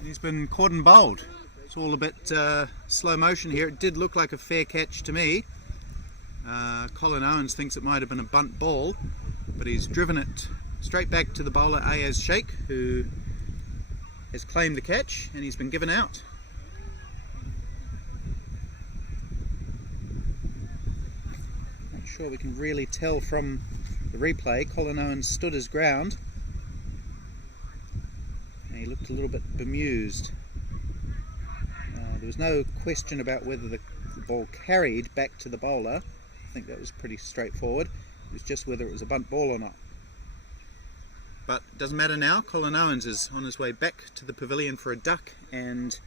He's been caught and bowled. It's all a bit slow motion here. It did look like a fair catch to me. Colin Owens thinks it might have been a bunt ball, but he's driven it straight back to the bowler Ayaz Sheikh, who has claimed the catch, and he's been given out. Not sure we can really tell from the replay. Colin Owens stood his ground. He looked a little bit bemused. There was no question about whether the ball carried back to the bowler. I think that was pretty straightforward. It was just whether it was a bunt ball or not. But it doesn't matter now. Colin Owens is on his way back to the pavilion for a duck, and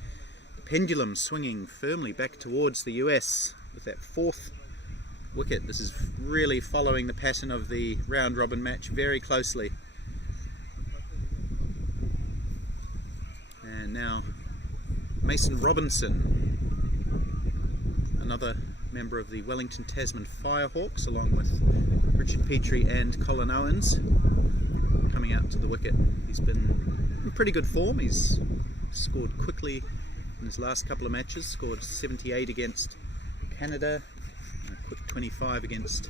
the pendulum swinging firmly back towards the US with that 4th wicket. This is really following the pattern of the round robin match very closely. And now Mason Robinson, another member of the Wellington Tasman Firehawks, along with Richard Petrie and Colin Owens, coming out to the wicket. He's been in pretty good form. He's scored quickly in his last couple of matches, scored 78 against Canada, a quick 25 against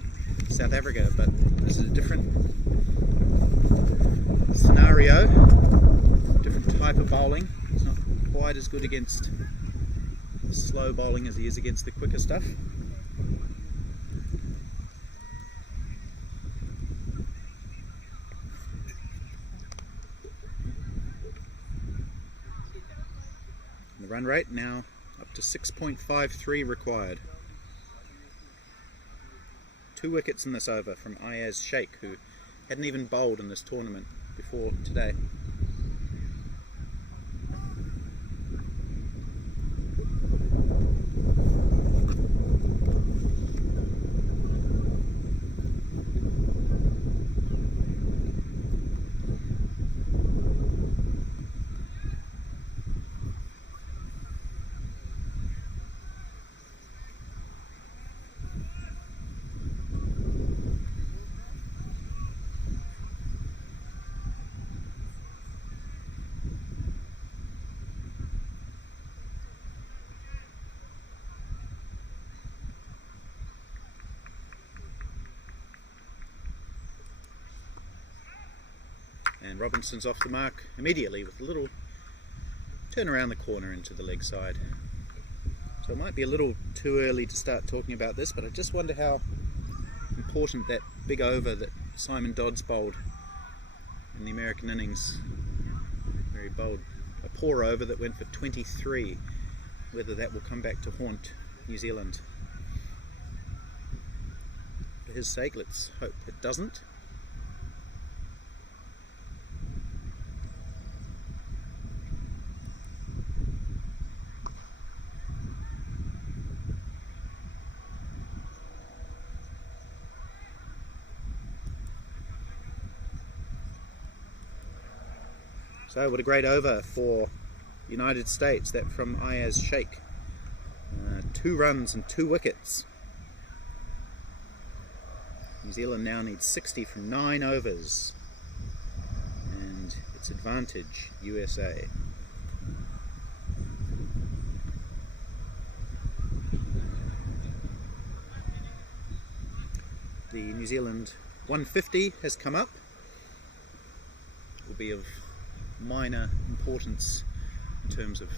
South Africa, but this is a different scenario, different type of bowling. He's not quite as good against slow bowling as he is against the quicker stuff. The run rate now up to 6.53 required. 2 wickets in this over from Ayaz Sheikh, who hadn't even bowled in this tournament before today. And Robinson's off the mark immediately with a little turn around the corner into the leg side. So it might be a little too early to start talking about this, but I just wonder how important that big over that Simon Dodds bowled in the American innings, where he bowled a poor over that went for 23, whether that will come back to haunt New Zealand. For his sake, let's hope it doesn't. So what a great over for United States, that from Ayaz Sheikh. 2 runs and 2 wickets. New Zealand now needs 60 from 9 overs. And it's advantage USA. The New Zealand 150 has come up. It will be of minor importance in terms of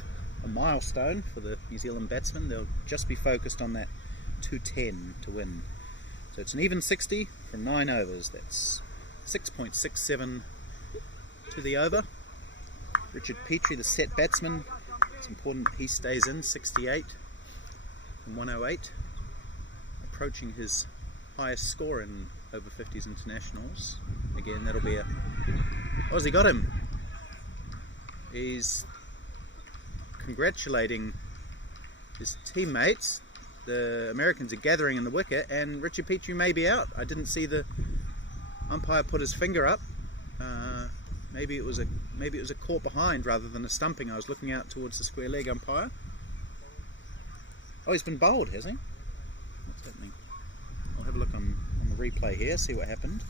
a milestone for the New Zealand batsmen. They'll just be focused on that 210 to win. So it's an even 60 from 9 overs. That's 6.67 to the over. Richard Petrie, the set batsman, it's important he stays in, 68 from 108, approaching his highest score in over 50s internationals. Again, that'll be a... Oh, has he got him? He's congratulating his teammates. The Americans are gathering in the wicket, and Richard Petrie may be out. I didn't see the umpire put his finger up. Maybe it was a caught behind rather than a stumping. I was looking out towards the square leg umpire. Oh, he's been bowled, has he? What's happening? I'll have a look on the replay here, see what happened.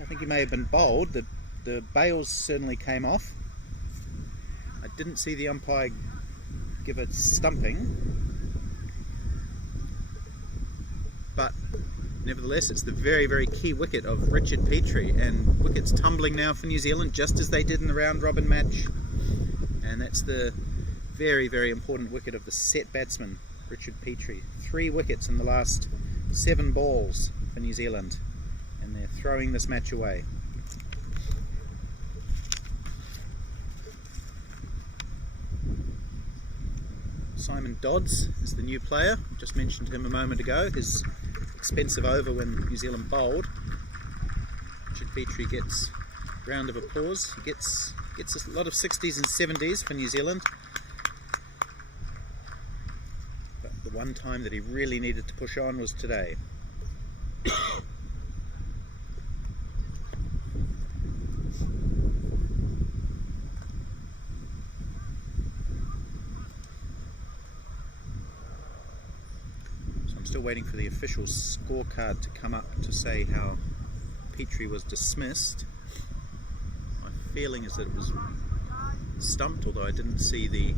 I think he may have been bowled. The bails certainly came off. I didn't see the umpire give it stumping, but nevertheless it's the very, very key wicket of Richard Petrie, and wickets tumbling now for New Zealand just as they did in the round robin match, and that's the very, very important wicket of the set batsman Richard Petrie. 3 wickets in the last 7 balls for New Zealand, and they're throwing this match away. Simon Dodds is the new player. Just mentioned him a moment ago. His expensive over when New Zealand bowled. Richard Petrie gets a round of applause. He gets a lot of 60s and 70s for New Zealand. But the one time that he really needed to push on was today. Still waiting for the official scorecard to come up to say how Petrie was dismissed. My feeling is that it was stumped, although I didn't see the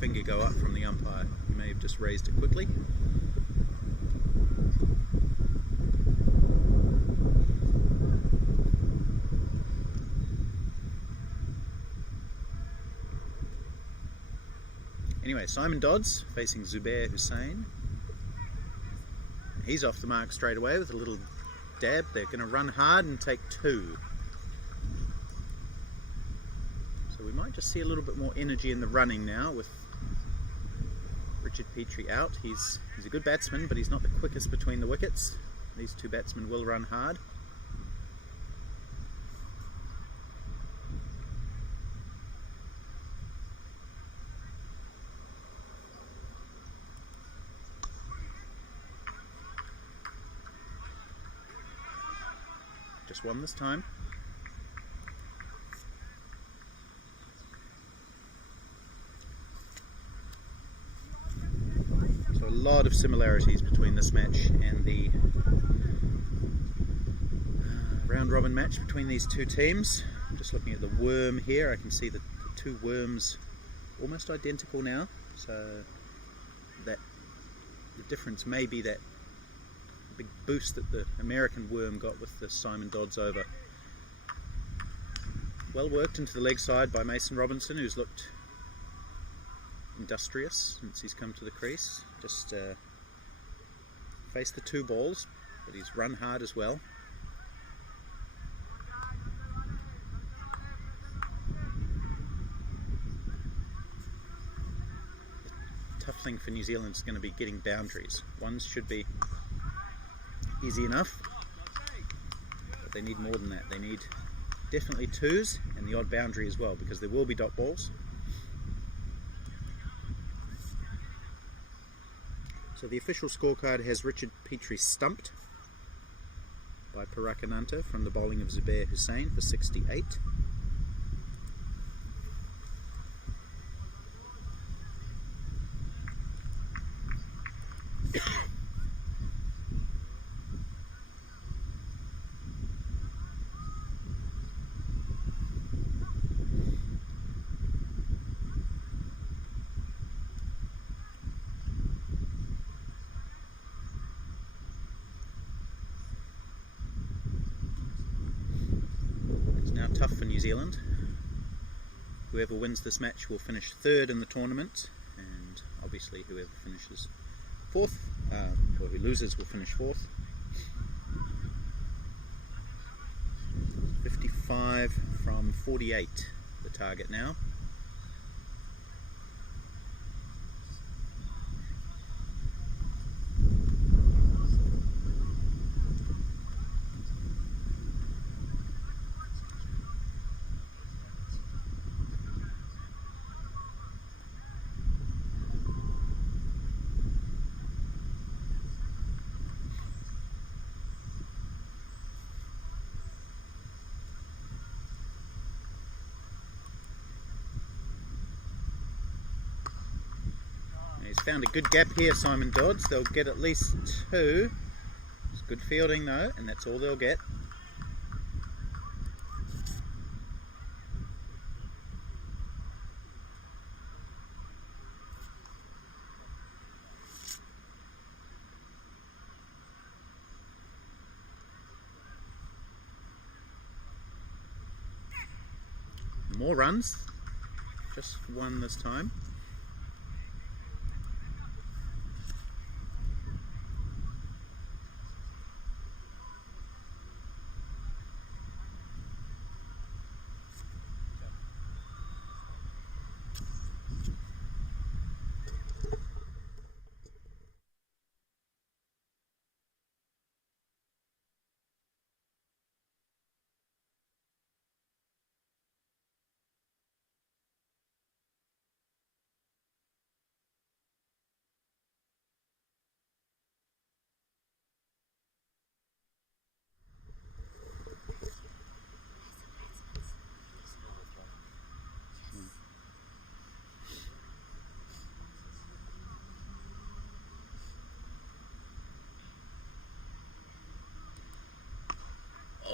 finger go up from the umpire. He may have just raised it quickly. Anyway, Simon Dodds facing Zubair Hussain. He's off the mark straight away with a little dab. They're going to run hard and take 2. So we might just see a little bit more energy in the running now with Richard Petrie out. He's a good batsman, but he's not the quickest between the wickets. These two batsmen will run hard. Just one this time. So a lot of similarities between this match and the round robin match between these two teams. I'm just looking at the worm here. I can see the two worms almost identical now. So that the difference may be that big boost that the American worm got with the Simon Dodds over. Well worked into the leg side by Mason Robinson, who's looked industrious since he's come to the crease. Just faced the two balls, but he's run hard as well. The tough thing for New Zealand is going to be getting boundaries. Ones should be easy enough, but they need more than that. They need definitely twos and the odd boundary as well, because there will be dot balls. So the official scorecard has Richard Petrie stumped by Parakananta from the bowling of Zubair Hussain for 68. Tough for New Zealand. Whoever wins this match will finish third in the tournament, and obviously whoever finishes fourth, or who loses, will finish fourth. 55 from 48, the target now. He's found a good gap here, Simon Dodds. They'll get at least two. It's good fielding though, and that's all they'll get. More runs, just one this time.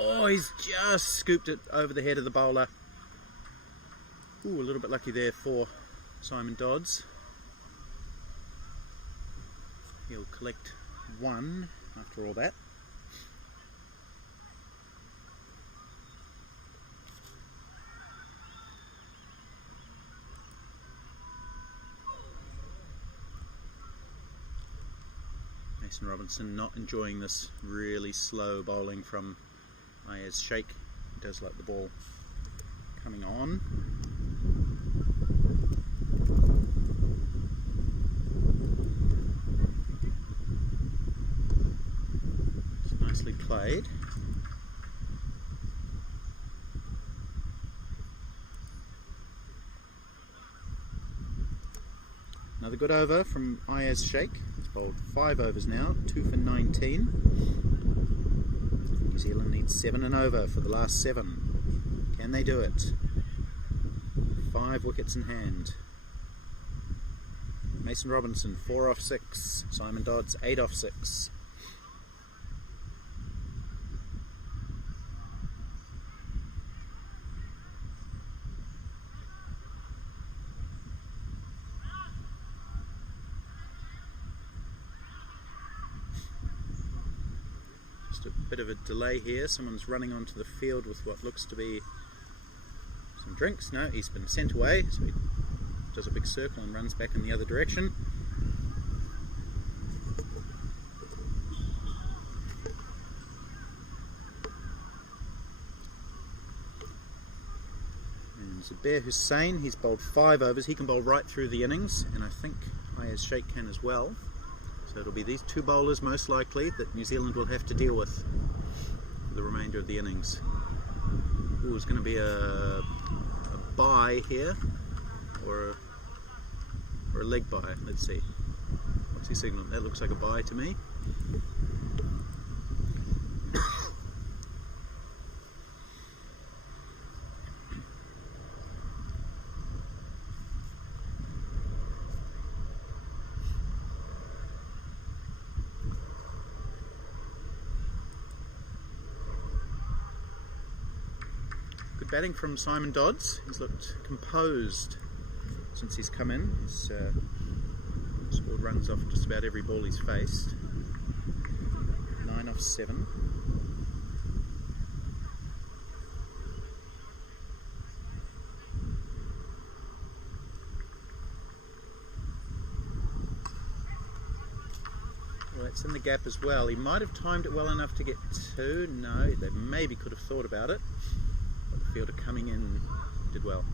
Oh, he's just scooped it over the head of the bowler. Ooh, a little bit lucky there for Simon Dodds. He'll collect one after all that. Mason Robinson not enjoying this really slow bowling from Ayaz Sheikh. He does like the ball coming on. Beautifully played. Another good over from Ayaz Sheikh. He's bowled 5 overs now, 2 for 19. New Zealand needs 7 and over for the last 7. Can they do it? 5 wickets in hand. Mason Robinson 4 off 6. Simon Dodds 8 off 6. Just a bit of a delay here. Someone's running onto the field with what looks to be some drinks. No, he's been sent away, so he does a big circle and runs back in the other direction. And Zubair Hussain, he's bowled 5 overs. He can bowl right through the innings, and I think Ayaz Sheikh can as well. So it'll be these 2 bowlers most likely that New Zealand will have to deal with for the remainder of the innings. Ooh, it's going to be a bye here, or a leg bye. Let's see. What's he signaling? That looks like a bye to me. Good batting from Simon Dodds. He's looked composed since he's come in. He's scored runs off just about every ball he's faced. 9 off 7. Well, that's in the gap as well. He might have timed it well enough to get 2. No, they maybe could have thought about it. But the fielder coming in did well.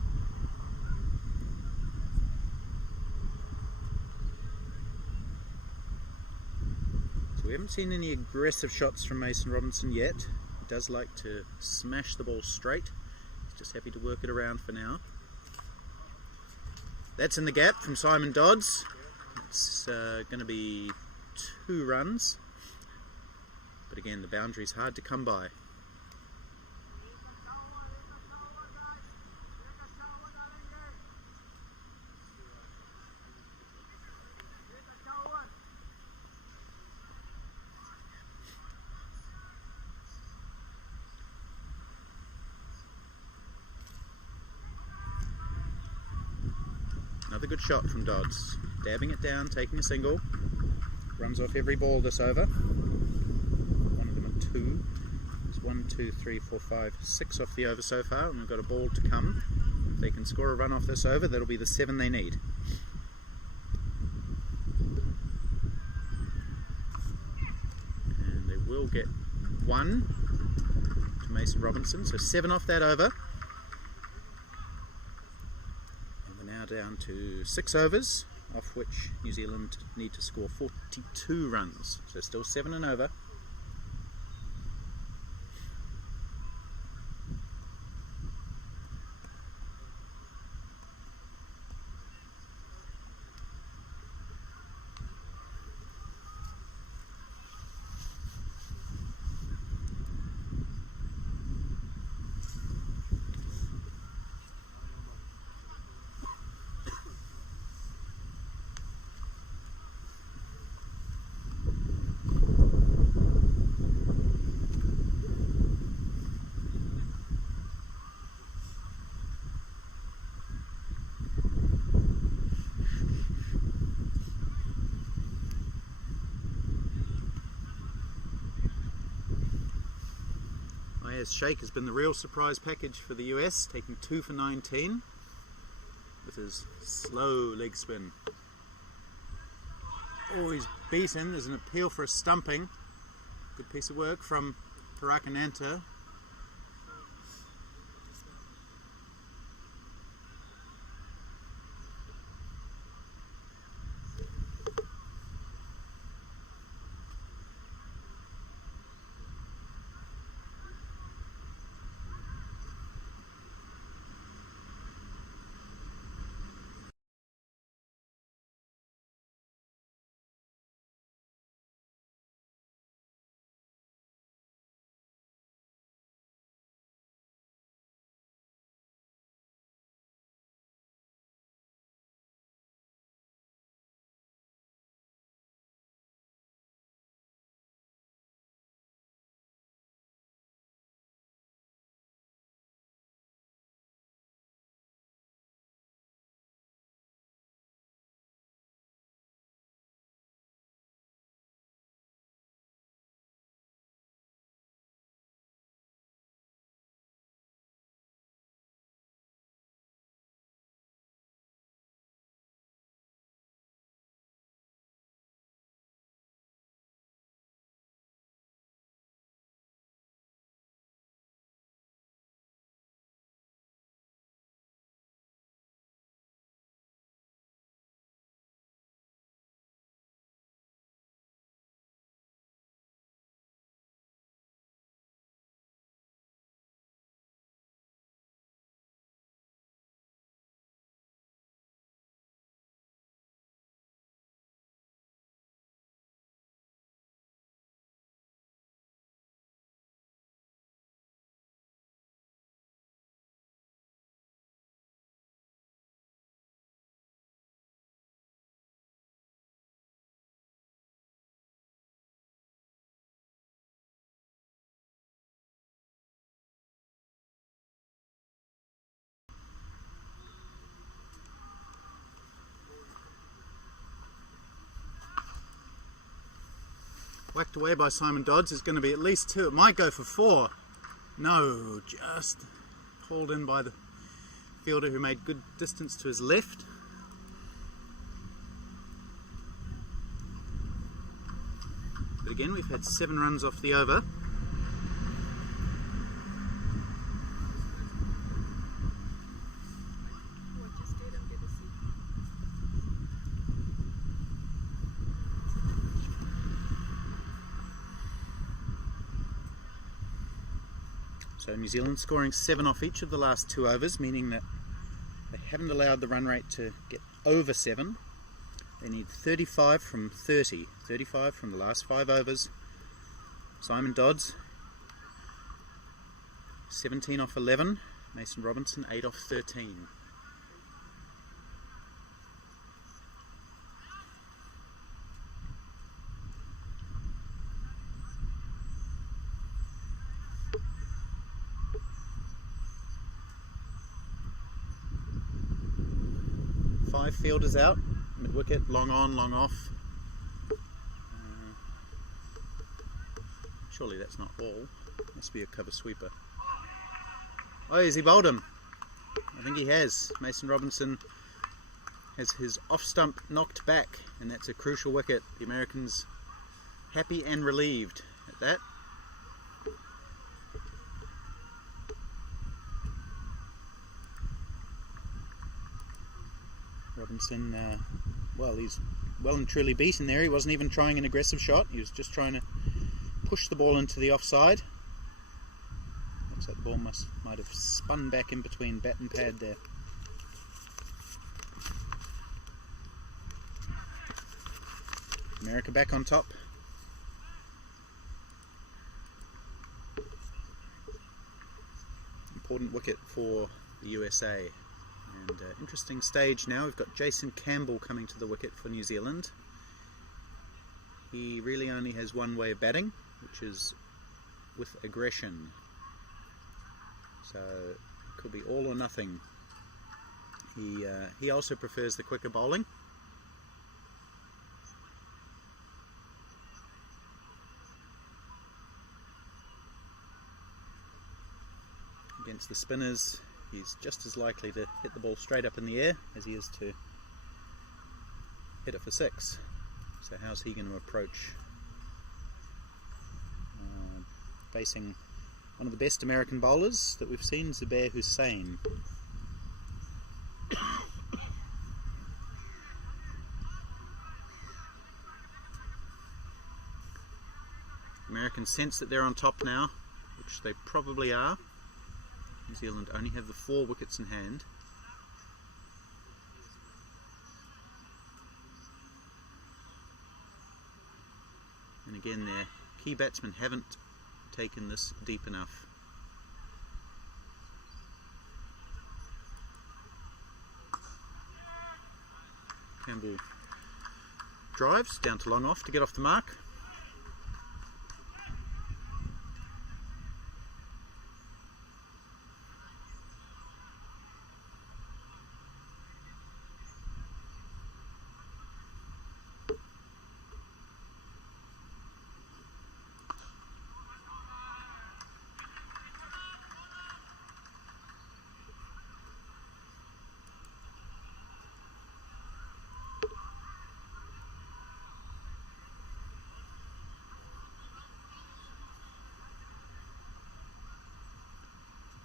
We haven't seen any aggressive shots from Mason Robinson yet. He does like to smash the ball straight. He's just happy to work it around for now. That's in the gap from Simon Dodds. It's going to be 2 runs. But again, the boundary's hard to come by. Another good shot from Dodds. Dabbing it down, taking a single. Runs off every ball this over. One of them at 2. It's 1, 2, 3, 4, 5, 6 off the over so far, and we've got a ball to come. If they can score a run off this over, that'll be the 7 they need. And they will get 1 to Mason Robinson, so 7 off that over. Down to 6 overs, off which New Zealand need to score 42 runs, so still 7 and over. Ayaz Sheikh has been the real surprise package for the US, taking 2 for 19 with his slow leg spin. Oh, he's beaten. There's an appeal for a stumping. Good piece of work from Parakananta. Whacked away by Simon Dodds. Is going to be at least 2. It might go for 4. No, just hauled in by the fielder who made good distance to his left. But again, we've had 7 runs off the over. So New Zealand scoring 7 off each of the last 2 overs, meaning that they haven't allowed the run rate to get over 7. They need 35 from 30. 35 from the last 5 overs. Simon Dodds, 17 off 11. Mason Robinson, 8 off 13. Five fielders out, mid-wicket, long on, long off. Surely that's not all. Must be a cover sweeper. Oh, has he bowled him? I think he has. Mason Robinson has his off stump knocked back, and that's a crucial wicket. The Americans happy and relieved at that. Robinson, well, he's well and truly beaten there. He wasn't even trying an aggressive shot. He was just trying to push the ball into the offside. Looks like the ball might have spun back in between bat and pad there. America back on top. Important wicket for the USA. And interesting stage now. We've got Jason Campbell coming to the wicket for New Zealand. He really only has one way of batting, which is with aggression. So it could be all or nothing. He also prefers the quicker bowling. Against the spinners, he's just as likely to hit the ball straight up in the air as he is to hit it for 6. So how's he going to approach facing one of the best American bowlers that we've seen, Zubair Hussain. Americans sense that they're on top now, which they probably are. New Zealand only have the 4 wickets in hand. And again, their key batsmen haven't taken this deep enough. Campbell drives down to long off to get off the mark.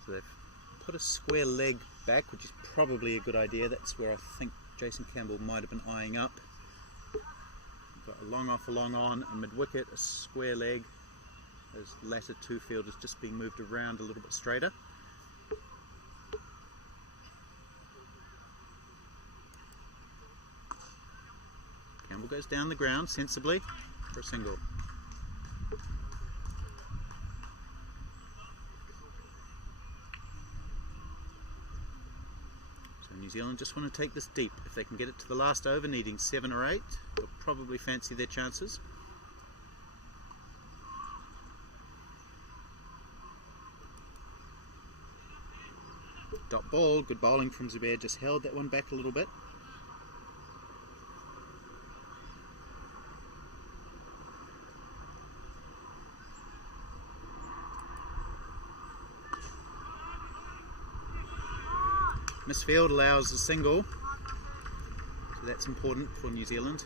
So they've put a square leg back, which is probably a good idea. That's where I think Jason Campbell might have been eyeing up. We've got a long off, a long on, a mid-wicket, a square leg. Those latter 2 fielders just being moved around a little bit straighter. Campbell goes down the ground sensibly for a single. New Zealand just want to take this deep. If they can get it to the last over, needing 7 or 8, they'll probably fancy their chances. Dot ball, good bowling from Zubair, just held that one back a little bit. Misfield allows a single, so that's important for New Zealand.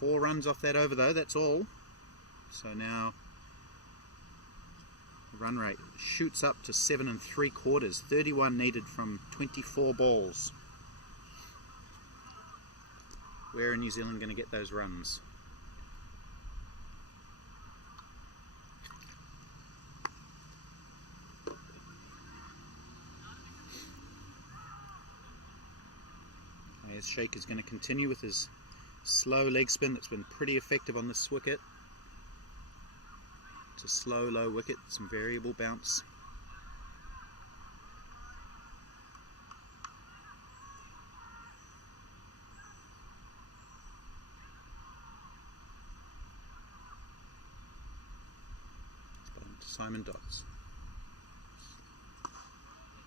Four runs off that over though, that's all. So now the run rate shoots up to 7 3/4, 31 needed from 24 balls. Where are New Zealand going to get those runs? Ayaz Sheikh is going to continue with his slow leg spin that's been pretty effective on this wicket. It's a slow, low wicket, some variable bounce. Simon Dodds.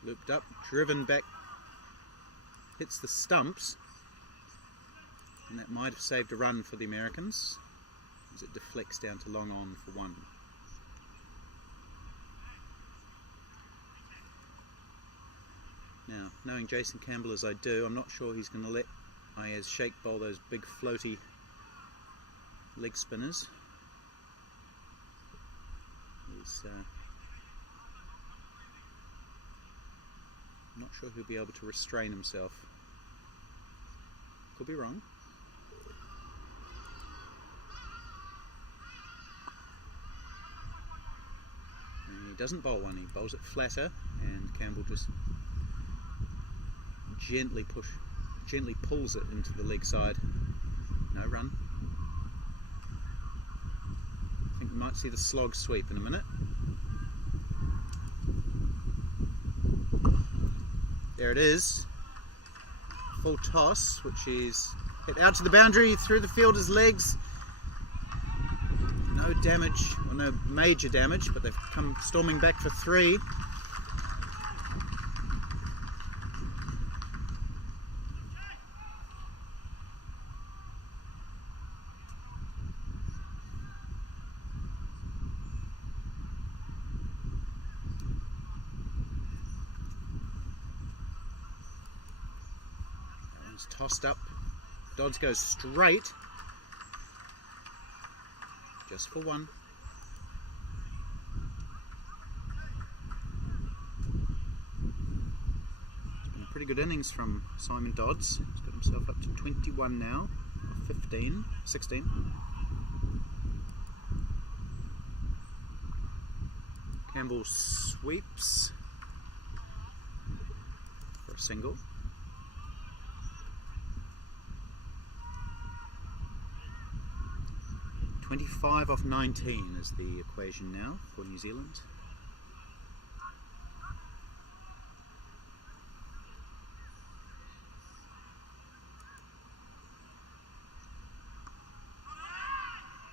Looped up, driven back, hits the stumps, and that might have saved a run for the Americans as it deflects down to long on for one. Now, knowing Jason Campbell as I do, I'm not sure he's going to let Ayaz Sheikh bowl those big floaty leg spinners. I'm not sure he'll be able to restrain himself. Could be wrong. And he doesn't bowl one, he bowls it flatter, and Campbell just gently pulls it into the leg side. No run. I think we might see the slog sweep in a minute. There it is. Full toss, which is hit out to the boundary through the fielder's legs. No damage, or no major damage, but they've come storming back for three. Tossed up, Dodds goes straight, just for one. It's been a pretty good innings from Simon Dodds. He's got himself up to 21 now, 16. Campbell sweeps for a single. 25 off 19 is the equation now for New Zealand.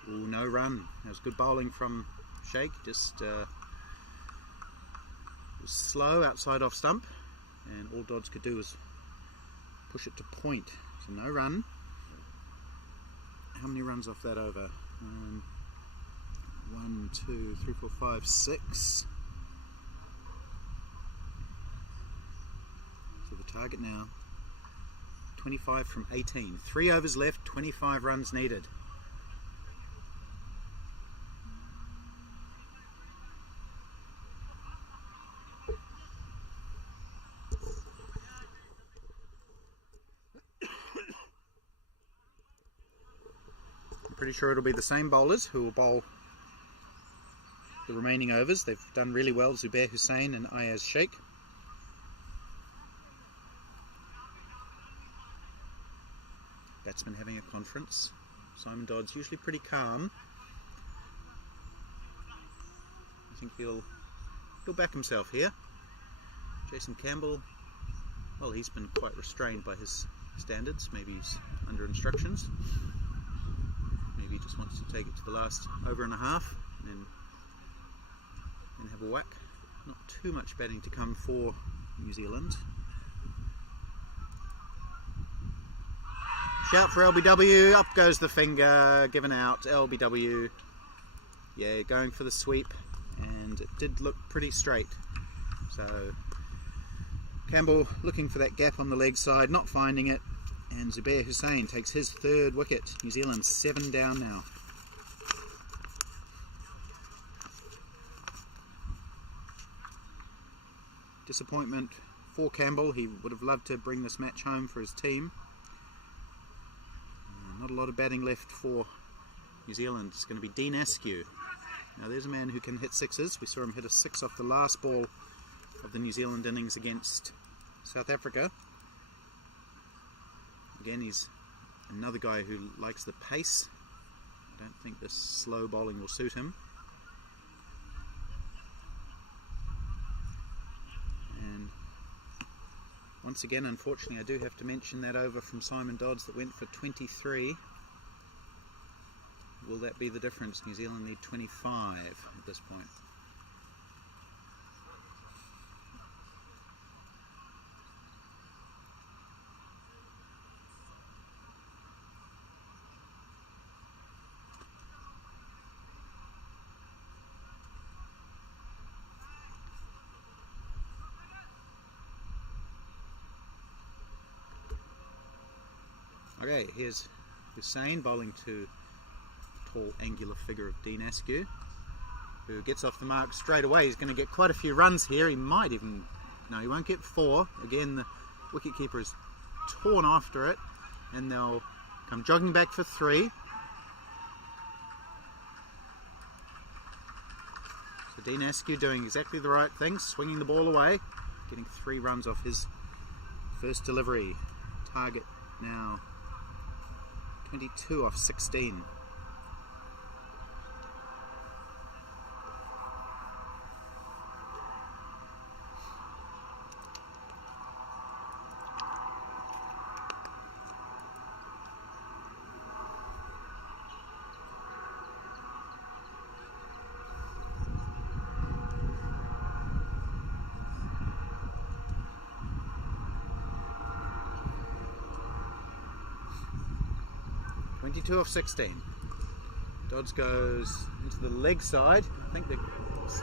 Ooh, no run. That was good bowling from Sheikh. Just was slow outside off stump, and all Dodds could do was push it to point. So no run. How many runs off that over? 1, 2, 3, 4, 5, 6. So the target now, 25 from 18. 3 overs left, 25 runs needed. Pretty sure it'll be the same bowlers who will bowl the remaining overs. They've done really well, Zubair Hussain and Ayaz Sheikh. Batsman having a conference. Simon Dodds usually pretty calm. I think he'll back himself here. Jason Campbell, well, he's been quite restrained by his standards. Maybe he's under instructions. Maybe he just wants to take it to the last over and a half and then have a whack. Not too much batting to come for New Zealand. Shout for LBW, up goes the finger, given out. LBW, yeah, going for the sweep, and it did look pretty straight. So Campbell looking for that gap on the leg side, not finding it, and Zubair Hussain takes his third wicket. New Zealand 7 down now. Disappointment for Campbell. He would have loved to bring this match home for his team. Not a lot of batting left for New Zealand. It's going to be Dean Askew. Now there's a man who can hit sixes. We saw him hit a 6 off the last ball of the New Zealand innings against South Africa. Again, he's another guy who likes the pace. I don't think this slow bowling will suit him. And once again, unfortunately, I do have to mention that over from Simon Dodds that went for 23. Will that be the difference? New Zealand need 25 at this point. Okay, here's Hussain bowling to tall angular figure of Dean Askew, who gets off the mark straight away. He's going to get quite a few runs here. He might even, no, he won't get 4. Again, the wicketkeeper is torn after it, and they'll come jogging back for 3. So Dean Askew doing exactly the right thing, swinging the ball away, getting 3 runs off his first delivery. Target now 22 off 16. Two off 16. Dodds goes into the leg side. I think he's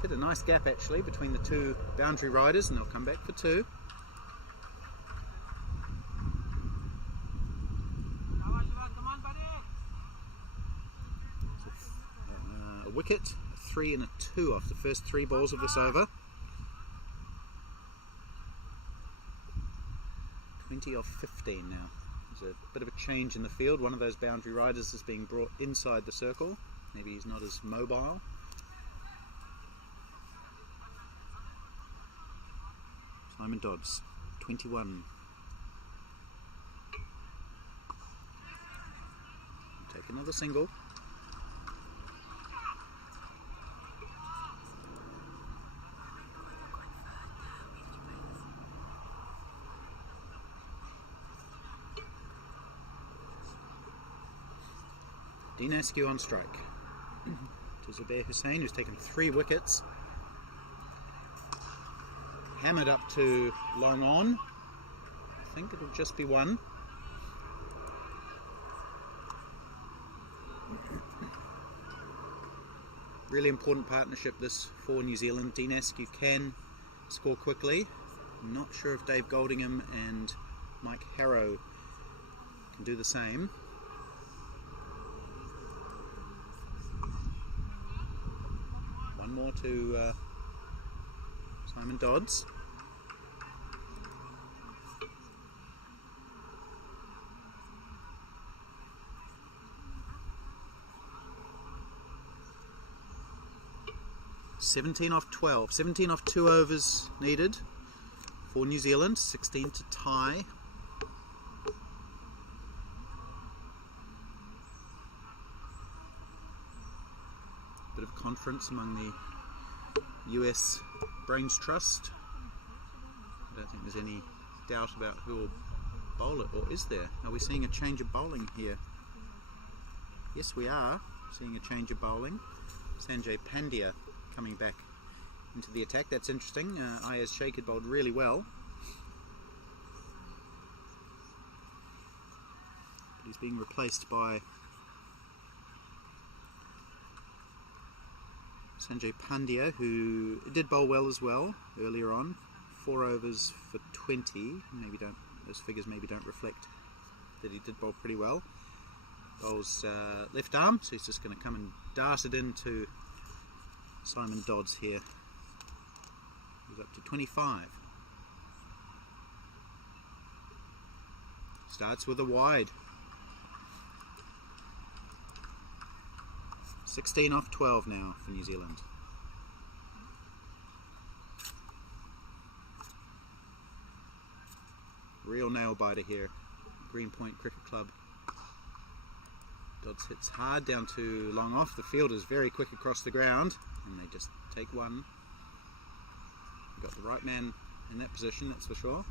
hit a nice gap actually between the 2 boundary riders, and they'll come back for 2. A wicket, a 3 and a 2 off the first 3 balls of this over. 20 off 15 now. There's a bit of a change in the field. One of those boundary riders is being brought inside the circle. Maybe he's not as mobile. Simon Dodds, 21. Take another single. Dean Askew on strike. To Zubair Hussain, who's taken 3 wickets. Hammered up to long on. I think it'll just be 1. Really important partnership this for New Zealand. Dean Askew can score quickly. I'm not sure if Dave Goldingham and Mike Harrow can do the same. More to Simon Dodds. (17 off 12). 17 off 2 overs needed for New Zealand. 16 to tie. Bit of a conference among the US Brains Trust. I don't think there's any doubt about who will bowl it, or is there? Are we seeing a change of bowling here? Yes, we are seeing a change of bowling. Sanjay Pandya coming back into the attack. That's interesting. Ayaz Sheikh had bowled really well. He's being replaced by Sanjay Pandya, who did bowl well as well earlier on. 4 overs for 20. Those figures maybe don't reflect that he did bowl pretty well. Bowls left arm, so he's just going to come and dart it into Simon Dodds here. He's up to 25. Starts with a wide. 16 off 12 now for New Zealand. Real nail biter here. Greenpoint Cricket Club. Dodds hits hard down to long off. The field is very quick across the ground, and they just take one. Got the right man in that position, that's for sure.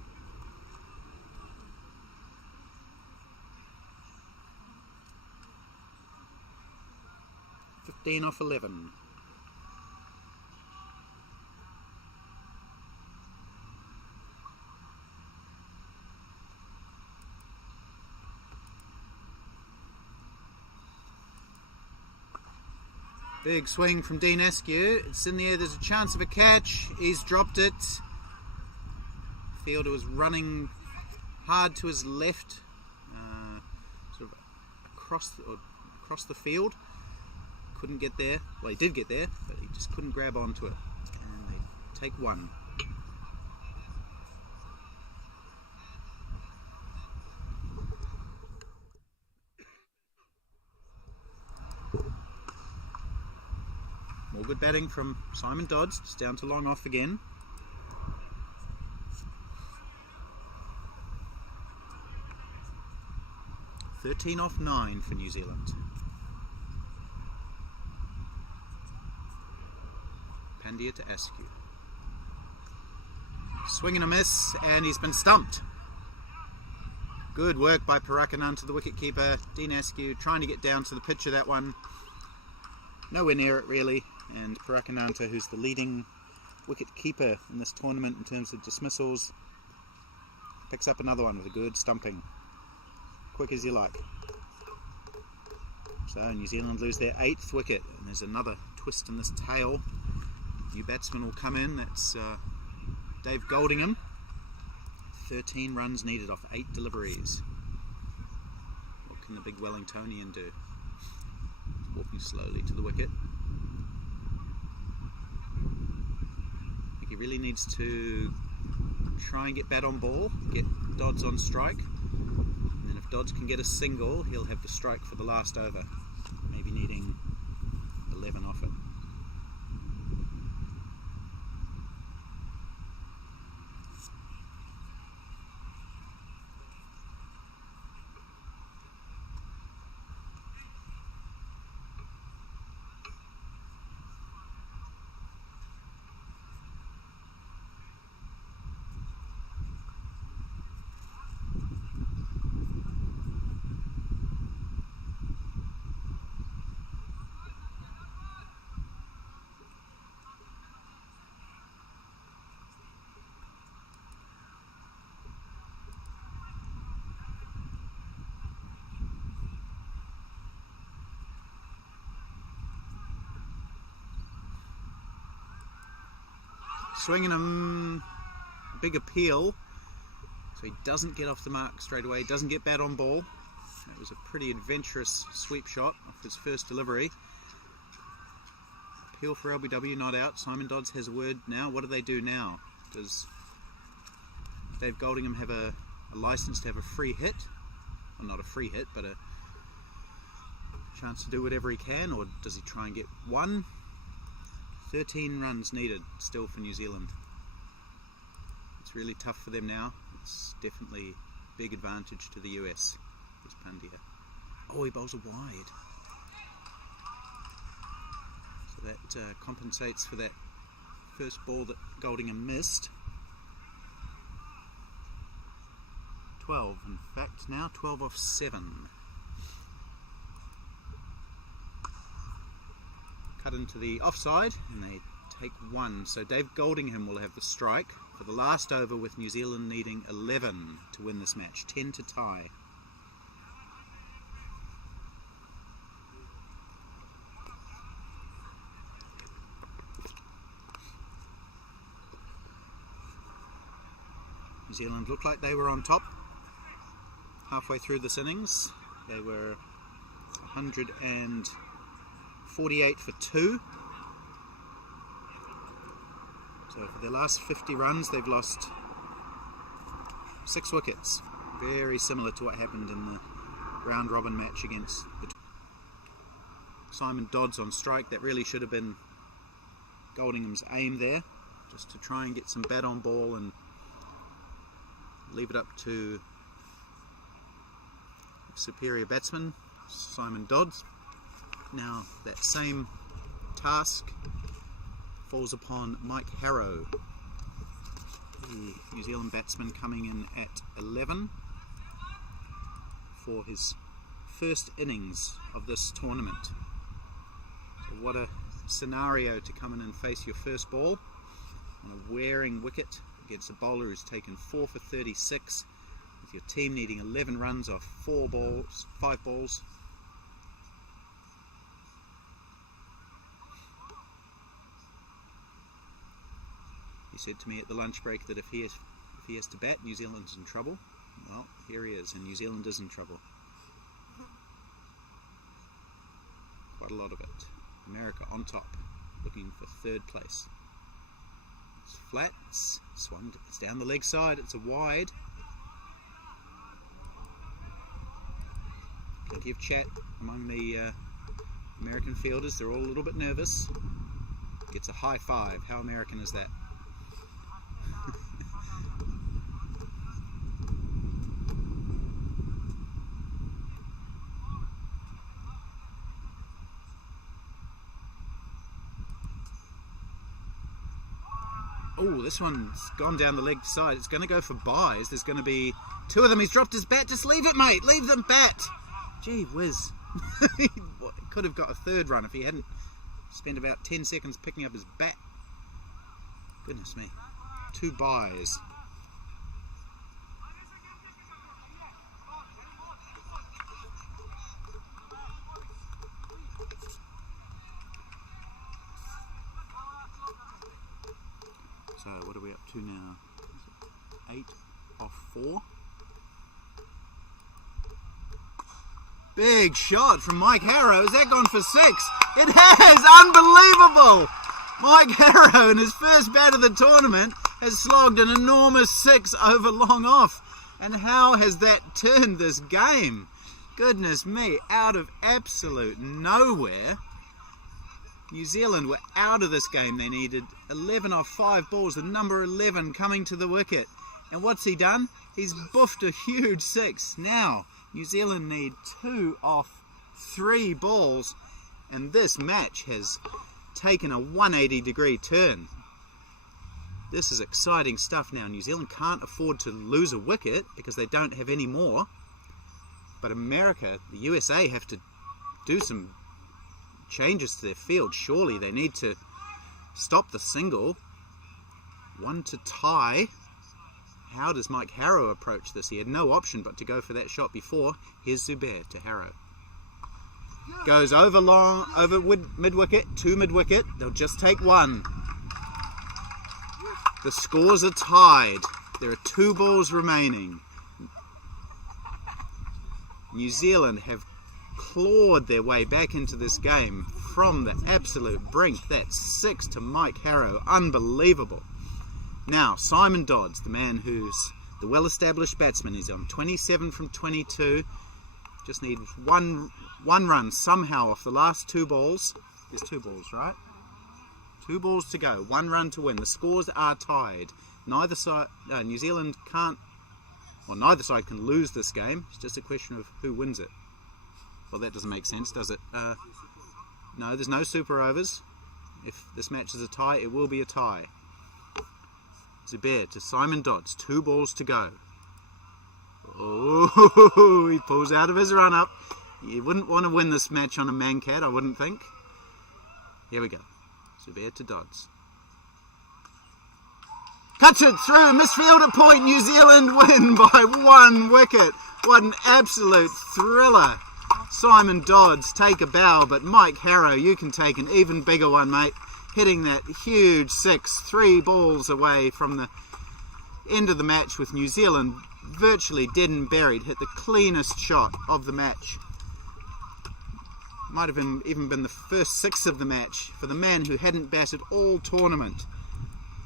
$15 off 11. Big swing from Dean Askew. It's in the air, there's a chance of a catch. He's dropped it. Fielder was running hard to his left, sort of across the field. Couldn't get there. Well, he did get there, but he just couldn't grab onto it. And they take one. More good batting from Simon Dodds, just down to long off again. $13 off 9 for New Zealand. Pandya to Askew. Swing and a miss, and he's been stumped. Good work by Parakananta, the wicketkeeper. Dean Askew trying to get down to the pitch of that one. Nowhere near it really, and Parakananta, who's the leading wicket-keeper in this tournament in terms of dismissals, picks up another one with a good stumping. Quick as you like. So New Zealand lose their 8th wicket, and there's another twist in this tail. New batsman will come in, that's Dave Goldingham. 13 runs needed off 8 deliveries. What can the big Wellingtonian do? Walking slowly to the wicket. I think he really needs to try and get bat on ball, get Dodds on strike, and then if Dodds can get a single, he'll have the strike for the last over, maybe needing 11 off it. Swinging a big appeal, so he doesn't get off the mark straight away, doesn't get bat on ball. That was a pretty adventurous sweep shot off his first delivery. Appeal for LBW, not out. Simon Dodds has a word now. What do they do now? Does Dave Goldingham have a license to have a free hit? Well, not a free hit, but a chance to do whatever he can, or does he try and get one? 13 runs needed still for New Zealand. It's really tough for them now. It's definitely a big advantage to the US. There's Pandya. Oh, he bowls a wide. So that compensates for that first ball that Goldingham missed. 12, in fact, now 12 off 7. Cut into the offside, and they take one. So Dave Goldingham will have the strike for the last over, with New Zealand needing 11 to win this match, 10 to tie. New Zealand looked like they were on top halfway through this innings. They were 148 for 2. So for their last 50 runs, they've lost 6 wickets. Very similar to what happened in the round robin match against Simon Dodds on strike. That really should have been Goldingham's aim there, just to try and get some bat on ball and leave it up to superior batsman Simon Dodds. Now that same task falls upon Mike Harrow, the New Zealand batsman, coming in at 11 for his first innings of this tournament. So what a scenario to come in and face your first ball on a wearing wicket against a bowler who's taken 4 for 36, with your team needing 11 runs off 5 balls. He said to me at the lunch break that if he has to bat, New Zealand's in trouble. Well, here he is, and New Zealand is in trouble. Quite a lot of it. America on top, looking for 3rd place. It's flat, it's swung, it's down the leg side, it's a wide. Plenty of chat among the American fielders. They're all a little bit nervous. Gets a high 5. How American is that? Oh, this one's gone down the leg side. It's going to go for buys. There's going to be 2 of them. He's dropped his bat. Just leave it, mate. Leave them bat. Gee whiz. He could have got a 3rd run if he hadn't spent about 10 seconds picking up his bat. Goodness me. 2 buys. So what are we up to now? 8 off 4. Big shot from Mike Harrow. Has that gone for 6? It has! Unbelievable! Mike Harrow, in his first bat of the tournament, has slogged an enormous 6 over long off. And how has that turned this game? Goodness me, out of absolute nowhere. New Zealand were out of this game. They needed 11 off 5 balls, the number 11 coming to the wicket. And what's he done? He's buffed a huge 6. Now, New Zealand need 2 off 3 balls, and this match has taken a 180-degree turn. This is exciting stuff now. New Zealand can't afford to lose a wicket because they don't have any more. But America, the USA, have to do some changes to their field. Surely they need to stop the single. 1 to tie. How does Mike Harrow approach this? He had no option but to go for that shot before. Here's Zubair to Harrow. Goes over mid-wicket, to mid-wicket. They'll just take 1. The scores are tied. There are 2 balls remaining. New Zealand have clawed their way back into this game from the absolute brink. That's 6 to Mike Harrow. Unbelievable. Now, Simon Dodds, the man who's the well-established batsman, is on 27 from 22. Just need one run somehow off the last 2 balls. There's 2 balls, right? 2 balls to go. 1 run to win. The scores are tied. Neither side, New Zealand can't, well, neither side can lose this game. It's just a question of who wins it. Well, that doesn't make sense, does it? No, there's no super overs. If this match is a tie, it will be a tie. Zubair to Simon Dodds. 2 balls to go. Oh, he pulls out of his run-up. You wouldn't want to win this match on a man-cat, I wouldn't think. Here we go. Zubair to Dodds. Cuts it through. Misfielder point. New Zealand win by 1 wicket. What an absolute thriller. Simon Dodds take a bow, but Mike Harrow, you can take an even bigger one, mate. Hitting that huge 6, 3 balls away from the End of the match with New Zealand virtually dead and buried, hit the cleanest shot of the match. Might have even been the first 6 of the match for the man who hadn't batted all tournament.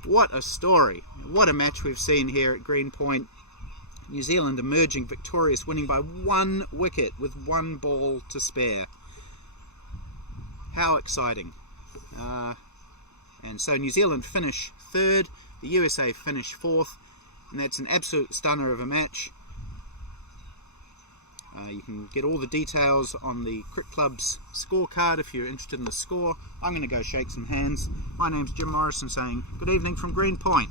What a story. What a match we've seen here at Green Point. New Zealand emerging victorious, winning by 1 wicket with 1 ball to spare. How exciting. And so New Zealand finish 3rd, the USA finish 4th, and that's an absolute stunner of a match. You can get all the details on the Cricket Club's scorecard if you're interested in the score. I'm going to go shake some hands. My name's Jim Morrison saying good evening from Green Point.